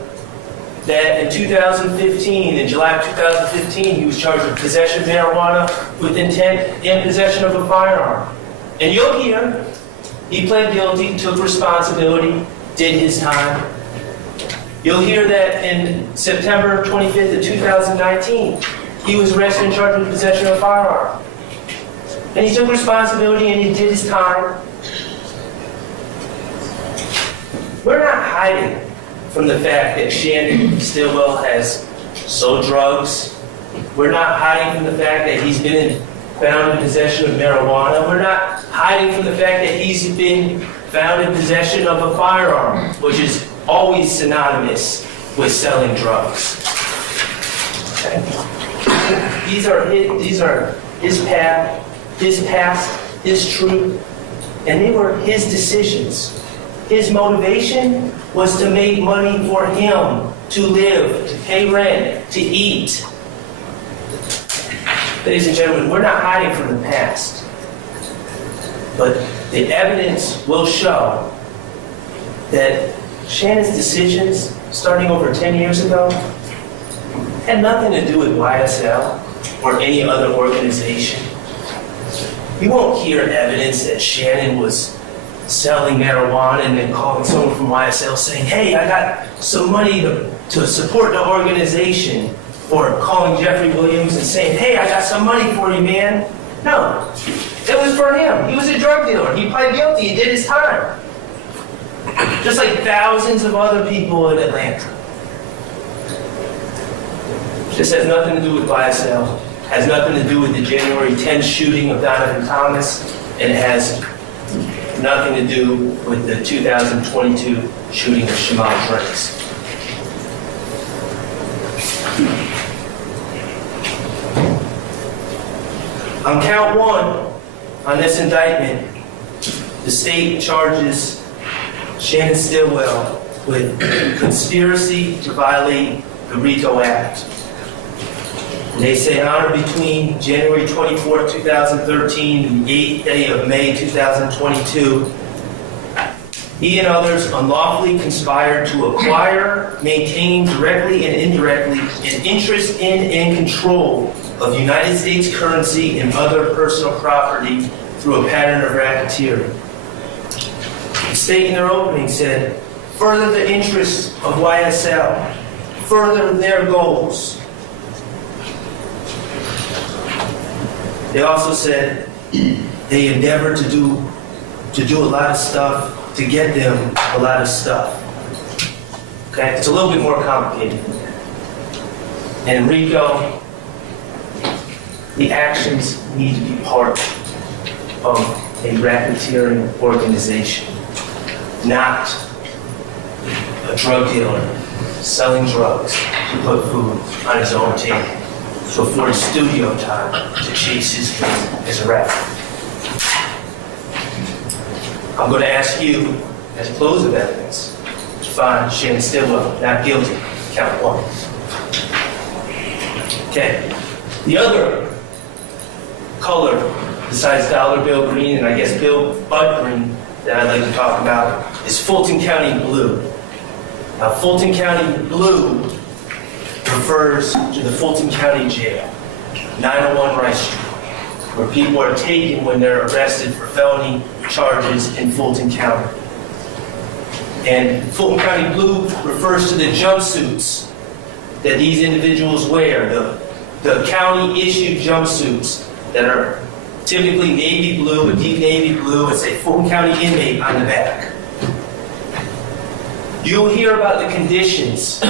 that in 2015, in July of 2015, he was charged with possession of marijuana with intent and possession of a firearm. And you'll hear he pled guilty, took responsibility, did his time. You'll hear that in September 25th of 2019, he was arrested and charged with possession of a firearm. And he took responsibility and he did his time. We're not hiding from the fact that Shannon Stillwell has sold drugs. We're not hiding from the fact that he's been found in possession of marijuana. We're not hiding from the fact that he's been found in possession of a firearm, which is always synonymous with selling drugs. Okay? These are his path, his past, his truth, and they were his decisions. His motivation was to make money for him, to live, to pay rent, to eat. Ladies and gentlemen, we're not hiding from the past. But the evidence will show that Shannon's decisions, starting over 10 years ago, had nothing to do with YSL or any other organization. You won't hear evidence that Shannon was selling marijuana and then calling someone from YSL saying, hey, I got some money to support the organization, or calling Jeffrey Williams and saying, hey, I got some money for you, man. No, it was for him. He was a drug dealer. He pled guilty. He did his time. Just like thousands of other people in Atlanta. This has nothing to do with YSL. Has nothing to do with the January 10th shooting of Donovan Thomas. And it has nothing to do with the 2022 shooting of Jamal Drakes. On count 1, on this indictment, the state charges Shannon Stillwell with conspiracy to violate the RICO Act. And they say on or between January 24, 2013 and the 8th day of May 2022, he and others unlawfully conspired to acquire, maintain directly and indirectly an interest in and control of United States currency and other personal property through a pattern of racketeering. The state in their opening said, further the interests of YSL, further their goals. They also said they endeavored to do a lot of stuff to get them a lot of stuff. Okay, it's a little bit more complicated than that. And in RICO, the actions need to be part of a racketeering organization, not a drug dealer selling drugs to put food on his own table to afford studio time to chase his dream as a rapper. I'm going to ask you, as a close of evidence, to find Shannon Stillwell not guilty, count 1. Okay, the other color besides dollar bill green and I guess bud green that I'd like to talk about is Fulton County blue. Now, Fulton County blue refers to the Fulton County Jail, 901 Rice Street, where people are taken when they're arrested for felony charges in Fulton County. And Fulton County blue refers to the jumpsuits that these individuals wear, the county-issued jumpsuits that are typically navy blue, a deep navy blue, and say Fulton County inmate on the back. You'll hear about the conditions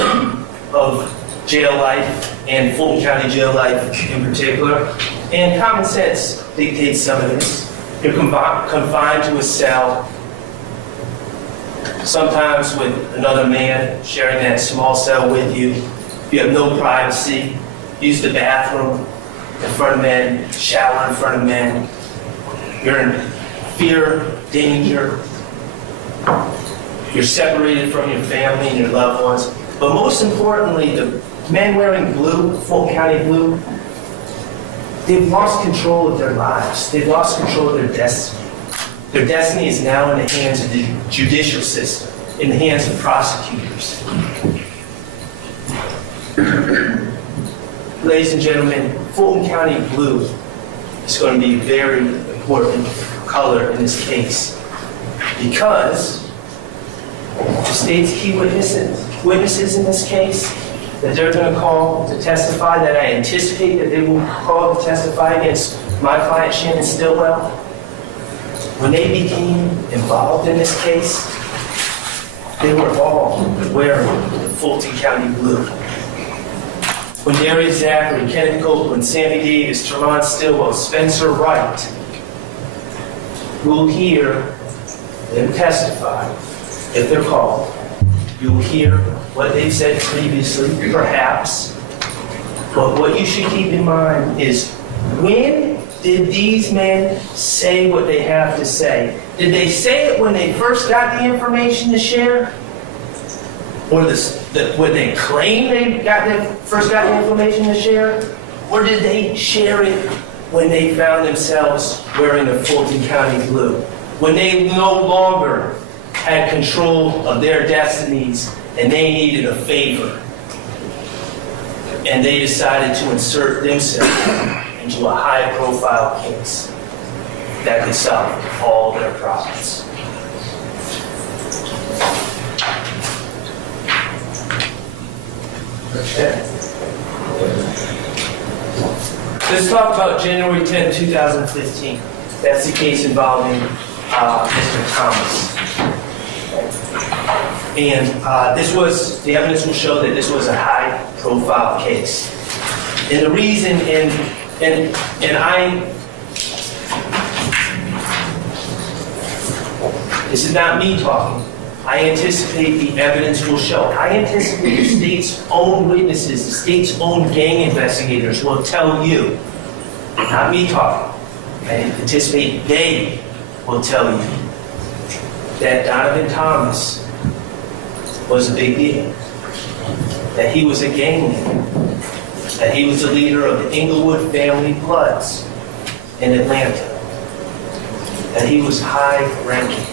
of jail life and Fulton County jail life in particular, and common sense dictates some of this. You're confined to a cell, sometimes with another man sharing that small cell with you. You have no privacy. Use the bathroom in front of men, shower in front of men. You're in fear, danger. You're separated from your family and your loved ones. But most importantly, the men wearing blue, Fulton County blue, they've lost control of their lives. They've lost control of their destiny. Their destiny is now in the hands of the judicial system, in the hands of prosecutors. Ladies and gentlemen, Fulton County blue is going to be a very important color in this case because the state's key witnesses in this case that they're going to call to testify, that I anticipate that they will call to testify against my client Shannon Stillwell, when they became involved in this case, they were all wearing the Fulton County blue. When Darius Zachary, Kenneth Copeland, Sammy Davis, Tremont Stillwell, Spencer Wright will hear them testify, if they're called, you will hear what they've said previously, perhaps. But what you should keep in mind is, when did these men say what they have to say? Did they say it when they first got the information to share? Or when they claim they first got the information to share? Or did they share it when they found themselves wearing the Fulton County blue? When they no longer had control of their destinies and they needed a favor. And they decided to insert themselves into a high-profile case that could solve all their problems. Okay. Let's talk about January 10, 2015. That's the case involving Mr. Thomas. And the evidence will show that this was a high-profile case. And the reason, this is not me talking. I anticipate the evidence will show. I anticipate the state's own witnesses, the state's own gang investigators will tell you, not me talking. I anticipate they will tell you that Donovan Thomas was a big deal, that he was a gang leader, that he was the leader of the Inglewood family Bloods in Atlanta, that he was high-ranking.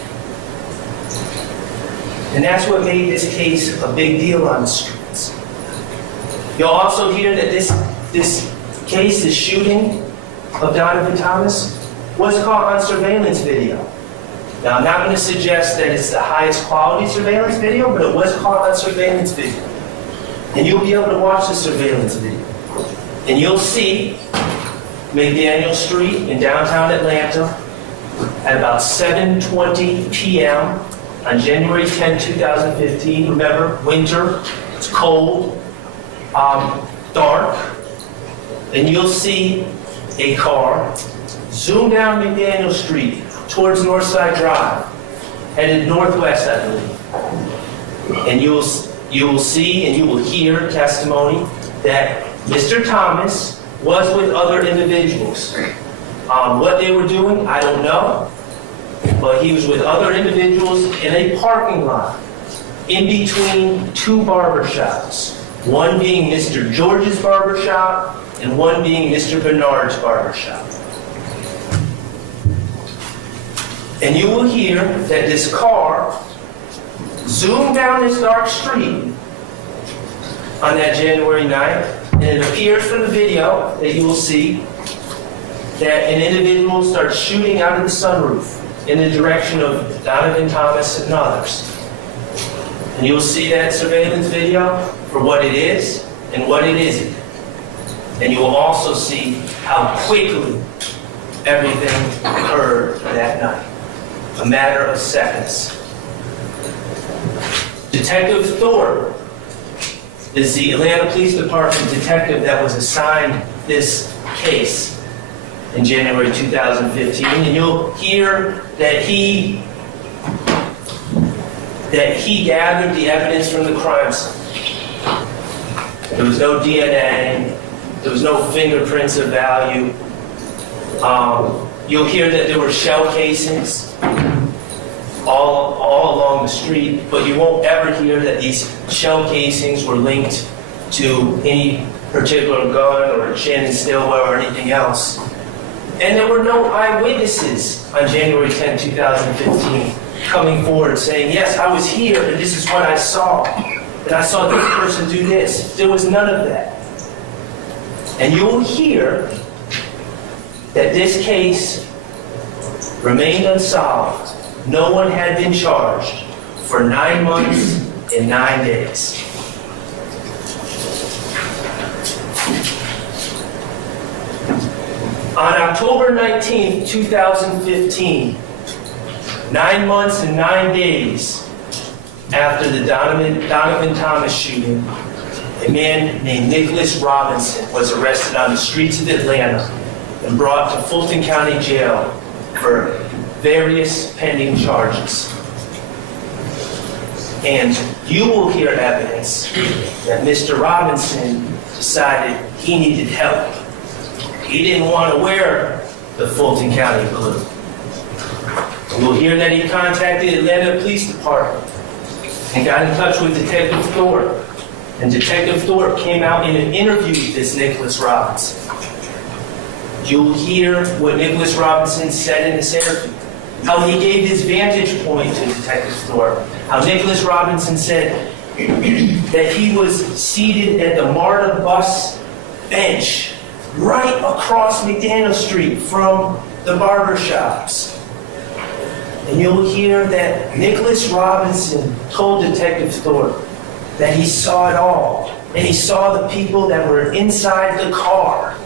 And that's what made this case a big deal on the streets. You'll also hear that this case, this shooting of Donovan Thomas, was caught on surveillance video. Now, I'm not going to suggest that it's the highest quality surveillance video, but it was caught on surveillance video. And you'll be able to watch the surveillance video. And you'll see McDaniel Street in downtown Atlanta at about 7:20 p.m. on January 10, 2015. Remember, winter, it's cold, dark. And you'll see a car zoom down McDaniel Street towards Northside Drive, headed northwest, I believe. And you will see and you will hear testimony that Mr. Thomas was with other individuals. What they were doing, I don't know. But he was with other individuals in a parking lot in between two barbershops. One being Mr. George's barbershop and one being Mr. Bernard's barbershop. And you will hear that this car zoomed down this dark street on that January night, and it appears from the video that you will see that an individual starts shooting out of the sunroof in the direction of Donovan Thomas and others. And you'll see that surveillance video for what it is and what it isn't. And you will also see how quickly everything occurred that night. A matter of seconds. Detective Thorpe is the Atlanta Police Department detective that was assigned this case in January 2015, and you'll hear that he gathered the evidence from the crime scene. There was no DNA, there was no fingerprints of value. You'll hear that there were shell casings all along the street, but you won't ever hear that these shell casings were linked to any particular gun or Shannon Stillwell or anything else. And there were no eyewitnesses on January 10, 2015 coming forward saying, yes, I was here and this is what I saw. And I saw this person do this. There was none of that. And you'll hear that this case remained unsolved. No one had been charged for 9 months and 9 days. On October 19, 2015, 9 months and 9 days after the Donovan Thomas shooting, a man named Nicholas Robinson was arrested on the streets of Atlanta and brought to Fulton County Jail for various pending charges. And you will hear evidence that Mr. Robinson decided he needed help. He didn't want to wear the Fulton County blue. You'll hear that he contacted the Atlanta Police Department and got in touch with Detective Thorpe. And Detective Thorpe came out in an interview with this Nicholas Robinson. You'll hear what Nicholas Robinson said in this interview, how he gave his vantage point to Detective Thorpe, how Nicholas Robinson said that he was seated at the MARTA bus bench right across McDaniel Street from the barber shops. And you'll hear that Nicholas Robinson told Detective Thorpe that he saw it all, and he saw the people that were inside the car.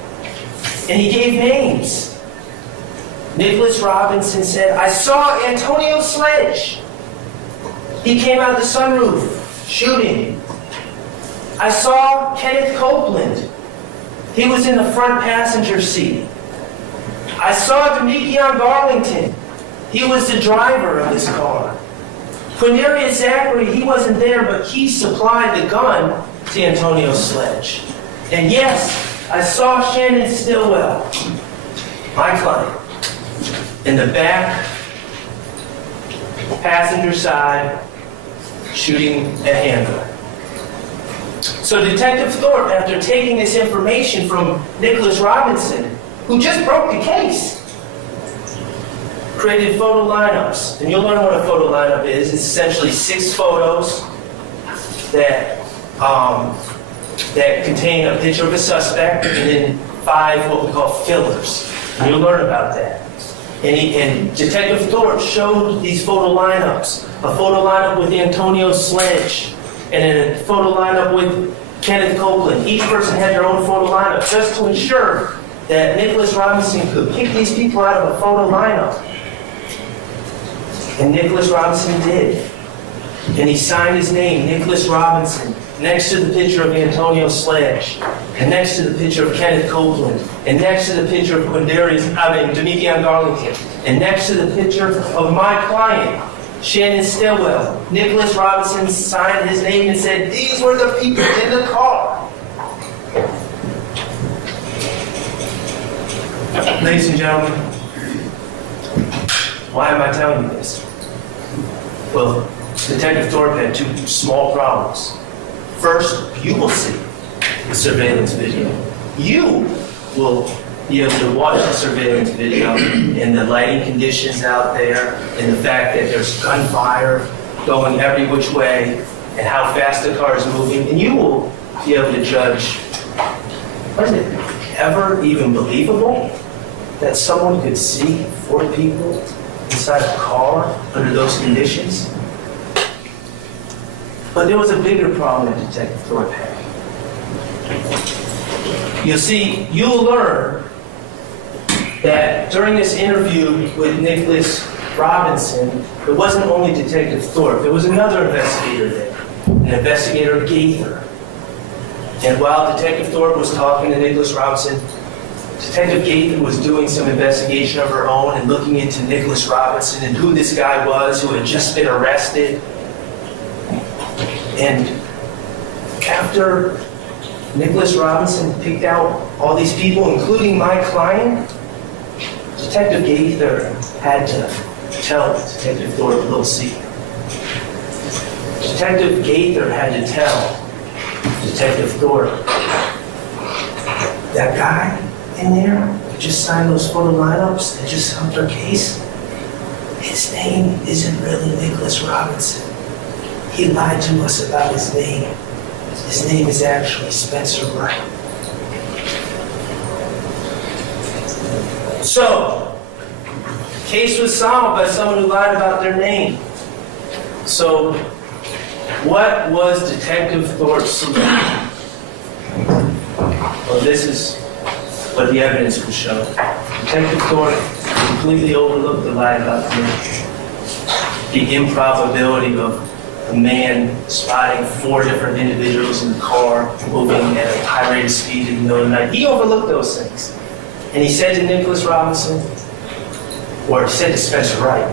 And he gave names. Nicholas Robinson said, I saw Antonio Sledge. He came out the sunroof shooting. I saw Kenneth Copeland. He was in the front passenger seat. I saw Demekion Garlington. He was the driver of this car. Quindarius Zachary, he wasn't there, but he supplied the gun to Antonio Sledge. And yes, I saw Shannon Stillwell, my client, in the back passenger side shooting a handgun. So Detective Thorpe, after taking this information from Nicholas Robinson, who just broke the case, created photo lineups. And you'll learn what a photo lineup is. It's essentially 6 photos that contain a picture of a suspect and then 5 what we call fillers. And you'll learn about that. And Detective Thorpe showed these photo lineups. A photo lineup with Antonio Sledge and then a photo lineup with Kenneth Copeland. Each person had their own photo lineup just to ensure that Nicholas Robinson could pick these people out of a photo lineup. And Nicholas Robinson did. And he signed his name, Nicholas Robinson, next to the picture of Antonio Sledge, and next to the picture of Kenneth Copeland, and next to the picture of Demekion Garlington, and next to the picture of my client, Shannon Stillwell. Nicholas Robinson signed his name and said, these were the people in the car. Ladies and gentlemen, why am I telling you this? Well, Detective Thorpe had 2 small problems. First, you will see the surveillance video. You will be able to watch the surveillance video and the lighting conditions out there and the fact that there's gunfire going every which way and how fast the car is moving. And you will be able to judge, was it ever even believable that someone could see 4 people inside a car under those conditions? But there was a bigger problem that Detective Thorpe had. You see, you'll learn that during this interview with Nicholas Robinson, it wasn't only Detective Thorpe, there was another investigator there, an investigator Gaither. And while Detective Thorpe was talking to Nicholas Robinson, Detective Gaither was doing some investigation of her own and looking into Nicholas Robinson and who this guy was who had just been arrested. And after Nicholas Robinson picked out all these people, including my client, Detective Gaither had to tell Detective Thorpe a little secret. Detective Gaither had to tell Detective Thorpe, that guy in there who just signed those photo lineups that just helped our case, his name isn't really Nicholas Robinson. He lied to us about his name. His name is actually Spencer Wright. So, case was solved by someone who lied about their name. So, what was Detective Thorpe's solution? Well, this is what the evidence would show. Detective Thorpe completely overlooked the lie about the name. The improbability of a man spotting 4 different individuals in the car moving at a high rate of speed in the middle of the night. He overlooked those things. And he said to Nicholas Robinson, or he said to Spencer Wright,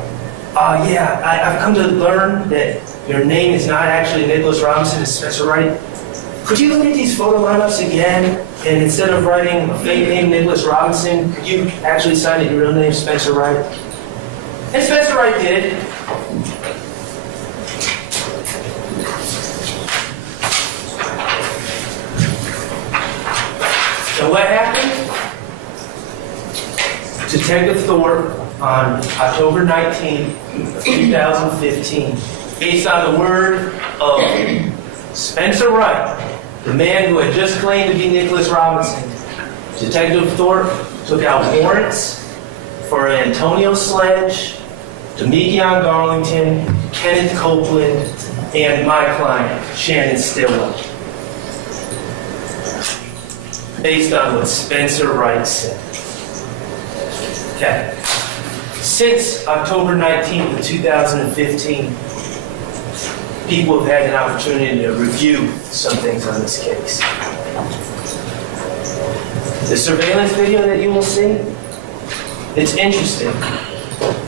yeah, I've come to learn that your name is not actually Nicholas Robinson, it's Spencer Wright. Could you look at these photo lineups again, and instead of writing a fake name, Nicholas Robinson, could you actually sign it your real name, Spencer Wright? And Spencer Wright did. So what happened? Detective Thorpe, on October 19, 2015, based on the word of Spencer Wright, the man who had just claimed to be Nicholas Robinson, Detective Thorpe took out warrants for Antonio Sledge, Demekion Garlington, Kenneth Copeland, and my client, Shannon Stillwell, based on what Spencer Wright said. Okay. Since October 19th of 2015, people have had an opportunity to review some things on this case. The surveillance video that you will see, it's interesting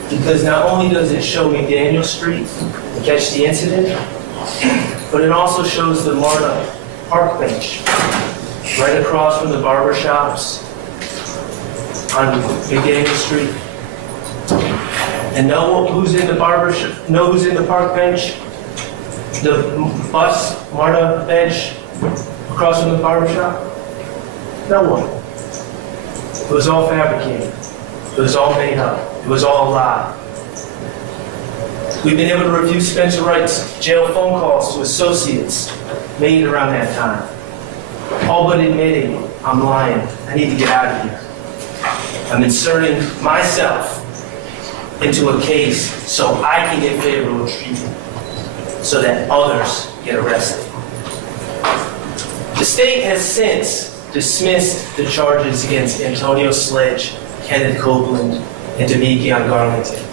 because not only does it show McDaniel Street to catch the incident, but it also shows the MARTA park bench right across from the barber shops on McDaniel Street. And know who's in the who's in the park bench? The bus, MARTA bench, across from the barber shop? No one. It was all fabricated. It was all made up. It was all a lie. We've been able to review Spencer Wright's jail phone calls to associates made around that time. All but admitting, I'm lying. I need to get out of here. I'm inserting myself into a case so I can get favorable treatment, so that others get arrested. The state has since dismissed the charges against Antonio Sledge, Kenneth Copeland, and Demekion Garlington.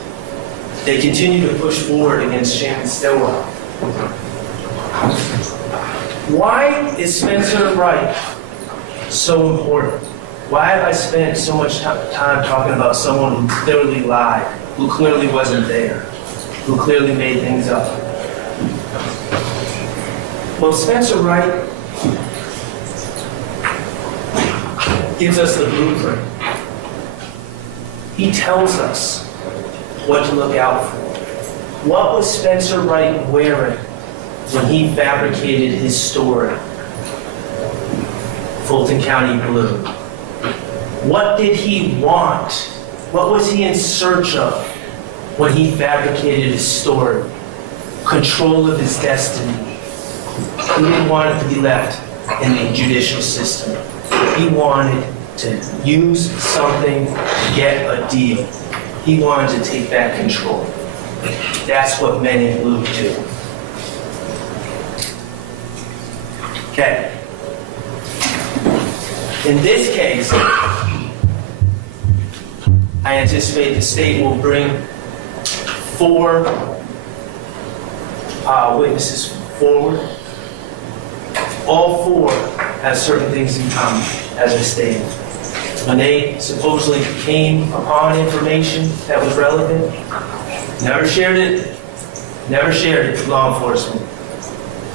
They continue to push forward against Shannon Stillwell. Why is Spencer Wright so important? Why have I spent so much time talking about someone who clearly lied, who clearly wasn't there, who clearly made things up? Well, Spencer Wright gives us the blueprint. He tells us what to look out for. What was Spencer Wright wearing when he fabricated his story? Fulton County blue. What did he want? What was he in search of when he fabricated his story? Control of his destiny. He didn't want it to be left in the judicial system. He wanted to use something to get a deal. He wanted to take back control. That's what men in blue do. Okay. In this case, I anticipate the state will bring 4 witnesses forward. All 4 have certain things in common, as I stated. When they supposedly came upon information that was relevant, never shared it with law enforcement.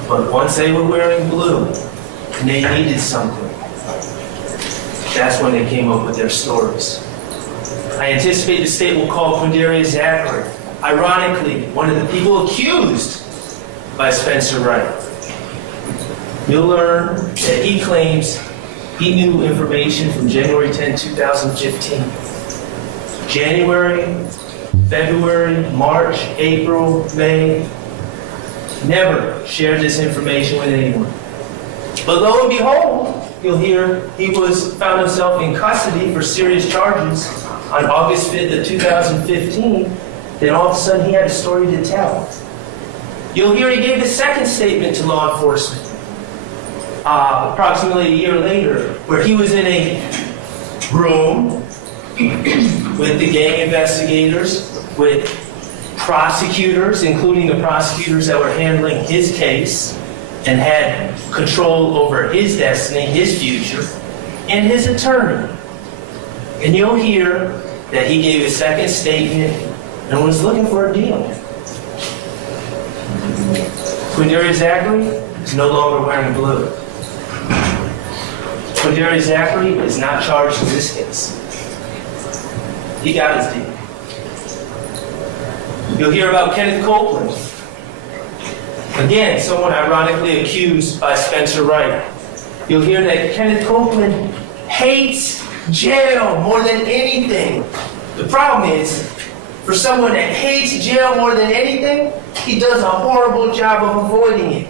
But once they were wearing blue and they needed something, that's when they came up with their stories. I anticipate the state will call Quindarius Zachary, ironically, one of the people accused by Spencer Wright. You'll learn that he claims he knew information from January 10, 2015. January, February, March, April, May, never shared this information with anyone. But lo and behold, you'll hear he was found himself in custody for serious charges on August 5th of 2015. Then all of a sudden he had a story to tell. You'll hear he gave a second statement to law enforcement approximately a year later, where he was in a room with the gang investigators, with prosecutors, including the prosecutors that were handling his case and had control over his destiny, his future, and his attorney. And you'll hear that he gave a second statement and was looking for a deal. Quindarius Zachary is no longer wearing blue. Quindarius Zachary is not charged in this case. He got his deal. You'll hear about Kenneth Copeland. Again, someone ironically accused by Spencer Wright. You'll hear that Kenneth Copeland hates jail more than anything. The problem is, for someone that hates jail more than anything, he does a horrible job of avoiding it.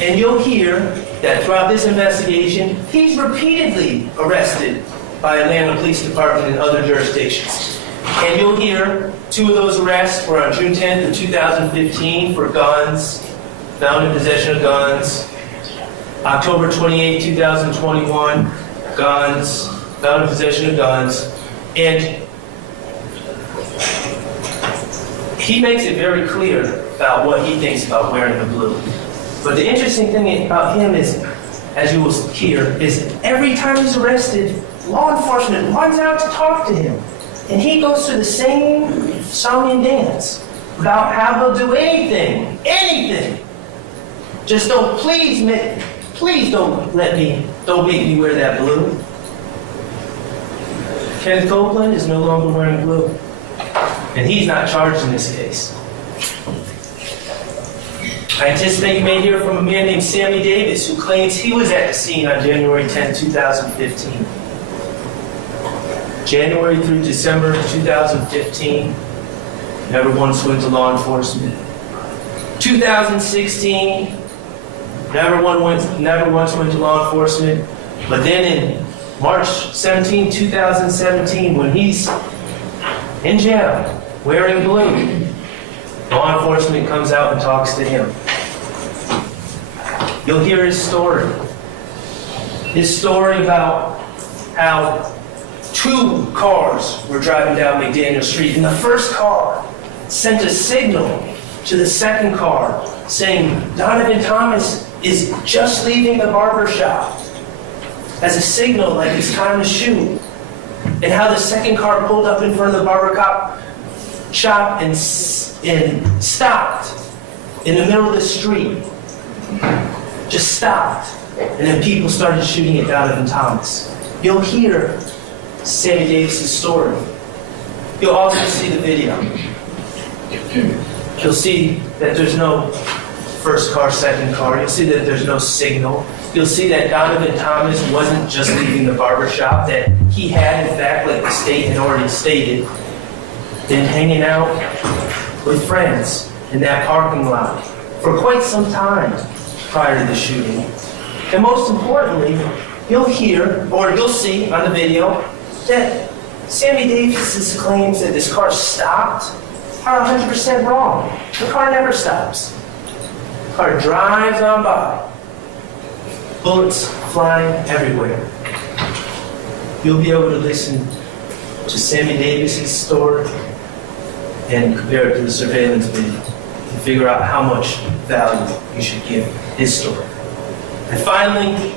And you'll hear that throughout this investigation, he's repeatedly arrested by Atlanta Police Department and other jurisdictions. And you'll hear 2 of those arrests were on June 10th of 2015 for guns, found in possession of guns. October 28th, 2021, guns, found in possession of guns. And he makes it very clear about what he thinks about wearing the blue. But the interesting thing about him is, as you will hear, is every time he's arrested, law enforcement runs out to talk to him. And he goes through the same song and dance about how he'll do anything. Just don't, please don't make me wear that blue. Kenneth Copeland is no longer wearing blue. And he's not charged in this case. I anticipate you may hear from a man named Sammy Davis, who claims he was at the scene on January 10, 2015. January through December 2015, never once went to law enforcement. 2016, never once went to law enforcement. But then in March 17, 2017, when he's in jail, wearing blue, law enforcement comes out and talks to him. You'll hear his story. His story about how 2 cars were driving down McDaniel Street, and the first car sent a signal to the second car saying, Donovan Thomas is just leaving the barber shop, as a signal like it's time to shoot. And how the second car pulled up in front of the barber shop and stopped in the middle of the street. Just stopped. And then people started shooting at Donovan Thomas. You'll hear Sammy Davis' story. You'll also see the video. You'll see that there's no first car, second car. You'll see that there's no signal. You'll see that Donovan Thomas wasn't just leaving the barber shop, that he had, in fact, like the state had already stated, been hanging out with friends in that parking lot for quite some time prior to the shooting. And most importantly, you'll hear, or you'll see on the video, that Sammy Davis's claims that this car stopped are 100% wrong. The car never stops. The car drives on by. Bullets flying everywhere. You'll be able to listen to Sammy Davis's story and compare it to the surveillance video to figure out how much value you should give his story. And finally,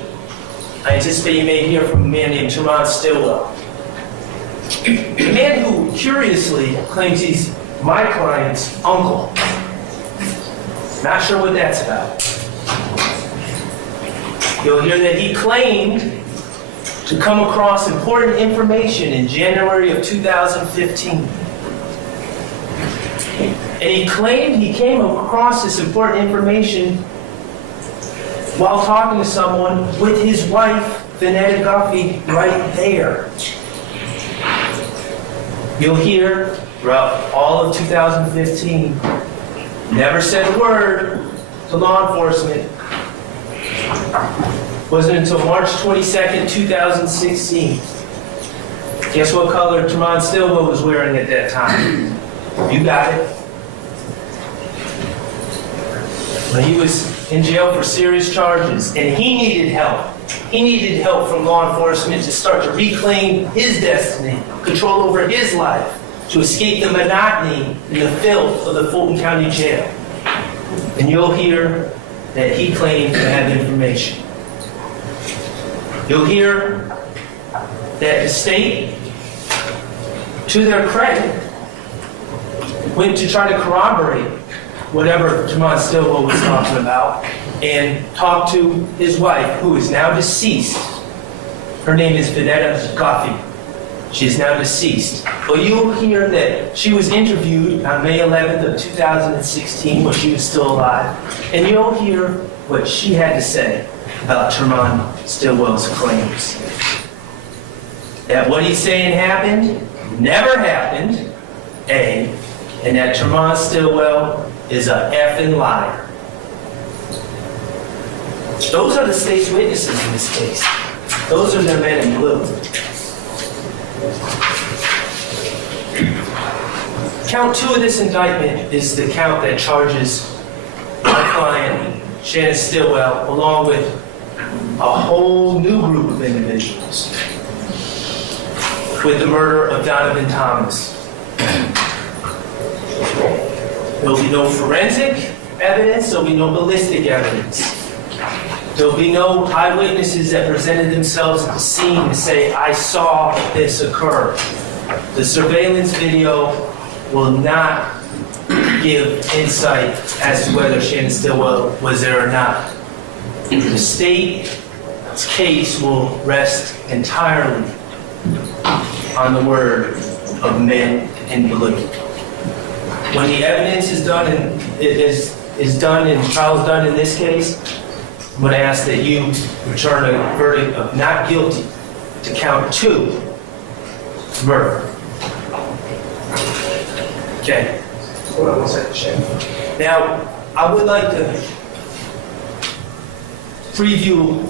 I anticipate you may hear from a man named Stillwell. A man who curiously claims he's my client's uncle. Not sure what that's about. You'll hear that he claimed to come across important information in January of 2015. And he claimed he came across this important information while talking to someone with his wife, Vanetta Guffey, right there. You'll hear throughout all of 2015, never said a word to law enforcement. Wasn't until March 22nd, 2016. Guess what color Tremont Stillwell was wearing at that time? You got it. When he was in jail for serious charges, and he needed help. He needed help from law enforcement to start to reclaim his destiny, control over his life, to escape the monotony and the filth of the Fulton County Jail. And you'll hear that he claimed to have information. You'll hear that the state, to their credit, went to try to corroborate whatever Tremont Stillwell was talking about and talked to his wife, who is now deceased. Her name is Vanetta Guffey. She is now deceased. But you'll hear that she was interviewed on May 11th of 2016 when she was still alive. And you'll hear what she had to say about Tremont Stillwell's claims. That what he's saying happened, never happened, A, and that Tremont Stillwell is a effing liar. Those are the state's witnesses in this case. Those are the men in blue. Count 2 of this indictment is the count that charges my client, Shannon Stillwell, along with a whole new group of individuals, with the murder of Donovan Thomas. There will be no forensic evidence, there will be no ballistic evidence. There will be no eyewitnesses that presented themselves at the scene to say, I saw this occur. The surveillance video will not give insight as to whether Shannon Stillwell was there or not. The state's case will rest entirely on the word of men in blue. When the evidence is done and trial is done in this case, I'm going to ask that you return a verdict of not guilty to count 2, murder. Okay. Hold on one second, Shannon. Now, I would like to preview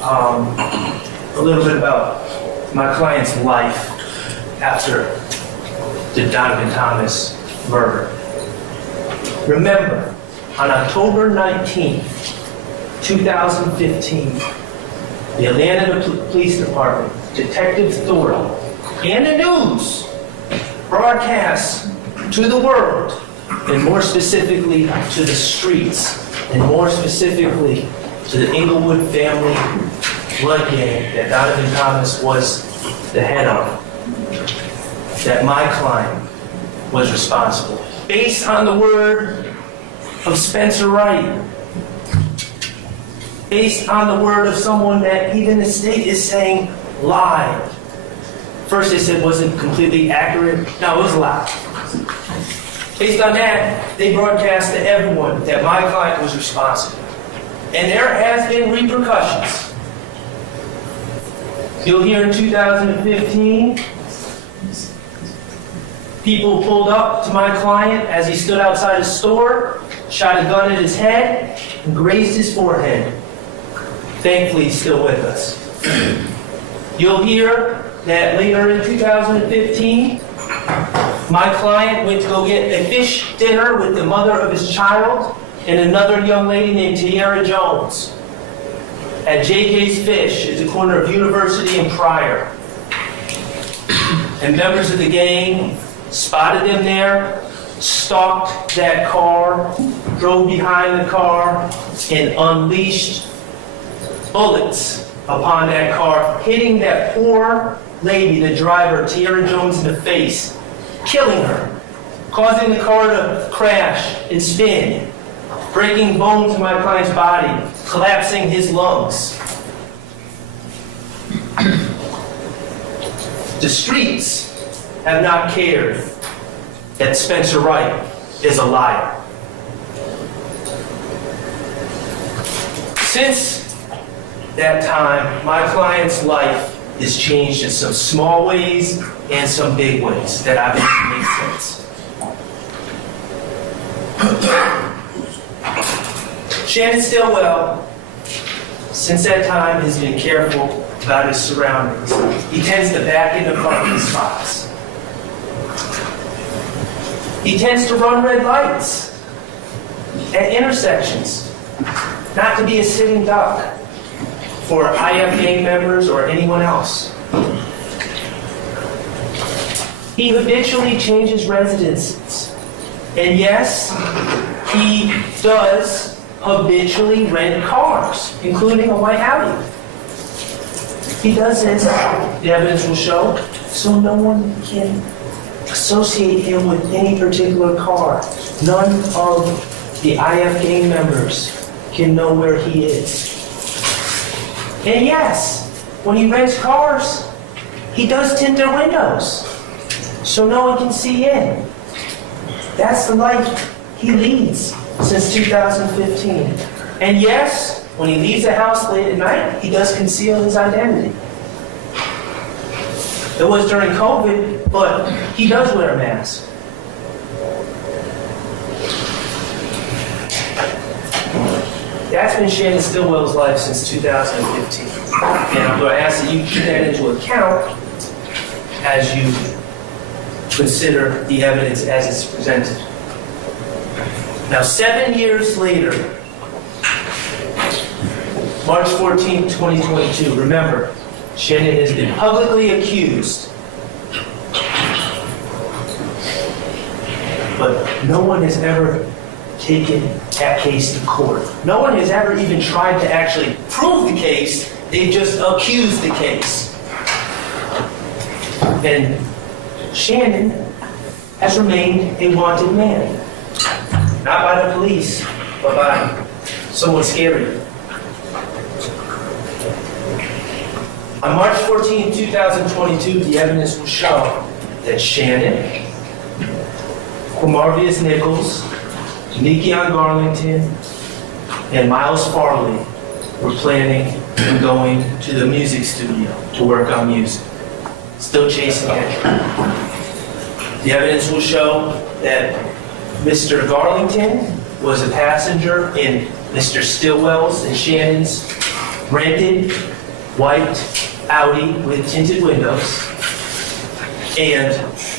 a little bit about my client's life after the Donovan Thomas murder. Remember, on October 19th, 2015, the Atlanta Police Department, Detective Thornton, and the news broadcast to the world, and more specifically to the streets, and more specifically to the Inglewood family blood gang that Donovan Thomas was the head of, that my client was responsible. Based on the word of Spencer Wright, based on the word of someone that even the state is saying lied. First they said wasn't completely accurate. No, it was a lie. Based on that, they broadcast to everyone that my client was responsible. And there has been repercussions. You'll hear in 2015, people pulled up to my client as he stood outside his store, shot a gun at his head, and grazed his forehead. Thankfully, he's still with us. You'll hear that later in 2015, my client went to go get a fish dinner with the mother of his child and another young lady named Tiara Jones at JK's Fish at the corner of University and Pryor. And members of the gang spotted them there, stalked that car, drove behind the car, and unleashed bullets upon that car, hitting that poor lady, the driver, Tiara Jones, in the face, killing her, causing the car to crash and spin, breaking bones in my client's body, collapsing his lungs. The streets have not cared that Spencer Wright is a liar. Since that time, my client's life has changed in some small ways and some big ways that I think make sense. Shannon Stillwell, since that time, has been careful about his surroundings. He tends to back into parking spots. He tends to run red lights at intersections, not to be a sitting duck for IF gang members or anyone else. He habitually changes residences. And yes, he does habitually rent cars, including a white Audi. He does this, the evidence will show, so no one can associate him with any particular car. None of the IF gang members can know where he is. And yes, when he rents cars, he does tint their windows, so no one can see in. That's the life he leads since 2015. And yes, when he leaves the house late at night, he does conceal his identity. It was during COVID, but he does wear a mask. That's been Shannon Stillwell's life since 2015. And I'm going to ask that you keep that into account as you consider the evidence as it's presented. Now, 7 years later, March 14, 2022, remember, Shannon has been publicly accused, but no one has ever taken that case to court. No one has ever even tried to actually prove the case. They just accused the case. And Shannon has remained a wanted man. Not by the police, but by someone scary. On March 14, 2022, the evidence will show that Shannon, Quamarvius Nichols, Nikion Garlington, and Miles Farley were planning on going to the music studio to work on music. Still chasing it. The evidence will show that Mr. Garlington was a passenger in Mr. Stillwell's and Shannon's rented white Audi with tinted windows, and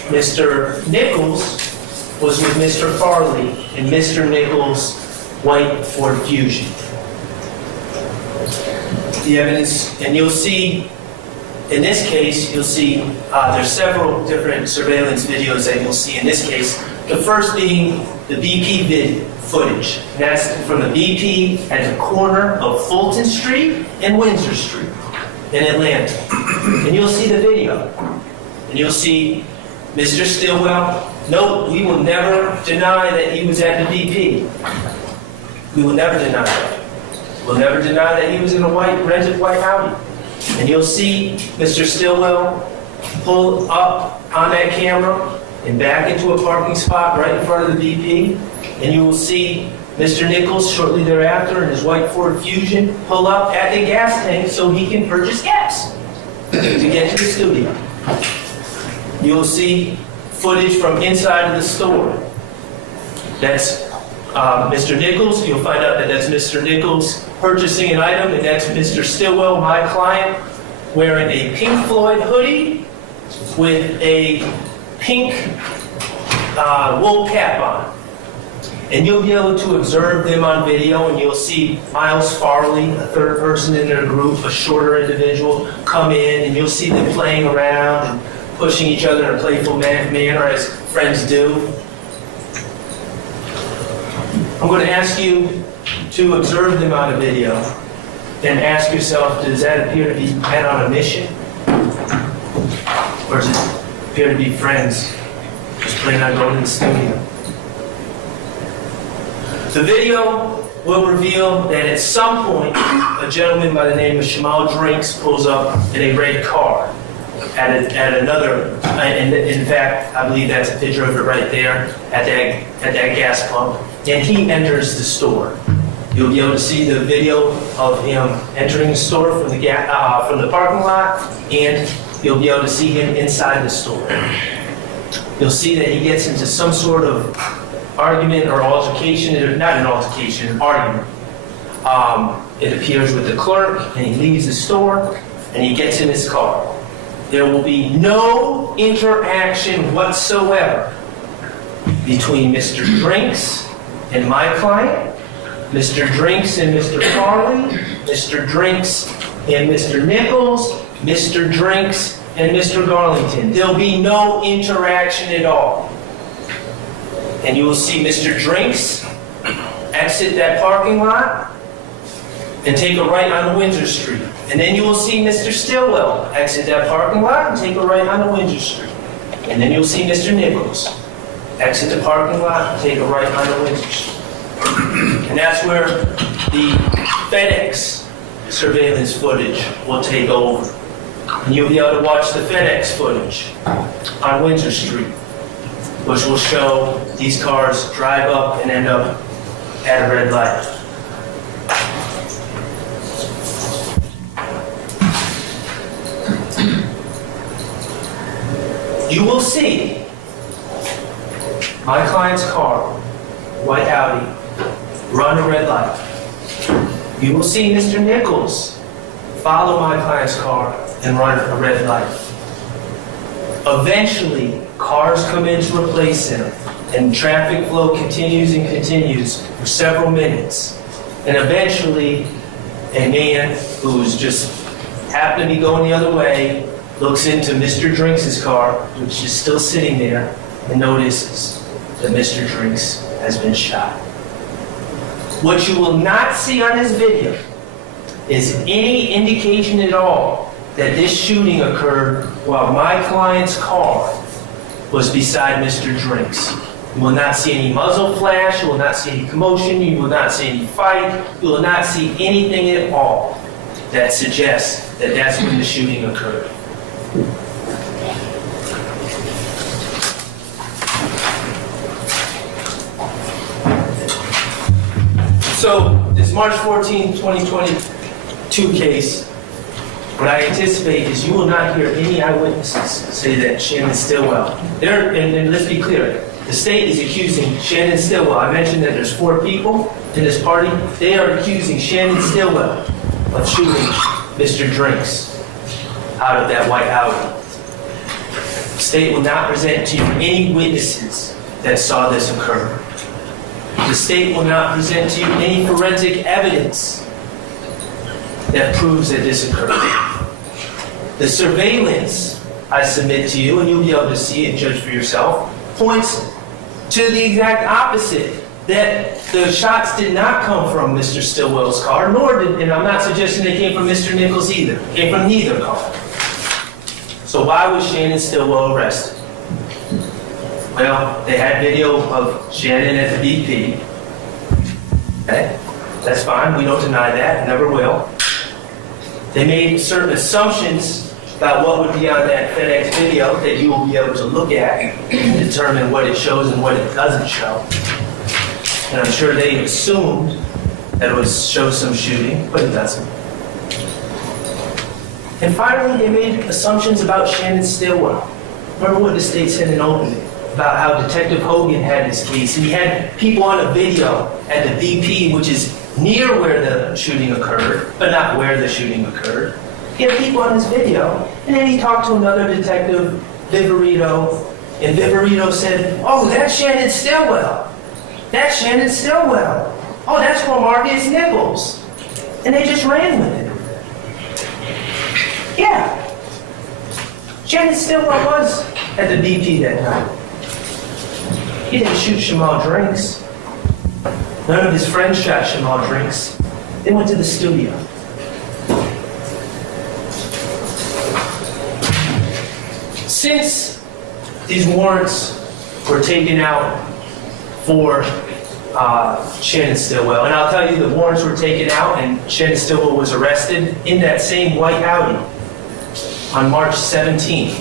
Mr. Nichols was with Mr. Farley in Mr. Nichols' white Ford Fusion. The evidence, and you'll see, in this case, you'll see there's several different surveillance videos that you'll see in this case. The first being the BP footage. And that's from the BP at the corner of Fulton Street and Windsor Street in Atlanta. And you'll see the video. And you'll see Mr. Stillwell. No, we will never deny that he was at the BP. We will never deny that. We'll never deny that he was in a rented white Audi. And you'll see Mr. Stillwell pull up on that camera and back into a parking spot right in front of the BP. And you will see Mr. Nichols shortly thereafter in his white Ford Fusion pull up at the gas tank so he can purchase gas to get to the studio. You'll see footage from inside of the store. That's Mr. Nichols. You'll find out that that's Mr. Nichols purchasing an item, and that's Mr. Stillwell, my client, wearing a Pink Floyd hoodie with a pink wool cap on. And you'll be able to observe them on video, and you'll see Miles Farley, a third person in their group, a shorter individual, come in, and you'll see them playing around and pushing each other in a playful manner as friends do. I'm going to ask you to observe them on a video and ask yourself, does that appear to be men on a mission? Or does it appear to be friends just planning on going to the studio? The video will reveal that at some point, a gentleman by the name of Shamal Drinks pulls up in a red car at another, and in fact, I believe that's a picture of it right there at that gas pump, and he enters the store. You'll be able to see the video of him entering the store from the parking lot, and you'll be able to see him inside the store. You'll see that he gets into some sort of argument or altercation, not an altercation, an argument. It appears with the clerk, and he leaves the store, and he gets in his car. There will be no interaction whatsoever between Mr. Drinks and my client, Mr. Drinks and Mr. Farley, Mr. Drinks and Mr. Nichols, Mr. Drinks and Mr. Garlington. There'll be no interaction at all. And you will see Mr. Drinks exit that parking lot and take a right on Windsor Street. And then you will see Mr. Stillwell exit that parking lot and take a right on Windsor Street. And then you'll see Mr. Nichols exit the parking lot and take a right on Windsor Street. And that's where the FedEx surveillance footage will take over. And you'll be able to watch the FedEx footage on Windsor Street, which will show these cars drive up and end up at a red light. You will see my client's car, white Audi, run a red light. You will see Mr. Nichols follow my client's car and run a red light. Eventually, cars come in to replace him, and traffic flow continues and continues for several minutes. And eventually, a man who's just happened to be going the other way looks into Mr. Drinks' car, which is still sitting there, and notices that Mr. Drinks has been shot. What you will not see on this video is any indication at all that this shooting occurred while my client's car was beside Mr. Drinks. You will not see any muzzle flash, you will not see any commotion, you will not see any fight, you will not see anything at all that suggests that that's when the shooting occurred. So, this March 14, 2022 case, what I anticipate is you will not hear any eyewitnesses say that Shannon Stillwell, and let's be clear, the state is accusing Shannon Stillwell. I mentioned that there's 4 people in this party. They are accusing Shannon Stillwell of shooting Mr. Drinks out of that white Audi. The state will not present to you any witnesses that saw this occur. The state will not present to you any forensic evidence that proves that this occurred. The surveillance I submit to you, and you'll be able to see and judge for yourself, points to the exact opposite, that the shots did not come from Mr. Stillwell's car, nor did, and I'm not suggesting they came from Mr. Nichols either, came from neither car. So why was Shannon Stillwell arrested? Well, they had video of Shannon at the BP. Okay, that's fine, we don't deny that, never will. They made certain assumptions about what would be on that FedEx video that you will be able to look at and determine what it shows and what it doesn't show. And I'm sure they assumed that it would show some shooting, but it doesn't. And finally, they made assumptions about Shannon Stillwell. Remember what the state said in opening about how Detective Hogan had his case, and he had people on a video at the BP, which is near where the shooting occurred, but not where the shooting occurred. He had people on his video, and then he talked to another detective, Viverito, and Viverito said, "Oh, that's Shannon Stillwell. That's Shannon Stillwell. Oh, that's Marcus Nichols." And they just ran with it. Yeah. Shannon Stillwell was at the BP that night. He didn't shoot Jamal drinks. None of his friends shot Jamal drinks. They went to the studio. Since these warrants were taken out for Shannon Stillwell, and I'll tell you the warrants were taken out and Shannon Stillwell was arrested in that same white Audi on March 17,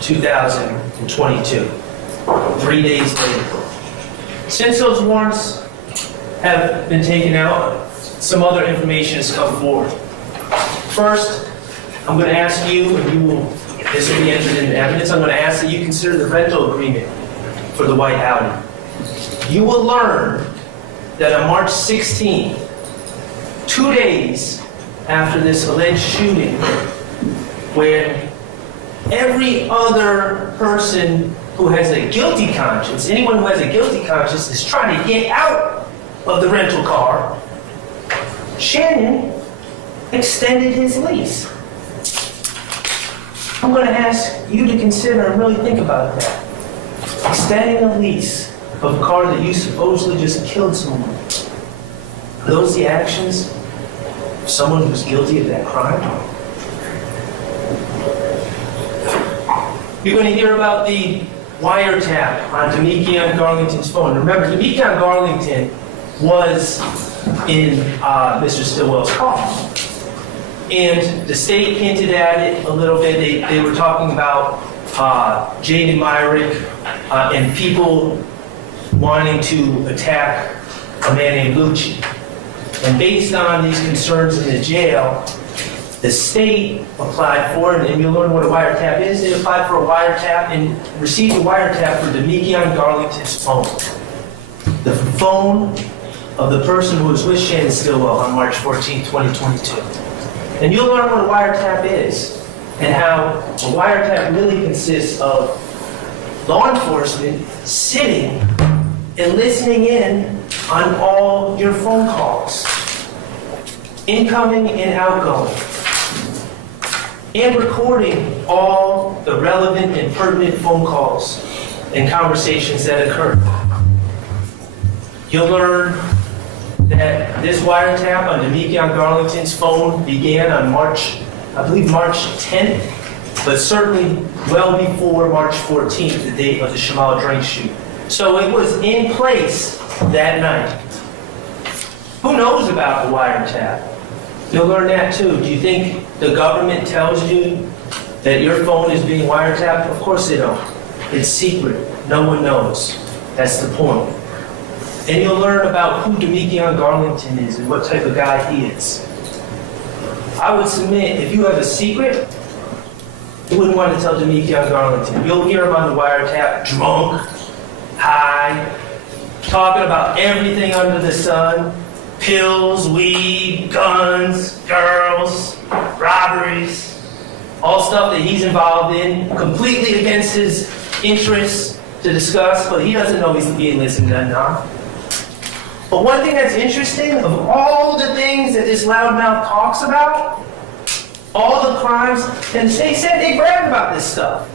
2022, 3 days later. Since those warrants have been taken out, some other information has come forward. First, I'm going to ask you, and you will, this will be entered into evidence, I'm going to ask that you consider the rental agreement for the white Audi. You will learn that on March 16, 2 days after this alleged shooting, when every other person who has a guilty conscience, anyone who has a guilty conscience is trying to get out of the rental car, Shannon extended his lease. I'm going to ask you to consider and really think about that. Extending a lease of a car that you supposedly just killed someone. Are those the actions of someone who's guilty of that crime? You're going to hear about the wiretap on Demekion Garlington's phone. Remember, Demekion Garlington was in Mr. Stillwell's car. And the state hinted at it a little bit. They were talking about Jaden Myrick and people wanting to attack a man named Lucci. And based on these concerns in the jail, the state applied for, and you'll learn what a wiretap is, they applied for a wiretap and received a wiretap for Demekion Garlington's phone. The phone of the person who was with Shannon Stillwell on March 14, 2022. And you'll learn what a wiretap is and how a wiretap really consists of law enforcement sitting and listening in on all your phone calls, incoming and outgoing, and recording all the relevant and pertinent phone calls and conversations that occur. You'll learn that this wiretap on Demekion Garlington's phone began on March 10th, but certainly well before March 14th, the date of the Jamal drink shoot. So it was in place that night. Who knows about the wiretap? You'll learn that too. Do you think the government tells you that your phone is being wiretapped? Of course they don't. It's secret. No one knows. That's the point. And you'll learn about who Demekion Garlington is and what type of guy he is. I would submit, if you have a secret, you wouldn't want to tell Demekion Garlington. You'll hear him on the wiretap, drunk, high, talking about everything under the sun. Pills, weed, guns, girls, robberies, all stuff that he's involved in, completely against his interests to discuss, but he doesn't know he's being listened to now. But one thing that's interesting, of all the things that this loudmouth talks about, all the crimes, and they said they bragged about this stuff.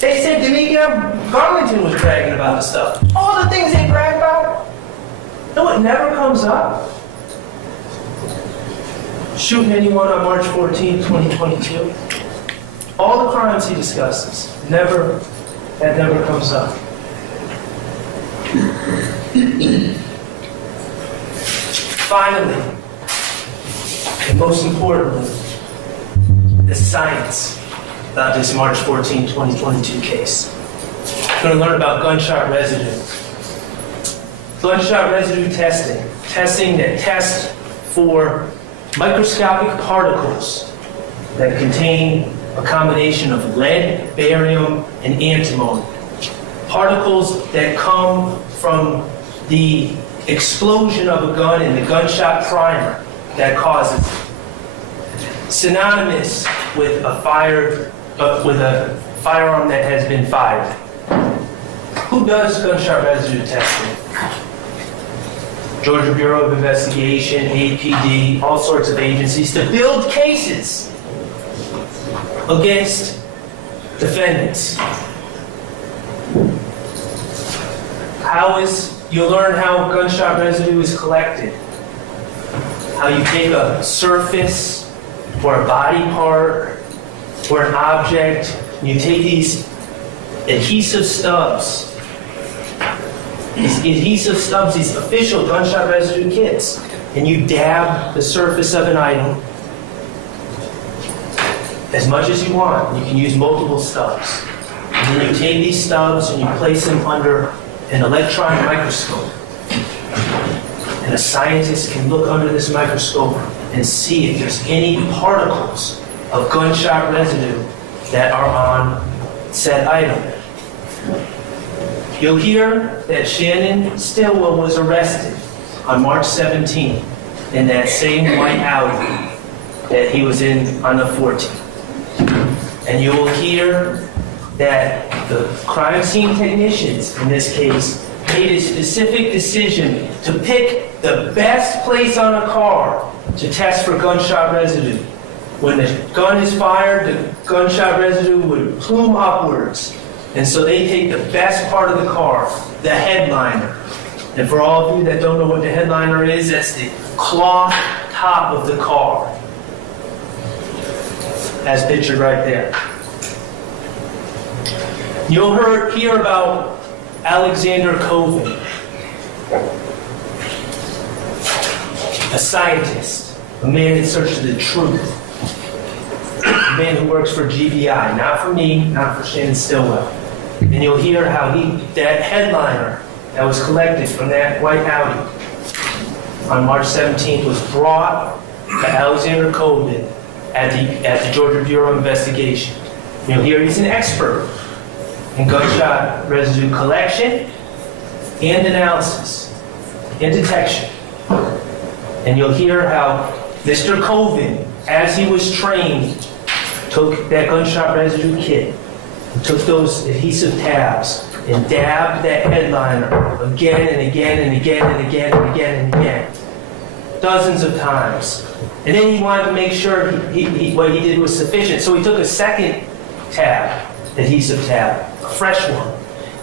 They said Demekion Garlington was bragging about this stuff. All the things they brag about, no, it never comes up. Shooting anyone on March 14, 2022. All the crimes he discusses, that never comes up. Finally, and most importantly, the science about this March 14, 2022 case. We're going to learn about gunshot residue. Gunshot residue testing that tests for microscopic particles that contain a combination of lead, barium, and antimony. Particles that come from the explosion of a gun and the gunshot primer that causes it. Synonymous with a firearm that has been fired. Who does gunshot residue testing? Georgia Bureau of Investigation, APD, all sorts of agencies to build cases against defendants. You'll learn how gunshot residue is collected. How you take a surface or a body part or an object, and you take these adhesive stubs, these official gunshot residue kits, and you dab the surface of an item as much as you want. You can use multiple stubs. And then you take these stubs and you place them under an electron microscope. And a scientist can look under this microscope and see if there's any particles of gunshot residue that are on said item. You'll hear that Shannon Stillwell was arrested on March 17th in that same white Audi that he was in on the 14th. And you will hear that the crime scene technicians, in this case, made a specific decision to pick the best place on a car to test for gunshot residue. When the gun is fired, the gunshot residue would plume upwards. And so they take the best part of the car, the headliner. And for all of you that don't know what the headliner is, that's the cloth top of the car, as pictured right there. You'll hear about Alexander Coven, a scientist, a man in search of the truth, a man who works for GBI, not for me, not for Shannon Stillwell. And you'll hear how that headliner that was collected from that white Audi on March 17th was brought to Alexander Coven at the Georgia Bureau of Investigation. You'll hear he's an expert in gunshot residue collection and analysis and detection. And you'll hear how Mr. Coven, as he was trained, took that gunshot residue kit and took those adhesive tabs and dabbed that headliner again and again and again and again and again and again, dozens of times. And then he wanted to make sure what he did was sufficient. So he took a second tab, adhesive tab, a fresh one,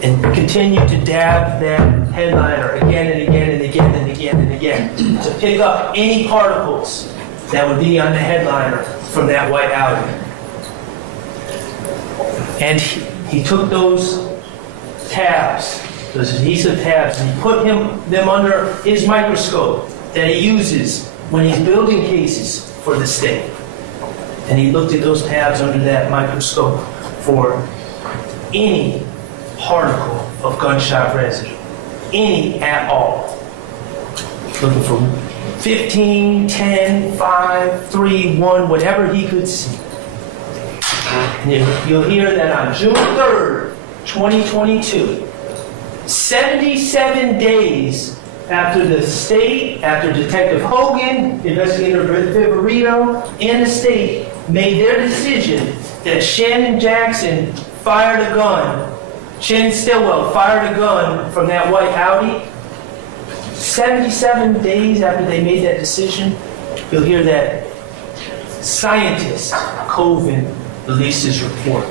and continued to dab that headliner again and again and again and again and again to pick up any particles that would be on the headliner from that white Audi. And he took those tabs, those adhesive tabs, and he put them under his microscope that he uses when he's building cases for the state. And he looked at those tabs under that microscope for any particle of gunshot residue, any at all. Looking for 15, 10, 5, 3, 1, whatever he could see. And you'll hear that on June 3rd, 2022, 77 days after the state, after Detective Hogan, Investigator Viverito, and the state made their decision that Shannon Jackson fired a gun, Shannon Stillwell fired a gun from that white Audi, 77 days after they made that decision, you'll hear that scientist Coven released his report.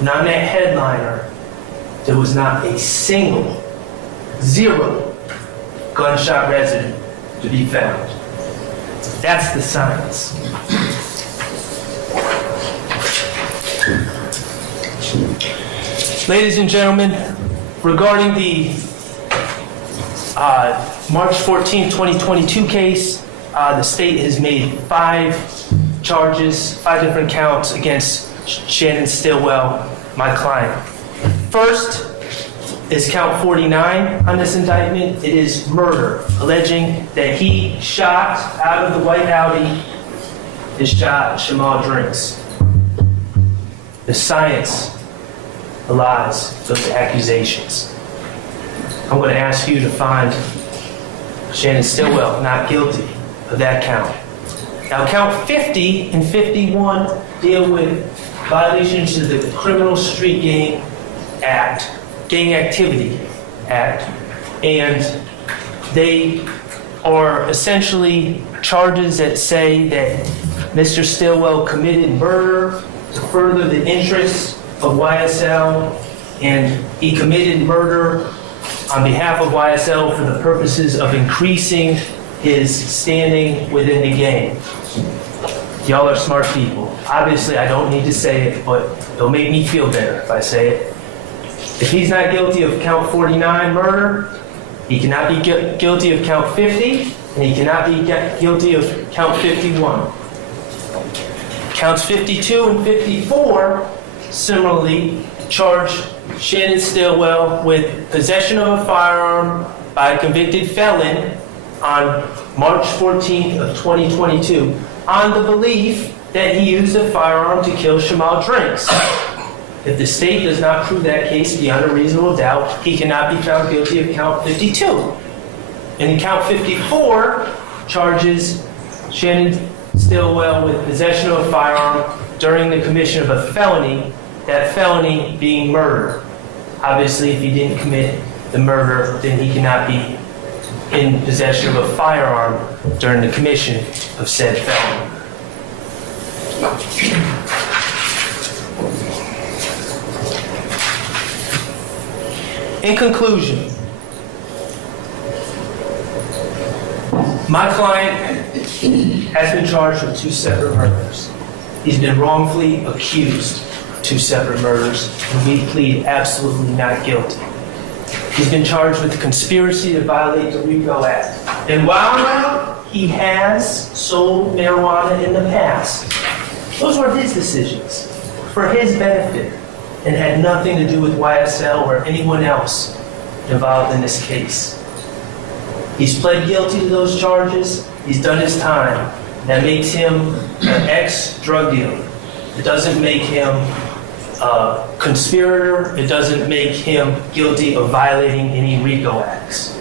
And on that headliner, there was not a single, zero gunshot residue to be found. That's the science. Ladies and gentlemen, regarding the March 14, 2022 case, the state has made 5 charges, 5 different counts against Shannon Stillwell, my client. First is count 49 on this indictment. It is murder, alleging that he shot out of the white Audi, his shot Shamal Drinks. The science belies those accusations. I'm going to ask you to find Shannon Stillwell not guilty of that count. Now, count 50 and 51 deal with violations of the Criminal Street Gang Act, Gang Activity Act, and they are essentially charges that say that Mr. Stillwell committed murder, to further the interests of YSL, and he committed murder on behalf of YSL for the purposes of increasing his standing within the game. Y'all are smart people. Obviously, I don't need to say it, but it'll make me feel better if I say it. If he's not guilty of count 49 murder, he cannot be guilty of count 50, and he cannot be guilty of count 51. Counts 52 and 54 similarly charge Shannon Stillwell with possession of a firearm by a convicted felon on March 14th of 2022 on the belief that he used a firearm to kill Shamal Drinks. If the state does not prove that case beyond a reasonable doubt, he cannot be found guilty of count 52. And count 54 charges Shannon Stillwell with possession of a firearm during the commission of a felony, that felony being murder. Obviously, if he didn't commit the murder, then he cannot be in possession of a firearm during the commission of said felony. In conclusion, my client has been charged with 2 separate murders. He's been wrongfully accused of 2 separate murders, and we plead absolutely not guilty. He's been charged with the conspiracy to violate the RICO Act. And while he has sold marijuana in the past, those were his decisions for his benefit and had nothing to do with YSL or anyone else involved in this case. He's pled guilty to those charges. He's done his time. That makes him an ex-drug dealer. It doesn't make him a conspirator. It doesn't make him guilty of violating any RICO acts.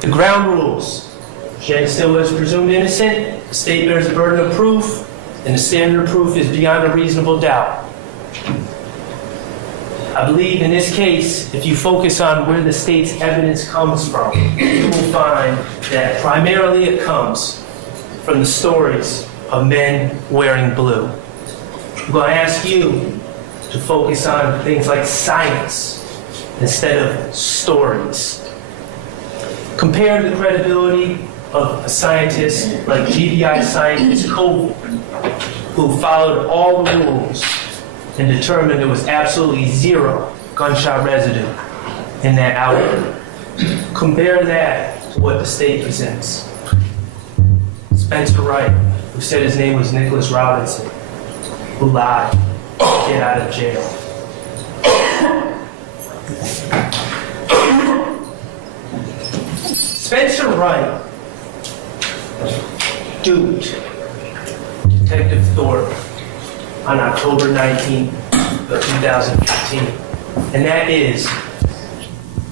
The ground rules. Shannon Stillwell is presumed innocent. The state bears the burden of proof, and the standard of proof is beyond a reasonable doubt. I believe in this case, if you focus on where the state's evidence comes from, you will find that primarily it comes from the stories of men wearing blue. I'm going to ask you to focus on things like science instead of stories. Compare the credibility of a scientist like GBI scientist Huey, who followed all the rules and determined there was absolutely 0 gunshot residue in that outfit. Compare that to what the state presents. Spencer Wright, who said his name was Nicholas Robinson, who lied to get out of jail. Spencer Wright duped Detective Thorpe on October 19th of 2015. And that is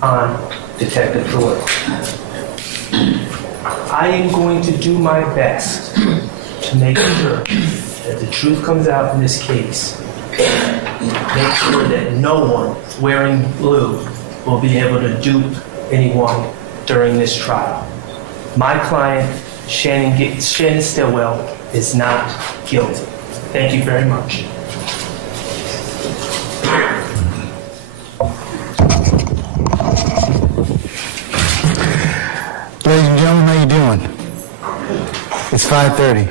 on Detective Thorpe. I am going to do my best to make sure that the truth comes out in this case. Make sure that no one wearing blue will be able to dupe anyone during this trial. My client, Shannon Stillwell, is not guilty. Thank you very much. Ladies and gentlemen, how you doing? It's 5:30.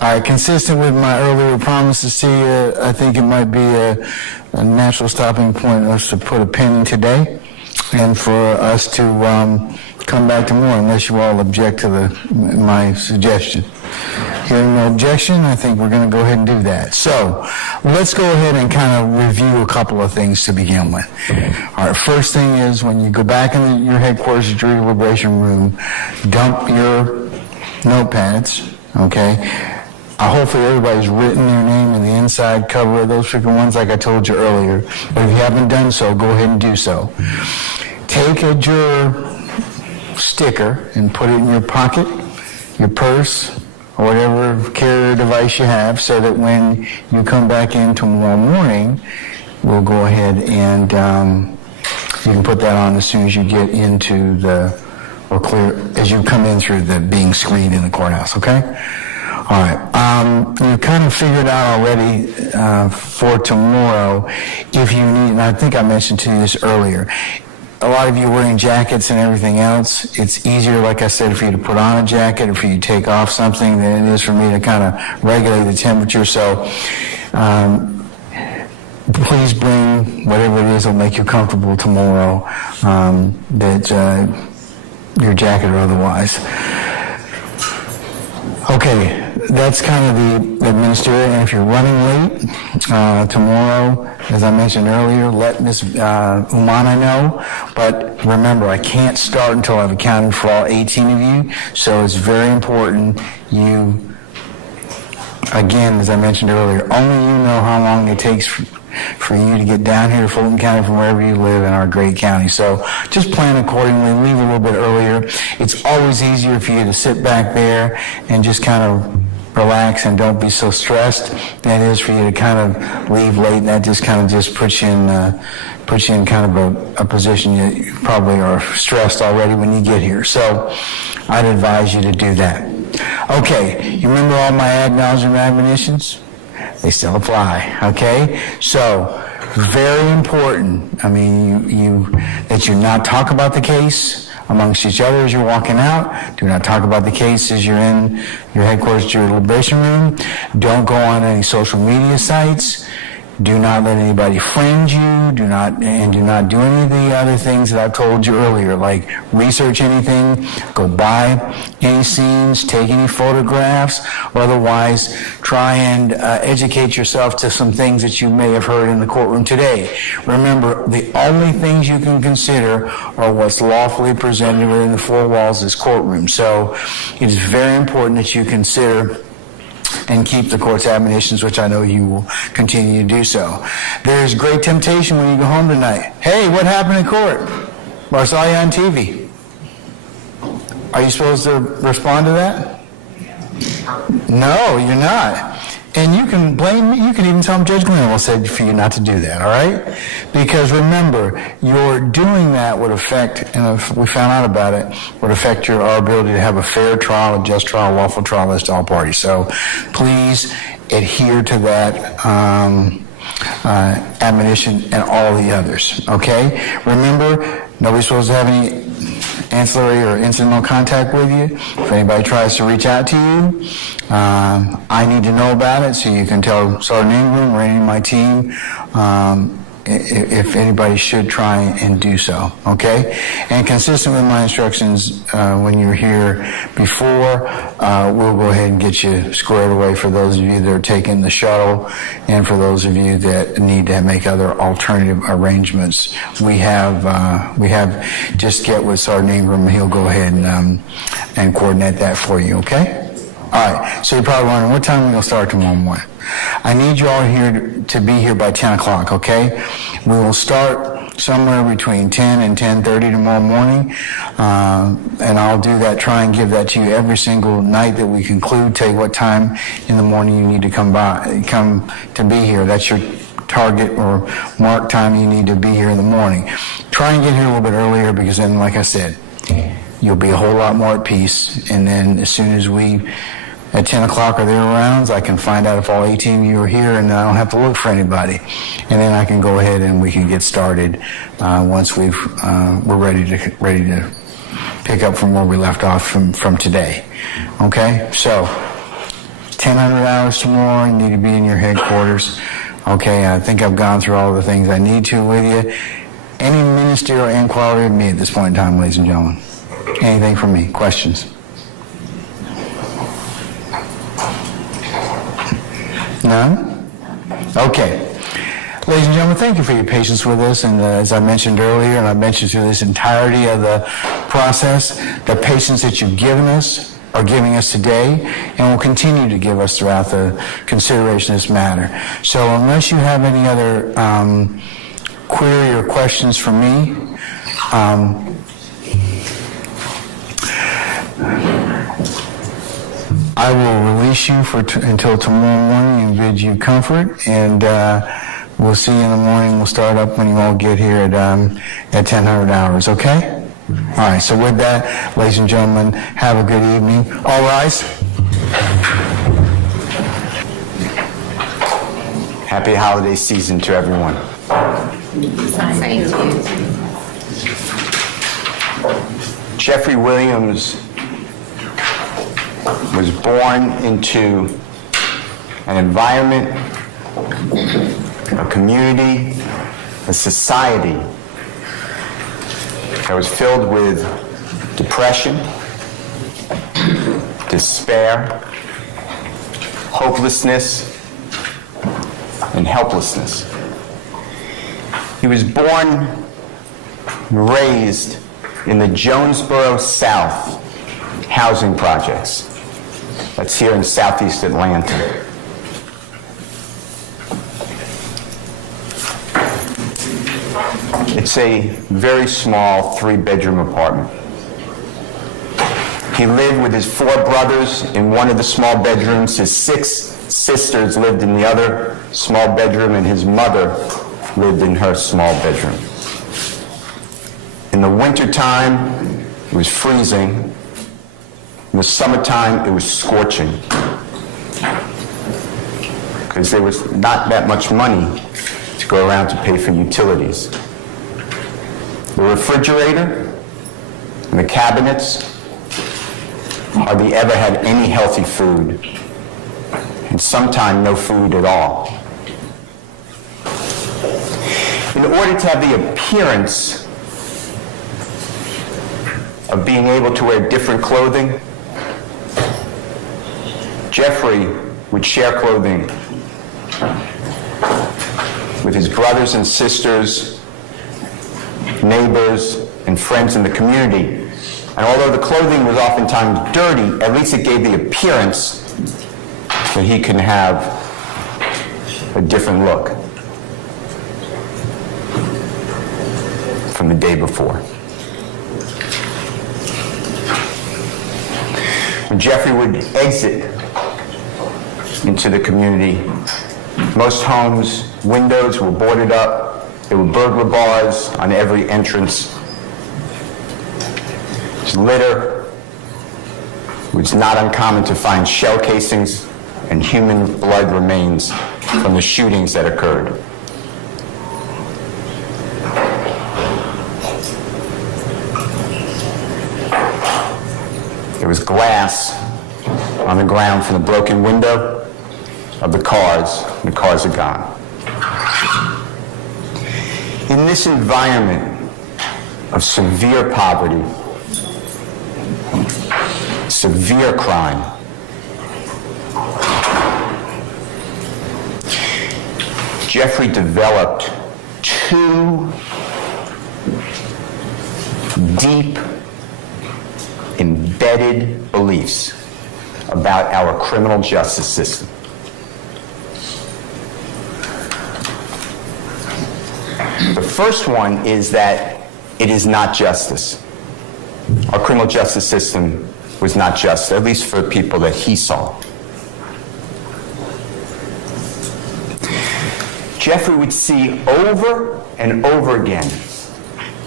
All right, consistent with my earlier promises to you, I think it might be a natural stopping point for us to put a pin in today and for us to come back to more, unless you all object to my suggestion. Hearing no objection, I think we're going to go ahead and do that. So let's go ahead and kind of review a couple of things to begin with. All right, first thing is when you go back in your headquarters jury deliberation room, dump your notepads, okay? Hopefully everybody's written their name in the inside cover of those freaking ones like I told you earlier. But if you haven't done so, go ahead and do so. Take a juror sticker and put it in your pocket, your purse, or whatever carrier device you have, so that when you come back in tomorrow morning, we'll go ahead and you can put that on as soon as you get into as you come in through the being screened in the courthouse, okay? All right. You kind of figured out already for tomorrow if you need, and I think I mentioned to you this earlier, a lot of you wearing jackets and everything else, it's easier, like I said, for you to put on a jacket or for you to take off something than it is for me to kind of regulate the temperature. So please bring whatever it is that will make you comfortable tomorrow, your jacket or otherwise. Okay, that's kind of the ministerial. And if you're running late tomorrow, as I mentioned earlier, let Ms. Umana know. But remember, I can't start until I've accounted for all 18 of you. So it's very important you, again, as I mentioned earlier, only you know how long it takes for you to get down here to Fulton County from wherever you live in our great county. So just plan accordingly, leave a little bit earlier. It's always easier for you to sit back there and just kind of relax and don't be so stressed than it is for you to kind of leave late, and that just kind of just puts you in kind of a position you probably are stressed already when you get here. So I'd advise you to do that. Okay, you remember all my acknowledgement admonitions? They still apply, okay? So, very important, I mean, that you not talk about the case amongst each other as you're walking out. Do not talk about the case as you're in your headquarters, your liberation room. Don't go on any social media sites. Do not let anybody friend you. Do not do any of the other things that I've told you earlier, like research anything, go buy any scenes, take any photographs, or otherwise try and educate yourself to some things that you may have heard in the courtroom today. Remember, the only things you can consider are what's lawfully presented within the four walls of this courtroom. So it is very important that you consider and keep the court's admonitions, which I know you will continue to do so. There's great temptation when you go home tonight. Hey, what happened in court? Well, I saw you on TV. Are you supposed to respond to that? No, you're not. And you can blame me. You can even tell Judge Glenn said for you not to do that, all right? Because remember, your doing that would affect, and if we found out about it, would affect our ability to have a fair trial, a just trial, lawful trial as to all parties. So please adhere to that admonition and all the others, okay? Remember, nobody's supposed to have any ancillary or incidental contact with you. If anybody tries to reach out to you, I need to know about it so you can tell Sergeant Ingram or any of my team if anybody should try and do so, okay? And consistent with my instructions when you were here before, we'll go ahead and get you squared away for those of you that are taking the shuttle and for those of you that need to make other alternative arrangements. We have just get with Sergeant Ingram, he'll go ahead and coordinate that for you, okay? All right, so you're probably wondering, what time are we going to start tomorrow morning? I need you all here to be here by 10 o'clock, okay? We will start somewhere between 10 and 10:30 tomorrow morning, and I'll do that, try and give that to you every single night that we conclude, tell you what time in the morning you need to come to be here. That's your target or mark time you need to be here in the morning. Try and get here a little bit earlier because then, like I said, you'll be a whole lot more at peace, and then as soon as at 10 o'clock or thereabouts, I can find out if all 18 of you are here, and I don't have to look for anybody. And then I can go ahead and we can get started once we're ready to pick up from where we left off from today. Okay? So, 1,000 hours tomorrow, you need to be in your headquarters. Okay, I think I've gone through all the things I need to with you. Any ministerial inquiry of me at this point in time, ladies and gentlemen? Anything from me? Questions? None? Okay. Ladies and gentlemen, thank you for your patience with us. And as I mentioned earlier, and I mentioned through this entirety of the process, the patience that you've given us, are giving us today, and will continue to give us throughout the consideration of this matter. So unless you have any other query or questions for me, I will release you until tomorrow morning and bid you comfort, and we'll see you in the morning. We'll start up when you all get here at 1,000 hours, okay? All right, so with that, ladies and gentlemen, have a good evening. All rise. Happy holiday season to everyone. Same to you. Jeffrey Williams was born into an environment, a community, a society that was filled with depression, despair, hopelessness, and helplessness. He was born and raised in the Jonesboro South housing projects. That's here in southeast Atlanta. It's a very small 3-bedroom apartment. He lived with his 4 brothers in one of the small bedrooms. His 6 sisters lived in the other small bedroom, and his mother lived in her small bedroom. In the wintertime, it was freezing. In the summertime, it was scorching, because there was not that much money to go around to pay for utilities. The refrigerator and the cabinets hardly ever had any healthy food, and sometimes no food at all. In order to have the appearance of being able to wear different clothing, Jeffrey would share clothing with his brothers and sisters, neighbors, and friends in the community. And although the clothing was oftentimes dirty, at least it gave the appearance that he can have a different look from the day before. When Jeffrey would exit into the community, most homes' windows were boarded up. There were burglar bars on every entrance. Litter. It was not uncommon to find shell casings and human blood remains from the shootings that occurred. There was glass on the ground from the broken window of the cars. The cars are gone. In this environment of severe poverty, severe crime, Jeffrey developed 2 deep, embedded beliefs about our criminal justice system. The first one is that it is not justice. Our criminal justice system was not just, at least for people that he saw. Jeffrey would see over and over again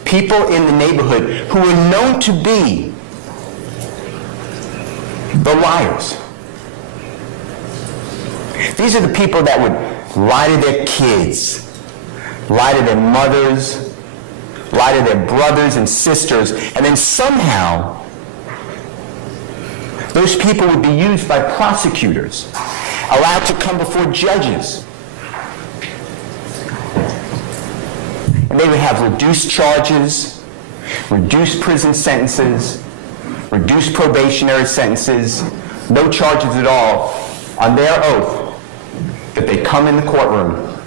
people in the neighborhood who were known to be the liars. These are the people that would lie to their kids, lie to their mothers, lie to their brothers and sisters, and then somehow those people would be used by prosecutors, allowed to come before judges. And they would have reduced charges, reduced prison sentences, reduced probationary sentences, no charges at all, on their oath that they come in the courtroom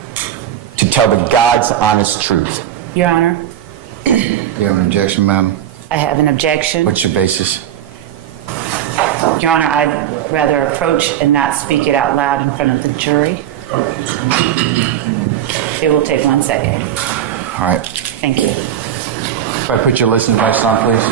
to tell the God's honest truth. Your Honor, You have an objection, ma'am? I have an objection. What's your basis? Your Honor, I'd rather approach and not speak it out loud in front of the jury. It will take 1 second. All right. Thank you. If I put your list device on, please.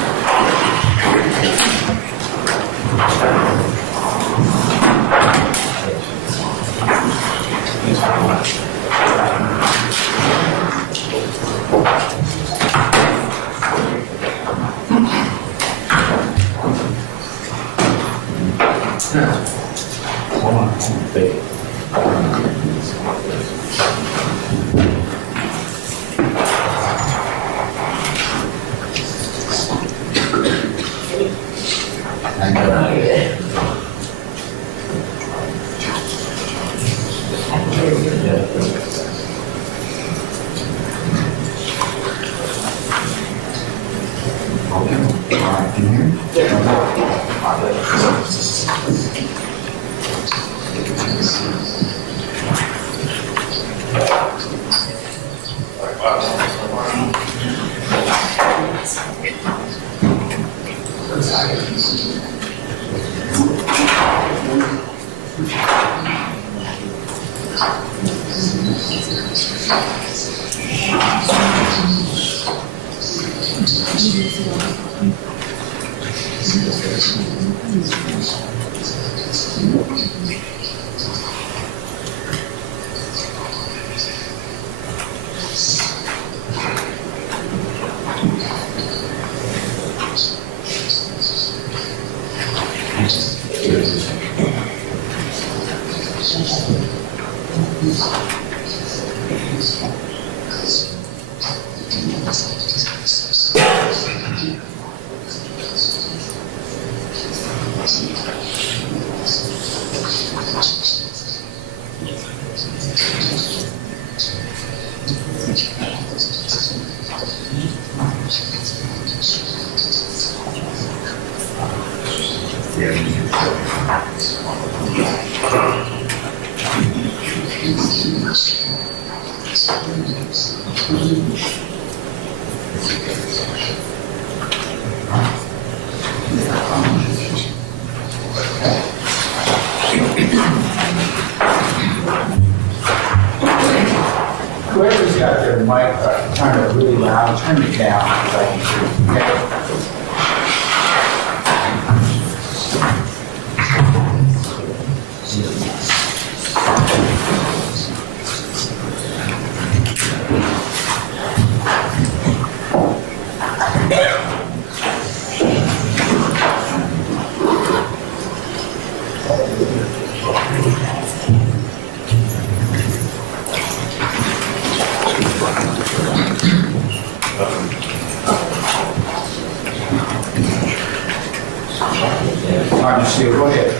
Whoever's got their mic, turn it really loud, turn it down, so I can hear. Okay? Go ahead.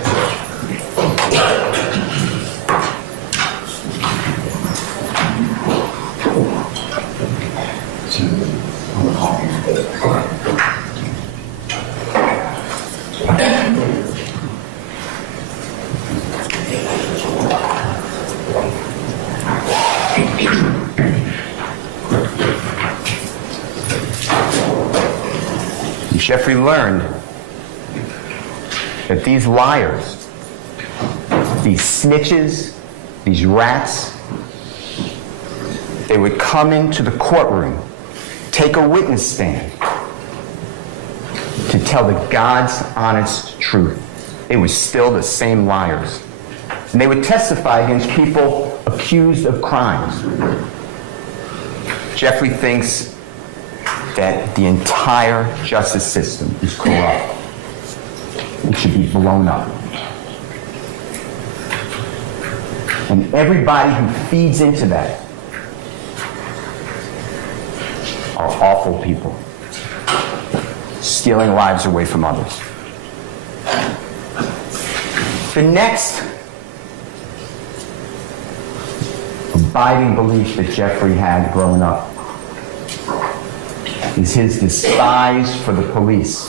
Jeffrey learned that these liars, these snitches, these rats, they would come into the courtroom, take a witness stand to tell the God's honest truth. They were still the same liars. And they would testify against people accused of crimes. Jeffrey thinks that the entire justice system is corrupt. It should be blown up. And everybody who feeds into that are awful people, stealing lives away from others. The next abiding belief that Jeffrey had growing up is his despise for the police.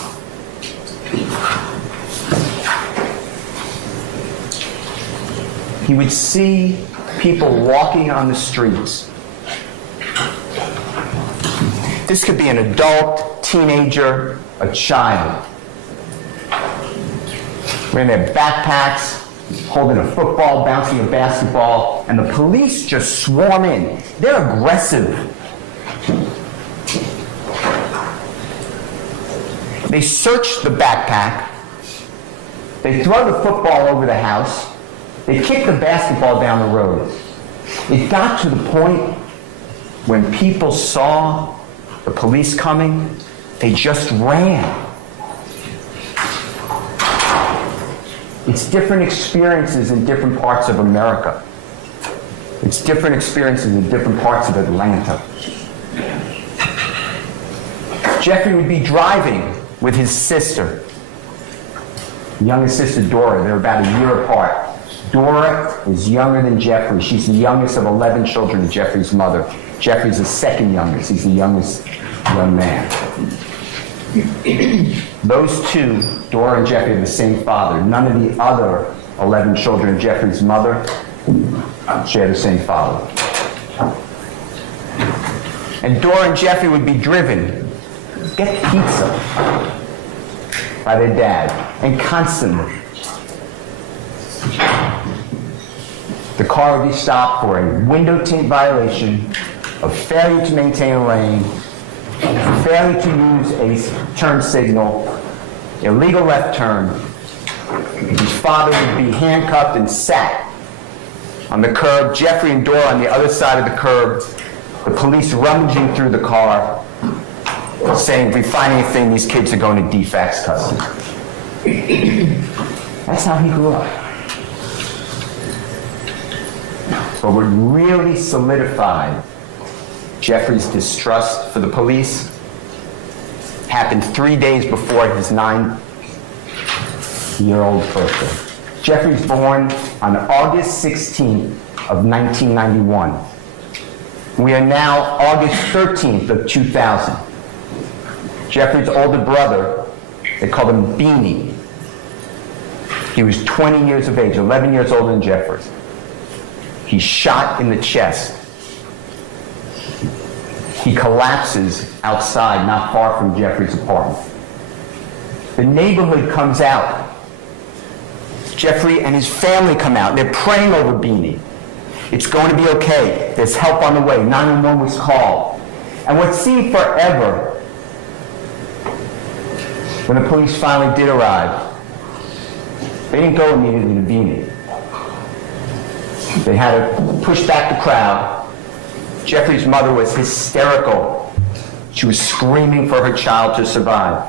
He would see people walking on the streets. This could be an adult, teenager, a child, wearing their backpacks, holding a football, bouncing a basketball, and the police just swarm in. They're aggressive. They search the backpack. They throw the football over the house. They kick the basketball down the road. It got to the point when people saw the police coming, they just ran. It's different experiences in different parts of America. It's different experiences in different parts of Atlanta. Jeffrey would be driving with his sister, youngest sister Dora. They're about a year apart. Dora is younger than Jeffrey. She's the youngest of 11 children of Jeffrey's mother. Jeffrey's the second youngest. He's the youngest young man. Those two, Dora and Jeffrey, have the same father. None of the other 11 children of Jeffrey's mother share the same father. And Dora and Jeffrey would be driven, get pizza, by their dad, and constantly. The car would be stopped for a window tint violation, a failure to maintain a lane, failure to use a turn signal, illegal left turn. His father would be handcuffed and sat on the curb, Jeffrey and Dora on the other side of the curb, the police rummaging through the car, saying, if we find anything, these kids are going to DFACS custody. That's how he grew up. But what really solidified Jeffrey's distrust for the police happened 3 days before his 9-year-old birthday. Jeffrey's born on August 16th of 1991. We are now August 13th of 2000. Jeffrey's older brother, they called him Beanie. He was 20 years of age, 11 years older than Jeffrey. He's shot in the chest. He collapses outside, not far from Jeffrey's apartment. The neighborhood comes out. Jeffrey and his family come out. They're praying over Beanie. It's going to be okay. There's help on the way. 911 was called. And what seemed forever, when the police finally did arrive, they didn't go immediately to Beanie. They had to push back the crowd. Jeffrey's mother was hysterical. She was screaming for her child to survive.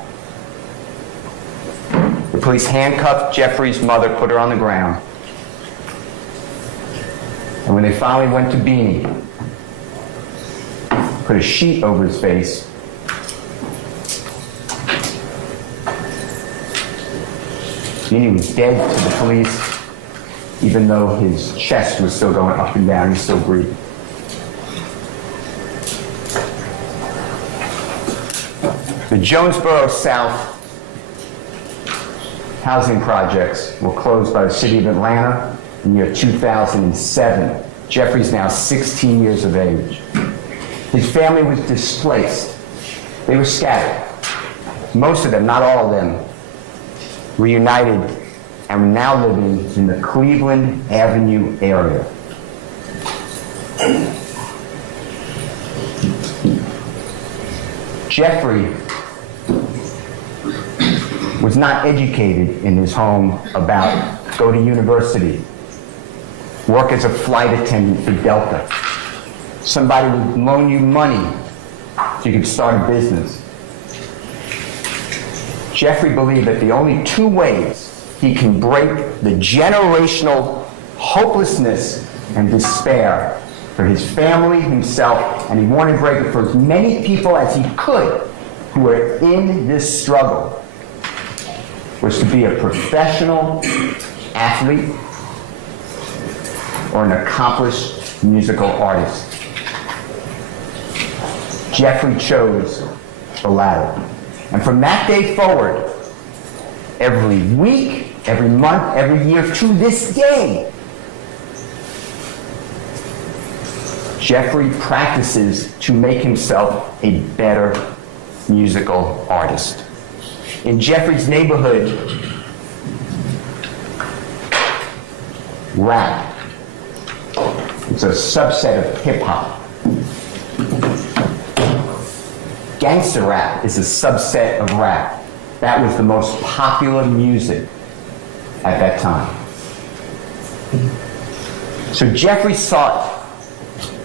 The police handcuffed Jeffrey's mother, put her on the ground. And when they finally went to Beanie, put a sheet over his face, Beanie was dead to the police, even though his chest was still going up and down, he still breathing. The Jonesboro South housing projects were closed by the city of Atlanta in the year 2007. Jeffrey's now 16 years of age. His family was displaced. They were scattered. Most of them, not all of them, reunited and are now living in the Cleveland Avenue area. Jeffrey was not educated in his home about go to university, work as a flight attendant for Delta. Somebody would loan you money so you could start a business. Jeffrey believed that the only two ways he can break the generational hopelessness and despair for his family, himself, and he wanted to break it for as many people as he could who were in this struggle, was to be a professional athlete or an accomplished musical artist. Jeffrey chose the latter. And from that day forward, every week, every month, every year, to this day, Jeffrey practices to make himself a better musical artist. In Jeffrey's neighborhood, rap, it's a subset of hip-hop. Gangster rap is a subset of rap. That was the most popular music at that time. So Jeffrey sought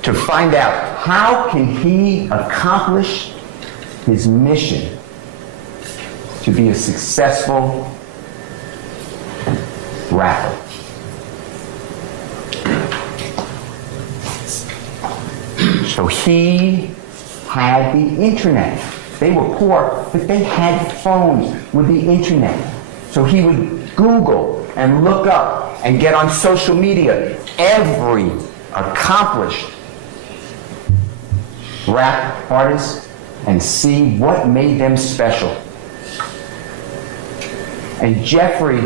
to find out how can he accomplish his mission to be a successful rapper. So he had the internet. They were poor, but they had phones with the internet. So he would Google and look up and get on social media every accomplished rap artist and see what made them special. And Jeffrey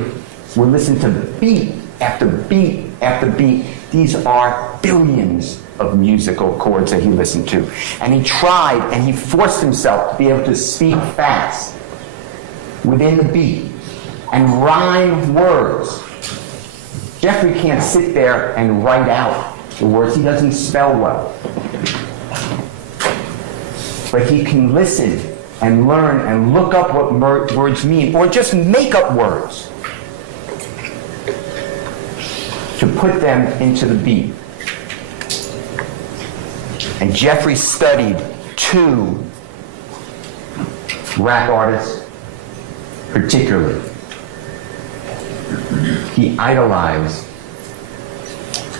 would listen to beat after beat after beat. These are billions of musical chords that he listened to. And he tried and he forced himself to be able to speak fast within the beat and rhyme words. Jeffrey can't sit there and write out the words. He doesn't spell well. But he can listen and learn and look up what words mean, or just make up words to put them into the beat. And Jeffrey studied 2 rap artists particularly. He idolized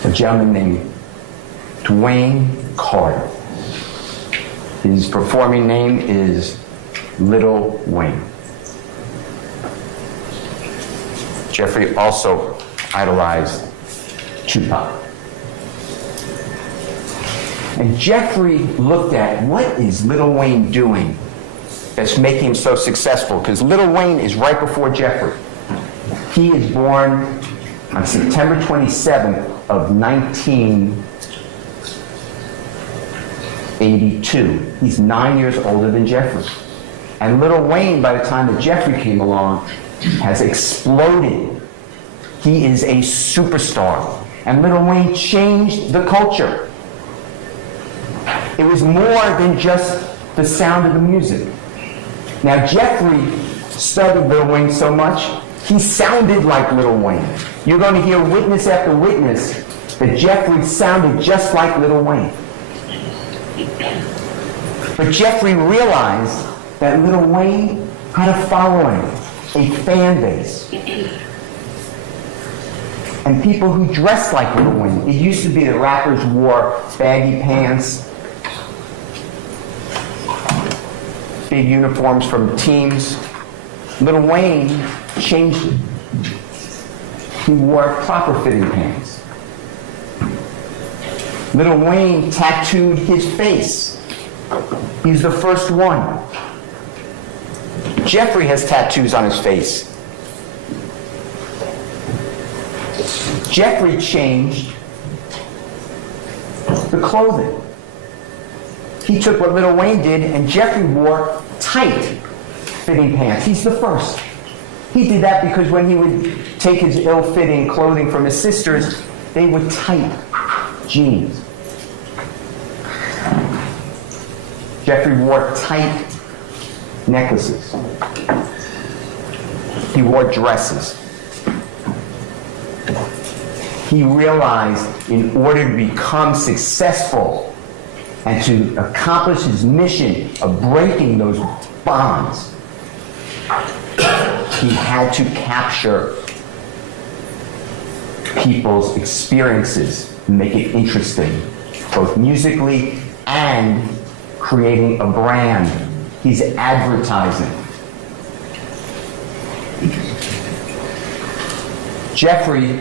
a gentleman named Dwayne Carter. His performing name is Little Wayne. Jeffrey also idolized Tupac. And Jeffrey looked at, what is Little Wayne doing that's making him so successful? Because Little Wayne is right before Jeffrey. He is born on September 27th of 1982. He's 9 years older than Jeffrey. And Little Wayne, by the time that Jeffrey came along, has exploded. He is a superstar. And Little Wayne changed the culture. It was more than just the sound of the music. Now, Jeffrey studied Little Wayne so much, he sounded like Little Wayne. You're going to hear witness after witness that Jeffrey sounded just like Little Wayne. But Jeffrey realized that Little Wayne had a following, a fan base, and people who dressed like Little Wayne. It used to be that rappers wore baggy pants, big uniforms from teams. Little Wayne changed it. He wore proper fitting pants. Little Wayne tattooed his face. He's the first one. Jeffrey has tattoos on his face. Jeffrey changed the clothing. He took what Little Wayne did, and Jeffrey wore tight fitting pants. He's the first. He did that because when he would take his ill-fitting clothing from his sisters, they were tight jeans. Jeffrey wore tight necklaces. He wore dresses. He realized in order to become successful and to accomplish his mission of breaking those bonds, he had to capture people's experiences and make it interesting, both musically and creating a brand. He's advertising. Jeffrey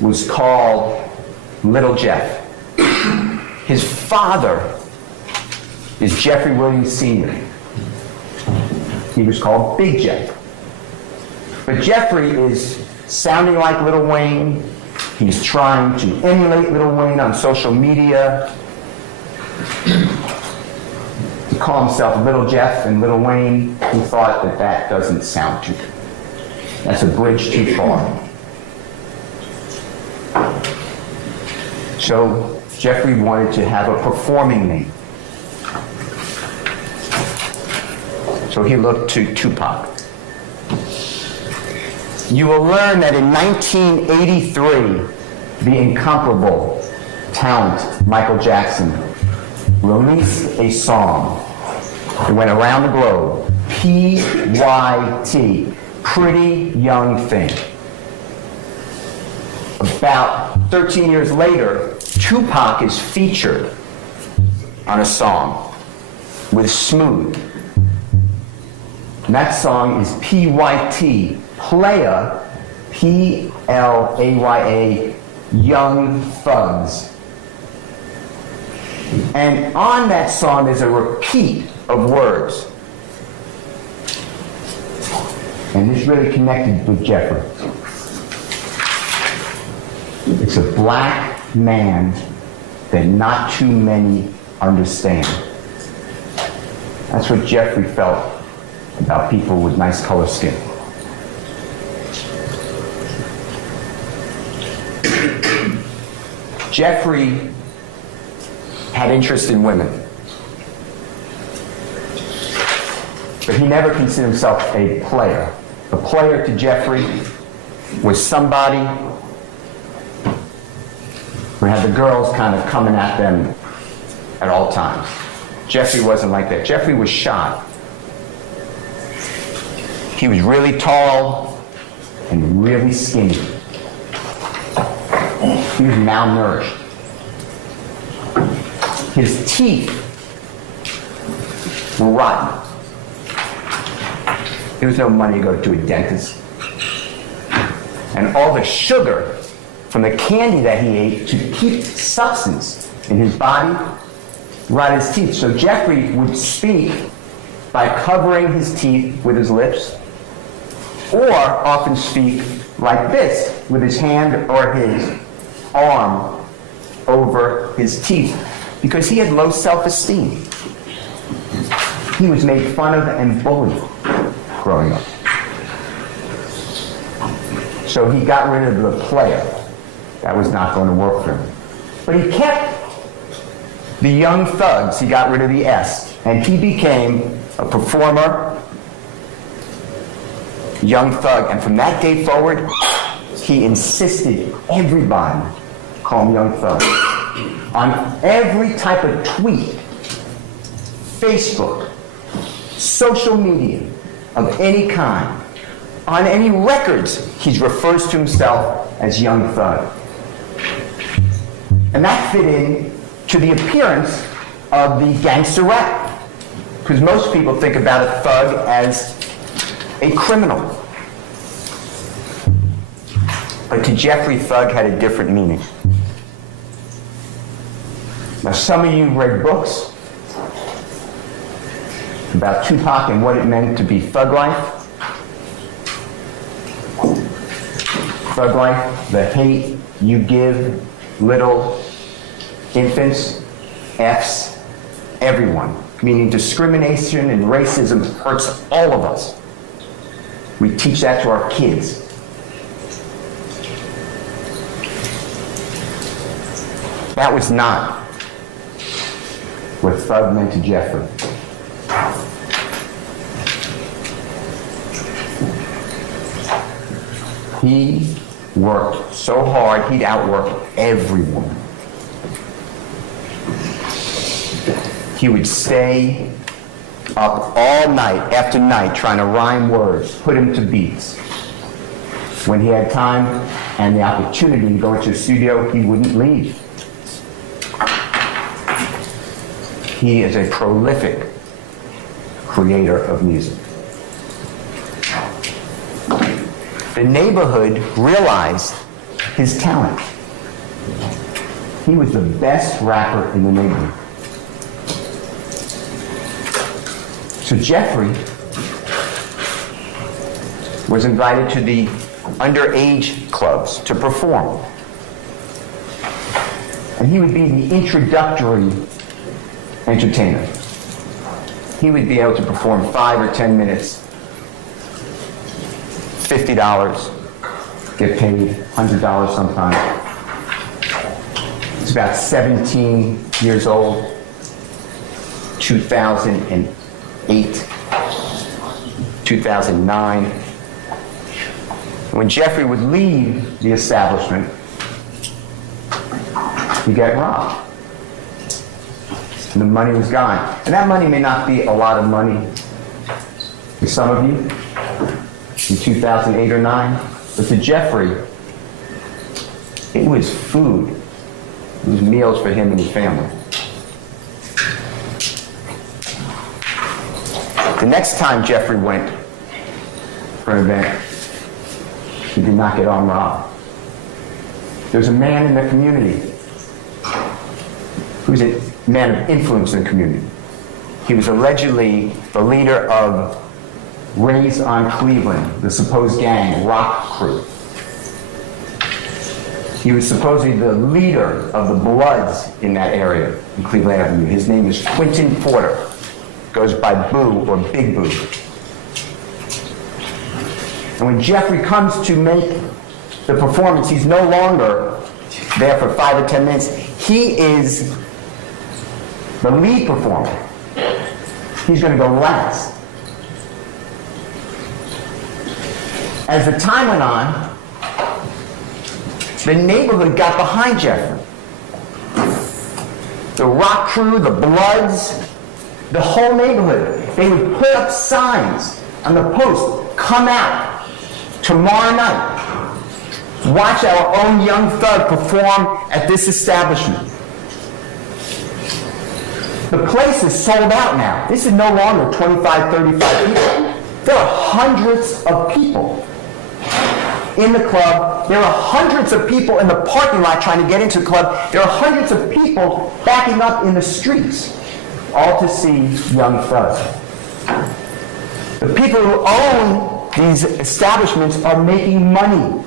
was called Little Jeff. His father is Jeffrey Williams Sr. He was called Big Jeff. But Jeffrey is sounding like Little Wayne. He's trying to emulate Little Wayne on social media. To call himself Little Jeff and Little Wayne, he thought that that doesn't sound too good. That's a bridge too far. So Jeffrey wanted to have a performing name. So he looked to Tupac. You will learn that in 1983, the incomparable talent Michael Jackson released a song. It went around the globe. P.Y.T. Pretty Young Thing. About 13 years later, Tupac is featured on a song with Smooth. And that song is PYT, Playa, Playa, Young Thugs. And on that song there's a repeat of words. And this really connected with Jeffrey. It's a black man that not too many understand. That's what Jeffrey felt about people with nice color skin. Jeffrey had interest in women, but he never considered himself a player. A player to Jeffrey was somebody who had the girls kind of coming at them at all times. Jeffrey wasn't like that. Jeffrey was shy. He was really tall and really skinny. He was malnourished. His teeth were rotten. There was no money to go to a dentist. And all the sugar from the candy that he ate to keep substance in his body rotted his teeth. So Jeffrey would speak by covering his teeth with his lips, or often speak like this with his hand or his arm over his teeth, because he had low self-esteem. He was made fun of and bullied growing up. So he got rid of the player. That was not going to work for him. But he kept the young thugs. He got rid of the S, and he became a performer, young thug. And from that day forward, he insisted everybody call him Young Thug. On every type of tweet, Facebook, social media of any kind, on any records, he refers to himself as Young Thug. And that fit in to the appearance of the gangster rap. Because most people think about a thug as a criminal. But to Jeffrey, thug had a different meaning. Now, some of you read books about Tupac and what it meant to be thug life. Thug life, the hate you give little infants, F's, everyone. Meaning discrimination and racism hurts all of us. We teach that to our kids. That was not what thug meant to Jeffrey. He worked so hard, he'd outwork everyone. He would stay up all night after night trying to rhyme words, put him to beats. When he had time and the opportunity to go into the studio, he wouldn't leave. He is a prolific creator of music. The neighborhood realized his talent. He was the best rapper in the neighborhood. So Jeffrey was invited to the underage clubs to perform. And he would be the introductory entertainer. He would be able to perform 5 or 10 minutes, $50, get paid $100 sometimes. He's about 17 years old, 2008, 2009. When Jeffrey would leave the establishment, he'd get robbed. And the money was gone. And that money may not be a lot of money for some of you in 2008 or 9, but to Jeffrey, it was food. It was meals for him and his family. The next time Jeffrey went for an event, he did not get armed robbed. There's a man in the community who's a man of influence in the community. He was allegedly the leader of Raised on Cleveland, the supposed gang, Rock Crew. He was supposedly the leader of the Bloods in that area in Cleveland Avenue. His name is Quentin Porter. Goes by Boo or Big Boo. And when Jeffrey comes to make the performance, he's no longer there for 5 or 10 minutes. He is the lead performer. He's going to go last. As the time went on, the neighborhood got behind Jeffrey. The Rock Crew, the Bloods, the whole neighborhood. They would put up signs on the post, come out tomorrow night. Watch our own young thug perform at this establishment. The place is sold out now. This is no longer 25, 35 people. There are hundreds of people in the club. There are hundreds of people in the parking lot trying to get into the club. There are hundreds of people backing up in the streets, all to see Young Thug. The people who own these establishments are making money.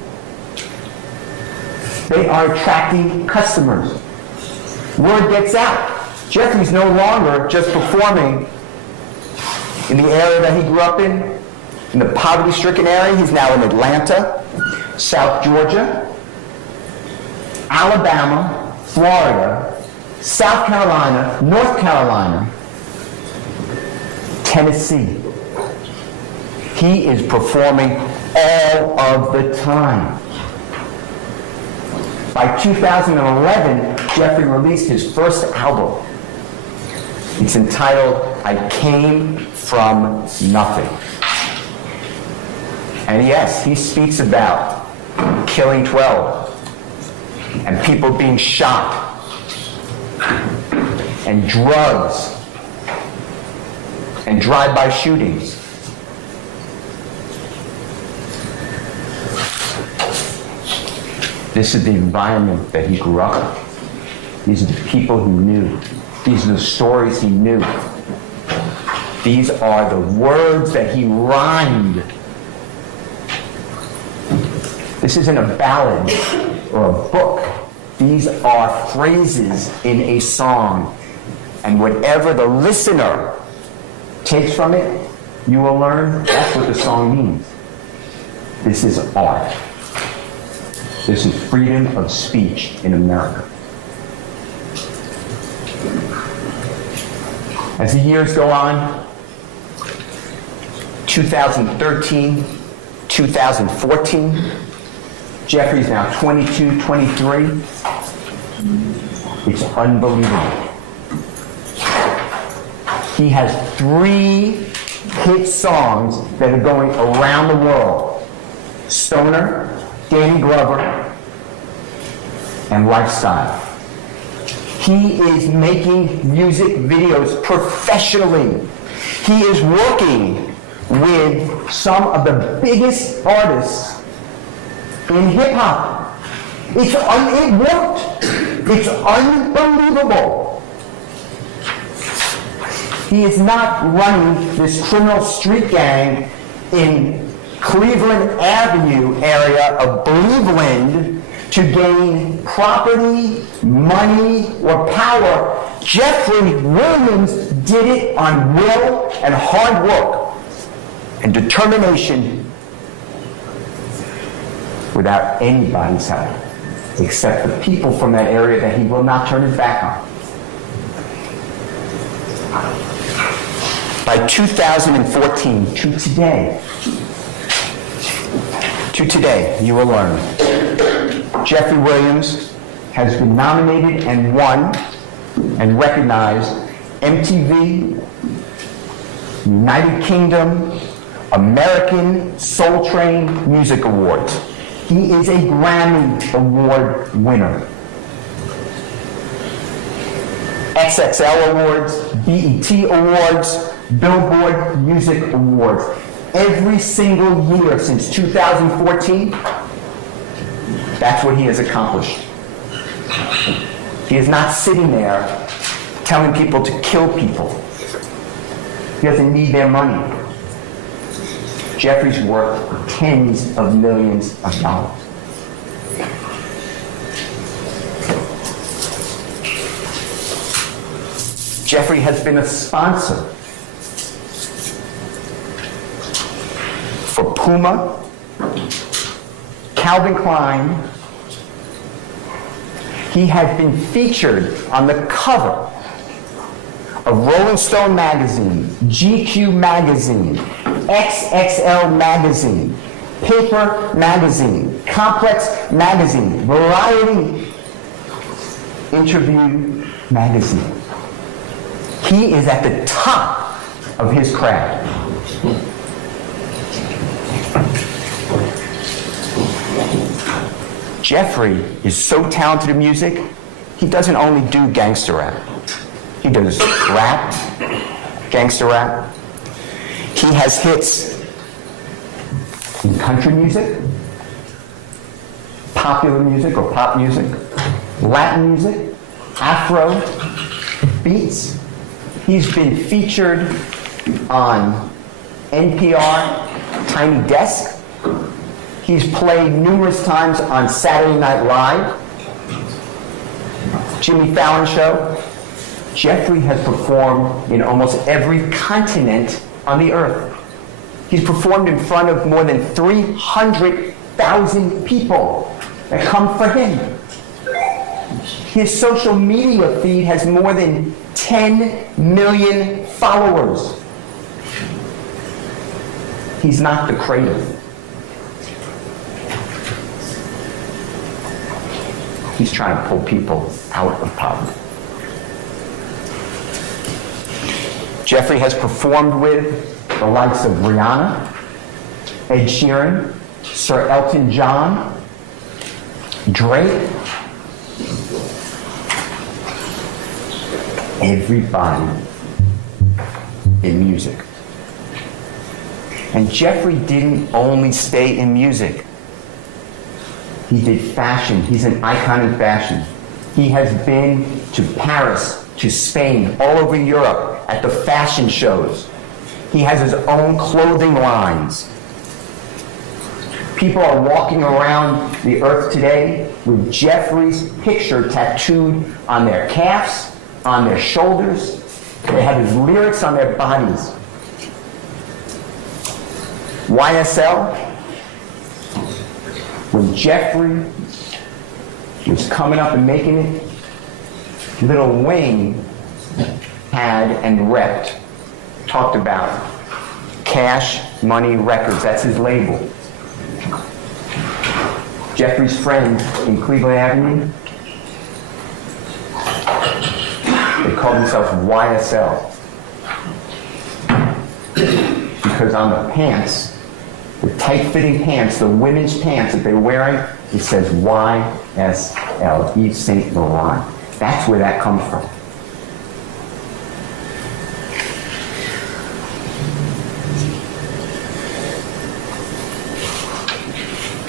They are attracting customers. Word gets out. Jeffrey's no longer just performing in the area that he grew up in the poverty-stricken area. He's now in Atlanta, South Georgia, Alabama, Florida, South Carolina, North Carolina, Tennessee. He is performing all of the time. By 2011, Jeffrey released his first album. It's entitled, I Came From Nothing. And yes, he speaks about killing 12 and people being shot and drugs and drive-by shootings. This is the environment that he grew up in. These are the people he knew. These are the stories he knew. These are the words that he rhymed. This isn't a ballad or a book. These are phrases in a song. And whatever the listener takes from it, you will learn that's what the song means. This is art. This is freedom of speech in America. As the years go on, 2013, 2014, Jeffrey's now 22, 23. It's unbelievable. He has 3 hit songs that are going around the world. Stoner, Danny Glover, and Lifestyle. He is making music videos professionally. He is working with some of the biggest artists in hip-hop. It worked. It's unbelievable. He is not running this criminal street gang in Cleveland Avenue area of Cleveland to gain property, money, or power. Jeffrey Williams did it on will and hard work and determination without anybody's help, except the people from that area that he will not turn his back on. By 2014, to today, you will learn Jeffrey Williams has been nominated and won and recognized MTV, United Kingdom, American Soul Train Music Awards. He is a Grammy Award winner. XXL Awards, BET Awards, Billboard Music Awards. Every single year since 2014, that's what he has accomplished. He is not sitting there telling people to kill people. He doesn't need their money. Jeffrey's worth tens of millions of dollars. Jeffrey has been a sponsor for Puma, Calvin Klein. He has been featured on the cover of Rolling Stone magazine, GQ magazine, XXL magazine, Paper magazine, Complex magazine, Variety Interview magazine. He is at the top of his craft. Jeffrey is so talented in music, he doesn't only do gangster rap. He does rap, gangster rap. He has hits in country music, popular music or pop music, Latin music, Afro beats. He's been featured on NPR, Tiny Desk. He's played numerous times on Saturday Night Live, Jimmy Fallon Show. Jeffrey has performed in almost every continent on the earth. He's performed in front of more than 300,000 people that come for him. His social media feed has more than 10 million followers. He's not the creative. He's trying to pull people out of poverty. Jeffrey has performed with the likes of Rihanna, Ed Sheeran, Sir Elton John, Drake. Everybody in music. And Jeffrey didn't only stay in music. He did fashion. He's an icon in fashion. He has been to Paris, to Spain, all over Europe at the fashion shows. He has his own clothing lines. People are walking around the earth today with Jeffrey's picture tattooed on their calves, on their shoulders. They have his lyrics on their bodies. YSL, when Jeffrey was coming up and making it, Lil Wayne had and repped, talked about Cash Money Records. That's his label. Jeffrey's friends in Cleveland Avenue, they call themselves YSL. Because on the pants, the tight-fitting pants, the women's pants that they're wearing, it says YSL, Yves Saint Laurent. That's where that comes from.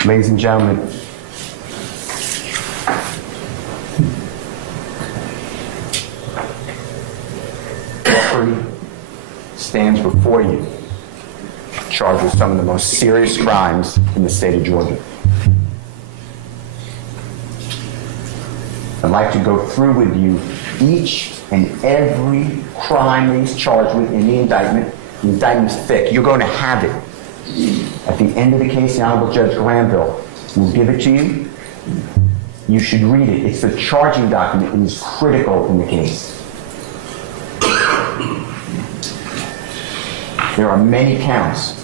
Ladies and gentlemen, Jeffrey stands before you, charged with some of the most serious crimes in the state of Georgia. I'd like to go through with you each and every crime that he's charged with in the indictment. The indictment's thick. You're going to have it. At the end of the case, the Honorable Judge Granville will give it to you. You should read it. It's the charging document. It is critical in the case. There are many counts.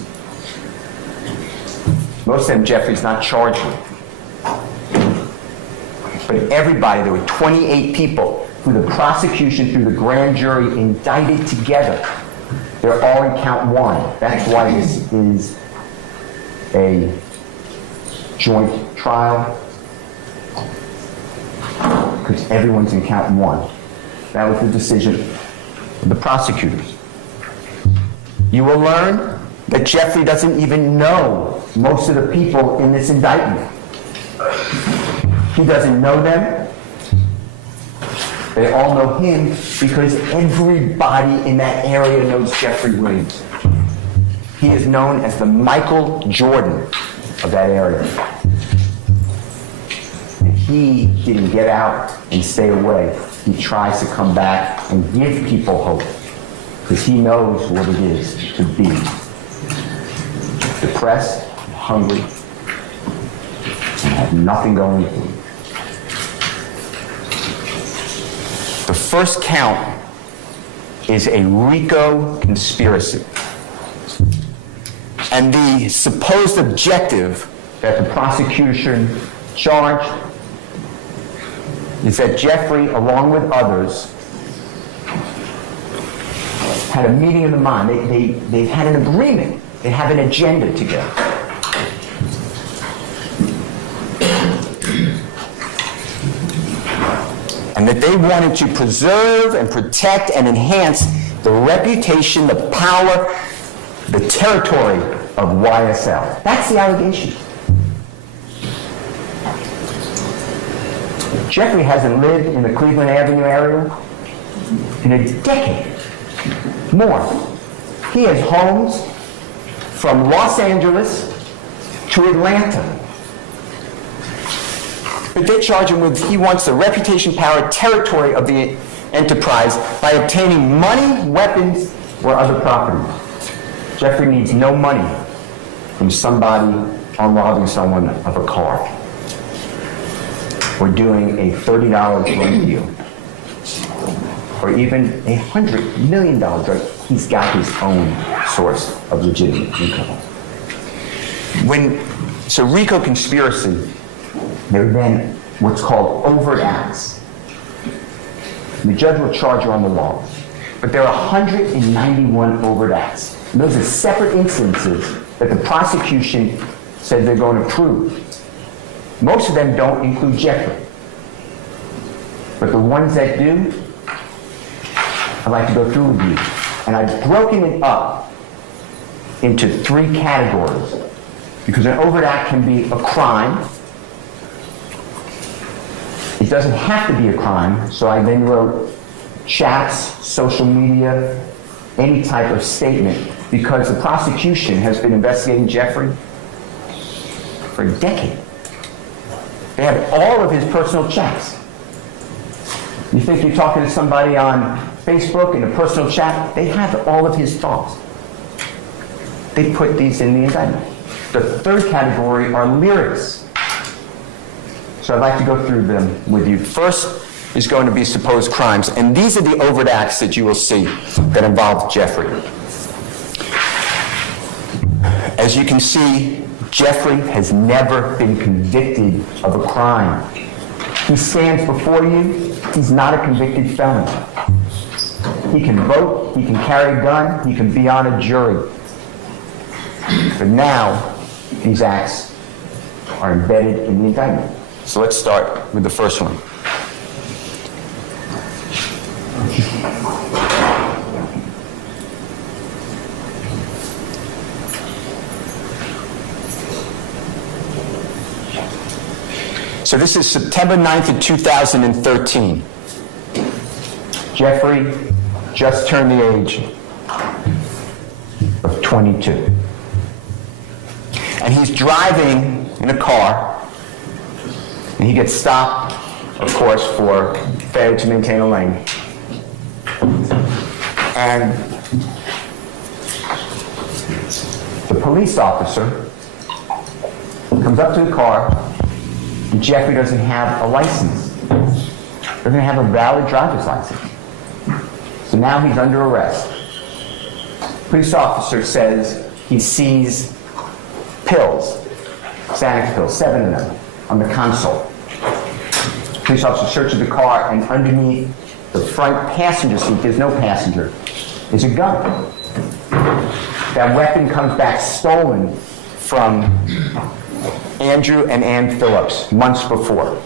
Most of them Jeffrey's not charged with. But everybody, there were 28 people who the prosecution through the grand jury indicted together. They're all in count one. That's why this is a joint trial, because everyone's in count one. That was the decision of the prosecutors. you will learn that Jeffrey doesn't even know most of the people in this indictment. He doesn't know them. They all know him because everybody in that area knows Jeffrey Williams. He is known as the Michael Jordan of that area. And he didn't get out and stay away. He tries to come back and give people hope because he knows what it is to be depressed, hungry, and have nothing going for you. The first count is a RICO conspiracy. And the supposed objective that the prosecution charged is that Jeffrey, along with others, had a meeting of the mind. They had an agreement. They have an agenda together. And that they wanted to preserve and protect and enhance the reputation, the power, the territory of YSL. That's the allegation. Jeffrey hasn't lived in the Cleveland Avenue area in a decade. More. He has homes from Los Angeles to Atlanta. But they charge him with, he wants the reputation, power, territory of the enterprise by obtaining money, weapons, or other property. Jeffrey needs no money from somebody on robbing someone of a car or doing a $30 drug deal or even a $100 million drug. He's got his own source of legitimate income. It's a RICO conspiracy, there are then what's called overt acts. The judge will charge you on the law. But there are 191 overt acts. And those are separate instances that the prosecution said they're going to prove. Most of them don't include Jeffrey. But the ones that do, I'd like to go through with you. And I've broken it up into 3 categories. Because an overt act can be a crime. It doesn't have to be a crime, so I then wrote chats, social media, any type of statement, because the prosecution has been investigating Jeffrey for a decade. They have all of his personal chats. You think you're talking to somebody on Facebook in a personal chat? They have all of his thoughts. They put these in the indictment. The third category are lyrics. So I'd like to go through them with you. First is going to be supposed crimes, and these are the overt acts that you will see that involve Jeffrey. As you can see, Jeffrey has never been convicted of a crime. He stands before you. He's not a convicted felon. He can vote, he can carry a gun, he can be on a jury. But now, these acts are embedded in the indictment. So let's start with the first one. So this is September 9th of 2013. Jeffrey just turned the age of 22. And he's driving in a car, and he gets stopped, of course, for failure to maintain a lane. And the police officer comes up to the car, and Jeffrey doesn't have a license. Doesn't have a valid driver's license. So now he's under arrest. Police officer says he sees pills, Xanax pills, 7 of them, on the console. Police officer searches the car, and underneath the front passenger seat, there's no passenger, is a gun. That weapon comes back stolen from Andrew and Ann Phillips months before.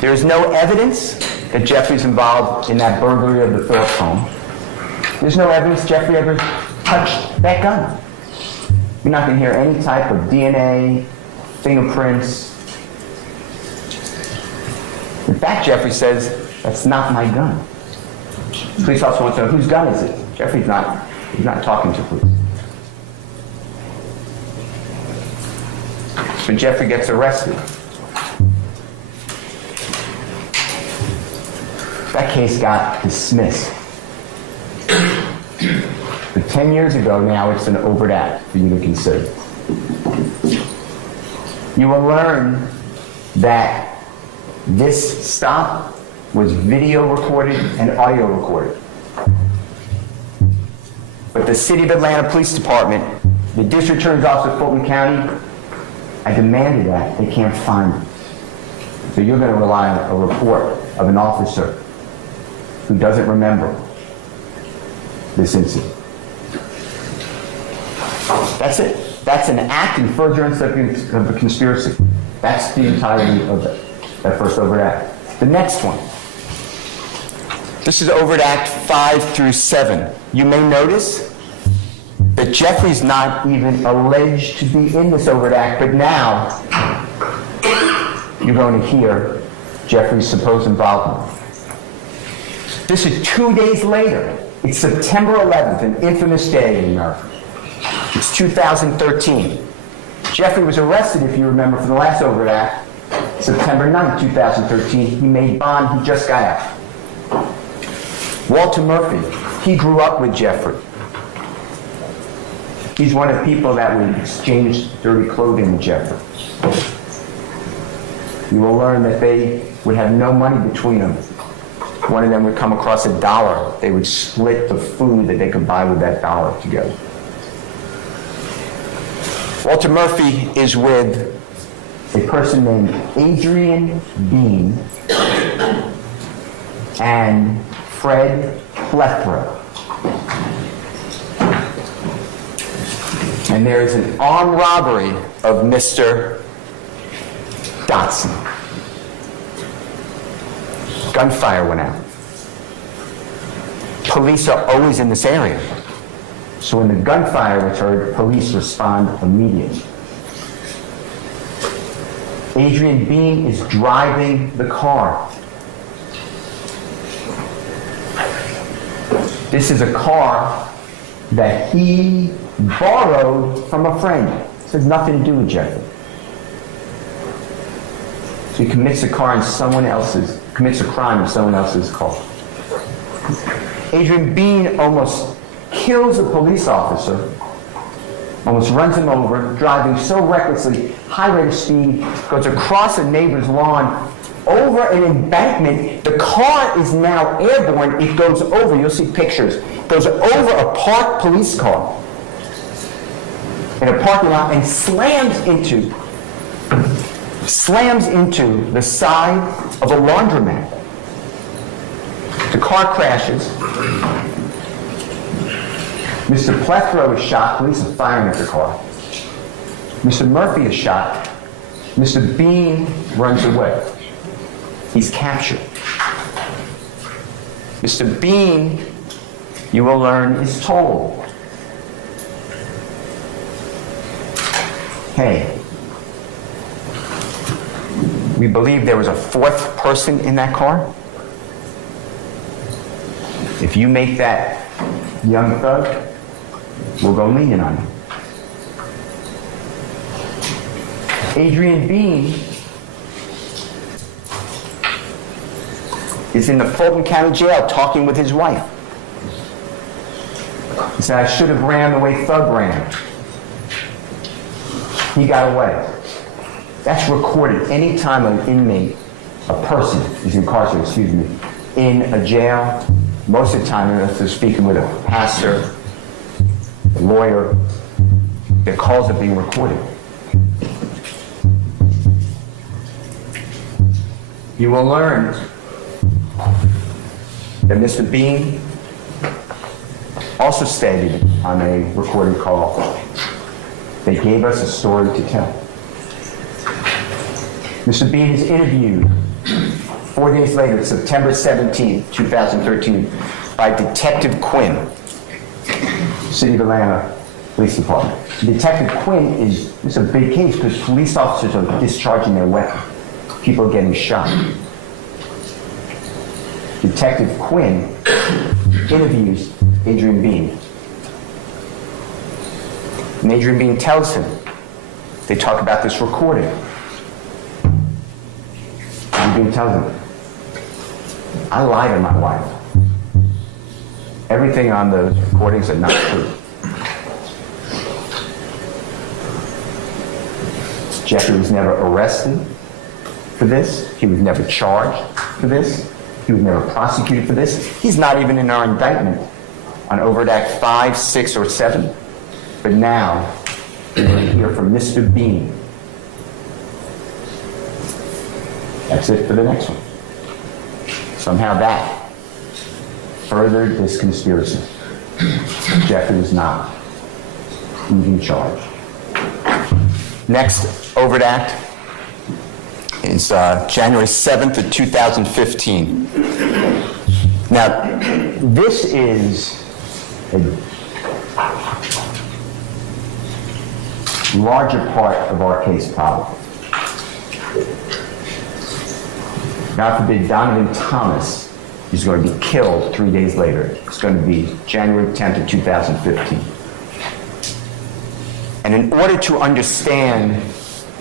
There's no evidence that Jeffrey's involved in that burglary of the Phillips home. There's no evidence Jeffrey ever touched that gun. You're not going to hear any type of DNA, fingerprints. In fact, Jeffrey says, that's not my gun. The police officer wants to know, whose gun is it? Jeffrey's not talking to police. So Jeffrey gets arrested. That case got dismissed. But 10 years ago now, it's an overt act for you to consider. You will learn that this stop was video recorded and audio recorded. But the City of Atlanta Police Department, the District Attorney's Office of Fulton County, I demanded that. They can't find it. So you're going to rely on a report of an officer who doesn't remember this incident. That's it. That's an act in furtherance of a conspiracy. That's the entirety of that first overt act. The next one. This is overt act 5 through 7. You may notice that Jeffrey's not even alleged to be in this overt act, but now you're going to hear Jeffrey's supposed involvement. This is 2 days later. It's September 11th, an infamous day in America. It's 2013. Jeffrey was arrested, if you remember, for the last overt act, September 9th, 2013. He made bond. He just got out. Walter Murphy, he grew up with Jeffrey. He's one of the people that would exchange dirty clothing with Jeffrey. You will learn that they would have no money between them. One of them would come across $1. They would split the food that they could buy with that $1 together. Walter Murphy is with a person named Adrian Bean and Fred Plethora. And there is an armed robbery of Mr. Dotson. Gunfire went out. Police are always in this area. So when the gunfire was heard, police respond immediately. Adrian Bean is driving the car. This is a car that he borrowed from a friend. This has nothing to do with Jeffrey. So he commits a crime in someone else's car. Adrian Bean almost kills a police officer, almost runs him over, driving so recklessly, high rate of speed, goes across a neighbor's lawn, over an embankment. The car is now airborne. It goes over, you'll see pictures, goes over a parked police car in a parking lot and slams into the side of a laundromat. The car crashes. Mr. Plethora is shot. Police are firing at the car. Mr. Murphy is shot. Mr. Bean runs away. He's captured. Mr. Bean, you will learn, is told, hey, we believe there was a fourth person in that car. If you make that young thug, we'll go lenient on you. Adrian Bean is in the Fulton County Jail talking with his wife. He said, I should have ran the way Thug ran. He got away. That's recorded anytime an inmate, a person is incarcerated, in a jail. Most of the time, if they're speaking with a pastor, a lawyer, their calls are being recorded. You will learn that Mr. Bean also stated on a recorded call, they gave us a story to tell. Mr. Bean is interviewed 4 days later, September 17th, 2013, by Detective Quinn. City of Atlanta Police Department. Detective Quinn it's a big case because police officers are discharging their weapon. People are getting shot. Detective Quinn interviews Adrian Bean. And Adrian Bean tells him, they talk about this recording. Adrian Bean tells him, I lied to my wife. Everything on those recordings are not true. Jeffrey was never arrested for this. He was never charged for this. He was never prosecuted for this. He's not even in our indictment on Overt Act 5, 6, or 7. But now, we're going to hear from Mr. Bean. That's it for the next one. Somehow that furthered this conspiracy. Jeffrey was not even charged. Next overt act is January 7th of 2015. Now, this is a larger part of our case probably. God forbid Donovan Thomas is going to be killed 3 days later. It's going to be January 10th of 2015. And in order to understand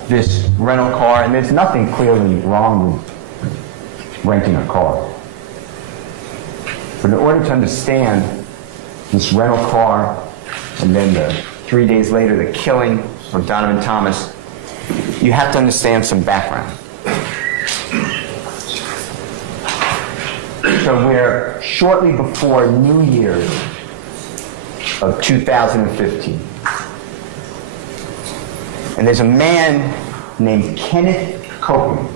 this rental car, and there's nothing clearly wrong with renting a car, but in order to understand this rental car and then the 3 days later the killing of Donovan Thomas, you have to understand some background. So we're shortly before New Year's of 2015. And there's a man named Kenneth Copeland.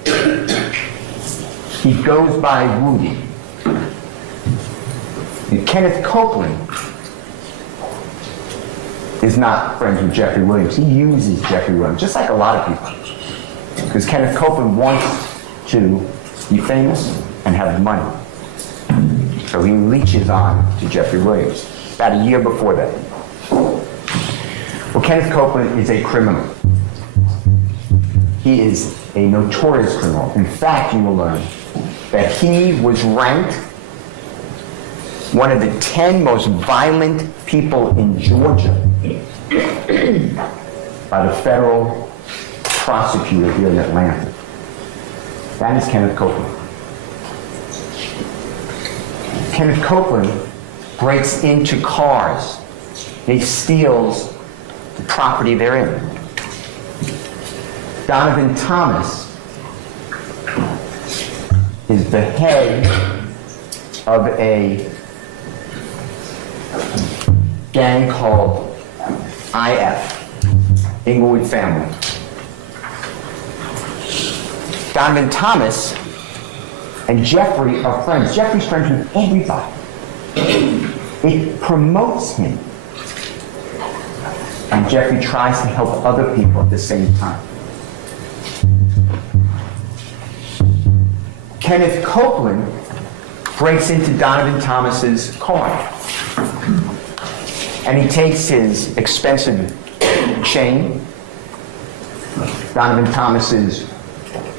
He goes by Rudy. And Kenneth Copeland is not friends with Jeffrey Williams. He uses Jeffrey Williams, just like a lot of people. Because Kenneth Copeland wants to be famous and have money. So he leeches on to Jeffrey Williams about a year before that. Well, Kenneth Copeland is a criminal. He is a notorious criminal. In fact, you will learn that he was ranked one of the 10 most violent people in Georgia by the federal prosecutor here in Atlanta. That is Kenneth Copeland. Kenneth Copeland breaks into cars. He steals the property they're in. Donovan Thomas is the head of a gang called IF, Inglewood Family. Donovan Thomas and Jeffrey are friends. Jeffrey's friends with everybody. It promotes him. And Jeffrey tries to help other people at the same time. Kenneth Copeland breaks into Donovan Thomas's car. And he takes his expensive chain, Donovan Thomas's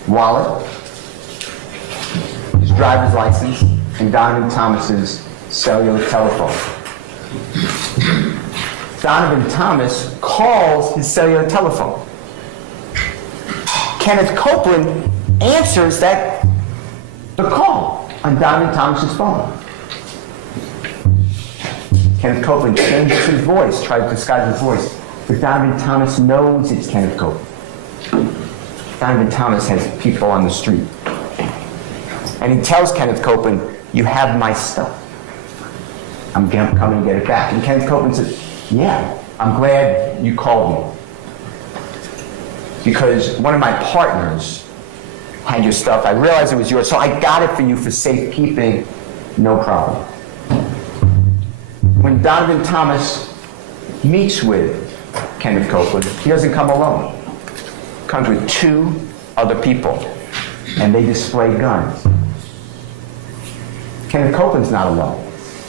wallet, his driver's license, and Donovan Thomas's cellular telephone. Donovan Thomas calls his cellular telephone. Kenneth Copeland answers the call on Donovan Thomas's phone. Kenneth Copeland changes his voice, tries to disguise his voice, but Donovan Thomas knows it's Kenneth Copeland. Donovan Thomas has people on the street. And he tells Kenneth Copeland, "You have my stuff. I'm coming to get it back." And Kenneth Copeland says, "Yeah, I'm glad you called me. Because one of my partners had your stuff. I realized it was yours, so I got it for you for safekeeping. No problem." When Donovan Thomas meets with Kenneth Copeland, he doesn't come alone. He comes with two other people, and they display guns. Kenneth Copeland's not alone.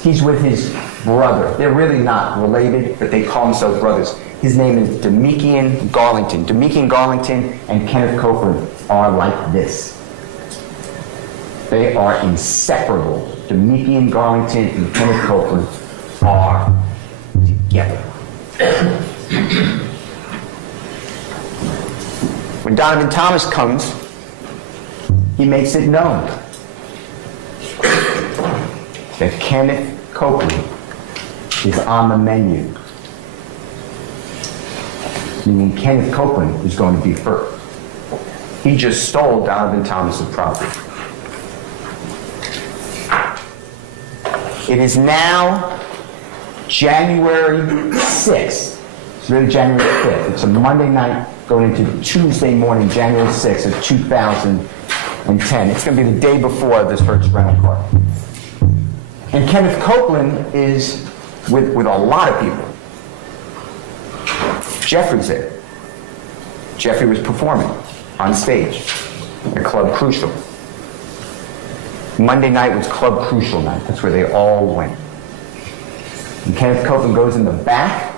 He's with his brother. They're really not related, but they call themselves brothers. His name is Demekian Garlington. Demekian Garlington and Kenneth Copeland are like this. They are inseparable. Demekian Garlington and Kenneth Copeland are together. When Donovan Thomas comes, he makes it known that Kenneth Copeland is on the menu. Meaning Kenneth Copeland is going to be first. He just stole Donovan Thomas's property. It is now January 6th. It's really January 5th. It's a Monday night going into Tuesday morning, January 6th of 2010. It's going to be the day before this first rental car. And Kenneth Copeland is with a lot of people. Jeffrey's there. Jeffrey was performing on stage at Club Crucial. Monday night was Club Crucial night. That's where they all went. And Kenneth Copeland goes in the back,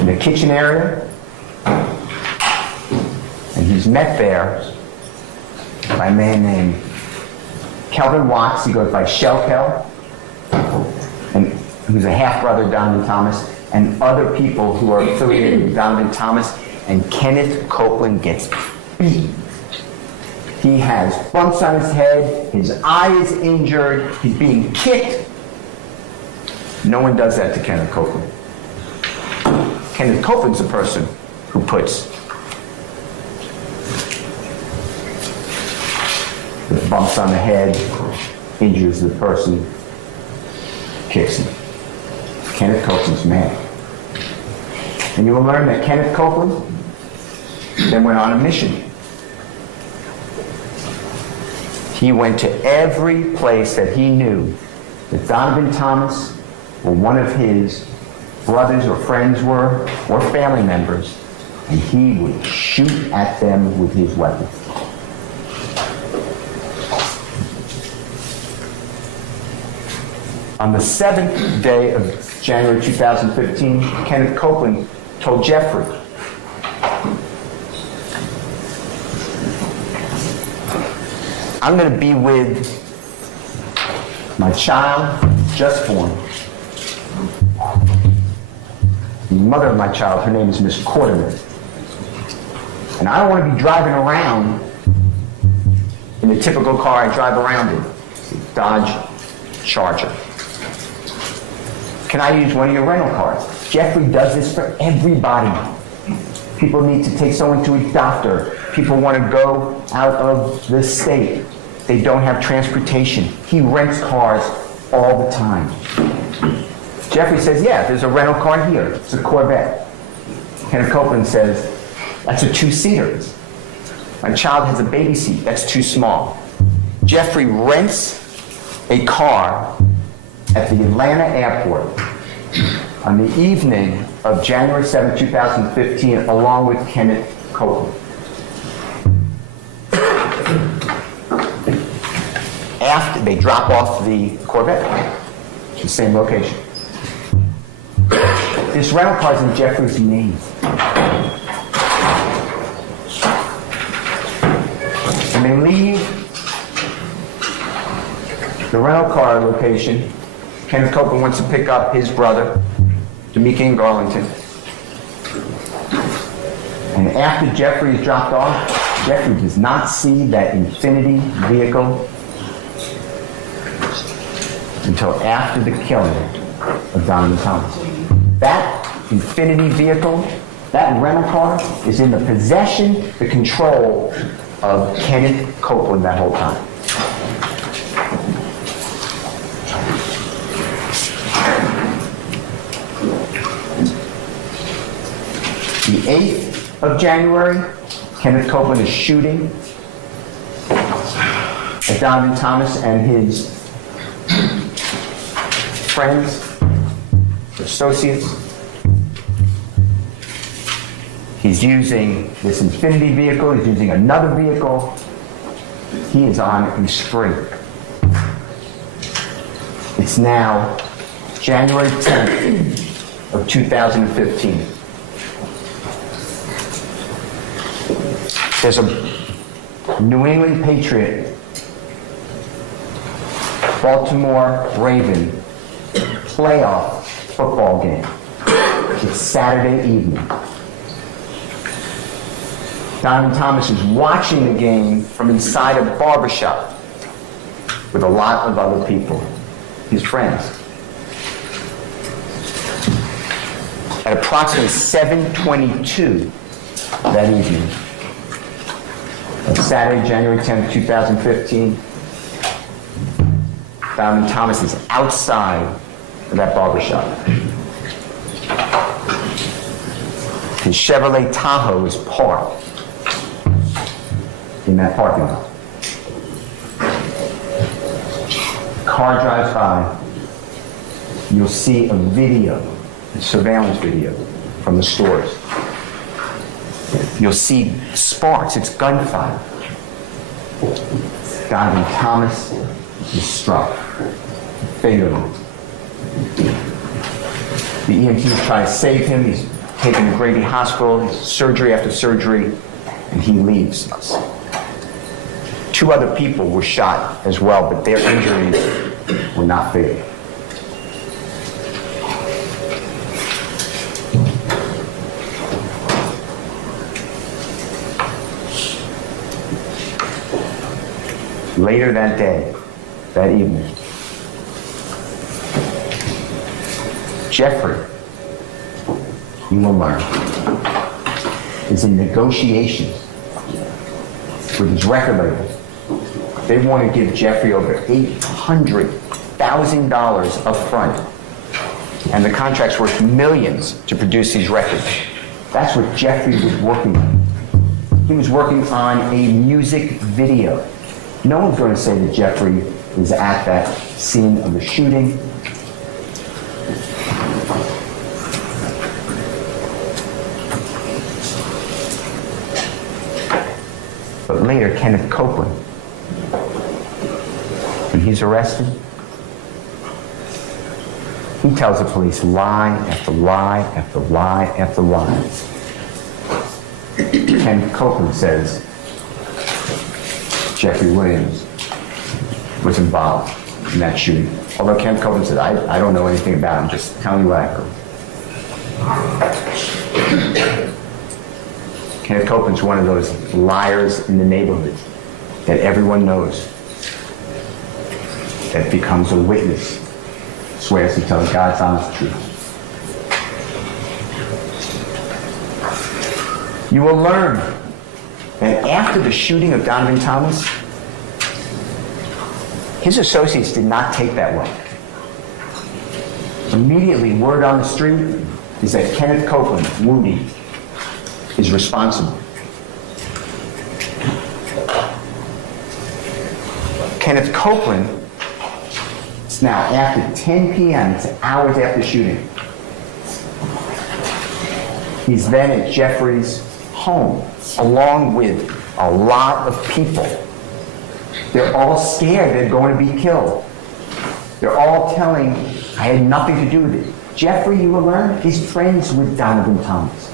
in the kitchen area, and he's met there by a man named Kelvin Watts. He goes by Shell Kel, and who's a half-brother of Donovan Thomas, and other people who are affiliated with Donovan Thomas, and Kenneth Copeland gets beat. He has bumps on his head, his eye is injured, he's being kicked. No one does that to Kenneth Copeland. Kenneth Copeland's the person who puts the bumps on the head, injures the person, kicks him. Kenneth Copeland's mad. And you will learn that Kenneth Copeland then went on a mission. He went to every place that he knew that Donovan Thomas or one of his brothers or friends were, or family members, and he would shoot at them with his weapon. On the 7th day of January 2015, Kenneth Copeland told Jeffrey, I'm going to be with my child, just born. The mother of my child, her name is Miss Quarterman. And I don't want to be driving around in the typical car I drive around in, Dodge Charger. Can I use one of your rental cars? Jeffrey does this for everybody. People need to take someone to a doctor. People want to go out of the state. They don't have transportation. He rents cars all the time. Jeffrey says, yeah, there's a rental car here. It's a Corvette. Kenneth Copeland says, that's a two-seater. My child has a baby seat. That's too small. Jeffrey rents a car at the Atlanta airport on the evening of January 7, 2015, along with Kenneth Copeland. After they drop off the Corvette, it's the same location. This rental car's in Jeffrey's name. When they leave the rental car location, Kenneth Copeland wants to pick up his brother, Demekian Garlington. And after Jeffrey is dropped off, Jeffrey does not see that Infiniti vehicle until after the killing of Donovan Thomas. That Infiniti vehicle, that rental car, is in the possession, the control of Kenneth Copeland that whole time. The 8th of January, Kenneth Copeland is shooting at Donovan Thomas and his friends, associates. He's using this Infiniti vehicle. He's using another vehicle. He is on a spree. It's now January 10th of 2015. There's a New England Patriot, Baltimore Raven playoff football game. It's Saturday evening. Donovan Thomas is watching the game from inside a barbershop with a lot of other people, his friends. At approximately 7:22 that evening, on Saturday, January 10th, 2015, Donovan Thomas is outside of that barbershop. His Chevrolet Tahoe is parked in that parking lot. Car drives by. You'll see a video, a surveillance video from the stores. You'll see sparks, it's gunfire. Donovan Thomas is struck fatally. The EMTs try to save him. He's taken to Grady Hospital, surgery after surgery, and he leaves us. 2 other people were shot as well, but their injuries were not fatal. Later that day, that evening, Jeffrey, you will learn, is in negotiations with his record label. They want to give Jeffrey over $800,000 up front. And the contract's worth millions to produce these records. That's what Jeffrey was working on. He was working on a music video. No one's going to say that Jeffrey was at that scene of the shooting. But later, Kenneth Copeland, when he's arrested, he tells the police lie after lie after lie after lie. Kenneth Copeland says Jeffrey Williams was involved in that shooting. Although Kenneth Copeland says, I don't know anything about it, I'm just telling you what I heard. Kenneth Copeland's one of those liars in the neighborhood that everyone knows, that becomes a witness, swears to tell God's honest truth. You will learn that after the shooting of Donovan Thomas, his associates did not take that well. Immediately, word on the street is that Kenneth Copeland, Moody, is responsible. Kenneth Copeland, it's now after 10 p.m., it's hours after shooting. He's then at Jeffrey's home, along with a lot of people. They're all scared they're going to be killed. They're all telling, I had nothing to do with it. Jeffrey, you will learn, is friends with Donovan Thomas.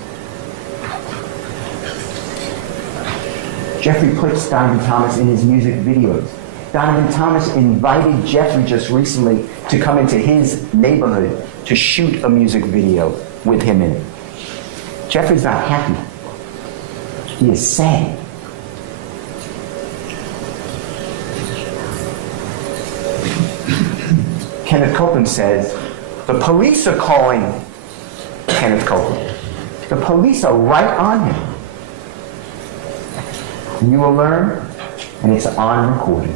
Jeffrey puts Donovan Thomas in his music videos. Donovan Thomas invited Jeffrey just recently to come into his neighborhood to shoot a music video with him in it. Jeffrey's not happy. He is sad. Kenneth Copeland says, the police are calling Kenneth Copeland. The police are right on him. And you will learn, and it's on recording,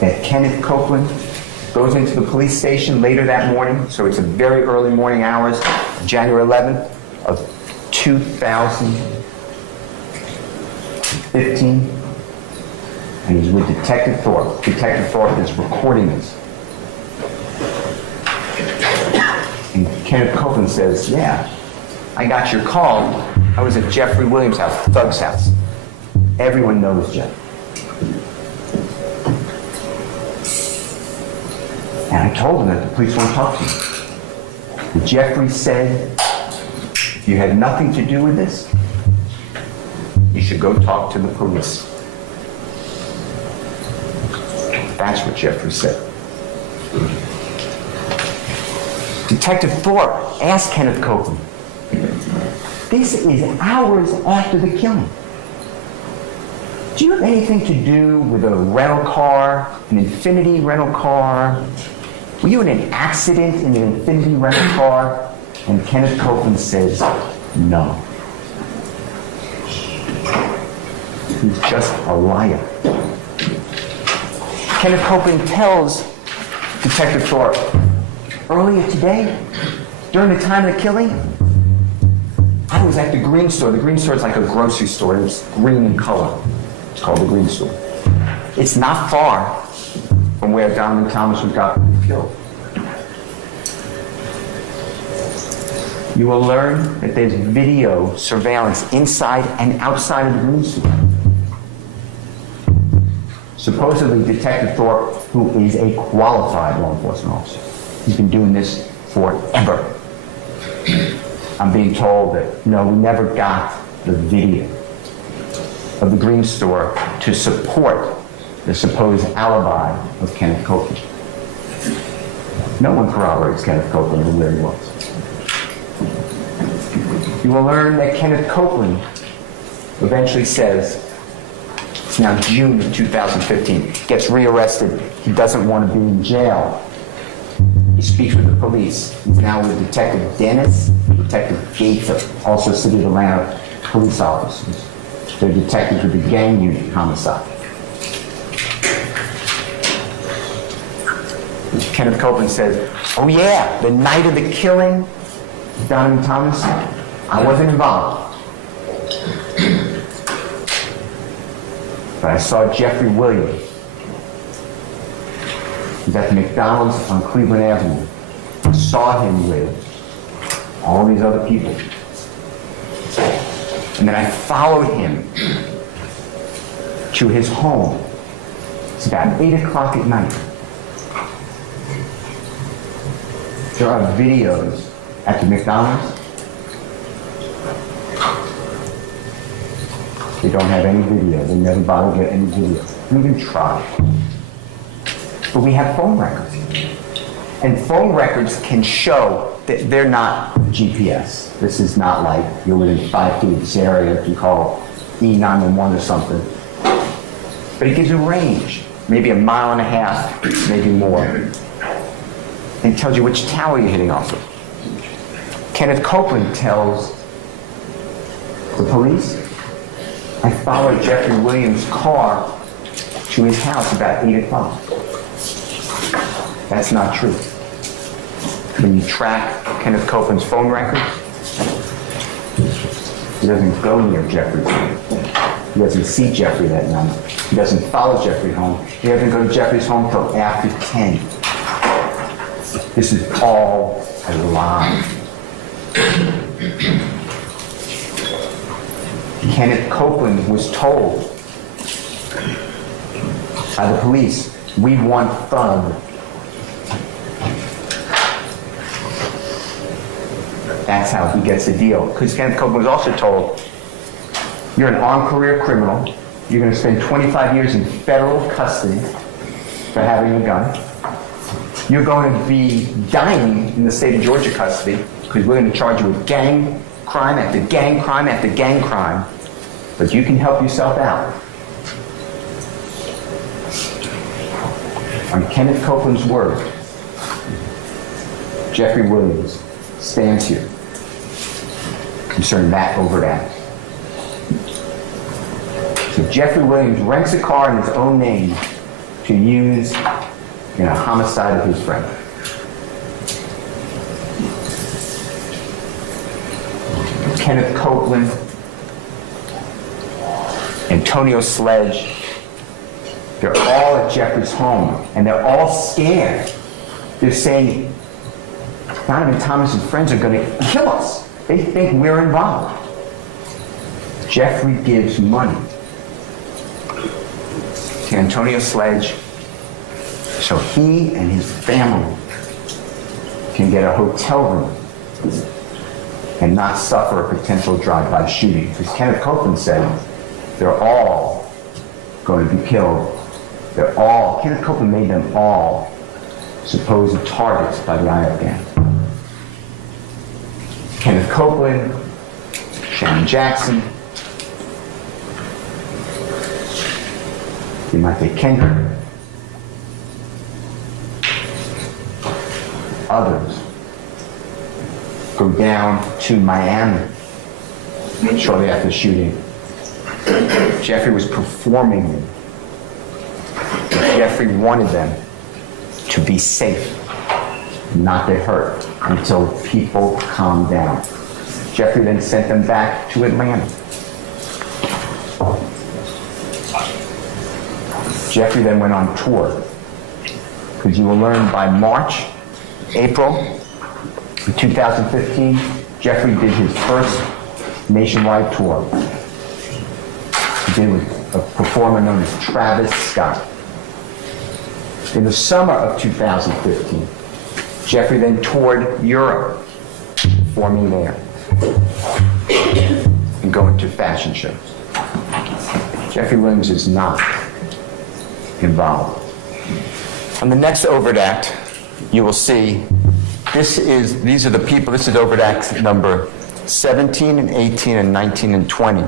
that Kenneth Copeland goes into the police station later that morning, so it's a very early morning hours, January 11th of 2015, and he's with Detective Thorpe. Detective Thorpe is recording this. And Kenneth Copeland says, yeah, I got your call. I was at Jeffrey Williams' house, Thug's house. Everyone knows Jeff. And I told him that the police won't talk to me. And Jeffrey said, you had nothing to do with this. You should go talk to the police. That's what Jeffrey said. Detective Thorpe asked Kenneth Copeland, this is hours after the killing. Do you have anything to do with a rental car, an Infinity rental car? Were you in an accident in an Infinity rental car? And Kenneth Copeland says, no. He's just a liar. Kenneth Copeland tells Detective Thorpe, earlier today, during the time of the killing, I was at the Green Store. The Green Store is like a grocery store. It's green in color. It's called the Green Store. It's not far from where Donovan Thomas was got killed. You will learn that there's video surveillance inside and outside of the Green Store. Supposedly, Detective Thorpe, who is a qualified law enforcement officer, he's been doing this forever. I'm being told that, no, we never got the video of the Green Store to support the supposed alibi of Kenneth Copeland. No one corroborates Kenneth Copeland and where he was. You will learn that Kenneth Copeland eventually says, it's now June of 2015, gets rearrested. He doesn't want to be in jail. He speaks with the police. He's now with Detective Dennis, Detective Gaither, also City of Atlanta police officers. They're detectives with the gang unit homicide. Kenneth Copeland says, oh yeah, the night of the killing, Donovan Thomas, I wasn't involved. But I saw Jeffrey Williams. He's at the McDonald's on Cleveland Avenue. I saw him with all these other people. And then I followed him to his home. It's about 8 o'clock at night. There are videos at the McDonald's. They don't have any video. They never bother to get any video. We even try. But we have phone records. And phone records can show that they're not GPS. This is not like you're within 5 feet of this area if you call E911 or something. But it gives a range, maybe 1.5 miles, maybe more. And it tells you which tower you're hitting off of. Kenneth Copeland tells the police, I followed Jeffrey Williams' car to his house about 8 o'clock. That's not true. When you track Kenneth Copeland's phone records, he doesn't go near Jeffrey's home. He doesn't see Jeffrey that night. He doesn't follow Jeffrey home. He doesn't go to Jeffrey's home until after 10. This is all a lie. Kenneth Copeland was told by the police, we want Thug. That's how he gets the deal. Because Kenneth Copeland was also told, you're an armed career criminal. You're going to spend 25 years in federal custody for having a gun. You're going to be dying in the state of Georgia custody because we're going to charge you with gang crime after gang crime after gang crime. But you can help yourself out. On Kenneth Copeland's word, Jeffrey Williams stands here concerning that overt act. So Jeffrey Williams rents a car in his own name to use in a homicide of his friend. Kenneth Copeland, Antonio Sledge, they're all at Jeffrey's home, and they're all scared. They're saying, Donovan Thomas and friends are going to kill us. They think we're involved. Jeffrey gives money to Antonio Sledge, so he and his family can get a hotel room and not suffer a potential drive-by shooting. Because Kenneth Copeland said they're all going to be killed. Kenneth Copeland made them all supposed targets by the IO gang. Kenneth Copeland, Shannon Jackson, Kendrick, others go down to Miami shortly after the shooting. Jeffrey was performing them. Jeffrey wanted them to be safe, not get hurt, until people calmed down. Jeffrey then sent them back to Atlanta. Jeffrey then went on tour, because you will learn by April 2015, Jeffrey did his first nationwide tour. He did with a performer known as Travis Scott. In the summer of 2015, Jeffrey then toured Europe, performing there, and going to fashion shows. Jeffrey Williams is not involved. On the next overt act, you will see these are the people. This is overt act number 17 and 18 and 19 and 20.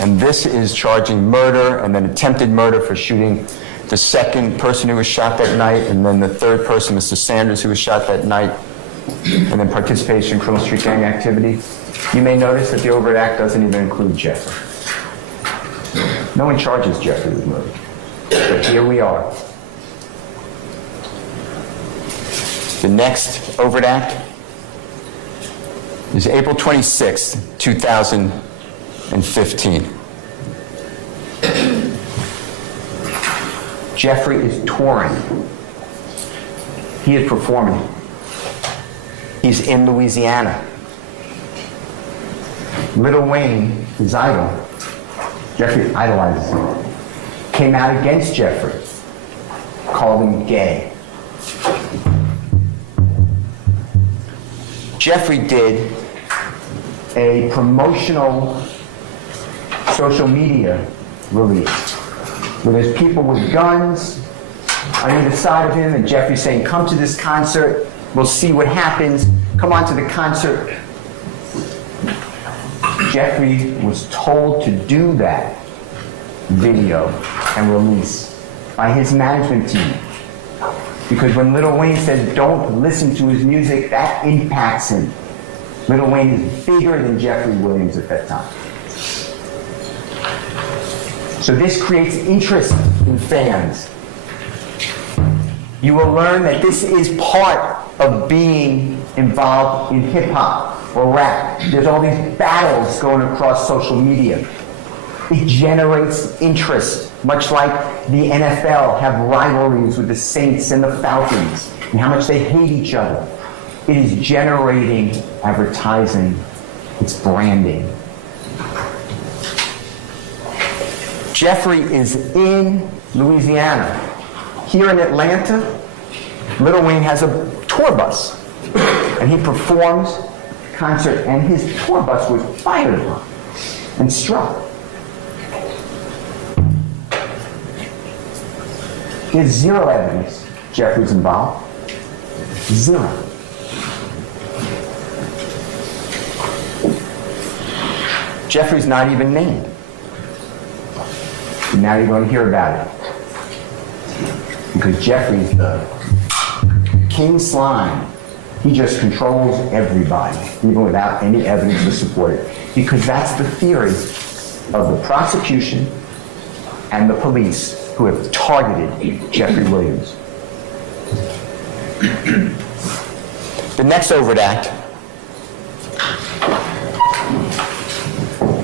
And this is charging murder and then attempted murder for shooting the second person who was shot that night, and then the third person, Mr. Sanders, who was shot that night, and then participation in criminal street gang activity. You may notice that the overt act doesn't even include Jeffrey. No one charges Jeffrey with murder. But here we are. The next overt act is April 26, 2015. Jeffrey is touring. He is performing. He's in Louisiana. Lil Wayne, his idol, Jeffrey idolizes him, came out against Jeffrey, called him gay. Jeffrey did a promotional social media release where there's people with guns on either side of him, and Jeffrey saying, "Come to this concert, we'll see what happens, come on to the concert." Jeffrey was told to do that video and release by his management team. Because when Lil Wayne says don't listen to his music, that impacts him. Lil Wayne is bigger than Jeffrey Williams at that time. So this creates interest in fans. You will learn that this is part of being involved in hip-hop or rap. There's all these battles going across social media. It generates interest, much like the NFL have rivalries with the Saints and the Falcons, and how much they hate each other. It is generating advertising. It's branding. Jeffrey is in Louisiana. Here in Atlanta, Lil Wayne has a tour bus, and he performs a concert, and his tour bus was fired upon and struck. There's zero evidence Jeffrey's involved. Zero. Jeffrey's not even named. And now you're going to hear about it. Because Jeffrey's the king slime. He just controls everybody, even without any evidence to support it. Because that's the theory of the prosecution and the police who have targeted Jeffrey Williams. The next overt act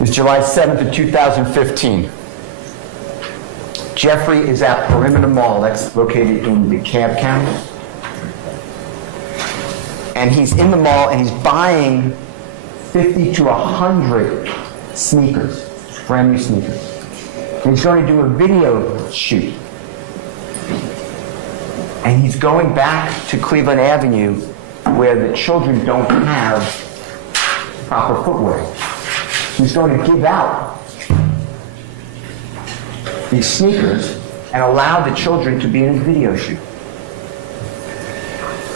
is July 7th of 2015. Jeffrey is at Perimeter Mall, that's located in DeKalb County. And he's in the mall and he's buying 50 to 100 sneakers, brand new sneakers. And he's going to do a video shoot. And he's going back to Cleveland Avenue where the children don't have proper footwear. He's going to give out these sneakers and allow the children to be in a video shoot.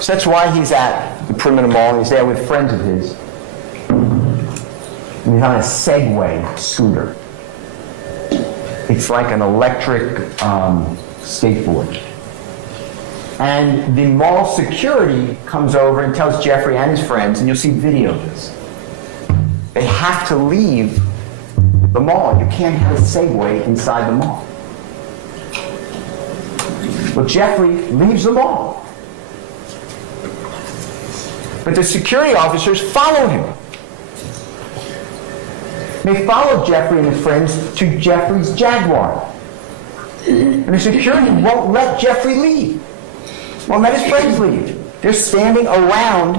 So that's why he's at the Perimeter Mall, and he's there with friends of his. And he's on a Segway scooter. It's like an electric skateboard. And the mall security comes over and tells Jeffrey and his friends, and you'll see video of this, they have to leave the mall. You can't have a Segway inside the mall. Well, Jeffrey leaves the mall. But the security officers follow him. They follow Jeffrey and his friends to Jeffrey's Jaguar. And the security won't let Jeffrey leave. Won't let his friends leave. They're standing around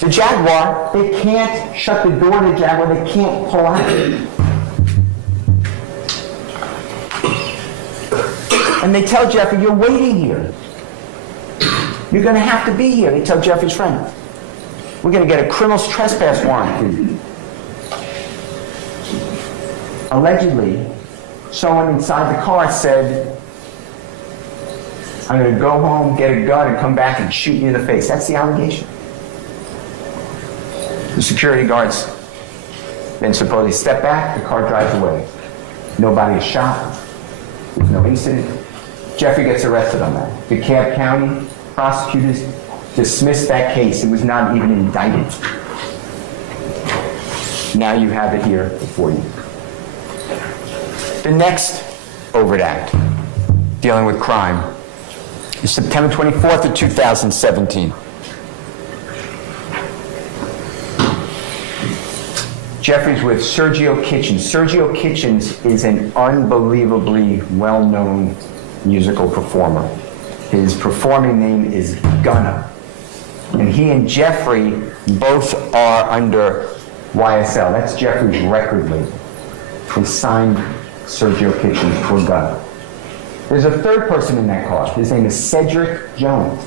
the Jaguar. They can't shut the door to the Jaguar. They can't pull out. And they tell Jeffrey, you're waiting here. You're going to have to be here. They tell Jeffrey's friend. We're going to get a criminal trespass warrant for you. Allegedly, someone inside the car said, I'm going to go home, get a gun, and come back and shoot you in the face. That's the allegation. The security guards then supposedly step back, the car drives away. Nobody is shot. There's no incident. Jeffrey gets arrested on that. DeKalb County prosecutors dismissed that case. It was not even indicted. Now you have it here before you. The next overt act dealing with crime is September 24th of 2017. Jeffrey's with Sergio Kitchens. Sergio Kitchens is an unbelievably well-known musical performer. His performing name is Gunna. And he and Jeffrey both are under YSL. That's Jeffrey's record label. They signed Sergio Kitchens for Gunna. There's a third person in that car. His name is Cedric Jones.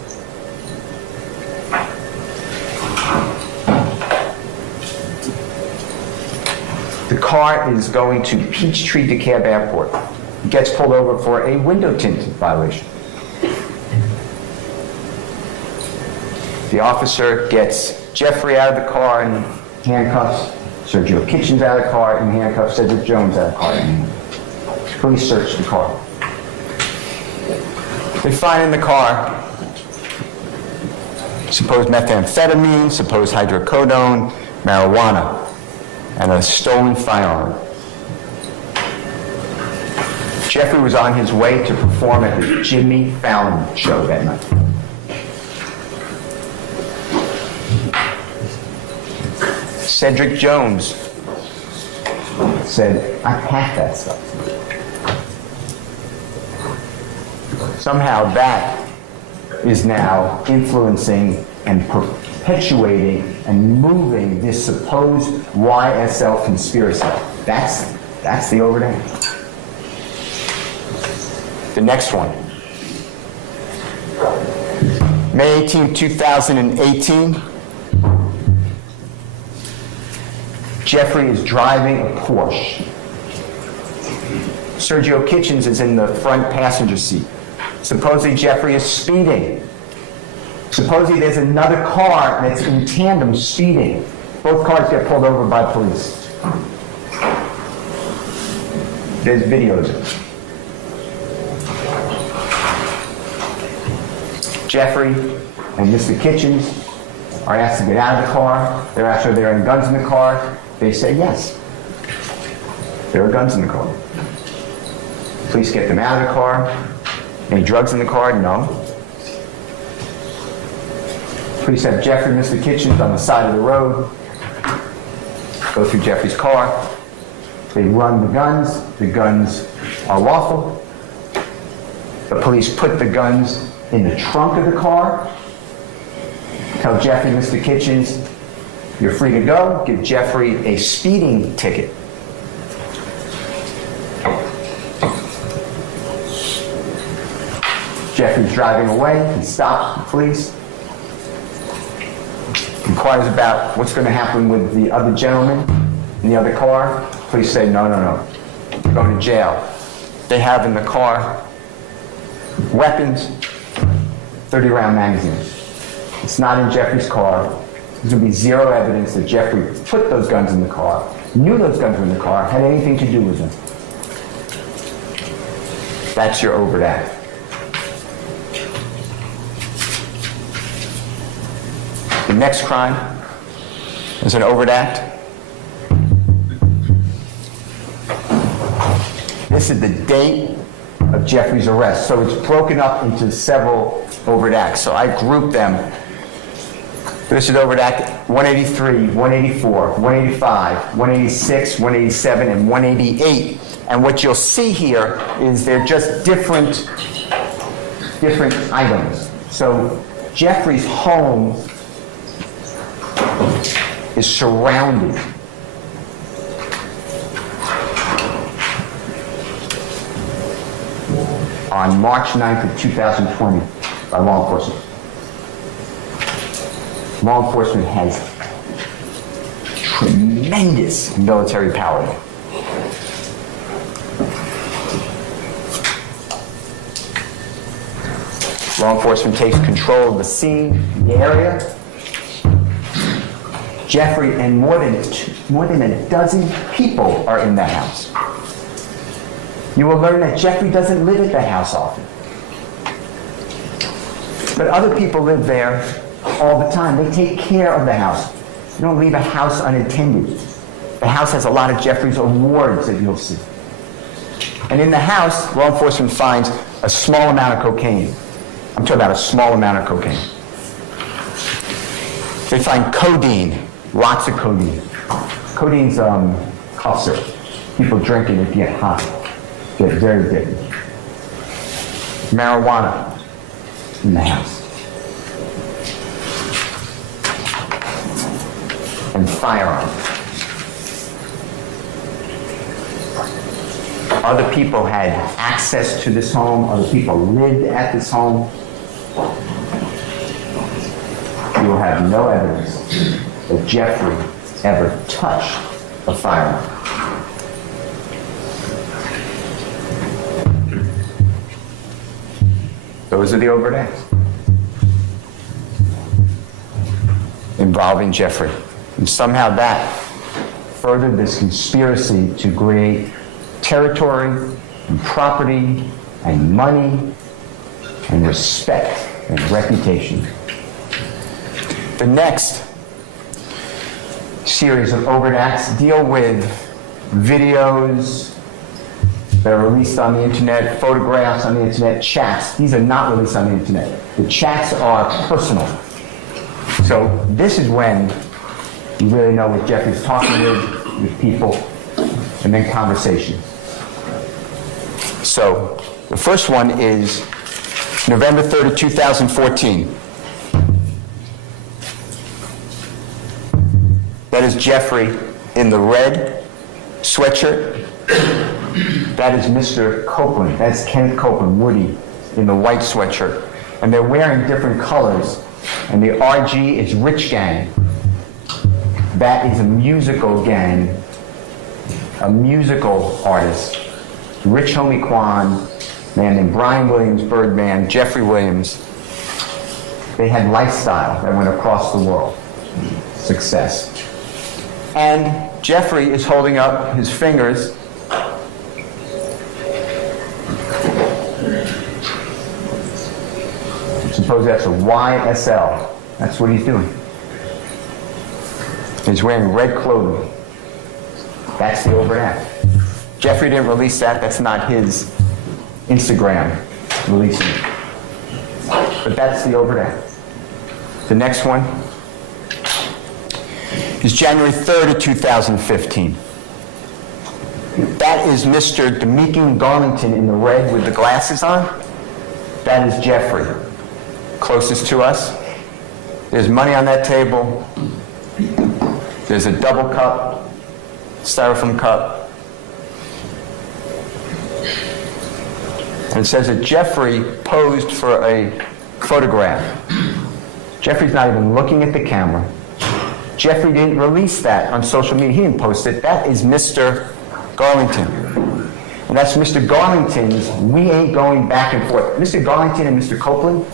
The car is going to Peachtree DeKalb Airport. He gets pulled over for a window tint violation. The officer gets Jeffrey out of the car in handcuffs, Sergio Kitchens out of the car in handcuffs, Cedric Jones out of the car in handcuffs. Police search the car. They find in the car supposed methamphetamine, supposed hydrocodone, marijuana, and a stolen firearm. Jeffrey was on his way to perform at the Jimmy Fallon show that night. Cedric Jones said, I packed that stuff. Somehow that is now influencing and perpetuating and moving this supposed YSL conspiracy. That's the overt act. The next one. May 18, 2018. Jeffrey is driving a Porsche. Sergio Kitchens is in the front passenger seat. Supposedly Jeffrey is speeding. Supposedly there's another car that's in tandem speeding. Both cars get pulled over by police. There's videos of it. Jeffrey and Mr. Kitchens are asked to get out of the car. They're asked if there are guns in the car. They say yes. There are guns in the car. Police get them out of the car. Any drugs in the car? No. Police have Jeffrey and Mr. Kitchens on the side of the road. Go through Jeffrey's car. They run the guns. The guns are lawful. The police put the guns in the trunk of the car. Tell Jeffrey and Mr. Kitchens, you're free to go. Give Jeffrey a speeding ticket. Jeffrey's driving away. He stops the police. Inquires about what's going to happen with the other gentleman in the other car. Police say, no. You're going to jail. They have in the car weapons, 30-round magazines. It's not in Jeffrey's car. There's going to be zero evidence that Jeffrey put those guns in the car, knew those guns were in the car, had anything to do with them. That's your overt act. The next crime is an overt act. This is the date of Jeffrey's arrest. So it's broken up into several overt acts. So I grouped them. This is overt act 183, 184, 185, 186, 187, and 188. And what you'll see here is they're just different items. So Jeffrey's home is surrounded on March 9th of 2020 by law enforcement. Law enforcement has tremendous military power. Law enforcement takes control of the scene, the area. Jeffrey and more than a dozen people are in that house. You will learn that Jeffrey doesn't live at the house often. But other people live there all the time. They take care of the house. You don't leave a house unattended. The house has a lot of Jeffrey's awards that you'll see. And in the house, law enforcement finds a small amount of cocaine. I'm talking about a small amount of cocaine. They find codeine, lots of codeine. Codeine's cough syrup. People drink it and get high. Get very addicted. Marijuana in the house. And firearms. Other people had access to this home. Other people lived at this home. You will have no evidence that Jeffrey ever touched a firearm. Those are the overt acts involving Jeffrey. And somehow that furthered this conspiracy to create territory and property and money and respect and reputation. The next series of overt acts deal with videos that are released on the internet, photographs on the internet, chats. These are not released on the internet. The chats are personal. So this is when you really know what Jeffrey's talking with people, and then conversation. So the first one is November 3rd, 2014. That is Jeffrey in the red sweatshirt. That is Mr. Copeland. That's Kenneth Copeland, Woody, in the white sweatshirt. And they're wearing different colors. And the RG is Rich Gang. That is a musical gang, a musical artist. Rich Homie Quan, a man named Brian Williams, Birdman, Jeffrey Williams. They had lifestyle that went across the world. Success. And Jeffrey is holding up his fingers. Suppose that's a YSL. That's what he's doing. He's wearing red clothing. That's the overt act. Jeffrey didn't release that. That's not his Instagram releasing it. But that's the overt act. The next one is January 3rd of 2015. That is Mr. Demekin Garlington in the red with the glasses on. That is Jeffrey, closest to us. There's money on that table. There's a double cup, styrofoam cup. And it says that Jeffrey posed for a photograph. Jeffrey's not even looking at the camera. Jeffrey didn't release that on social media. He didn't post it. That is Mr. Garlington. And that's Mr. Garlington's "we ain't going back and forth." Mr. Garlington and Mr. Copeland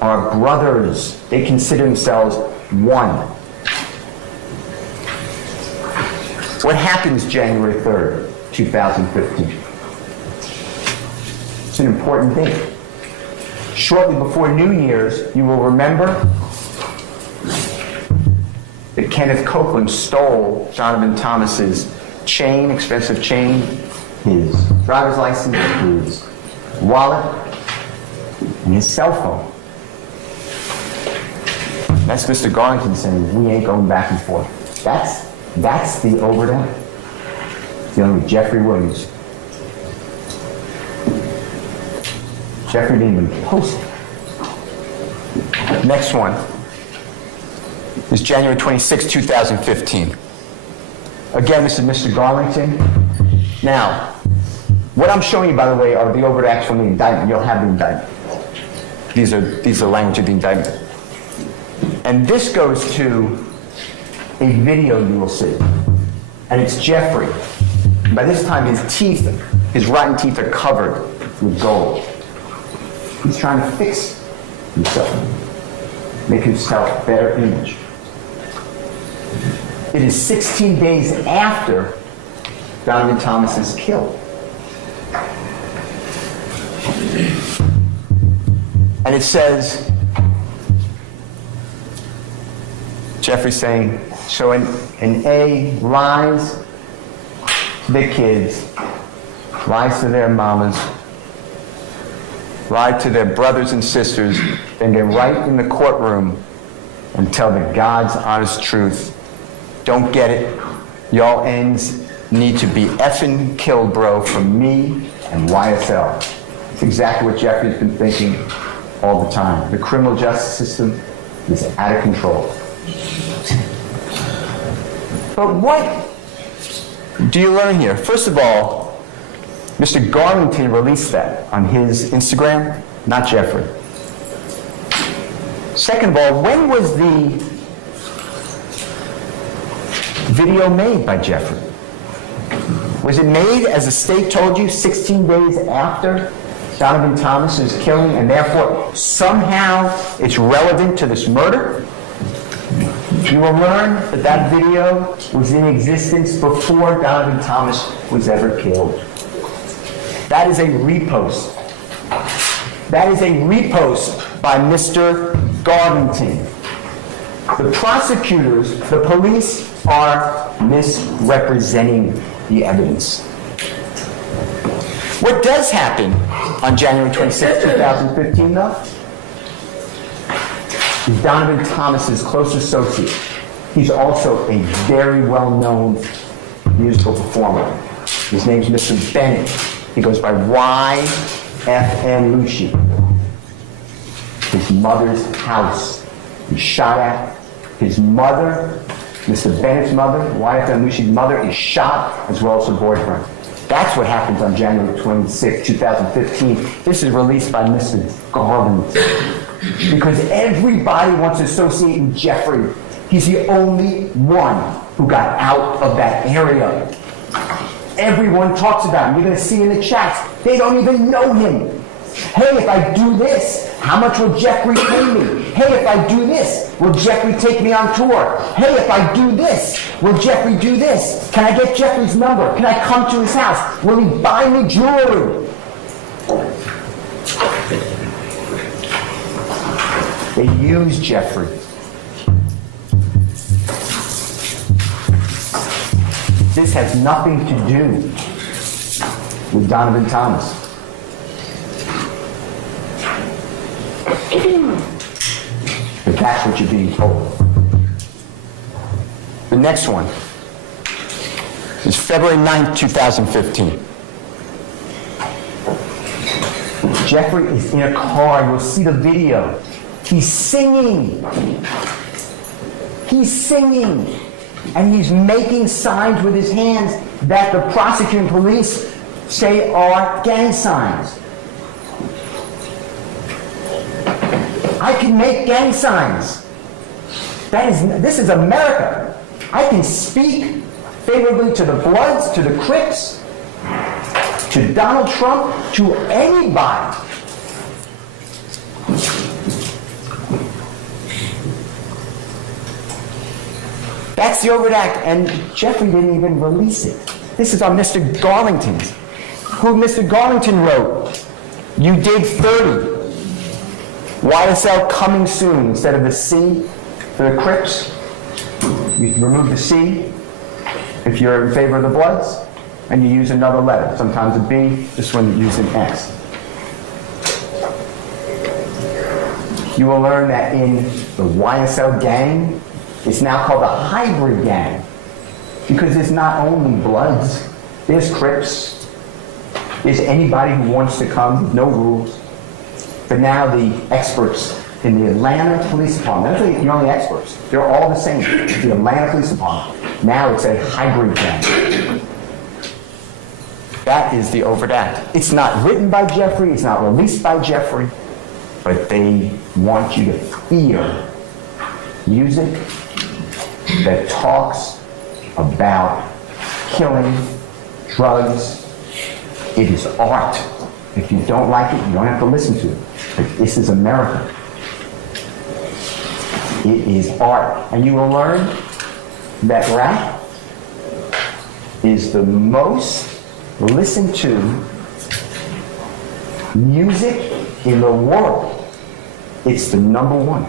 are brothers. They consider themselves one. What happens January 3rd, 2015? It's an important date. Shortly before New Year's, you will remember that Kenneth Copeland stole Jonathan Thomas's chain, expensive chain, his driver's license, his wallet, and his cell phone. That's Mr. Garlington saying, "We ain't going back and forth." That's the overt act. Dealing with Jeffrey Williams. Jeffrey didn't even post it. Next one is January 26, 2015. Again, this is Mr. Garlington. Now, what I'm showing you, by the way, are the overt acts from the indictment. You'll have the indictment. These are language of the indictment. And this goes to a video you will see. And it's Jeffrey. By this time, his teeth, his rotten teeth are covered with gold. He's trying to fix himself, make himself a better image. It is 16 days after Jonathan Thomas is killed. And it says, Jeffrey saying, so an A lies to their kids, lies to their mamas, lied to their brothers and sisters, then get right in the courtroom and tell the God's honest truth. Don't get it. Y'all ends need to be effing killed, bro, from me and YSL. It's exactly what Jeffrey's been thinking all the time. The criminal justice system is out of control. But what do you learn here? First of all, Mr. Garlington released that on his Instagram, not Jeffrey. Second of all, when was the video made by Jeffrey? Was it made, as the state told you, 16 days after Jonathan Thomas's killing, and therefore somehow it's relevant to this murder? You will learn that that video was in existence before Jonathan Thomas was ever killed. That is a repost. That is a repost by Mr. Garlington. The prosecutors, the police, are misrepresenting the evidence. What does happen on January 26, 2015, though, is Jonathan Thomas's close associate. He's also a very well-known musical performer. His name's Mr. Bennett. He goes by YFN Lucy. His mother's house. He's shot at. His mother, Mr. Bennett's mother, YFN Lucy's mother, is shot, as well as her boyfriend. That's what happens on January 26, 2015. This is released by Mr. Garlington. Because everybody wants to associate with Jeffrey. He's the only one who got out of that area. Everyone talks about him. You're going to see in the chats, they don't even know him. Hey, if I do this, how much will Jeffrey pay me? Hey, if I do this, will Jeffrey take me on tour? Hey, if I do this, will Jeffrey do this? Can I get Jeffrey's number? Can I come to his house? Will he buy me jewelry? They use Jeffrey. This has nothing to do with Jonathan Thomas. But that's what you're being told. The next one is February 9th, 2015. Jeffrey is in a car. You'll see the video. He's singing. He's singing. And he's making signs with his hands that the prosecuting police say are gang signs. I can make gang signs. This is America. I can speak favorably to the Bloods, to the Crips, to Donald Trump, to anybody. That's the overt act, and Jeffrey didn't even release it. This is on Mr. Garlington's, who Mr. Garlington wrote, "You did 30. YSL coming soon." Instead of the C for the Crips, you remove the C if you're in favor of the Bloods, and you use another letter, sometimes a B, this one you use an X. You will learn that in the YSL gang, it's now called a hybrid gang, because there's not only Bloods, there's Crips, there's anybody who wants to come, no rules. But now the experts in the Atlanta Police Department, that's the only experts, they're all the same, the Atlanta Police Department. Now it's a hybrid gang. That is the overt act. It's not written by Jeffrey, it's not released by Jeffrey, but they want you to fear music that talks about killing, drugs. It is art. If you don't like it, you don't have to listen to it. But this is America. It is art. And you will learn that rap is the most listened to music in the world. It's the number one.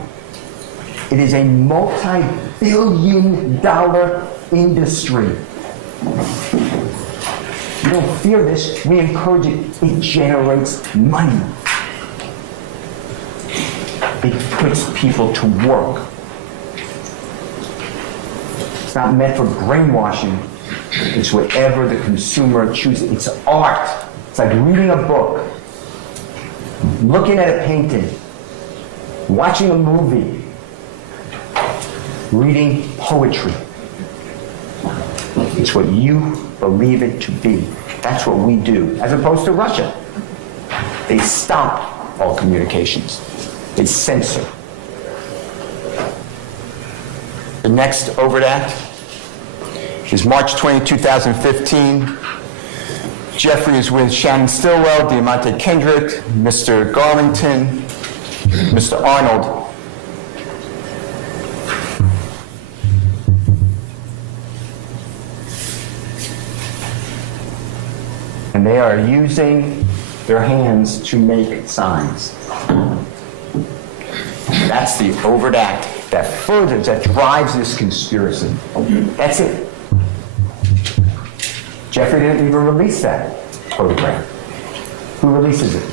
It is a multi-billion-dollar industry. You don't fear this, we encourage it. It generates money. It puts people to work. It's not meant for brainwashing. It's whatever the consumer chooses. It's art. It's like reading a book, looking at a painting, watching a movie, reading poetry. It's what you believe it to be. That's what we do, as opposed to Russia. They stop all communications. They censor. The next overt act is March 20, 2015. Jeffrey is with Shannon Stillwell, Diamante Kendrick, Mr. Garlington, Mr. Arnold. And they are using their hands to make signs. That's the overt act that furthers, that drives this conspiracy. That's it. Jeffrey didn't even release that photograph. Who releases it?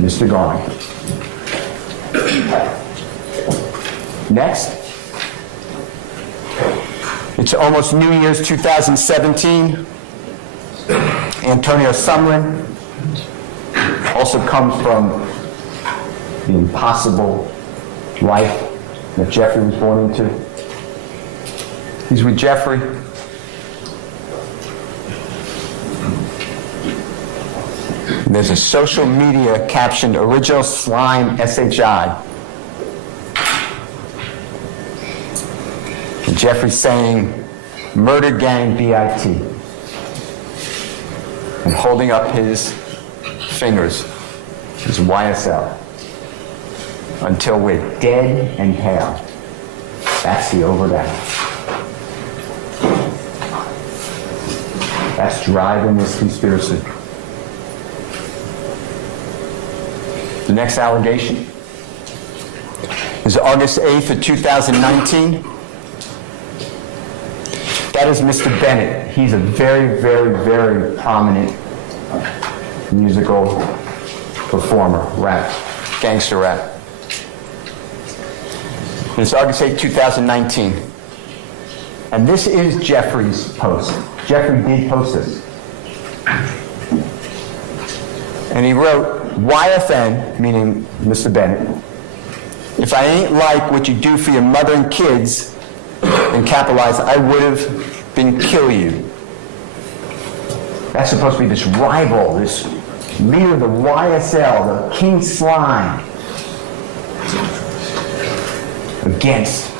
Mr. Garlington. Next. It's almost New Year's 2017. Antonio Sumlin also comes from the impossible life that Jeffrey was born into. He's with Jeffrey. And there's a social media captioned "Original Slime SHI." And Jeffrey's saying, "Murder Gang BIT." And holding up his fingers, his YSL, until we're dead and pale. That's the overt act. That's driving this conspiracy. The next allegation is August 8th of 2019. That is Mr. Bennett. He's a very, very, very prominent musical performer, rap, gangster rap. And it's August 8, 2019. And this is Jeffrey's post. Jeffrey did post this. And he wrote, YFN, meaning Mr. Bennett, if I ain't like what you do for your mother and kids, and capitalized, I would have been kill you. That's supposed to be this rival, this leader of the YSL, the King Slime. against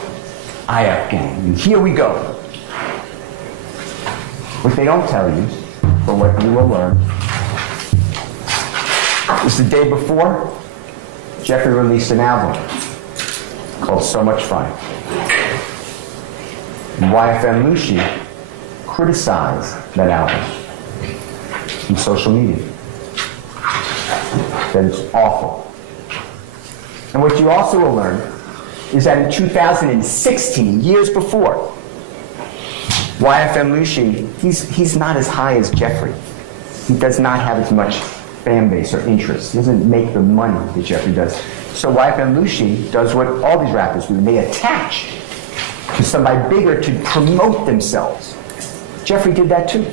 IF gang. And here we go. What they don't tell you, but what you will learn, is the day before, Jeffrey released an album called So Much Fun. And YFN Lucy criticized that album on social media. That it's awful. And what you also will learn is that in 2016, years before, YFM Lucy, he's not as high as Jeffrey. He does not have as much fan base or interest. He doesn't make the money that Jeffrey does. So YFM Lucy does what all these rappers do. They attach to somebody bigger to promote themselves. Jeffrey did that too.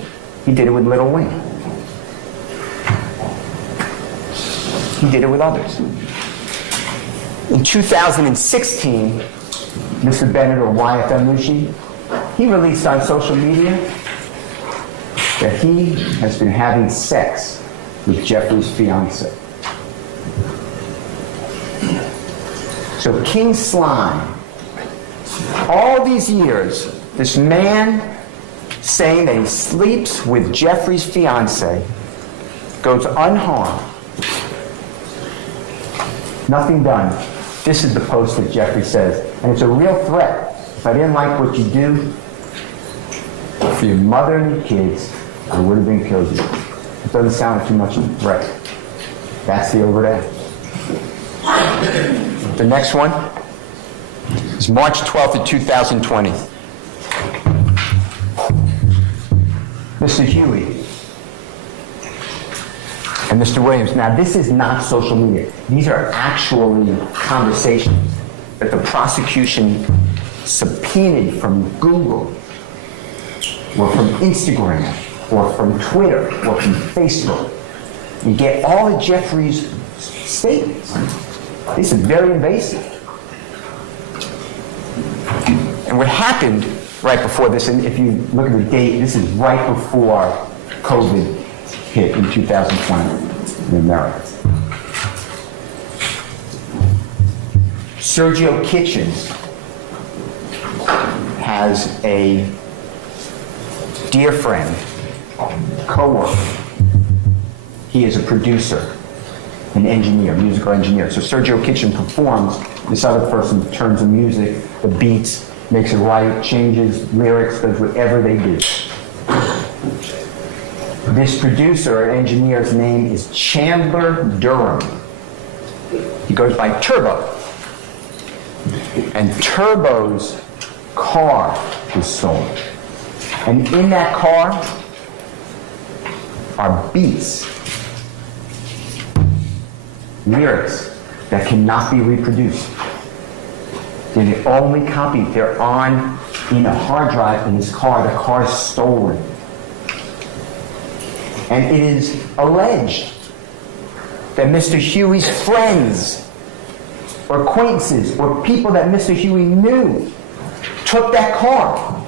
He did it with Lil Wayne. He did it with others. In 2016, Mr. Bennett, or YFM Lucy, he released on social media that he has been having sex with Jeffrey's fiance. So King Slime, all these years, this man saying that he sleeps with Jeffrey's fiance goes unharmed. Nothing done. This is the post that Jeffrey says, and it's a real threat. If I didn't like what you do for your mother and your kids, I would have been killed you. It doesn't sound like too much of a threat. That's the over there. The next one is March 12th of 2020. Mr. Huey and Mr. Williams. Now, this is not social media. These are actually conversations that the prosecution subpoenaed from Google or from Instagram or from Twitter or from Facebook. You get all of Jeffrey's statements. This is very invasive. And what happened right before this, and if you look at the date, this is right before COVID hit in 2020 in America. Sergio Kitchens has a dear friend, co-worker. He is a producer, an engineer, musical engineer. So Sergio Kitchen performs, this other person turns the music, the beats, makes it right, changes lyrics, does whatever they do. This producer or engineer's name is Chandler Durham. He goes by Turbo. And Turbo's car is sold. And in that car are beats, lyrics that cannot be reproduced. They're the only copy. They're in a hard drive in his car. The car is stolen. And it is alleged that Mr. Huey's friends or acquaintances or people that Mr. Huey knew took that car.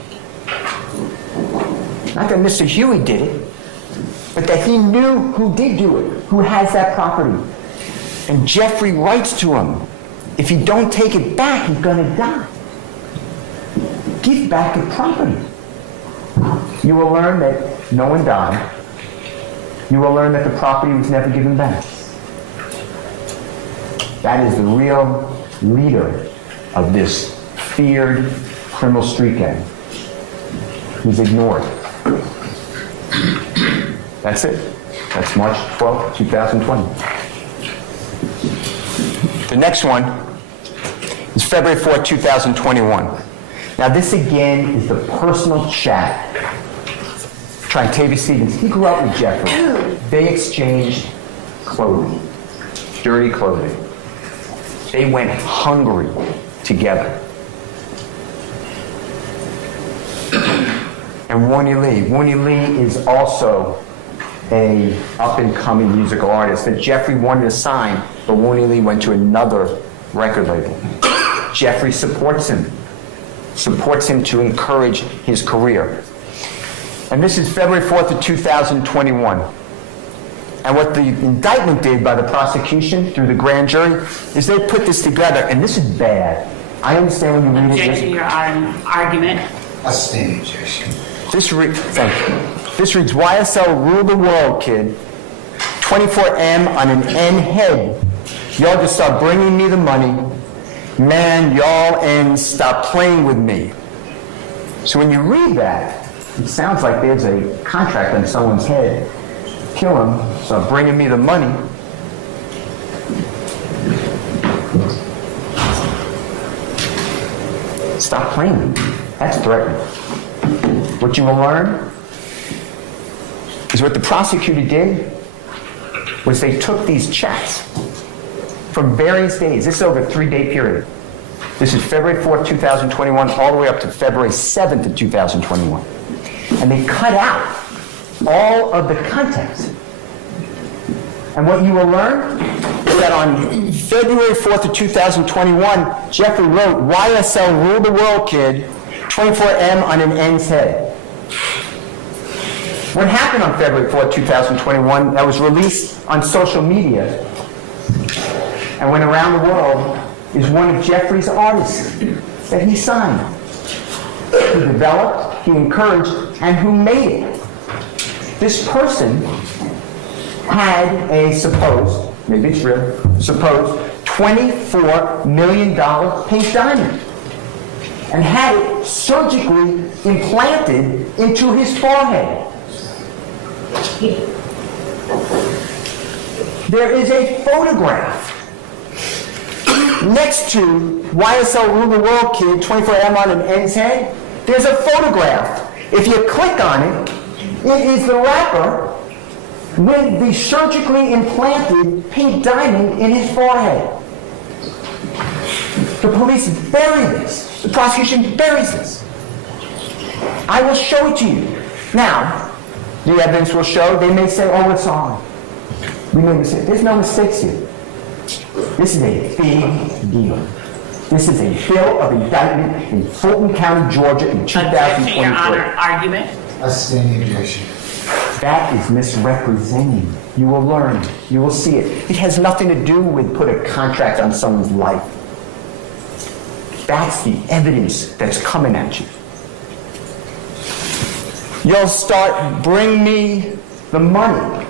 Not that Mr. Huey did it, but that he knew who did do it, who has that property. And Jeffrey writes to him, if you don't take it back, he's gonna die. Give back the property. You will learn that no one died. You will learn that the property was never given back. That is the real leader of this feared criminal street gang. He's ignored. That's it. That's March 12, 2020. The next one is February 4, 2021. Now this again is the personal chat. Trintavia Stevens, he grew up with Jeffrey. They exchanged clothing, dirty clothing. They went hungry together. And Woonie Lee is also a up-and-coming musical artist that Jeffrey wanted to sign, but Woonie Lee went to another record label. Jeffrey supports him to encourage his career. And this is February 4th of 2021. And And what the indictment did by the prosecution through the grand jury is they put this together, and this is bad. I understand when you read it. Objection to your argument. Abstain, objection. Thank you. This reads, YSL rule the world, kid. 24M on an N head. Y'all just start bringing me the money. Man, y'all and stop playing with me. So when you read that, it sounds like there's a contract on someone's head. Kill him, start bringing me the money. Stop playing with me. That's threatening. What you will learn is what the prosecutor did was they took these checks from various days. This is over a 3-day period. This is February 4th, 2021, all the way up to February 7th of 2021. And they cut out all of the context. And what you will learn is that on February 4th of 2021, Jeffrey wrote, YSL rule the world, kid, 24M on an N's head. What happened on February 4th, 2021, that was released on social media and went around the world, is one of Jeffrey's artists that he signed, who developed, he encouraged, and who made it. This person had a supposed, maybe it's real, supposed $24 million pink diamond and had it surgically implanted into his forehead. There is a photograph next to YSL Rule the World Kid, 24M on an N's head. There's a photograph. If you click on it, it is the rapper with the surgically implanted pink diamond in his forehead. The police bury this. The prosecution buries this. I will show it to you. Now, the evidence will show, they may say, oh, it's on. We made a mistake. There's no mistakes here. This is a big deal. This is a bill of indictment in Fulton County, Georgia in 2023. Your argument. Abstaining objection. That is misrepresenting. You will learn. You will see it. It has nothing to do with put a contract on someone's life. That's the evidence that's coming at you. You'll start, bring me the money.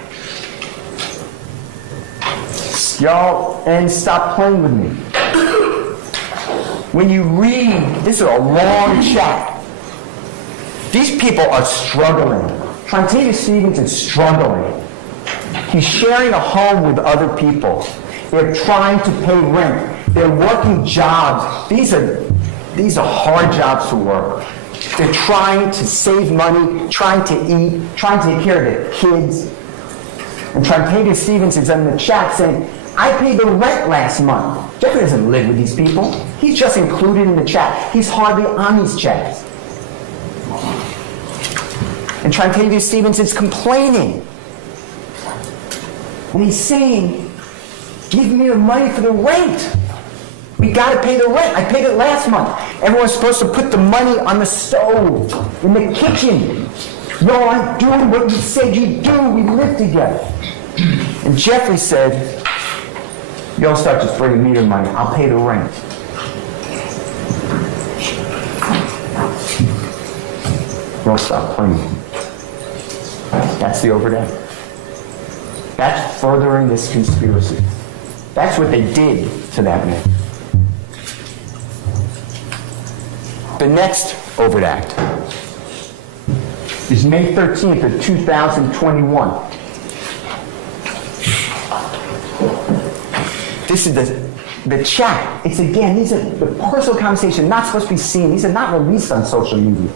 Y'all, and stop playing with me. When you read, this is a long chat. These people are struggling. Trontavia Stevens is struggling. He's sharing a home with other people. They're trying to pay rent. They're working jobs. These are hard jobs to work. They're trying to save money, trying to eat, trying to take care of their kids. And Trontavia Stevens is in the chat saying, I paid the rent last month. Jeffrey doesn't live with these people. He's just included in the chat. He's hardly on these chats. And Trontavia Stevens is complaining. And he's saying, give me the money for the rent. We got to pay the rent. I paid it last month. Everyone's supposed to put the money on the stove, in the kitchen. Y'all aren't doing what you said you'd do. We live together. And Jeffrey said, y'all start just bringing me the money. I'll pay the rent. Y'all stop playing. That's the overdose. That's furthering this conspiracy. That's what they did to that man. The next overt act is May 13th of 2021. This is the chat. It's again, these are the personal conversations not supposed to be seen. These are not released on social media.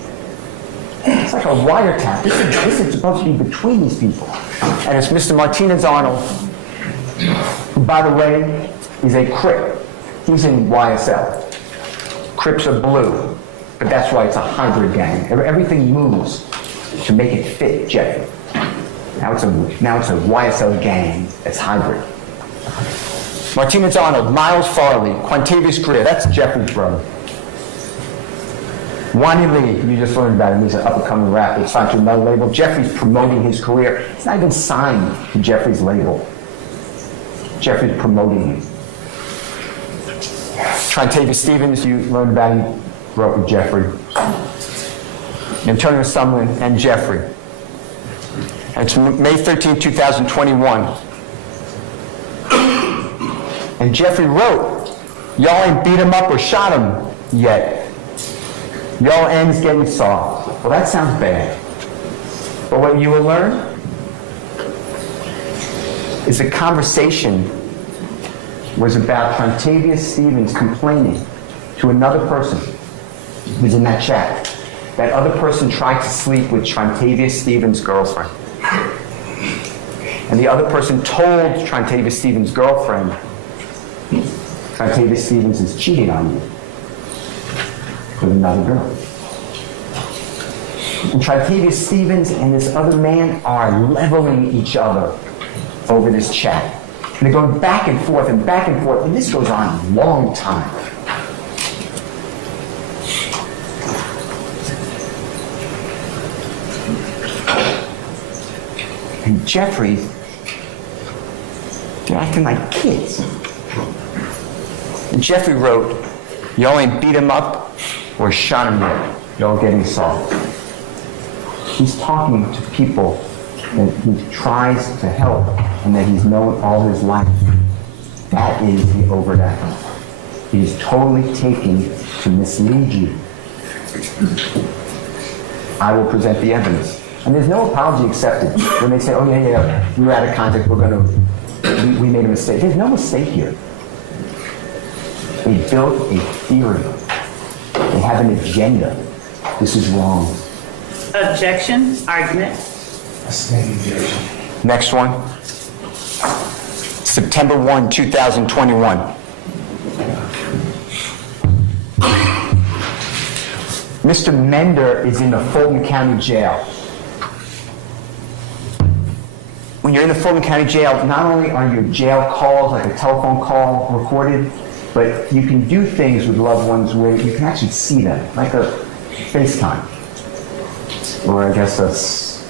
It's like a wiretap. This is supposed to be between these people. And it's Mr. Martinez-Arnold, who, by the way, is a Crip. He's in YSL. Crips are blue, but that's why it's a hybrid gang. Everything moves to make it fit Jeffrey. Now it's a YSL gang that's hybrid. Martinez-Arnold, Miles Farley, Quantavious Greer, that's Jeffrey's brother. Wani Lee, you just learned about him. He's an up-and-coming rapper. Signed to another label. Jeffrey's promoting his career. He's not even signed to Jeffrey's label. Jeffrey's promoting him. Trintavia Stevens, you learned about him. Grew up with Jeffrey. Antonio Sumlin and Jeffrey. And it's May 13, 2021. And Jeffrey wrote, y'all ain't beat him up or shot him yet. Y'all ends getting soft. Well, that sounds bad. But what you will learn is the conversation was about Trintavia Stevens complaining to another person who's in that chat. That other person tried to sleep with Trintavia Stevens' girlfriend. And the other person told Trintavia Stevens' girlfriend, Trintavia Stevens is cheating on you with another girl. And Trintavia Stevens and this other man are leveling each other over this chat. And they're going back and forth, and this goes on a long time. And Jeffrey, they're acting like kids. And Jeffrey wrote, y'all ain't beat him up or shot him yet. Y'all getting soft. He's talking to people that he tries to help and that he's known all his life. That is the overt act. He is totally taken to mislead you. I will present the evidence. And there's no apology accepted. When they say, oh yeah, we were out of contact, we made a mistake. There's no mistake here. They built a theory. They have an agenda. This is wrong. Objection, argument. Next one. September 1, 2021. Mr. Mender is in the Fulton County Jail. When you're in the Fulton County Jail, not only are your jail calls, like a telephone call, recorded, but you can do things with loved ones where you can actually see them, like a FaceTime. Or I guess that's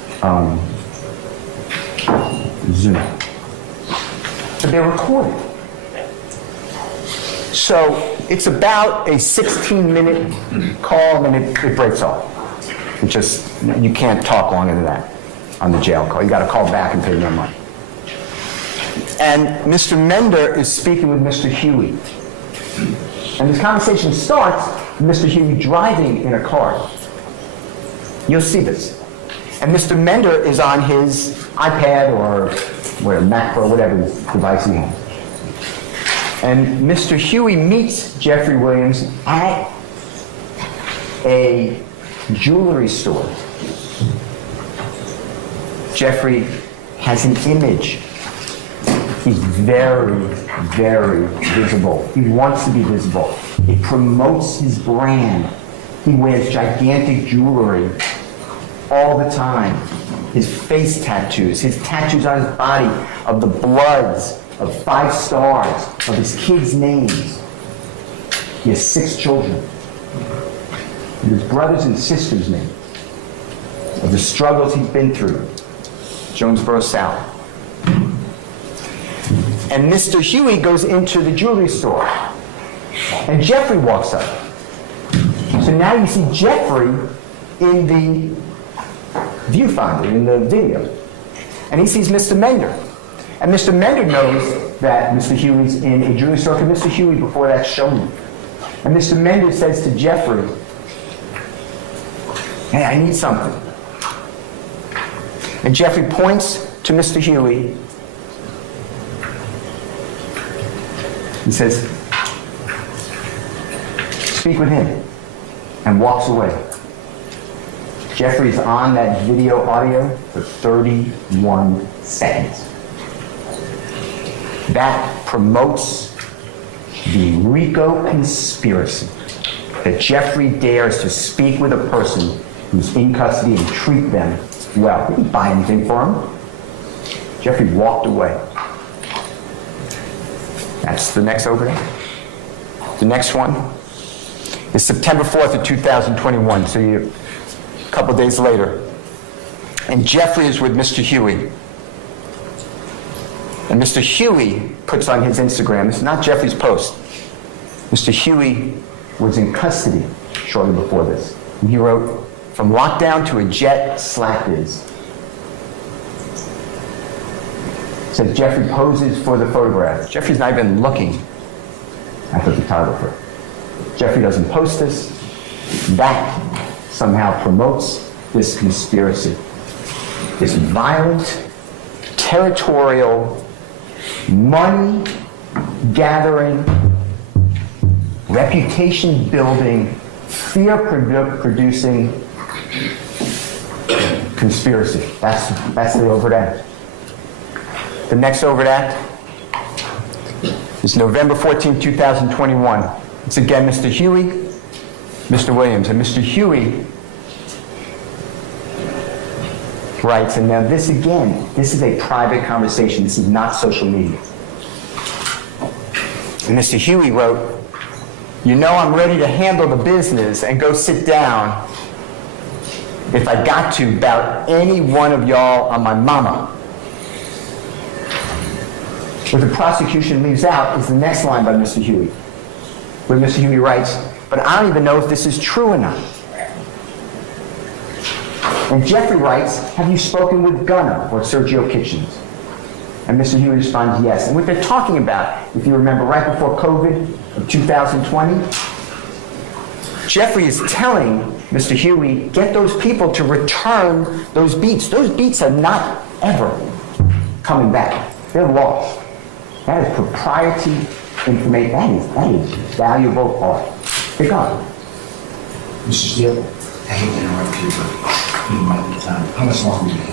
Zoom. But they're recorded. So it's about a 16-minute call, and then it breaks off. It just, you can't talk longer than that on the jail call. You got to call back and pay more money. And Mr. Mender is speaking with Mr. Huey. And this conversation starts with Mr. Huey driving in a car. You'll see this. And Mr. Mender is on his iPad or Mac or whatever device he has. And Mr. Huey meets Jeffrey Williams at a jewelry store. Jeffrey has an image. He's very, very visible. He wants to be visible. It promotes his brand. He wears gigantic jewelry all the time. His face tattoos, his tattoos on his body of the bloods, of 5 stars, of his kids' names. He has 6 children. And his brothers and sisters' names. Of the struggles he's been through. Jonesboro South. And Mr. Huey goes into the jewelry store. And Jeffrey walks up. So now you see Jeffrey in the viewfinder, in the video. And he sees Mr. Mender. And Mr. Mender knows that Mr. Huey's in a jewelry store, because Mr. Huey before that showed him. And Mr. Mender says to Jeffrey, hey, I need something. And Jeffrey points to Mr. Huey. He says, speak with him, and walks away. Jeffrey's on that video audio for 31 seconds. That promotes the RICO conspiracy, that Jeffrey dares to speak with a person who's in custody and treat them well. He didn't buy anything for him. Jeffrey walked away. That's the next overhead. The next one is September 4th of 2021, so a couple days later. And Jeffrey is with Mr. Huey. And Mr. Huey puts on his Instagram, it's not Jeffrey's post, Mr. Huey was in custody shortly before this. And he wrote, "From lockdown to a jet, slack is." Says Jeffrey poses for the photograph. Jeffrey's not even looking at the photographer. Jeffrey doesn't post this. That somehow promotes this conspiracy. This violent, territorial, money-gathering, reputation-building, fear-producing conspiracy. That's the overt act. The next overt act is November 14, 2021. It's again Mr. Huey, Mr. Williams. And Mr. Huey writes, and now this again, this is a private conversation. This is not social media. And Mr. Huey wrote, "You know I'm ready to handle the business and go sit down if I got to about any one of y'all on my mama." What the prosecution leaves out is the next line by Mr. Huey, where Mr. Huey writes, "But I don't even know if this is true or not." And Jeffrey writes, "Have you spoken with Gunnar or Sergio Kitchens?" And Mr. Huey responds, "Yes." And what they're talking about, if you remember, right before COVID of 2020, Jeffrey is telling Mr. Huey, get those people to return those beats. Those beats are not ever coming back. They're lost. That is proprietary information. That is valuable art. They're gone. Mr. Steele, I hate to interrupt you, but you might be time. How much longer do you have?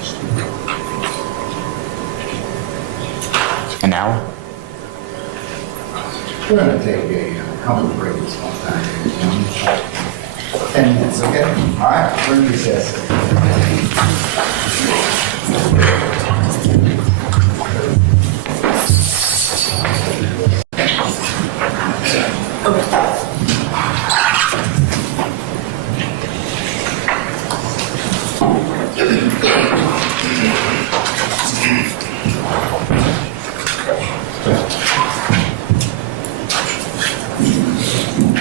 An hour? We're going to take a couple of breaks one time. 10 minutes, okay? All right, we're in recess.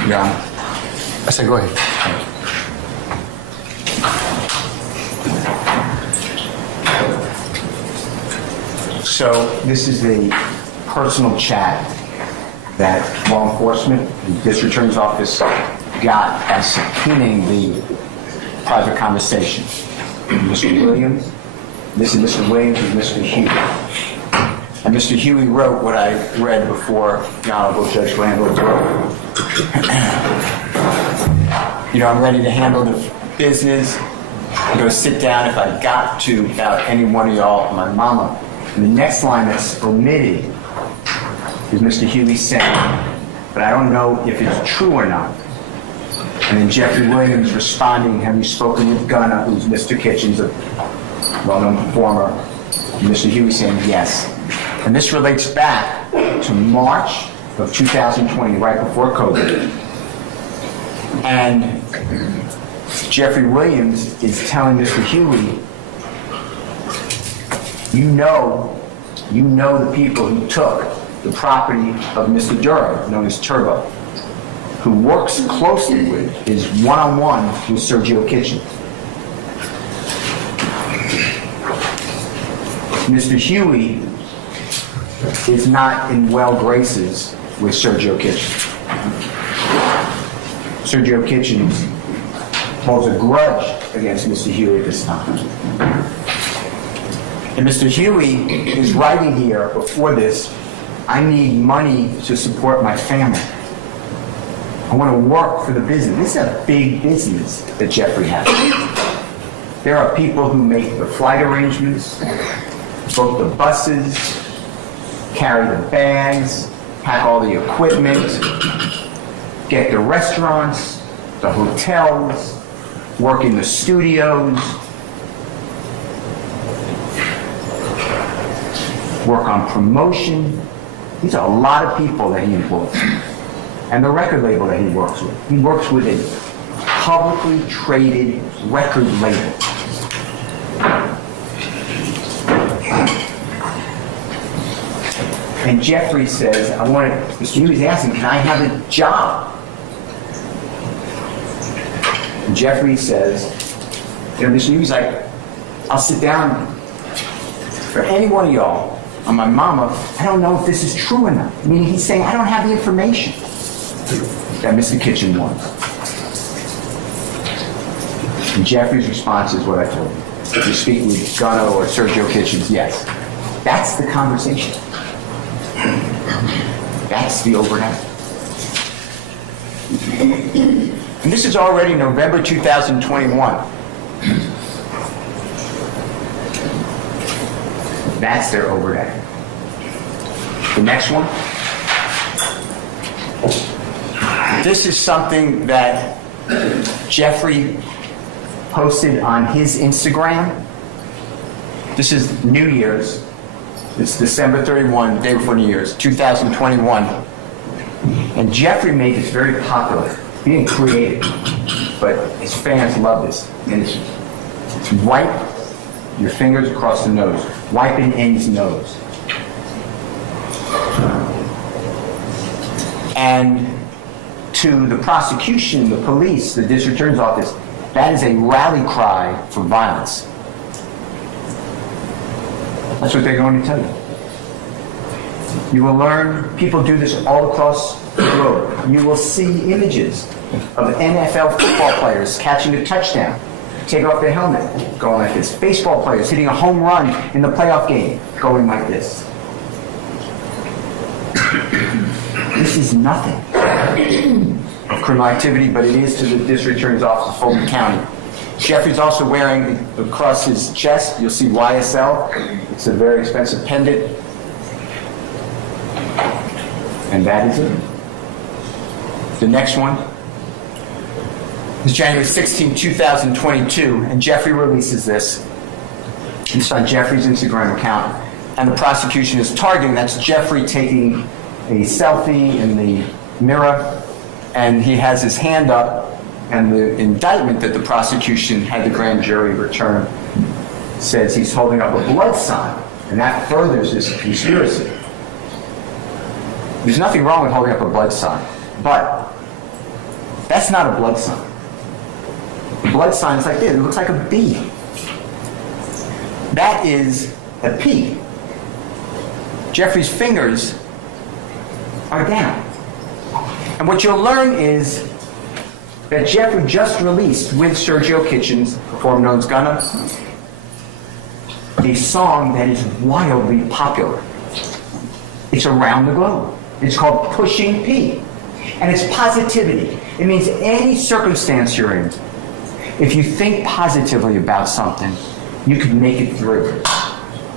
Yeah. I said, go ahead. So this is a personal chat that law enforcement, the district attorney's office, got by subpoenaing the private conversation. Mr. Williams, this is Mr. Williams and Mr. Huey. And Mr. Huey wrote what I read before the Honorable Judge Randall wrote. You know, I'm ready to handle the business. I'm going to sit down if I got to about any one of y'all, my mama. And the next line that's omitted is Mr. Huey saying, but I don't know if it's true or not. And then Jeffrey Williams responding, have you spoken with Gunnar, who's Mr. Kitchens, a well-known performer? And Mr. Huey saying yes. And this relates back to March of 2020, right before COVID. And Jeffrey Williams is telling Mr. Huey, you know the people who took the property of Mr. Duro, known as Turbo, who works closely with, is one-on-one with Sergio Kitchens. Mr. Huey is not in well graces with Sergio Kitchens. Sergio Kitchens holds a grudge against Mr. Huey at this time. And Mr. Huey is writing here before this, I need money to support my family. I want to work for the business. This is a big business that Jeffrey has. There are people who make the flight arrangements, book the buses, carry the bags, pack all the equipment, get the restaurants, the hotels, work in the studios, work on promotion. These are a lot of people that he employs. and the record label that he works with. He works with a publicly traded record label. And Jeffrey says, Mr. Huey's asking, can I have a job? And Jeffrey says, Mr. Huey's like, I'll sit down. For any one of y'all, or my mama, I don't know if this is true or not. Meaning he's saying, I don't have the information that Mr. Kitchen wants. And Jeffrey's response is what I told him. If you speak with Gunno or Sergio Kitchens, yes. That's the conversation. That's the overnight. And this is already November 2021. That's their overnight. The next one. This is something that Jeffrey posted on his Instagram. This is New Year's. It's December 31, day before New Year's, 2021. And Jeffrey made this very popular. He didn't create it, but his fans love this. And it's wipe your fingers across the nose. Wiping N's nose. And to the prosecution, the police, the district attorney's office, that is a rally cry for violence. That's what they're going to tell you. You will learn, people do this all across the globe. You will see images of NFL football players catching a touchdown, take off their helmet, going like this. Baseball players hitting a home run in the playoff game, going like this. This is nothing of criminal activity, but it is to the district attorney's office of Fulton County. Jeffrey's also wearing, across his chest, you'll see YSL. It's a very expensive pendant. And that is it. The next one is January 16, 2022, and Jeffrey releases this. It's on Jeffrey's Instagram account. And the prosecution is targeting, that's Jeffrey taking a selfie in the mirror, and he has his hand up, and the indictment that the prosecution had the grand jury return says he's holding up a blood sign, and that furthers this conspiracy. There's nothing wrong with holding up a blood sign, but that's not a blood sign. The blood sign is like this, it looks like a B. That is a P. Jeffrey's fingers are down. And what you'll learn is that Jeffrey just released with Sergio Kitchens, performed known as Gunna, a song that is wildly popular. It's around the globe. It's called Pushing P. And it's positivity. It means any circumstance you're in, if you think positively about something, you can make it through.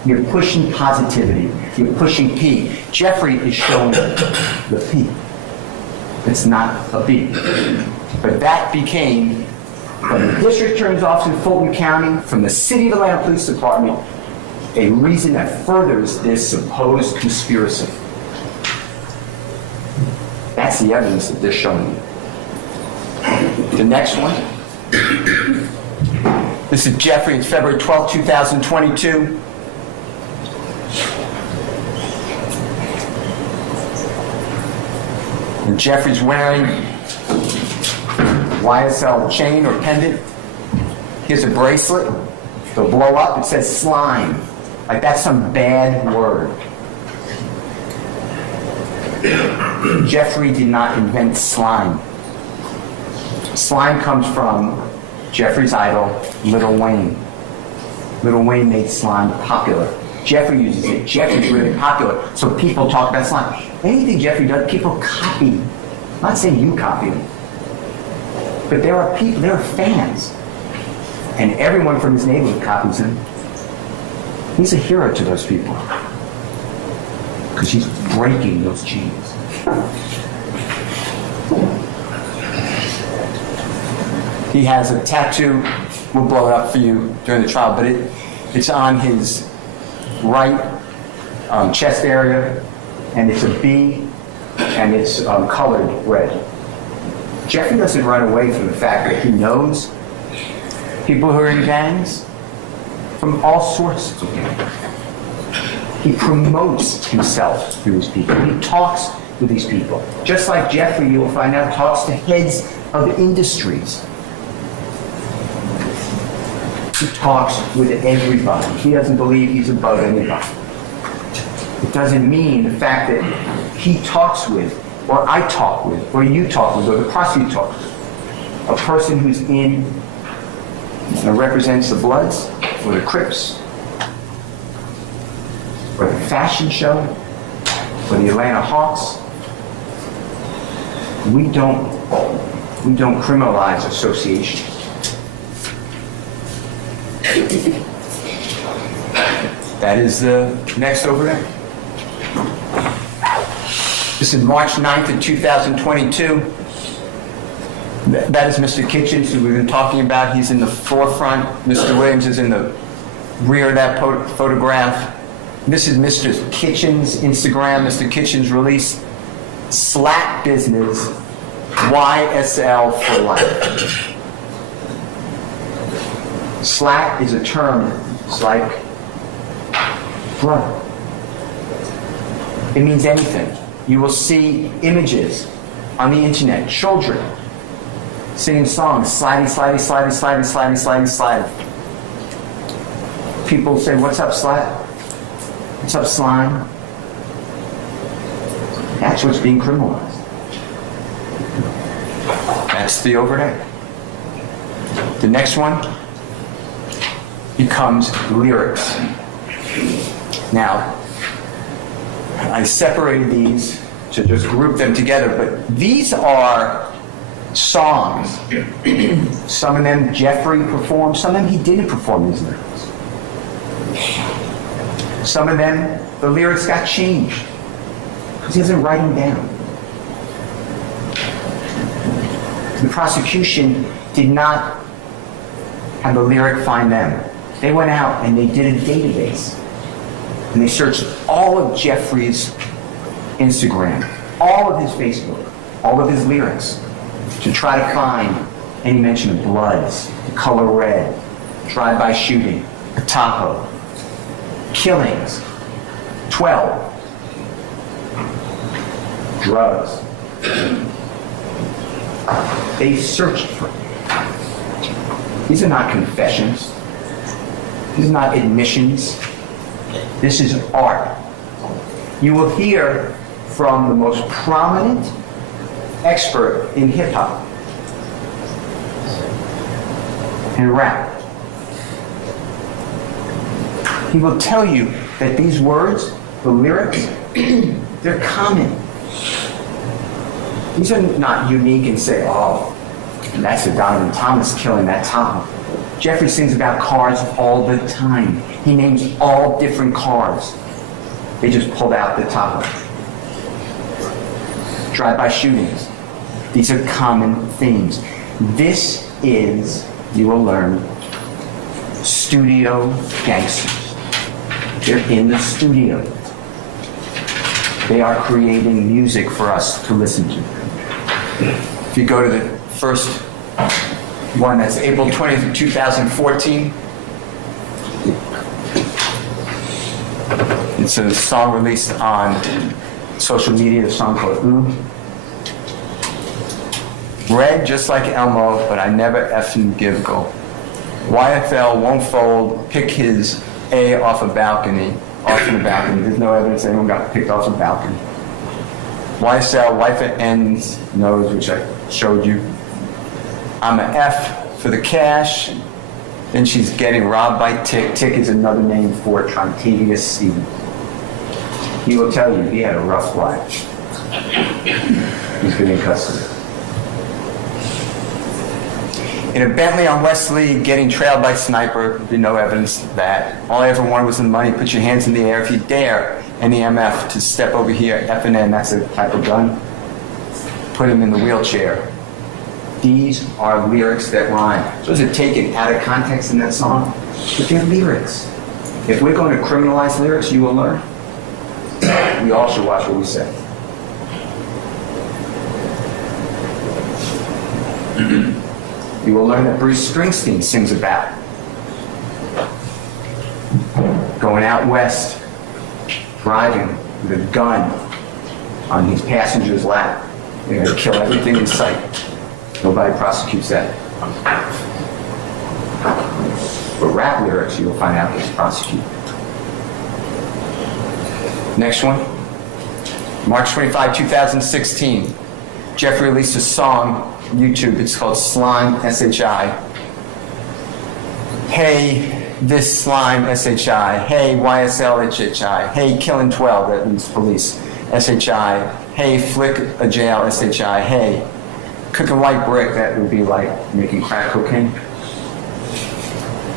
You're pushing positivity. You're pushing P. Jeffrey is showing the P. It's not a B. But that became, from the district attorney's office in Fulton County, from the City of Atlanta Police Department, a reason that furthers this supposed conspiracy. That's the evidence that they're showing you. The next one. This is Jeffrey. It's February 12, 2022. And Jeffrey's wearing YSL chain or pendant. Here's a bracelet. It'll blow up. It says slime. Like that's some bad word. Jeffrey did not invent slime. Slime comes from Jeffrey's idol, Lil Wayne. Lil Wayne made slime popular. Jeffrey uses it. Jeffrey's really popular, so people talk about slime. Anything Jeffrey does, people copy. I'm not saying you copy him, but there are people, there are fans, and everyone from his neighborhood copies him. He's a hero to those people because he's breaking those chains. He has a tattoo. We'll blow it up for you during the trial, but it's on his right chest area, and it's a B and it's colored red. Jeffrey doesn't run away from the fact that he knows people who are in gangs from all sorts of gangs. He promotes himself through these people. He talks with these people. Just like Jeffrey, you'll find out, talks to heads of industries. He talks with everybody. He doesn't believe he's above anybody. It doesn't mean the fact that he talks with, or I talk with, or you talk with, or the prosecutor talks with, a person who's in, represents the Bloods, or the Crips, or the fashion show, or the Atlanta Hawks. We don't criminalize association. That is the next overlay. This is March 9th of 2022. That is Mr. Kitchens, who we've been talking about. He's in the forefront. Mr. Williams is in the rear of that photograph. This is Mr. Kitchens' Instagram. Mr. Kitchens released Slat Business, YSL for life. Slat is a term, it's like brother. It means anything. You will see images on the internet, children singing songs, sliding, sliding, sliding, sliding, sliding, sliding, sliding. People say, "What's up, Slat? What's up, slime?" That's what's being criminalized. That's the overhead. The next one becomes lyrics. Now, I separated these to just group them together, but these are songs. Some of them Jeffrey performed, some of them he didn't perform these lyrics. Some of them, the lyrics got changed because he doesn't write them down. The prosecution did not have the lyric find them. They went out and they did a database. And they searched all of Jeffrey's Instagram, all of his Facebook, all of his lyrics, to try to find any mention of Bloods, the color red, drive-by shooting, a Tahoe, killings, 12, drugs. They searched for it. These are not confessions. These are not admissions. This is art. You will hear from the most prominent expert in hip-hop and rap. He will tell you that these words, the lyrics, they're common. These are not unique and say, "Oh, that's a Donovan Thomas killing that Tahoe." Jeffrey sings about cars all the time. He names all different cars. They just pulled out the Tahoe. Drive-by shootings. These are common themes. This is, you will learn, studio gangsters. They're in the studio. They are creating music for us to listen to. If you go to the first one, that's April 20th of 2014. It's a song released on social media, a song called Ooh. Red just like Elmo, but I never effing give go. YFL won't fold, pick his A off a balcony, off in the balcony. There's no evidence anyone got picked off a balcony. YSL, wife at ends, nose, which I showed you. I'm an F for the cash. Then she's getting robbed by Tick. Tick is another name for Trontavious Stevens. He will tell you he had a rough life. He's been in custody. In a Bentley on Wesley, getting trailed by sniper, there'd be no evidence of that. All I ever wanted was the money. Put your hands in the air if you dare. Any MF to step over here, F&N, that's a type of gun. Put him in the wheelchair. These are lyrics that rhyme. Those are taken out of context in that song, but they're lyrics. If we're going to criminalize lyrics, you will learn. We all should watch what we say. You will learn that Bruce Springsteen sings about going out west, driving with a gun on his passenger's lap. They're going to kill everything in sight. Nobody prosecutes that. But rap lyrics, you'll find out, is prosecuted. Next one. March 25, 2016. Jeffrey released a song on YouTube. It's called Slime, S-H-I. Hey, this slime, S-H-I. Hey, YSL, H-H-I. Hey, killing 12, that means police, S-H-I. Hey, flick a jail, S-H-I. Hey, cooking white brick, that would be like making crack cocaine.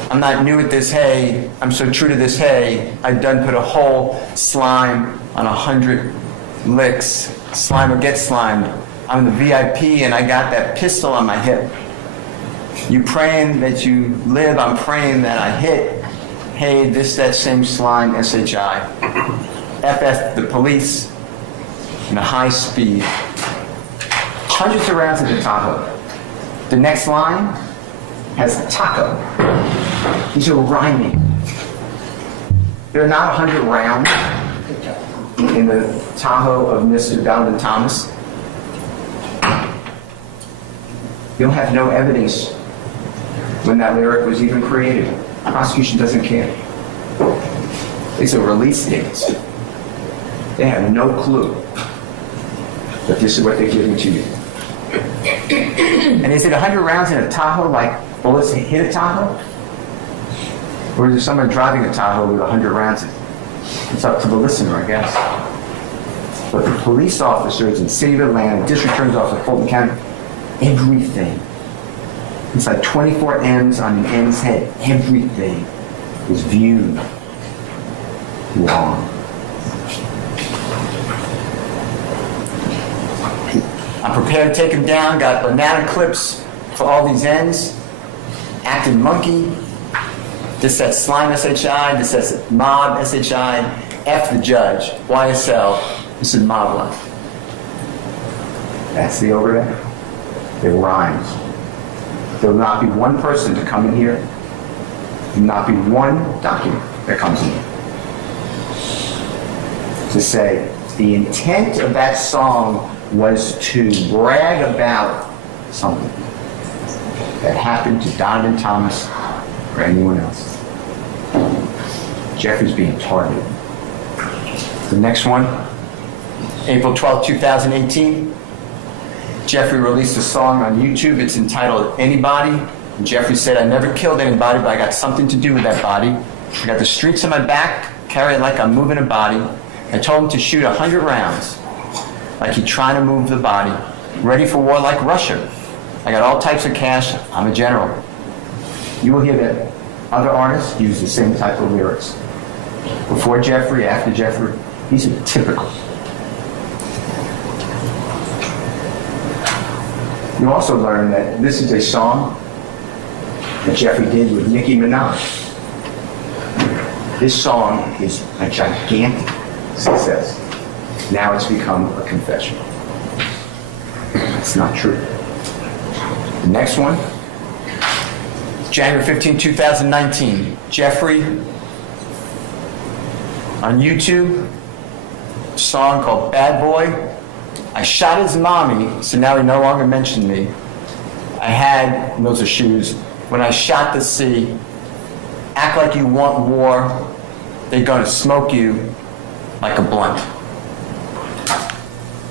I'm not new at this, hey, I'm so true to this, hey, I done put a whole slime on 100 licks. Slime or get slimed. I'm the VIP and I got that pistol on my hip. You praying that you live, I'm praying that I hit. Hey, this, that same slime, S-H-I. FF the police in a high speed. Hundreds of rounds at the Tahoe. The next line has taco. These are rhyming. There are not 100 rounds in the Tahoe of Mr. Donovan Thomas. You'll have no evidence when that lyric was even created. Prosecution doesn't care. These are release dates. They have no clue that this is what they're giving to you. And is it 100 rounds in a Tahoe like bullets hit a Tahoe? Or is there someone driving a Tahoe with 100 rounds in it? It's up to the listener, I guess. But the police officers in the city of Atlanta, district attorney's office of Fulton County, everything. It's like 24 M's on an N's head. Everything is viewed wrong. I'm prepared to take him down, got banana clips for all these ends, acting monkey, this says slime, S-H-I, this says mob, S-H-I, F the judge, YSL, this is mob life. That's the overhead. It rhymes. There will not be one person to come in here, there will not be one document that comes in here to say the intent of that song was to brag about something that happened to Donovan Thomas or anyone else. Jeffrey's being targeted. The next one, April 12, 2018. Jeffrey released a song on YouTube. It's entitled Anybody. And Jeffrey said, I never killed anybody, but I got something to do with that body. I got the streets on my back, carry it like I'm moving a body. I told him to shoot 100 rounds, like he's trying to move the body. Ready for war like Russia. I got all types of cash. I'm a general. You will hear that other artists use the same type of lyrics. Before Jeffrey, after Jeffrey, these are typical. You also learn that this is a song that Jeffrey did with Nicki Minaj. This song is a gigantic success. Now it's become a confession. It's not true. The next one, January 15, 2019. Jeffrey on YouTube, a song called Bad Boy. I shot his mommy, so now he no longer mentioned me. I had, and those are shoes, when I shot the sea, act like you want war, they're gonna smoke you like a blunt.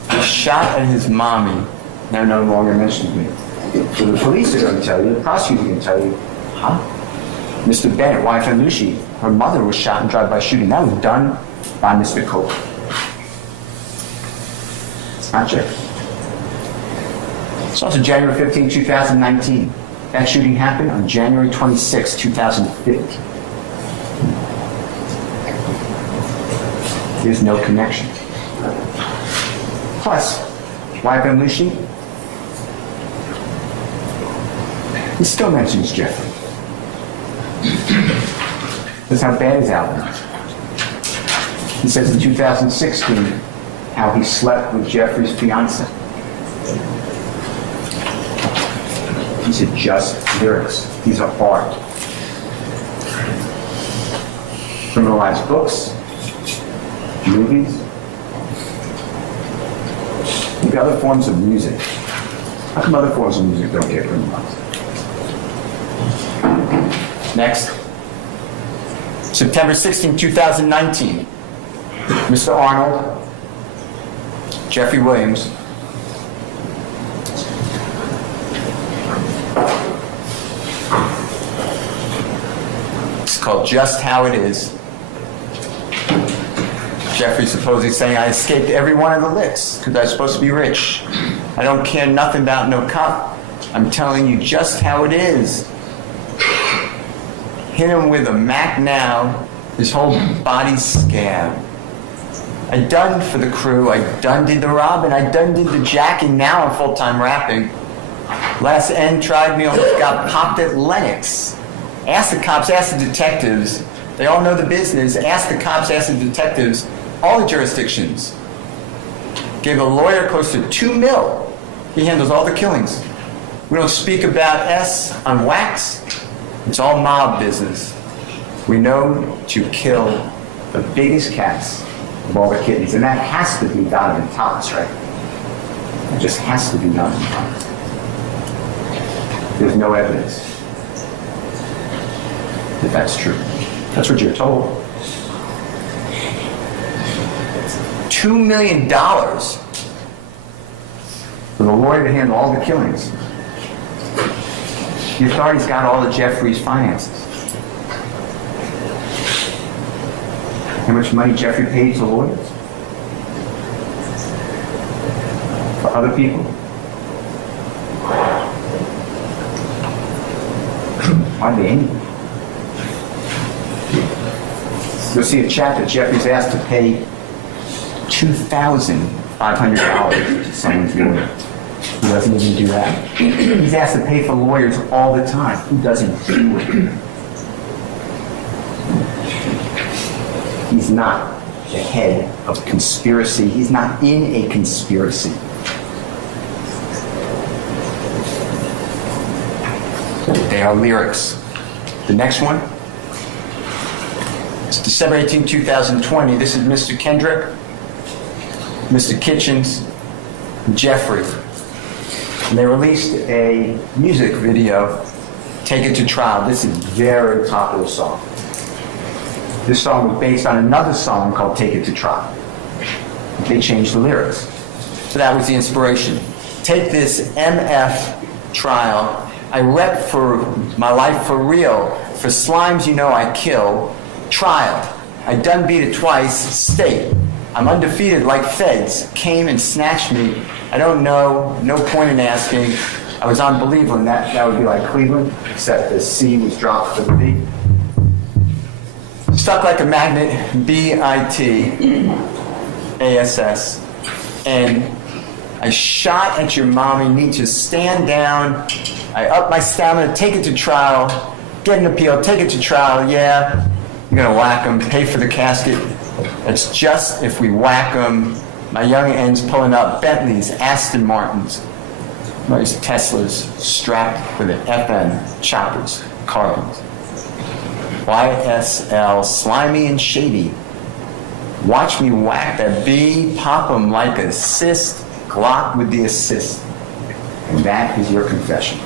I shot at his mommy, now no longer mentions me. So the police are gonna tell you, the prosecutor can tell you, huh? Mr. Bennett, wife of Nushi, her mother was shot in drive-by shooting. That was done by Mr. Cope. Not Jeffrey. It's also January 15, 2019. That shooting happened on January 26, 2015. There's no connection. Plus, wife of Nushi, he still mentions Jeffrey. This is how bad his album is. He says in 2016 how he slept with Jeffrey's fiance. These are just lyrics. These are art. Criminalize books, movies, maybe other forms of music. How come other forms of music don't get criminalized? Next. September 16, 2019. Mr. Arnold, Jeffrey Williams, it's called Just How It Is. Jeffrey supposedly saying, I escaped every one of the licks because I was supposed to be rich. I don't care nothing about no cop. I'm telling you just how it is. Hit him with a Mac now, his whole body's scab. I done for the crew, I done did the robbing, I done did the jacking, now I'm full-time rapping. Last end tried me, almost got popped at Lennox. Ask the cops, ask the detectives. They all know the business. Ask the cops, ask the detectives. All the jurisdictions. Gave a lawyer close to $2 million. He handles all the killings. We don't speak about S on wax. It's all mob business. We know to kill the biggest cats of all the kittens. And that has to be Donovan Thomas, right? It just has to be Donovan Thomas. There's no evidence that that's true. That's what you're told. $2 million for the lawyer to handle all the killings. The authorities got all of Jeffrey's finances. How much money Jeffrey paid to lawyers? For other people? Hardly anything. You'll see a chat that Jeffrey's asked to pay $2,500 to someone's lawyer. Who doesn't even do that? He's asked to pay for lawyers all the time. Who doesn't do it? He's not the head of conspiracy. He's not in a conspiracy. They are lyrics. The next one. It's December 18, 2020. This is Mr. Kendrick, Mr. Kitchens, and Jeffrey. And they released a music video, Take It to Trial. This is a very popular song. This song was based on another song called Take It to Trial. They changed the lyrics. So that was the inspiration. Take this MF trial. I rep for my life for real. For slimes you know I kill. Trial. I done beat it twice. State. I'm undefeated like feds. Came and snatched me. I don't know. No point in asking. I was on Believeland. That would be like Cleveland, except the C was dropped for the B. Stuck like a magnet. BITASS. And I shot at your mommy. Need to stand down. I up my stamina. Take it to trial. Get an appeal. Take it to trial. Yeah. You're gonna whack them. Pay for the casket. It's just if we whack them. My young ends pulling up Bentleys, Aston Martins, these Teslas strapped with an FN, choppers, carbons. YSL, slimy and shady. Watch me whack that B, pop them like a cyst, Glock with the assist. And that is your confession.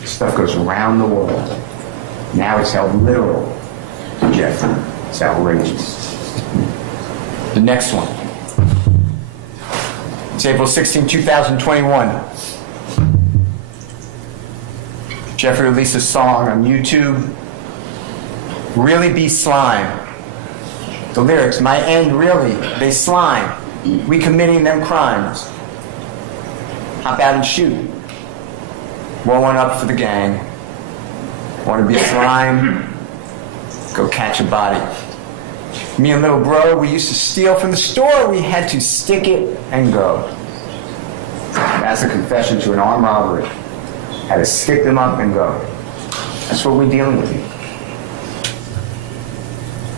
This stuff goes around the world. Now it's held literal. Jeffrey, it's outrageous. The next one. It's April 16, 2021. Jeffrey released a song on YouTube. Really be slime. The lyrics, my end really, they slime. We committing them crimes. Hop out and shoot. Roll one up for the gang. Want to be slime? Go catch a body. Me and little bro, we used to steal from the store. We had to stick it and go. That's a confession to an armed robbery. Had to stick them up and go. That's what we're dealing with here.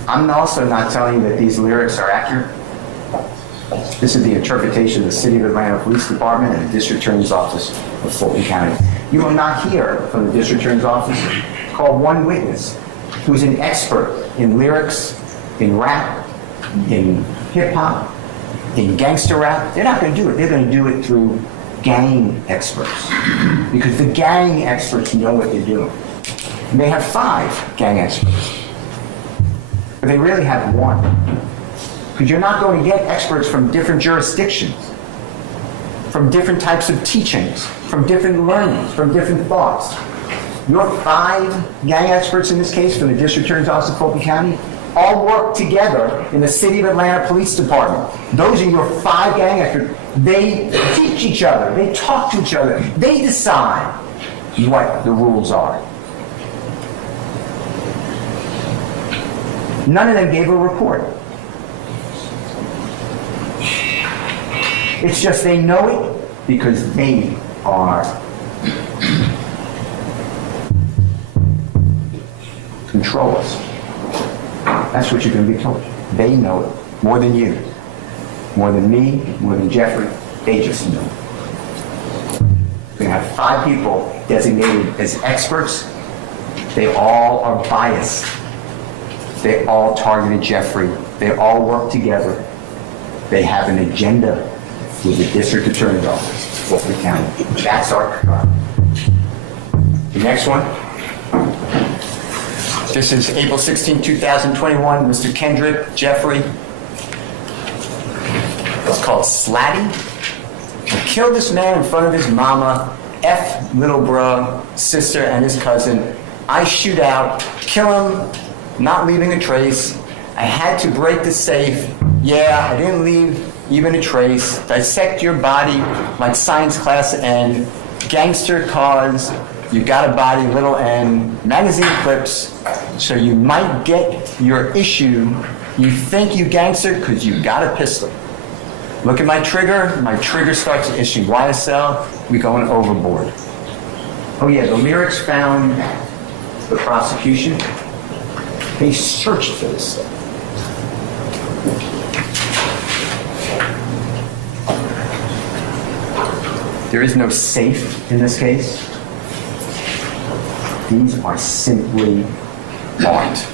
I'm also not telling you that these lyrics are accurate. This is the interpretation of the City of Atlanta Police Department and the District Attorney's Office of Fulton County. You will not hear from the District Attorney's Office call one witness who's an expert in lyrics, in rap, in hip-hop, in gangster rap. They're not going to do it. They're going to do it through gang experts, because the gang experts know what they're doing. And they have 5 gang experts, but they really have 1. Because you're not going to get experts from different jurisdictions, from different types of teachings, from different learnings, from different thoughts. Your 5 gang experts in this case from the District Attorney's Office of Fulton County all work together in the City of Atlanta Police Department. Those are your 5 gang experts. They teach each other. They talk to each other. They decide what the rules are. None of them gave a report. It's just they know it because they are controllers. That's what you're going to be told. They know it more than you, more than me, more than Jeffrey. They just know. We're going to have 5 people designated as experts. They all are biased. They all targeted Jeffrey. They all work together. They have an agenda with the District Attorney's Office, Fulton County. That's our trial. The next one. This is April 16, 2021. Mr. Kendrick, Jeffrey. It's called Slatty. Killed this man in front of his mama, F little bro, sister, and his cousin. I shoot out, kill him, not leaving a trace. I had to break the safe. Yeah, I didn't leave even a trace. Dissect your body like science class N. Gangster cause, you got a body, little n. Magazine clips, so you might get your issue. You think you gangster because you got a pistol. Look at my trigger starts to issue. YSL, we going overboard. Oh yeah, the lyrics found the prosecution. They searched for this stuff. There is no safe in this case. These are simply art.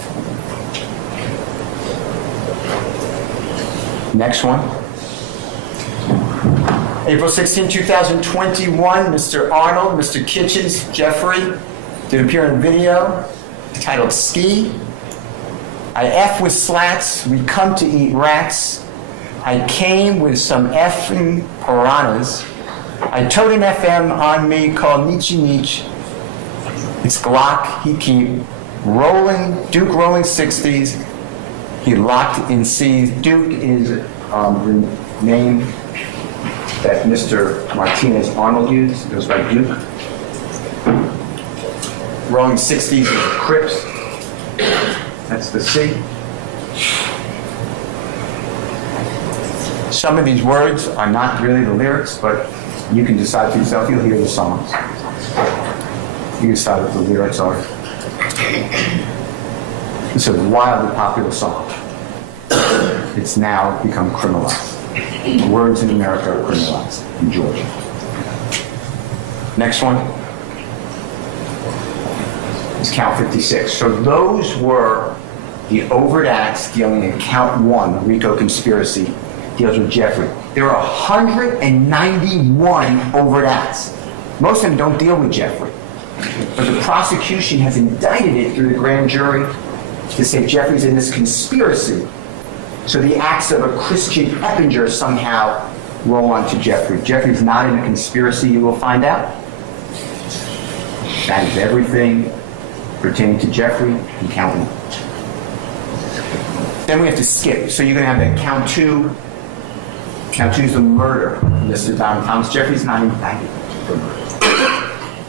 Next one. April 16, 2021, Mr. Arnold, Mr. Kitchens, Jeffrey did appear in a video titled Ski. I F with slats, we come to eat rats. I came with some effing piranhas. I towed an FM on me called Nietzsche Nietzsche. It's Glock, he keep rolling, Duke rolling 60s. He locked in C's. Duke is the name that Mr. Martinez Arnold used. It was by Duke. Rolling 60s is Crips. That's the C. Some of these words are not really the lyrics, but you can decide for yourself. You'll hear the songs. You can decide what the lyrics are. It's a wildly popular song. It's now become criminalized. The words in America are criminalized in Georgia. Next one is count 56. So those were the overt acts dealing in count 1, the RICO conspiracy, deals with Jeffrey. There are 191 overt acts. Most of them don't deal with Jeffrey. But the prosecution has indicted it through the grand jury to say Jeffrey's in this conspiracy. So the acts of a Christian Eppinger somehow roll onto Jeffrey. Jeffrey's not in a conspiracy, you will find out. That is everything pertaining to Jeffrey and count 1. Then we have to skip. So you're going to have that count 2. Count 2 is the murder of Mr. Don Thomas. Jeffrey's not indicted for murder.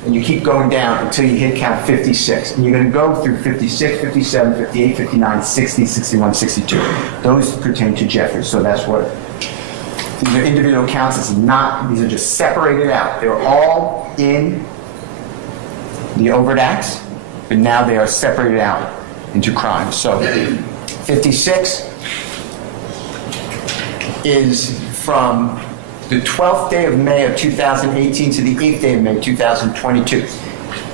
And you keep going down until you hit count 56. And you're going to go through 56, 57, 58, 59, 60, 61, 62. Those pertain to Jeffrey. So that's what these are individual counts. These are just separated out. They're all in the overt acts, but now they are separated out into crimes. So 56, is from the 12th day of May of 2018 to the 8th day of May 2022.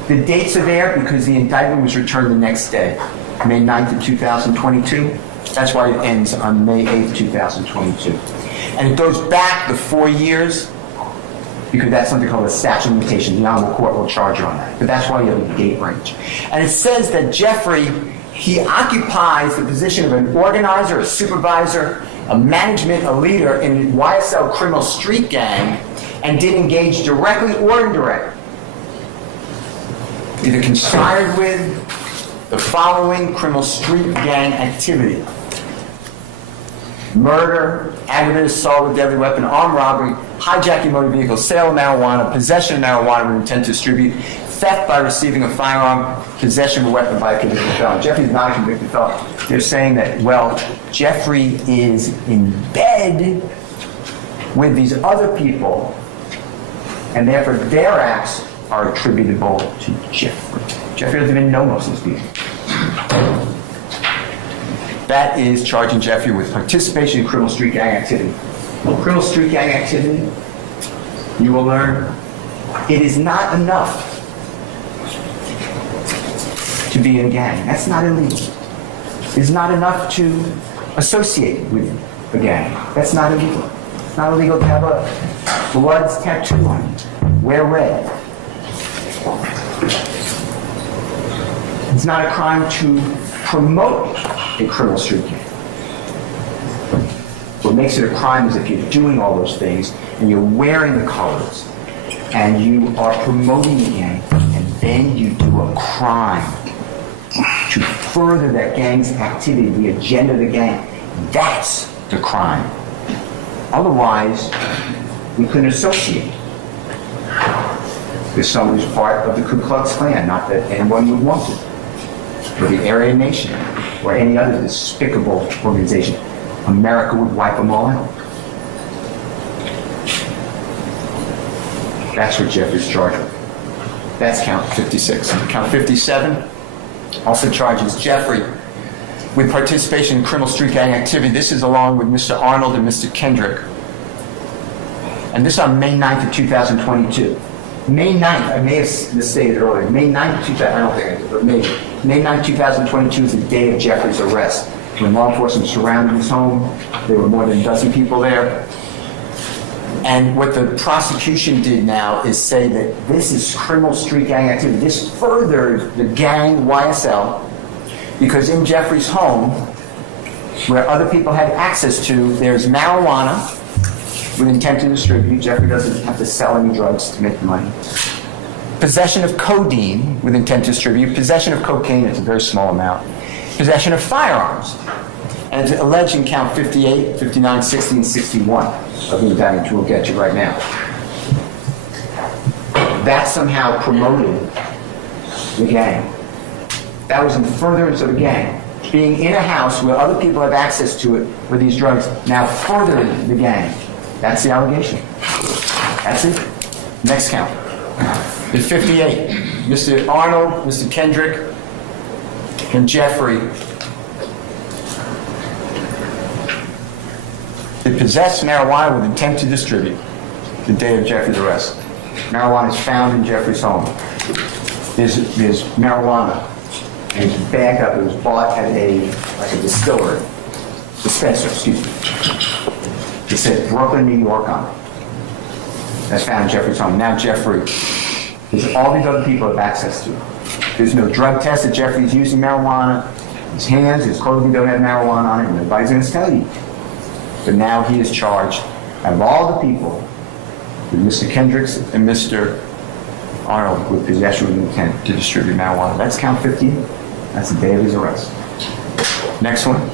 The dates are there because the indictment was returned the next day, May 9th of 2022. That's why it ends on May 8th, 2022. And it goes back the 4 years because that's something called a statute of limitations. The Honorable Court will charge you on that. But that's why you have a date range. And it says that Jeffrey, he occupies the position of an organizer, a supervisor, a management, a leader in YSL criminal street gang and did engage directly or indirectly, either conspired with the following criminal street gang activity: murder, aggravated assault with deadly weapon, armed robbery, hijacking motor vehicle, sale of marijuana, possession of marijuana with intent to distribute, theft by receiving a firearm, possession of a weapon by a convicted felon. Jeffrey's not a convicted felon. They're saying that, well, Jeffrey is in bed with these other people, and therefore their acts are attributable to Jeffrey. Jeffrey doesn't even know most of these people. That is charging Jeffrey with participation in criminal street gang activity. Criminal street gang activity, you will learn, it is not enough to be in a gang. That's not illegal. It's not enough to associate with a gang. That's not illegal. It's not illegal to have a blood tattoo on you. Wear red. It's not a crime to promote a criminal street gang. What makes it a crime is if you're doing all those things and you're wearing the colors and you are promoting the gang and then you do a crime to further that gang's activity, the agenda of the gang. That's the crime. Otherwise, we couldn't associate with someone who's part of the Ku Klux Klan, not that anyone would want to, or the Aryan Nation, or any other despicable organization. America would wipe them all out. That's what Jeffrey's charged with. That's count 56. Count 57 also charges Jeffrey with participation in criminal street gang activity. This is along with Mr. Arnold and Mr. Kendrick. And this on May 9th of 2022. May 9th, I may have misstated earlier, May 9th, 2000, I don't think I did, but maybe. May 9th, 2022 is the day of Jeffrey's arrest. When law enforcement surrounded his home, there were more than a dozen people there. And what the prosecution did now is say that this is criminal street gang activity. This furthered the gang YSL because in Jeffrey's home, where other people had access to, there's marijuana with intent to distribute. Jeffrey doesn't have to sell any drugs to make money. Possession of codeine with intent to distribute. Possession of cocaine, it's a very small amount. Possession of firearms. And it's alleged in count 58, 59, 60, and 61 of the indictment, which we'll get to right now. That somehow promoted the gang. That was in furtherance of the gang. Being in a house where other people have access to it with these drugs now furthered the gang. That's the allegation. That's it. Next count. The 58. Mr. Arnold, Mr. Kendrick, and Jeffrey. They possessed marijuana with intent to distribute the day of Jeffrey's arrest. Marijuana is found in Jeffrey's home. There's marijuana, and it's bagged up. It was bought at a dispenser, excuse me. It said Brooklyn, New York on it. That's found in Jeffrey's home. Now Jeffrey, there's all these other people have access to it. There's no drug test that Jeffrey's using marijuana. His hands, his clothing don't have marijuana on it, and nobody's going to tell you. But now he is charged, out of all the people, with Mr. Kendricks and Mr. Arnold, with possession with intent to distribute marijuana. That's count 50. That's the day of his arrest. Next one.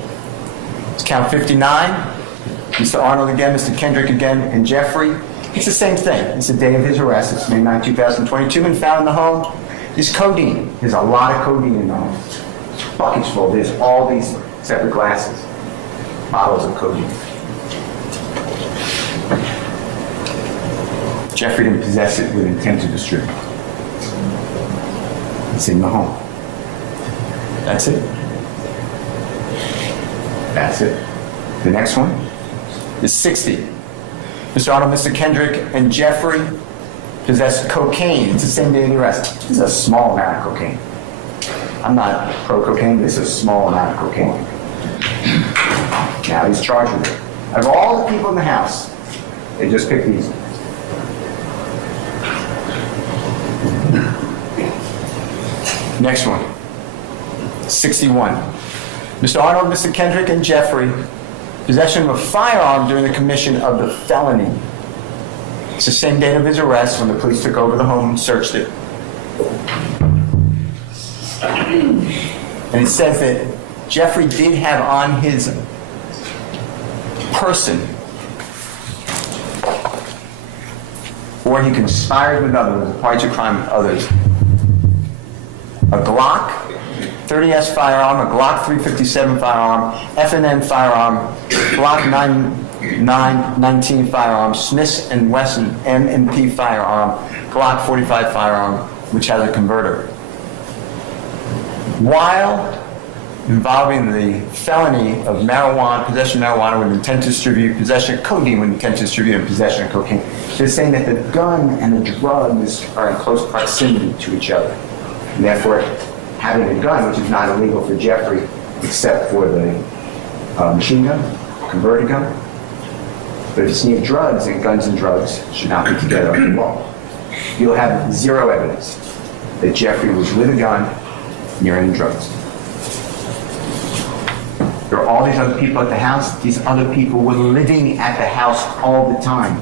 It's count 59. Mr. Arnold again, Mr. Kendrick again, and Jeffrey. It's the same thing. It's the day of his arrest. It's May 9, 2022, and found in the home is codeine. There's a lot of codeine in the home. Buckets full. There's all these separate glasses, bottles of codeine. Jeffrey didn't possess it with intent to distribute. It's in the home. That's it. That's it. The next one is 60. Mr. Arnold, Mr. Kendrick, and Jeffrey possessed cocaine. It's the same day of the arrest. This is a small amount of cocaine. I'm not pro-cocaine, this is a small amount of cocaine. Now he's charged with it. Of all the people in the house, they just picked these. Next one, 61. Mr. Arnold, Mr. Kendrick, and Jeffrey, possession of a firearm during the commission of the felony. It's the same date of his arrest when the police took over the home and searched it. And it says that Jeffrey did have on his person, or he conspired with others, a party to crime with others, a Glock 30S firearm, a Glock 357 firearm, F&N firearm, Glock 919 firearm, Smith & Wesson M&P firearm, Glock 45 firearm, which has a converter. While involving the felony of marijuana, possession of marijuana with intent to distribute, possession of codeine with intent to distribute, and possession of cocaine, they're saying that the gun and the drugs are in close proximity to each other. And therefore, having a gun, which is not illegal for Jeffrey, except for the machine gun, converted gun. But if it's near drugs, and guns and drugs should not be together under the law. You'll have zero evidence that Jeffrey was with a gun near any drugs. There are all these other people at the house. These other people were living at the house all the time.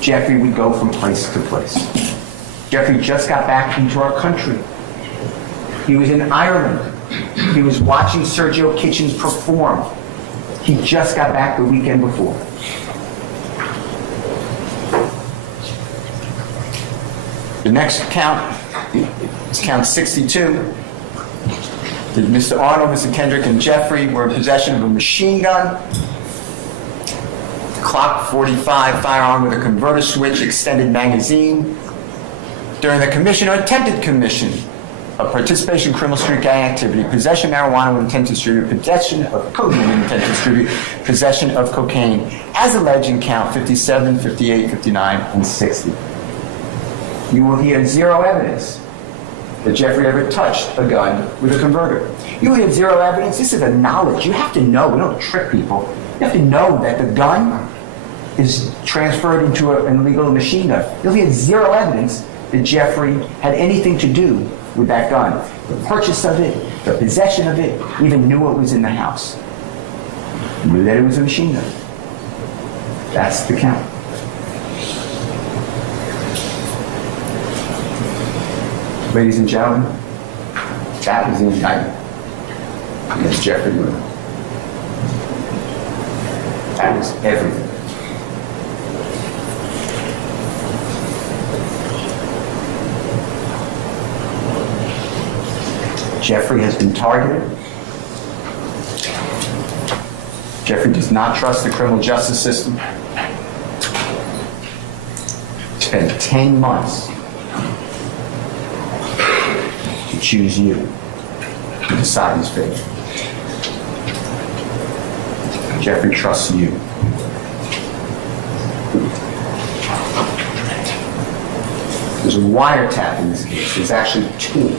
Jeffrey would go from place to place. Jeffrey just got back into our country. He was in Ireland. He was watching Sergio Kitchens perform. He just got back the weekend before. The next count is count 62. Mr. Arnold, Mr. Kendrick, and Jeffrey were in possession of a machine gun, Glock 45 firearm with a converter switch, extended magazine. During the commission or attempted commission of participation in criminal street gang activity, possession of marijuana with intent to distribute, possession of codeine with intent to distribute, possession of cocaine, as alleged in count 57, 58, 59, and 60. You will hear zero evidence that Jeffrey ever touched a gun with a converter. You will hear zero evidence. This is a knowledge. You have to know. We don't trick people. You have to know that the gun is transferred into an illegal machine gun. You'll hear zero evidence that Jeffrey had anything to do with that gun. The purchase of it, the possession of it, even knew it was in the house. Knew that it was a machine gun. That's the count. Ladies and gentlemen, that was the indictment against Jeffrey Moon. That was everything. Jeffrey has been targeted. Jeffrey does not trust the criminal justice system. Spent 10 months to choose you to decide his fate. Jeffrey trusts you. There's a wiretap in this case. There's actually two.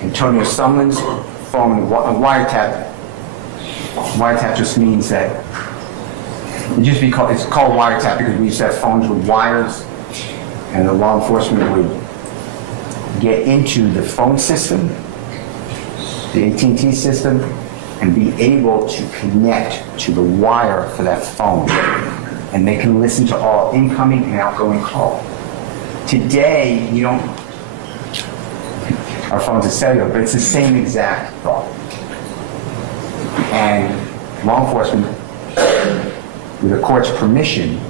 Antonio Sumlin's phone, a wiretap. Wiretap just means that it's called wiretap because we used to have phones with wires, and the law enforcement would get into the phone system, the AT&T system, and be able to connect to the wire for that phone. And they can listen to all incoming and outgoing calls. Today, you don't, our phones are cellular, but it's the same exact thought. And law enforcement, with a court's permission,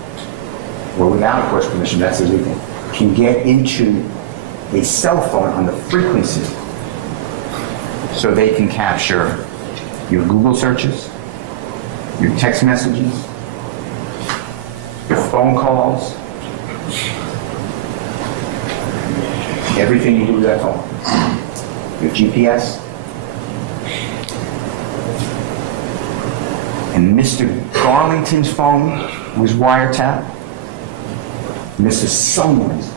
or without a court's permission, that's illegal, can get into a cell phone on the frequency so they can capture your Google searches, your text messages, your phone calls, everything you do with that phone, your GPS. and Mr. Garlington's phone was wiretapped, Mr. Someone's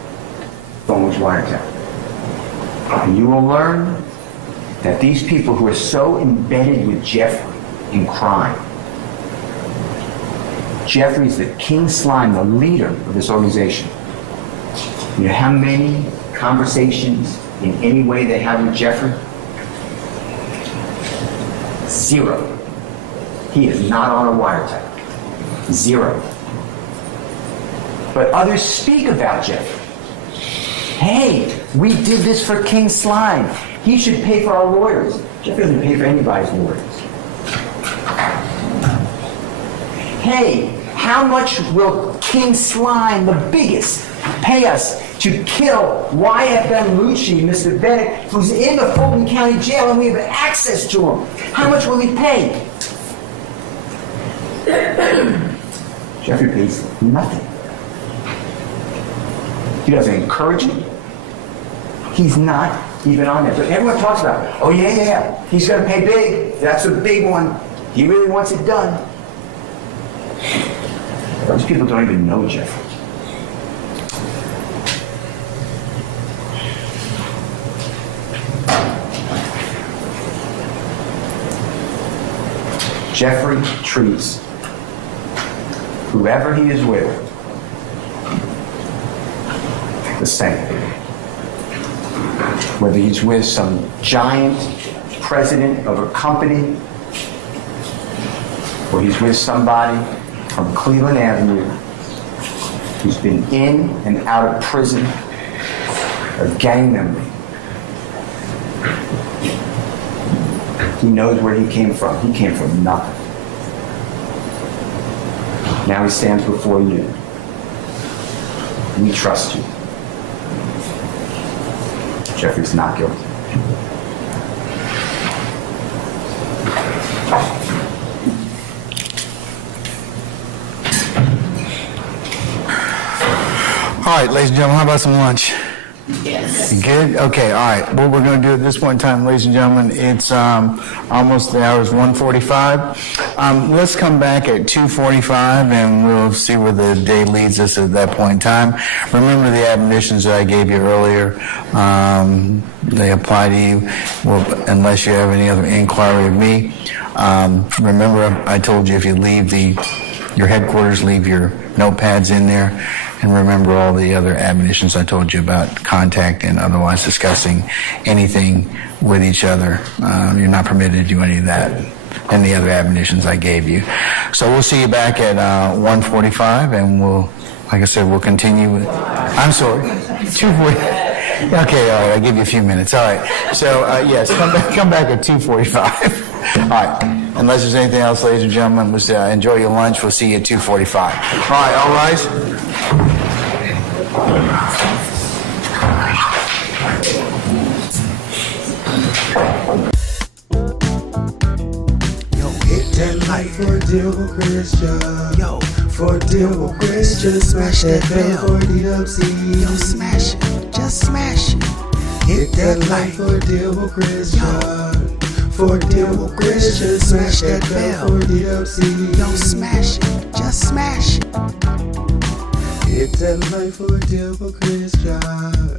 phone was wiretapped. And you will learn that these people who are so embedded with Jeffrey in crime, Jeffrey's the king slime, the leader of this organization. You know how many conversations in any way they have with Jeffrey? 0. He is not on a wiretap. 0. But others speak about Jeffrey. Hey, we did this for King Slime. He should pay for our lawyers. Jeffrey doesn't pay for anybody's lawyers. Hey, how much will King Slime, the biggest, pay us to kill YFM Lucci, Mr. Bennett, who's in the Fulton County Jail and we have access to him? How much will he pay? Jeffrey pays nothing. He doesn't encourage him. He's not even on there. But everyone talks about, oh yeah, he's going to pay big. That's a big one. He really wants it done. Those people don't even know Jeffrey. Jeffrey treats whoever he is with the same. Whether he's with some giant president of a company or he's with somebody from Cleveland Avenue who's been in and out of prison, a gang member. He knows where he came from. He came from nothing. Now he stands before you. We trust you. Jeffrey's not guilty. All right, ladies and gentlemen, how about some lunch? Yes. You good? Okay, all right. What we're going to do at this point in time, ladies and gentlemen, it's almost the hour is 1:45. Let's come back at 2:45 and we'll see where the day leads us at that point in time. Remember the admonitions that I gave you earlier. They apply to you unless you have any other inquiry of me. Remember, I told you if you leave your headquarters, leave your notepads in there. And remember all the other admonitions I told you about contact and otherwise discussing anything with each other. You're not permitted to do any of that and the other admonitions I gave you. So we'll see you back at 1:45 and we'll, like I said, we'll continue with, I'm sorry, 2:40. Okay, all right, I'll give you a few minutes. All right. So, yes, come back at 2:45. All right. Unless there's anything else, ladies and gentlemen, let's enjoy your lunch. We'll see you at 2:45. All right, all rise. Yo, hit that like for a deal with Christian. Yo, for a deal with Christian. Smash that bell for DWC. Yo, smash it. Just smash it. Hit that like for a deal with Christian. For a deal with Christian, smash that bell for DWC. Yo, smash it, just smash it. Hit that light for a deal with Christian.